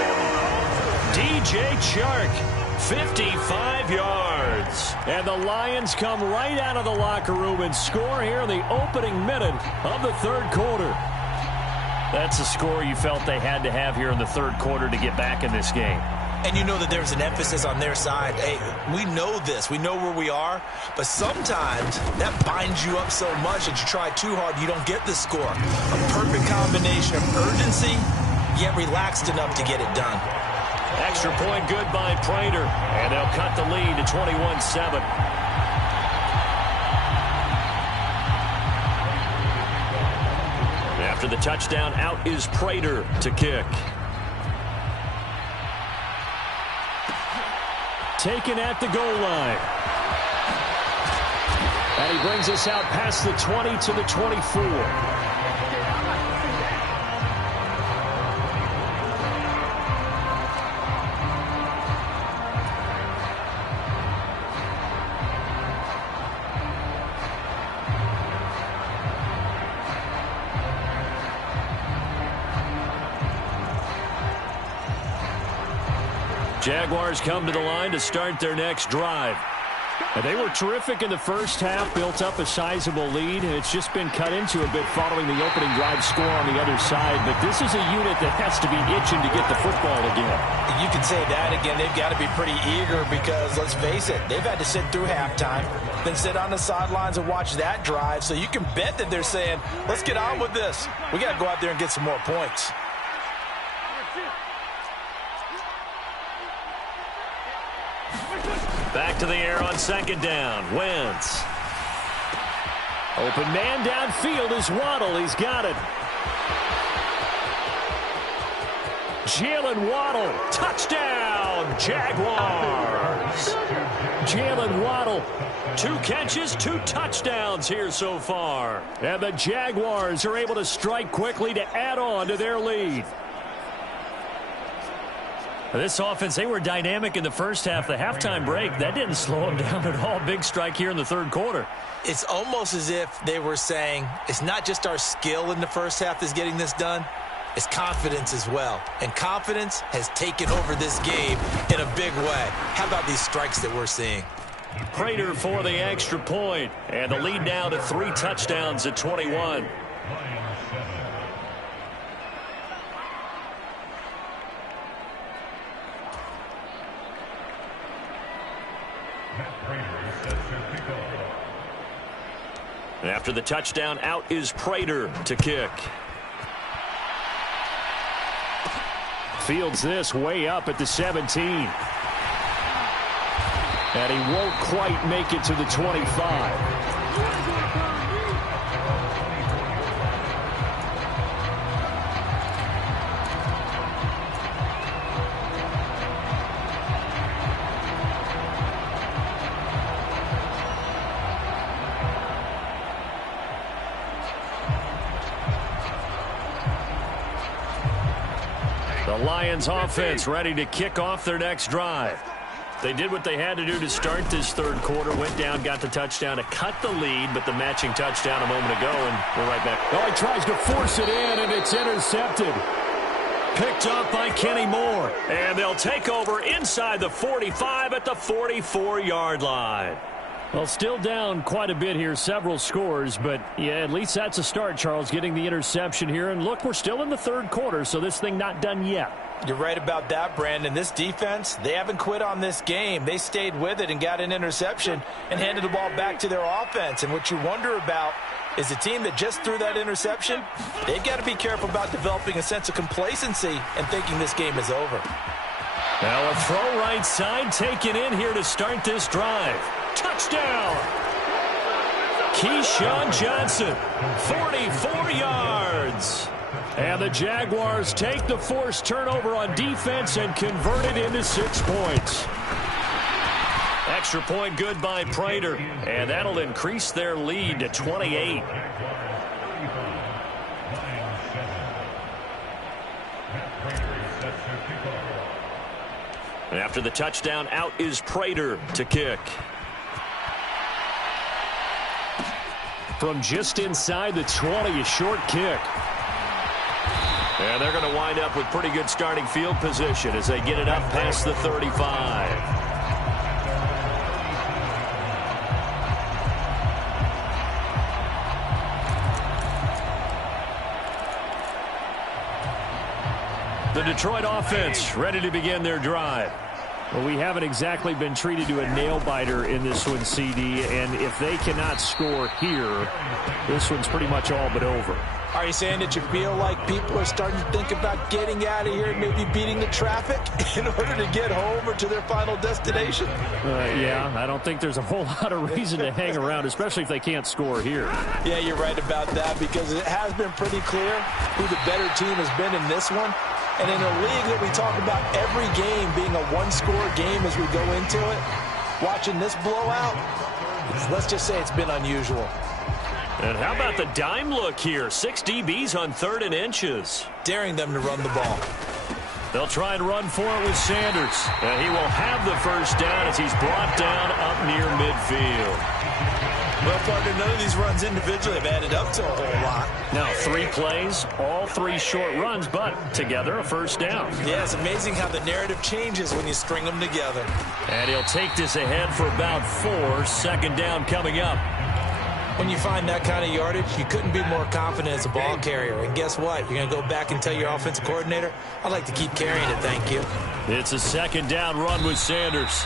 DJ Chark, 55 yards. And the Lions come right out of the locker room and score here in the opening minute of the third quarter. That's a score you felt they had to have here in the third quarter to get back in this game. And you know that there's an emphasis on their side. Hey, we know this. We know where we are. But sometimes that binds you up so much that you try too hard, you don't get the score. A perfect combination of urgency, yet relaxed enough to get it done. Extra point good by Prater. And they'll cut the lead to 21-7. After the touchdown, out is Prater to kick. Taken at the goal line. And he brings us out past the 20 to the 24. Jaguars come to the line to start their next drive. And they were terrific in the first half, built up a sizable lead, and it's just been cut into a bit following the opening drive score on the other side. But this is a unit that has to be itching to get the football again. You can say that again. They've got to be pretty eager because, let's face it, they've had to sit through halftime, then sit on the sidelines and watch that drive. So you can bet that they're saying, let's get on with this. We got to go out there and get some more points. Back to the air on second down. Wentz. Open man downfield is Waddle. He's got it. Jalen Waddle. Touchdown, Jaguars. Jalen Waddle. 2 catches, 2 touchdowns here so far. And the Jaguars are able to strike quickly to add on to their lead. This offense, they were dynamic in the first half. The halftime break, that didn't slow them down at all. Big strike here in the third quarter. It's almost as if they were saying, it's not just our skill in the first half that's getting this done, it's confidence as well. And confidence has taken over this game in a big way. How about these strikes that we're seeing? Prater for the extra point. And the lead now to 3 touchdowns at 21. After the touchdown, out is Prater to kick. Fields this way up at the 17. And he won't quite make it to the 25. The Lions offense ready to kick off their next drive. They did what they had to do to start this third quarter. Went down, got the touchdown to cut the lead, but the matching touchdown a moment ago, and we're right back. Oh, he tries to force it in, and it's intercepted. Picked up by Kenny Moore. And they'll take over inside the 45 at the 44-yard line. Well, still down quite a bit here, several scores, but yeah, at least that's a start, Charles, getting the interception here. And look, we're still in the third quarter, so this thing not done yet. You're right about that, Brandon. This defense, they haven't quit on this game. They stayed with it and got an interception and handed the ball back to their offense. And what you wonder about is the team that just threw that interception, they've got to be careful about developing a sense of complacency and thinking this game is over. Now a throw right side taken in here to start this drive. Touchdown! Keyshawn Johnson, 44 yards. And the Jaguars take the forced turnover on defense and convert it into 6 points. Extra point good by Prater, and that'll increase their lead to 28. And after the touchdown, out is Prater to kick. From just inside the 20, a short kick. And they're going to wind up with pretty good starting field position as they get it up past the 35. The Detroit offense ready to begin their drive. Well, we haven't exactly been treated to a nail-biter in this one, CD, and if they cannot score here, this one's pretty much all but over. Are you saying that you feel like people are starting to think about getting out of here and maybe beating the traffic in order to get home or to their final destination? Yeah, I don't think there's a whole lot of reason to hang around, especially if they can't score here. Yeah, you're right about that because it has been pretty clear who the better team has been in this one. And in a league that we talk about every game being a one-score game as we go into it, watching this blowout, let's just say it's been unusual. And how about the dime look here? 6 DBs on 3rd and inches. Daring them to run the ball. They'll try and run for it with Sanders. And he will have the first down as he's brought down up near midfield. Well, partner, none of these runs individually have added up to a whole lot. Now 3 plays, all 3 short runs, but together a first down. Yeah, it's amazing how the narrative changes when you string them together. And he'll take this ahead for about 4. Second down coming up. When you find that kind of yardage, you couldn't be more confident as a ball carrier. And guess what? You're going to go back and tell your offensive coordinator, I'd like to keep carrying it, thank you. It's a second down run with Sanders.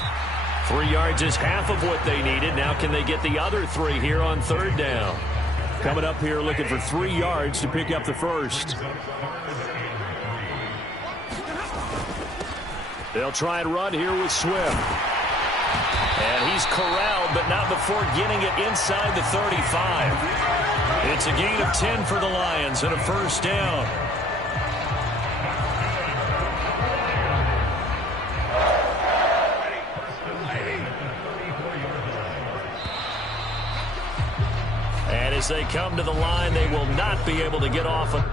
3 yards is half of what they needed. Now can they get the other 3 here on third down? Coming up here looking for 3 yards to pick up the first. They'll try and run here with Swift. And he's corralled, but not before getting it inside the 35. It's a gain of 10 for the Lions and a first down. And as they come to the line, they will not be able to get off of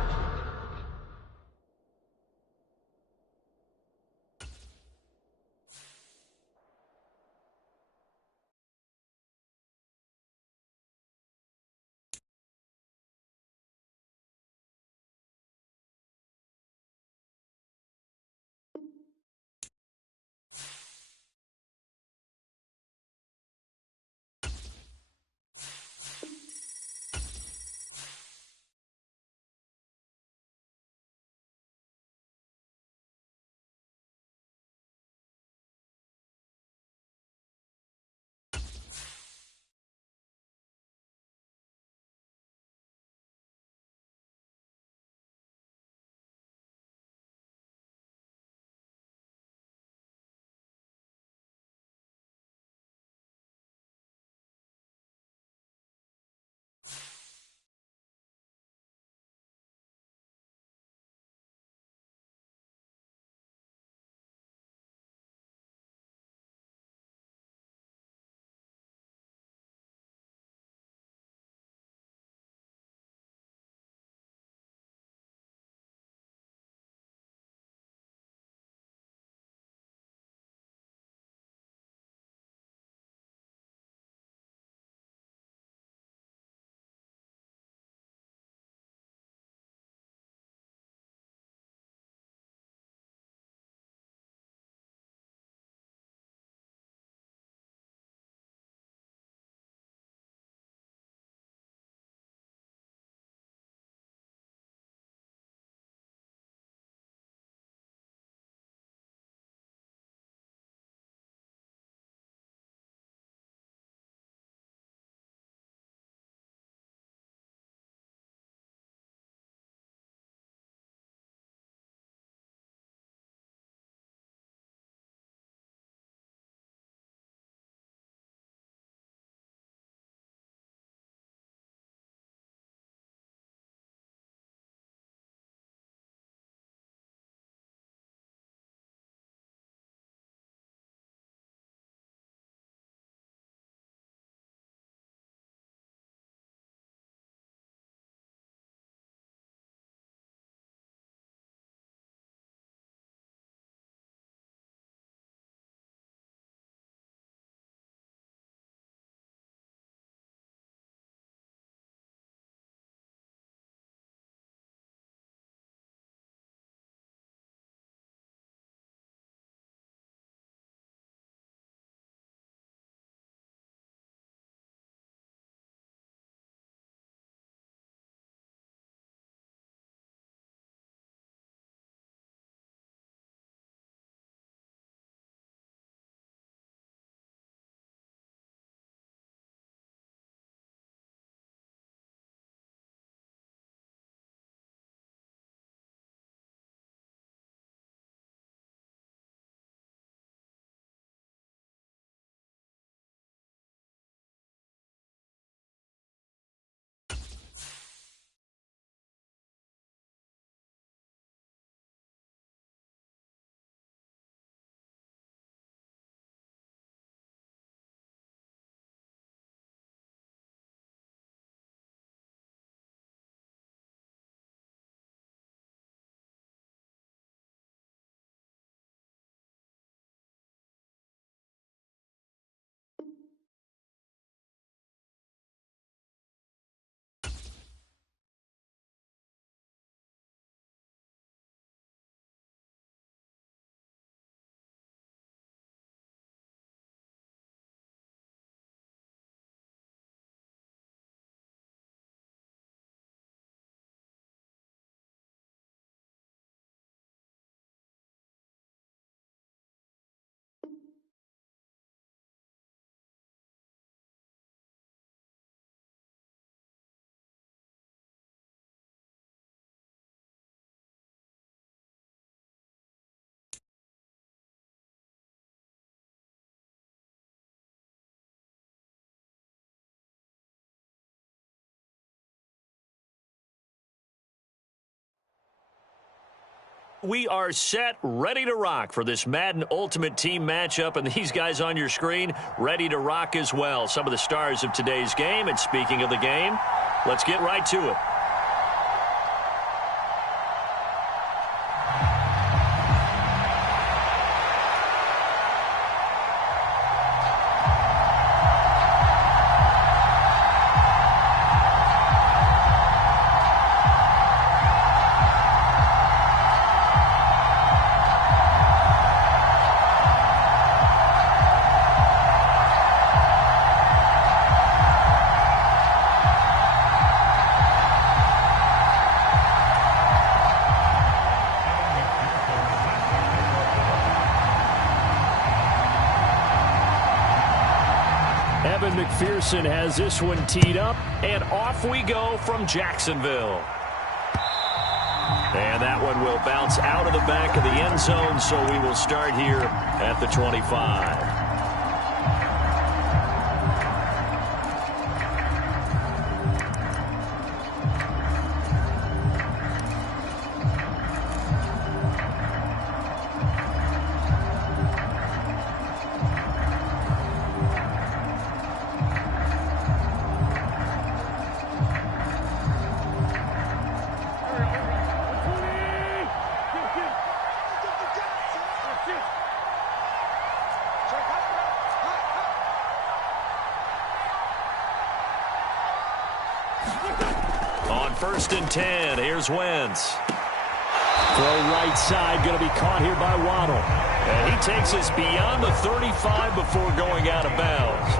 we are set, ready to rock for this Madden Ultimate Team matchup, and these guys on your screen ready to rock as well. Some of the stars of today's game, and speaking of the game, let's get right to it. McPherson has this one teed up, and off we go from Jacksonville. And that one will bounce out of the back of the end zone, so we will start here at the 25. On 1st and 10, here's Wentz. Throw right side, going to be caught here by Waddle. And he takes us beyond the 35 before going out of bounds.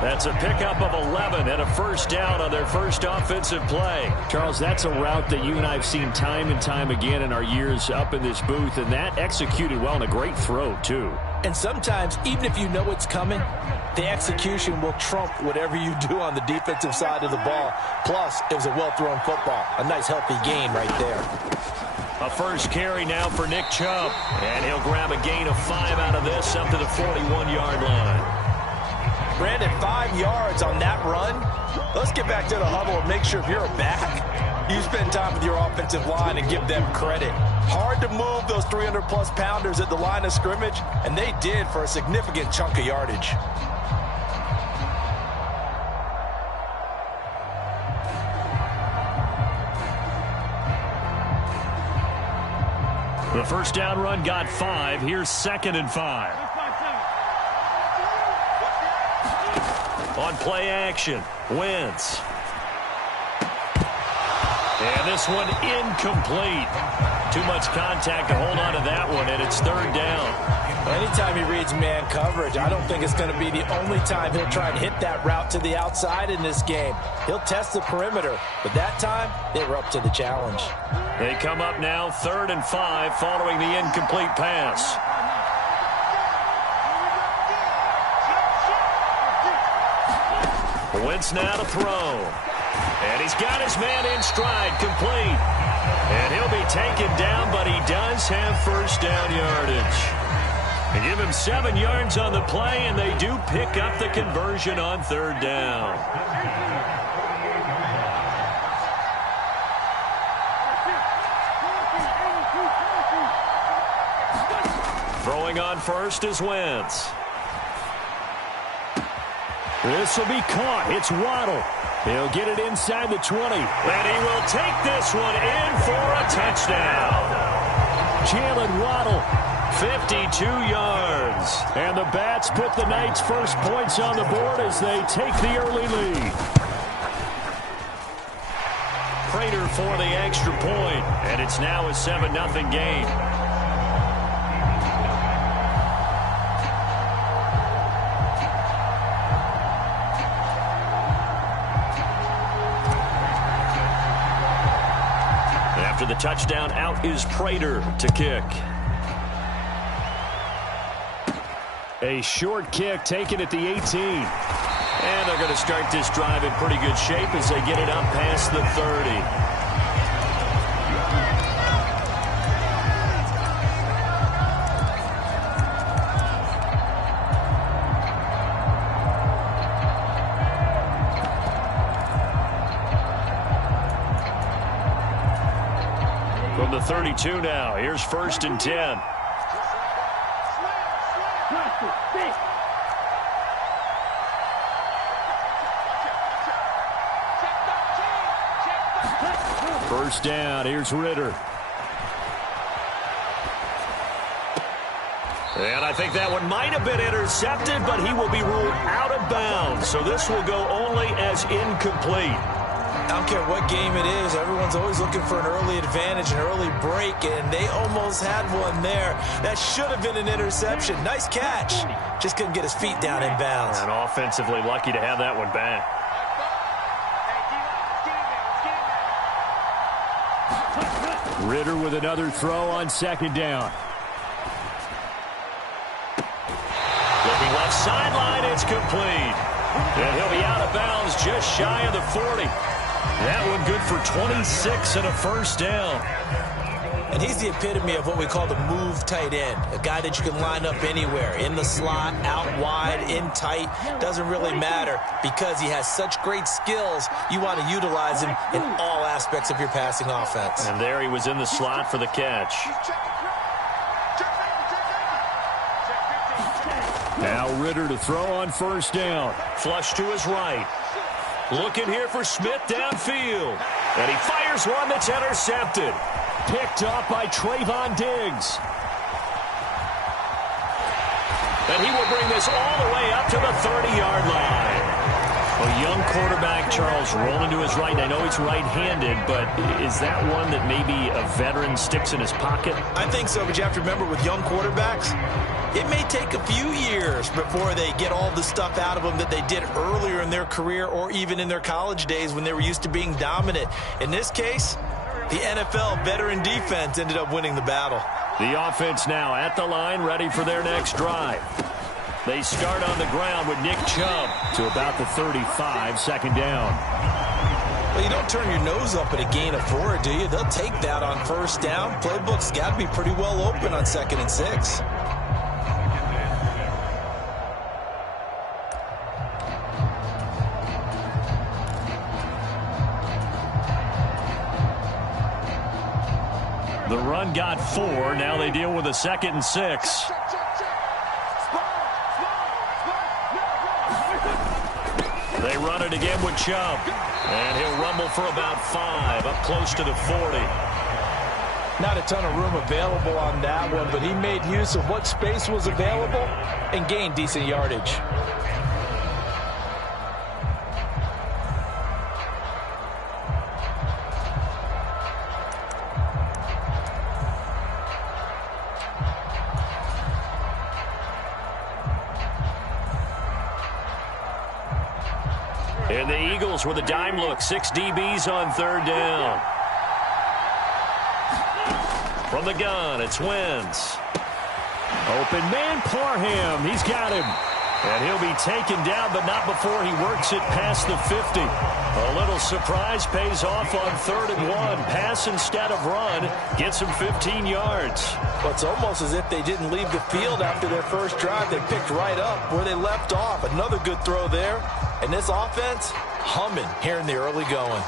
That's a pickup of 11 and a first down on their first offensive play. Charles, that's a route that you and I have seen time and time again in our years up in this booth, and that executed well and a great throw, too. And sometimes, even if you know it's coming, the execution will trump whatever you do on the defensive side of the ball. Plus, it was a well-thrown football. A nice, healthy gain right there. A first carry now for Nick Chubb. And he'll grab a gain of 5 out of this up to the 41-yard line. Brandon, 5 yards on that run. Let's get back to the huddle and make sure if you're a back, you spend time with your offensive line and give them credit. Hard to move those 300-plus pounders at the line of scrimmage, and they did for a significant chunk of yardage. The first down run got 5. Here's 2nd and 5. On play action, Wentz. And this one incomplete. Too much contact to hold on to that one, and it's 3rd down. Anytime he reads man coverage, I don't think it's going to be the only time he'll try and hit that route to the outside in this game. He'll test the perimeter, but that time, they were up to the challenge. They come up now 3rd and 5 following the incomplete pass. Wentz now to throw. And he's got his man in stride, complete. And he'll be taken down, but he does have first down yardage. They give him 7 yards on the play, and they do pick up the conversion on 3rd down. Throwing on first is Wentz. This will be caught. It's Waddle. He'll get it inside the 20. And he will take this one in for a touchdown. Jalen Waddle. 52 yards. And the Bats put the Knights' first points on the board as they take the early lead. Prater for the extra point, and it's now a 7-0 game. After the touchdown, out is Prater to kick. A short kick taken at the 18. And they're going to start this drive in pretty good shape as they get it up past the 30. From the 32 now, here's 1st and 10. First down, here's Ritter. And I think that one might have been intercepted, but he will be ruled out of bounds. So this will go only as incomplete. I don't care what game it is. Everyone's always looking for an early advantage, an early break, and they almost had one there. That should have been an interception. Nice catch. Just couldn't get his feet down in bounds. And offensively lucky to have that one back. Ritter with another throw on 2nd down. Looking left sideline, it's complete. And he'll be out of bounds just shy of the 40. That one good for 26 and a 1st down. And he's the epitome of what we call the move tight end. A guy that you can line up anywhere. In the slot, out wide, in tight. Doesn't really matter because he has such great skills. You want to utilize him in all aspects of your passing offense. And there he was in the slot for the catch. Now Ritter to throw on 1st down. Flush to his right. Looking here for Smith downfield. And he fires one that's intercepted. Picked up by Trayvon Diggs. And he will bring this all the way up to the 30-yard line. A young quarterback, Charles, rolling to his right. I know he's right-handed, but is that one that maybe a veteran sticks in his pocket? I think so, but you have to remember with young quarterbacks, it may take a few years before they get all the stuff out of them that they did earlier in their career or even in their college days when they were used to being dominant. In this case, the NFL veteran defense ended up winning the battle. The offense now at the line, ready for their next drive. They start on the ground with Nick Chubb to about the 35, 2nd down. Well, you don't turn your nose up at a gain of 4, do you? They'll take that on 1st down. Playbook's got to be pretty well open on 2nd and 6. The run got 4. Now they deal with a 2nd and 6. They run it again with Chubb. And he'll rumble for about 5, up close to the 40. Not a ton of room available on that one, but he made use of what space was available and gained decent yardage. And the Eagles with a dime look. 6 DBs on 3rd down. From the gun, it's Wentz. Open man, Parham. He's got him. And he'll be taken down, but not before he works it past the 50. A little surprise pays off on 3rd and 1. Pass instead of run. Gets him 15 yards. Well, it's almost as if they didn't leave the field after their first drive. They picked right up where they left off. Another good throw there. And this offense, humming here in the early going.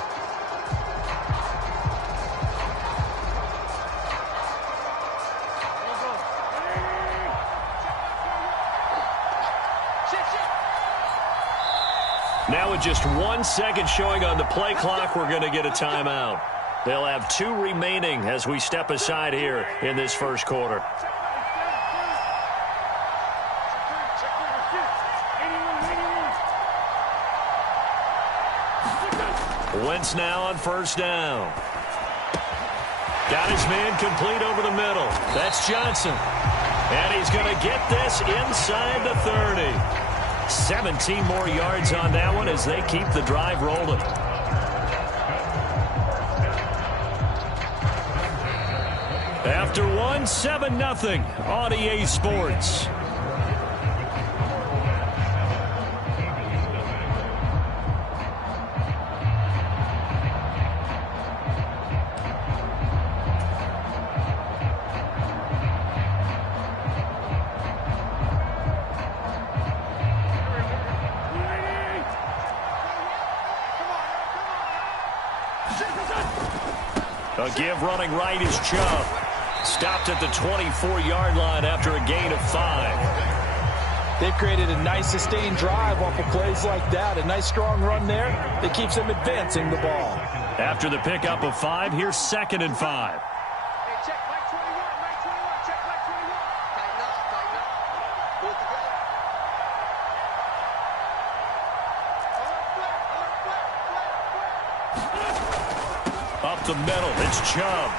Now with just 1 second showing on the play clock, we're going to get a timeout. They'll have 2 remaining as we step aside here in this first quarter. Wentz now on 1st down. Got his man complete over the middle. That's Johnson. And he's going to get this inside the 30. 17 more yards on that one as they keep the drive rolling. After one, 7-0 on EA Sports. A give running right is Chubb. Stopped at the 24-yard line after a gain of 5. They've created a nice sustained drive off of plays like that. A nice strong run there that keeps them advancing the ball. After the pickup of 5, here's 2nd and 5. Check Mike 21, Mike 21, check Mike 21. Tighten up, tighten up. Pull it together. Up the middle, it's Chubb.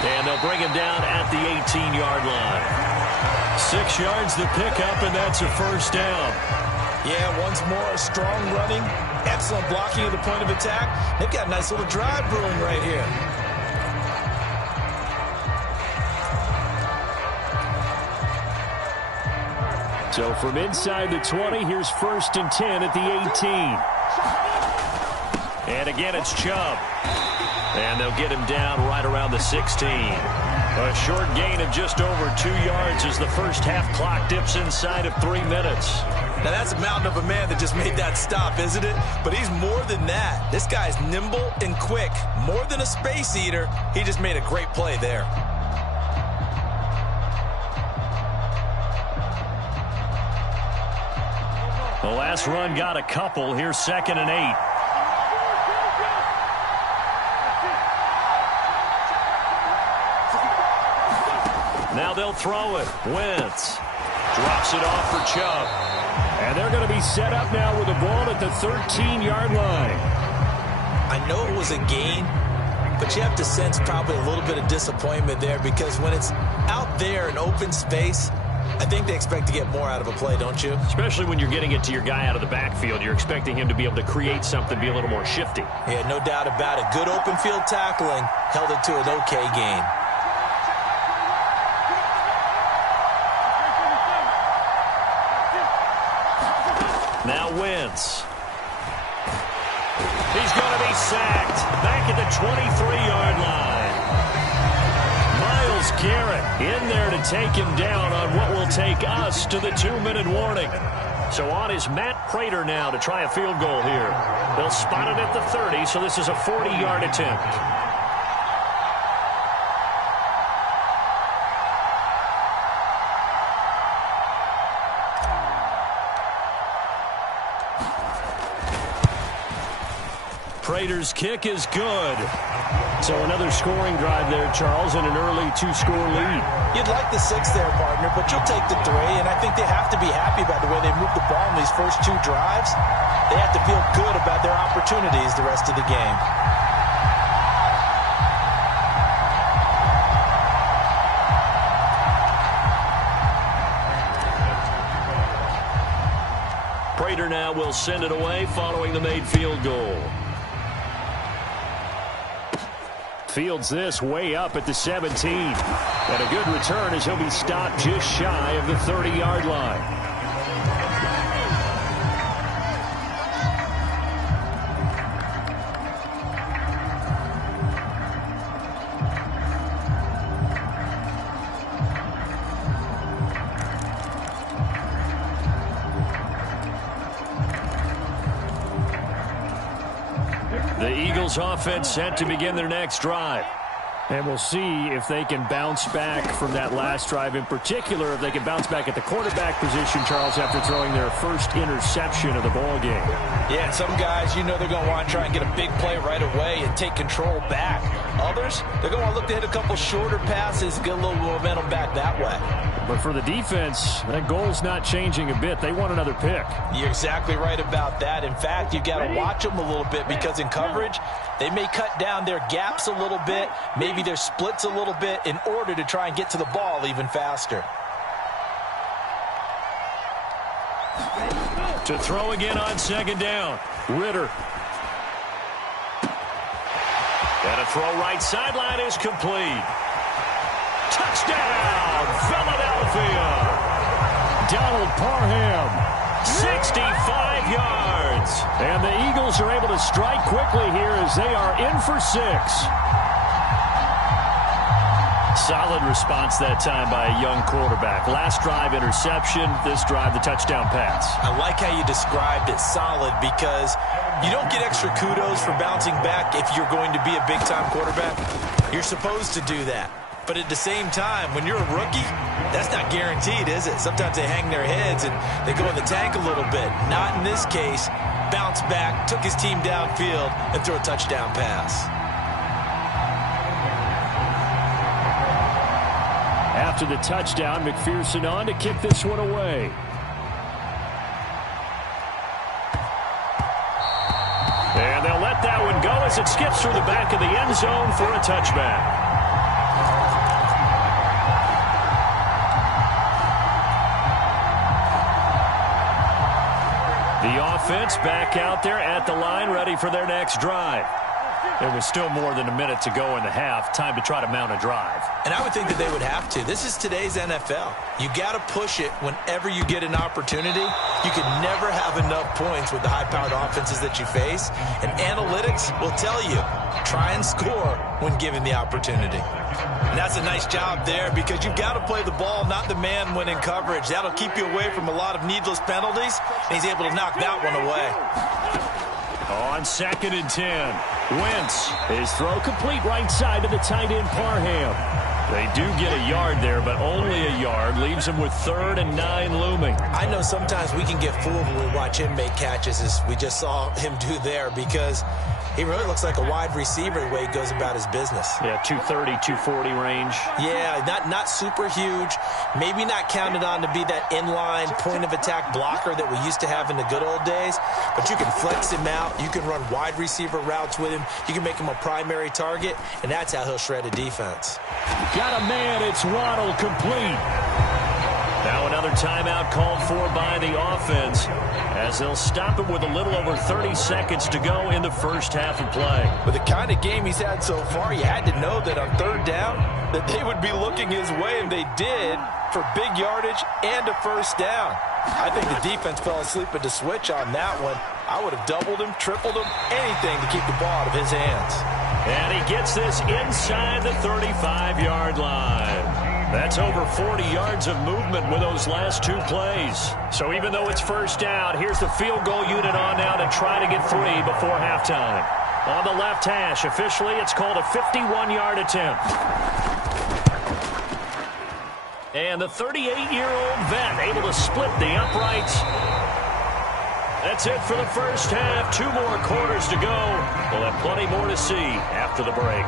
And they'll bring him down at the 18-yard line. 6 yards the pickup, and that's a first down. Yeah, once more, strong running, excellent blocking at the point of attack. They've got a nice little drive brewing right here. So from inside the 20, here's 1st and 10 at the 18. And again, it's Chubb. And they'll get him down right around the 16. A short gain of just over 2 yards as the first half clock dips inside of 3 minutes. Now, that's a mountain of a man that just made that stop, isn't it? But he's more than that. This guy's nimble and quick. More than a space eater. He just made a great play there. The last run got a couple. Here's 2nd and 8. Now they'll throw it. Wentz drops it off for Chubb. And they're going to be set up now with the ball at the 13-yard line. I know it was a gain, but you have to sense probably a little bit of disappointment there because when it's out there in open space, I think they expect to get more out of a play, don't you? Especially when you're getting it to your guy out of the backfield. You're expecting him to be able to create something, be a little more shifty. Yeah, no doubt about it. Good open field tackling held it to an okay gain. Now Wentz. He's going to be sacked back at the 23-yard line. Myles Garrett in there to take him down on what will take us to the 2-minute warning. So on is Matt Prater now to try a field goal here. They'll spot it at the 30, so this is a 40-yard attempt. Prater's kick is good. So another scoring drive there, Charles, and an early 2-score lead. You'd like the 6 there, partner, but you'll take the 3, and I think they have to be happy about the way they moved the ball in these first 2 drives. They have to feel good about their opportunities the rest of the game. Prater now will send it away following the made field goal. Fields this way up at the 17. And a good return as he'll be stopped just shy of the 30-yard line. The Eagles offense set to begin their next drive. And we'll see if they can bounce back from that last drive. In particular, if they can bounce back at the quarterback position, Charles, after throwing their first interception of the ball game. Yeah, and some guys, you know they're going to want to try and get a big play right away and take control back. Others, they're going to want to look to hit a couple shorter passes, get a little momentum back that way. But for the defense, that goal's not changing a bit. They want another pick. You're exactly right about that. In fact, you've got to watch them a little bit because in coverage, they may cut down their gaps a little bit, maybe their splits a little bit in order to try and get to the ball even faster. To throw again on 2nd down. Ritter. And a throw right sideline is complete. Touchdown, Philadelphia. Donald Parham. 65 yards. And the Eagles are able to strike quickly here as they are in for 6. Solid response that time by a young quarterback. Last drive, interception. This drive, the touchdown pass. I like how you described it, solid, because you don't get extra kudos for bouncing back if you're going to be a big-time quarterback. You're supposed to do that. But at the same time, when you're a rookie, that's not guaranteed, is it? Sometimes they hang their heads and they go in the tank a little bit. Not in this case. Bounced back, took his team downfield, and threw a touchdown pass. After the touchdown, McPherson on to kick this one away. And they'll let that one go as it skips through the back of the end zone for a touchback. The offense back out there at the line, ready for their next drive. There was still more than a minute to go in the half. Time to try to mount a drive. And I would think that they would have to. This is today's NFL. You got to push it whenever you get an opportunity. You can never have enough points with the high-powered offenses that you face. And analytics will tell you, try and score when given the opportunity. And that's a nice job there because you've got to play the ball, not the man when in coverage. That'll keep you away from a lot of needless penalties, and he's able to knock that one away. On 2nd and 10, Wentz. His throw complete right side to the tight end, Parham. They do get a yard there, but only a yard. Leaves him with 3rd and 9 looming. I know sometimes we can get fooled when we watch him make catches, as we just saw him do there, because he really looks like a wide receiver the way he goes about his business. Yeah, 230, 240 range. Yeah, not super huge. Maybe not counted on to be that inline point-of-attack blocker that we used to have in the good old days. But you can flex him out. You can run wide receiver routes with him. You can make him a primary target, and that's how he'll shred a defense. Got a man. It's Waddle, complete. Now another timeout called for by the offense as they'll stop it with a little over 30 seconds to go in the first half of play. With the kind of game he's had so far, you had to know that on 3rd down that they would be looking his way, and they did, for big yardage and a first down. I think the defense fell asleep at the switch on that one. I would have doubled him, tripled him, anything to keep the ball out of his hands. And he gets this inside the 35-yard line. That's over 40 yards of movement with those last 2 plays. So even though it's first down, here's the field goal unit on now to try to get 3 before halftime. On the left hash, officially it's called a 51-yard attempt. And the 38-year-old vet able to split the uprights. That's it for the first half. 2 more quarters to go. We'll have plenty more to see after the break.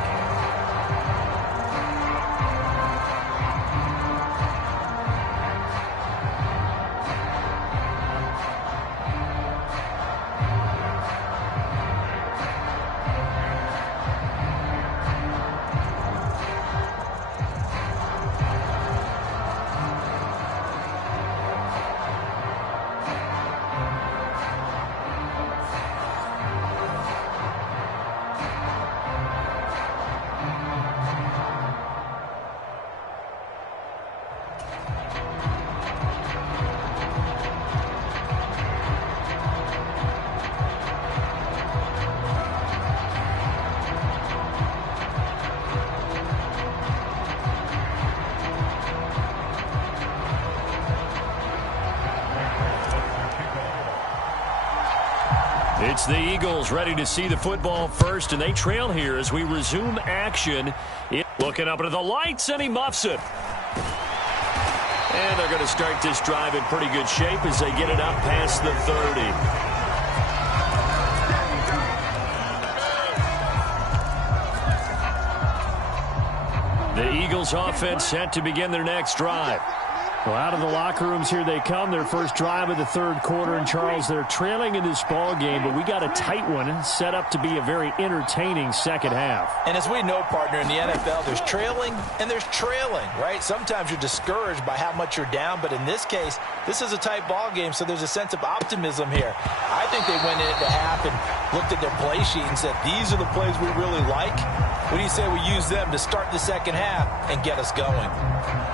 It's the Eagles ready to see the football first, and they trail here as we resume action. Looking up into the lights, and he muffs it. And they're going to start this drive in pretty good shape as they get it up past the 30. The Eagles offense set to begin their next drive. Well, out of the locker rooms here they come. Their first drive of the 3rd quarter. And, Charles, they're trailing in this ball game, but we got a tight one set up to be a very entertaining second half. And as we know, partner, in the NFL, there's trailing and there's trailing, right? Sometimes you're discouraged by how much you're down, but in this case, this is a tight ball game, so there's a sense of optimism here. I think they went into half and looked at their play sheet and said, these are the plays we really like. What do you say we use them to start the second half and get us going?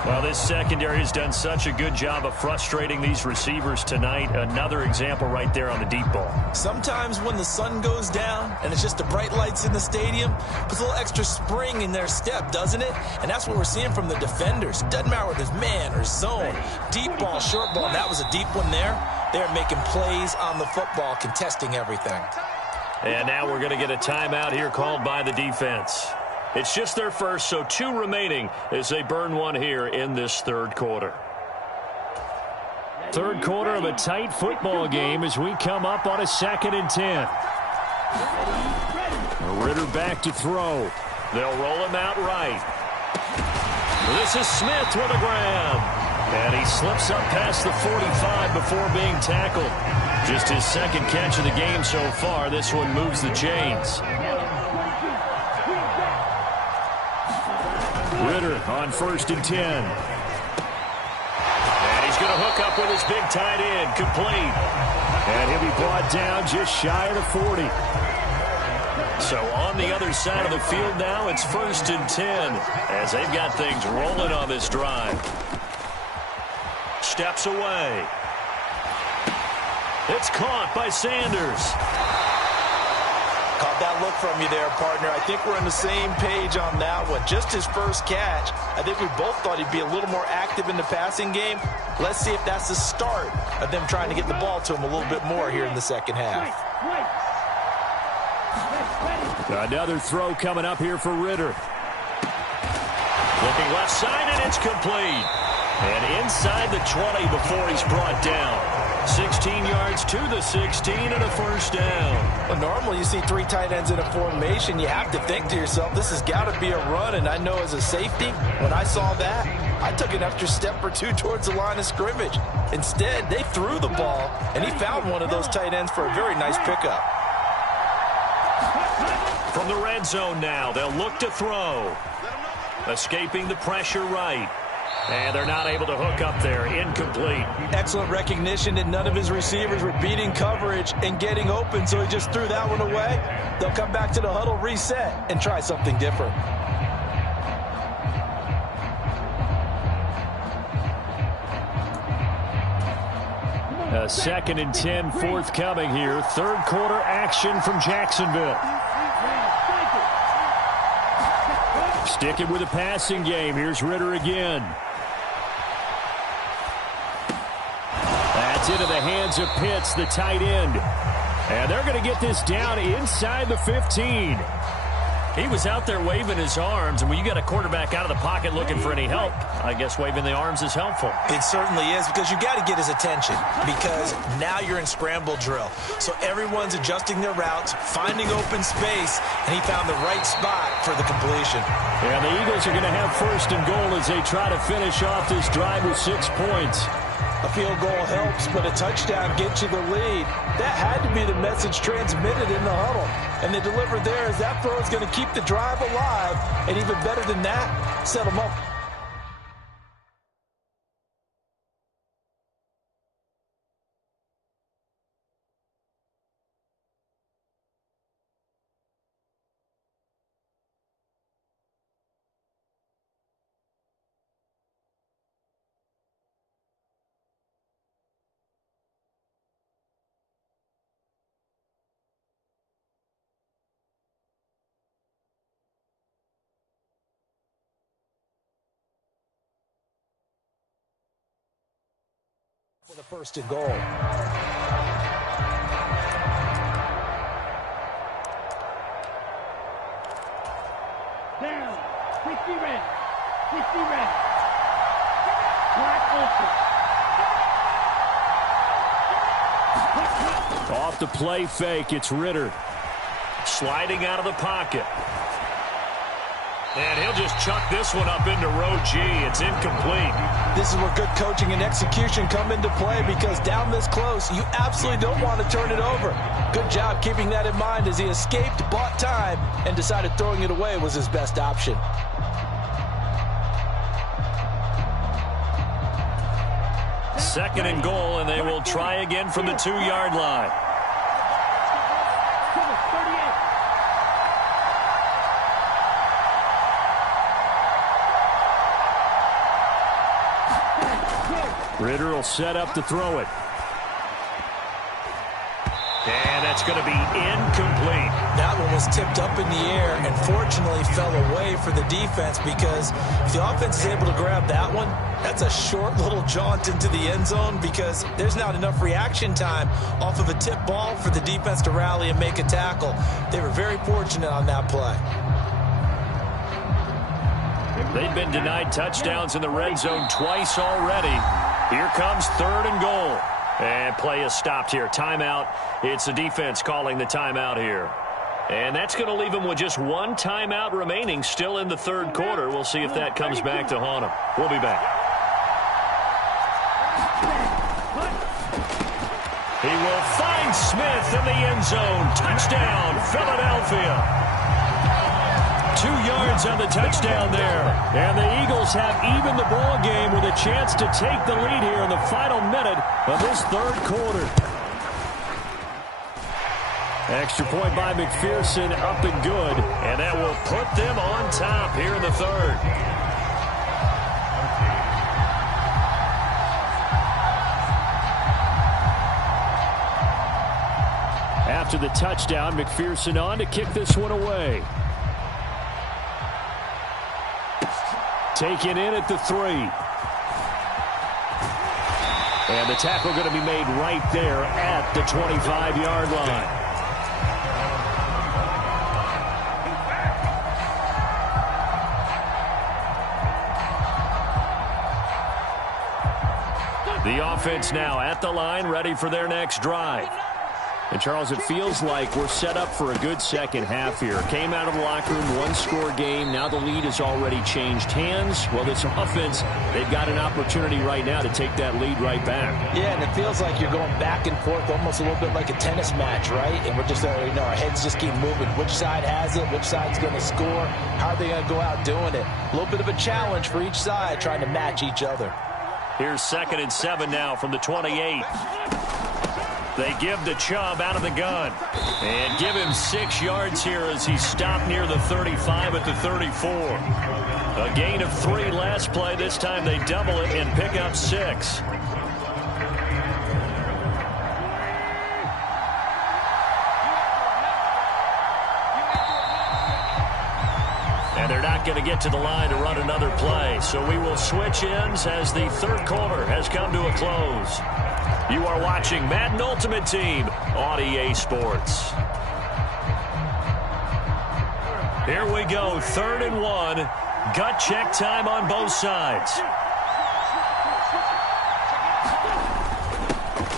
Well, this secondary has done such a good job of frustrating these receivers tonight. Another example right there on the deep ball. Sometimes when the sun goes down and it's just the bright lights in the stadium, puts a little extra spring in their step, doesn't it? And that's what we're seeing from the defenders. Doesn't matter whether it's man or zone. Deep ball, short ball, and that was a deep one there. They're making plays on the football, contesting everything. And now we're going to get a timeout here called by the defense. It's just their first, so 2 remaining as they burn one here in this third quarter. Third quarter of a tight football game as we come up on a 2nd and 10. Ritter back to throw. They'll roll him out right. This is Smith with a grab. And he slips up past the 45 before being tackled. Just his 2nd catch of the game so far. This one moves the chains. Ritter on 1st and 10. And he's going to hook up with his big tight end. Complete. And he'll be brought down just shy of the 40. So on the other side of the field now, it's 1st and 10 as they've got things rolling on this drive. Steps away. It's caught by Sanders. Caught that look from you there, partner. I think we're on the same page on that one. Just his first catch. I think we both thought he'd be a little more active in the passing game. Let's see if that's the start of them trying to get the ball to him a little bit more here in the second half. Another throw coming up here for Ritter. Looking left side, and it's complete. And inside the 20 before he's brought down. 16 yards to the 16 and a first down. Well, normally you see 3 tight ends in a formation. You have to think to yourself, this has got to be a run. And I know as a safety, when I saw that, I took an extra step or 2 towards the line of scrimmage. Instead, they threw the ball, and he found one of those tight ends for a very nice pickup. From the red zone now, they'll look to throw. Escaping the pressure right. And they're not able to hook up there. Incomplete. Excellent recognition that none of his receivers were beating coverage and getting open, so he just threw that one away. They'll come back to the huddle, reset, and try something different. A 2nd and 10 forthcoming here. Third quarter action from Jacksonville. Sticking with the passing game. Here's Ritter again. That's into the hands of Pitts, the tight end. And they're going to get this down inside the 15. He was out there waving his arms, and when you got a quarterback out of the pocket looking for any help, I guess waving the arms is helpful. It certainly is, because you got to get his attention, because now you're in scramble drill. So everyone's adjusting their routes, finding open space, and he found the right spot for the completion. And the Eagles are going to have 1st and goal as they try to finish off this drive with 6 points. A field goal helps, but a touchdown gets you the lead. That had to be the message transmitted in the huddle. And they delivered there as that throw is going to keep the drive alive. And even better than that, set them up. For the 1st and goal. Down. 60 red. 60 red. Black ultra. Off the play fake, it's Ritter. Sliding out of the pocket. And he'll just chuck this one up into row G. It's incomplete. This is where good coaching and execution come into play, because down this close, you absolutely don't want to turn it over. Good job keeping that in mind as he escaped, bought time, and decided throwing it away was his best option. Second and goal, and they will try again from the 2-yard line. Ritter will set up to throw it. And that's going to be incomplete. That one was tipped up in the air and fortunately fell away for the defense, because if the offense is able to grab that one, that's a short little jaunt into the end zone, because there's not enough reaction time off of a tip ball for the defense to rally and make a tackle. They were very fortunate on that play. They've been denied touchdowns in the red zone twice already. Here comes 3rd and goal. And play is stopped here. Timeout. It's the defense calling the timeout here. And that's going to leave them with just one timeout remaining still in the 3rd quarter. We'll see if that comes back to haunt them. We'll be back. He will find Smith in the end zone. Touchdown, Philadelphia. 2 yards on the touchdown there. And the Eagles have even the ball game with a chance to take the lead here in the final minute of this 3rd quarter. Extra point by McPherson, up and good. And that will put them on top here in the 3rd. After the touchdown, McPherson on to kick this one away. Taken in at the 3. And the tackle going to be made right there at the 25-yard line. The offense now at the line, ready for their next drive. And, Charles, it feels like we're set up for a good second half here. Came out of the locker room, 1-score game. Now the lead has already changed hands. Well, this offense, they've got an opportunity right now to take that lead right back. Yeah, and it feels like you're going back and forth, almost a little bit like a tennis match, right? And we're just, our heads just keep moving. Which side has it? Which side's going to score? How are they going to go out doing it? A little bit of a challenge for each side, trying to match each other. Here's 2nd and 7 now from the 28. They give to Chubb out of the gun. And give him 6 yards here as he stopped near the 35 at the 34. A gain of 3 last play. This time they double it and pick up 6. And they're not going to get to the line to run another play. So we will switch ends as the 3rd quarter has come to a close. You are watching Madden Ultimate Team on EA Sports. Here we go, 3rd and 1. Gut check time on both sides.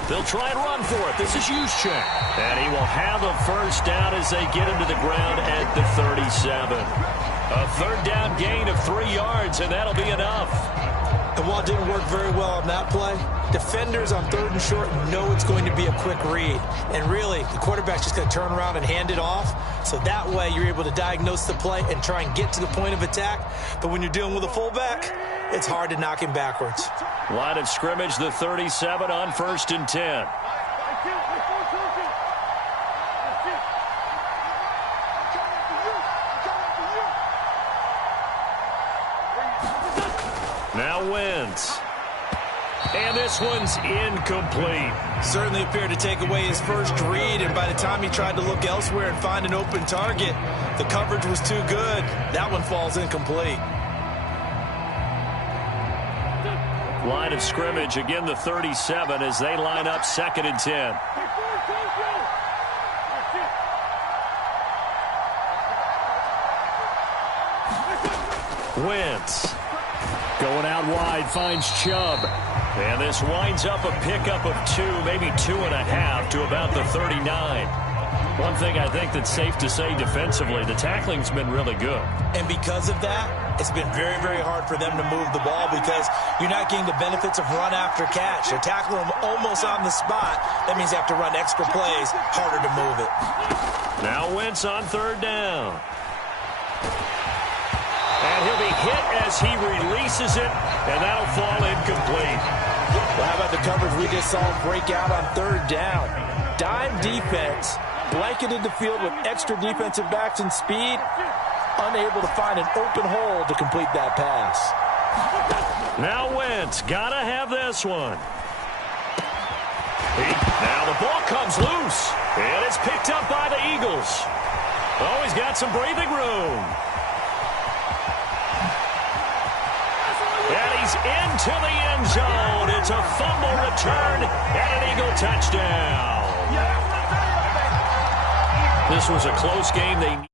They'll try and run for it. This is Juszczyk. And he will have a first down as they get him to the ground at the 37. A 3rd down gain of 3 yards, and that'll be enough. And while it didn't work very well on that play, defenders on 3rd and short know it's going to be a quick read. And really, the quarterback's just going to turn around and hand it off. So that way, you're able to diagnose the play and try and get to the point of attack. But when you're dealing with a fullback, it's hard to knock him backwards. Line of scrimmage, the 37 on 1st and 10. Now Wentz. And this one's incomplete. Certainly appeared to take away his first read, and by the time he tried to look elsewhere and find an open target, the coverage was too good. That one falls incomplete. Line of scrimmage, again the 37 as they line up 2nd and 10. Wentz. Going out wide, finds Chubb. And this winds up a pickup of 2, maybe 2.5 to about the 39. One thing I think that's safe to say defensively, the tackling's been really good. And because of that, it's been very, very hard for them to move the ball because you're not getting the benefits of run after catch. They're tackling them almost on the spot. That means they have to run extra plays, harder to move it. Now Wentz on 3rd down. And he'll be hit as he releases it, and that'll fall incomplete. Well, how about the coverage we just saw break out on 3rd down? Dime defense, blanketed the field with extra defensive backs and speed, unable to find an open hole to complete that pass. Now Wentz, gotta have this one. Now the ball comes loose, and it's picked up by the Eagles. Oh, he's got some breathing room. And he's into the end zone. It's a fumble return and an Eagle touchdown. This was a close game.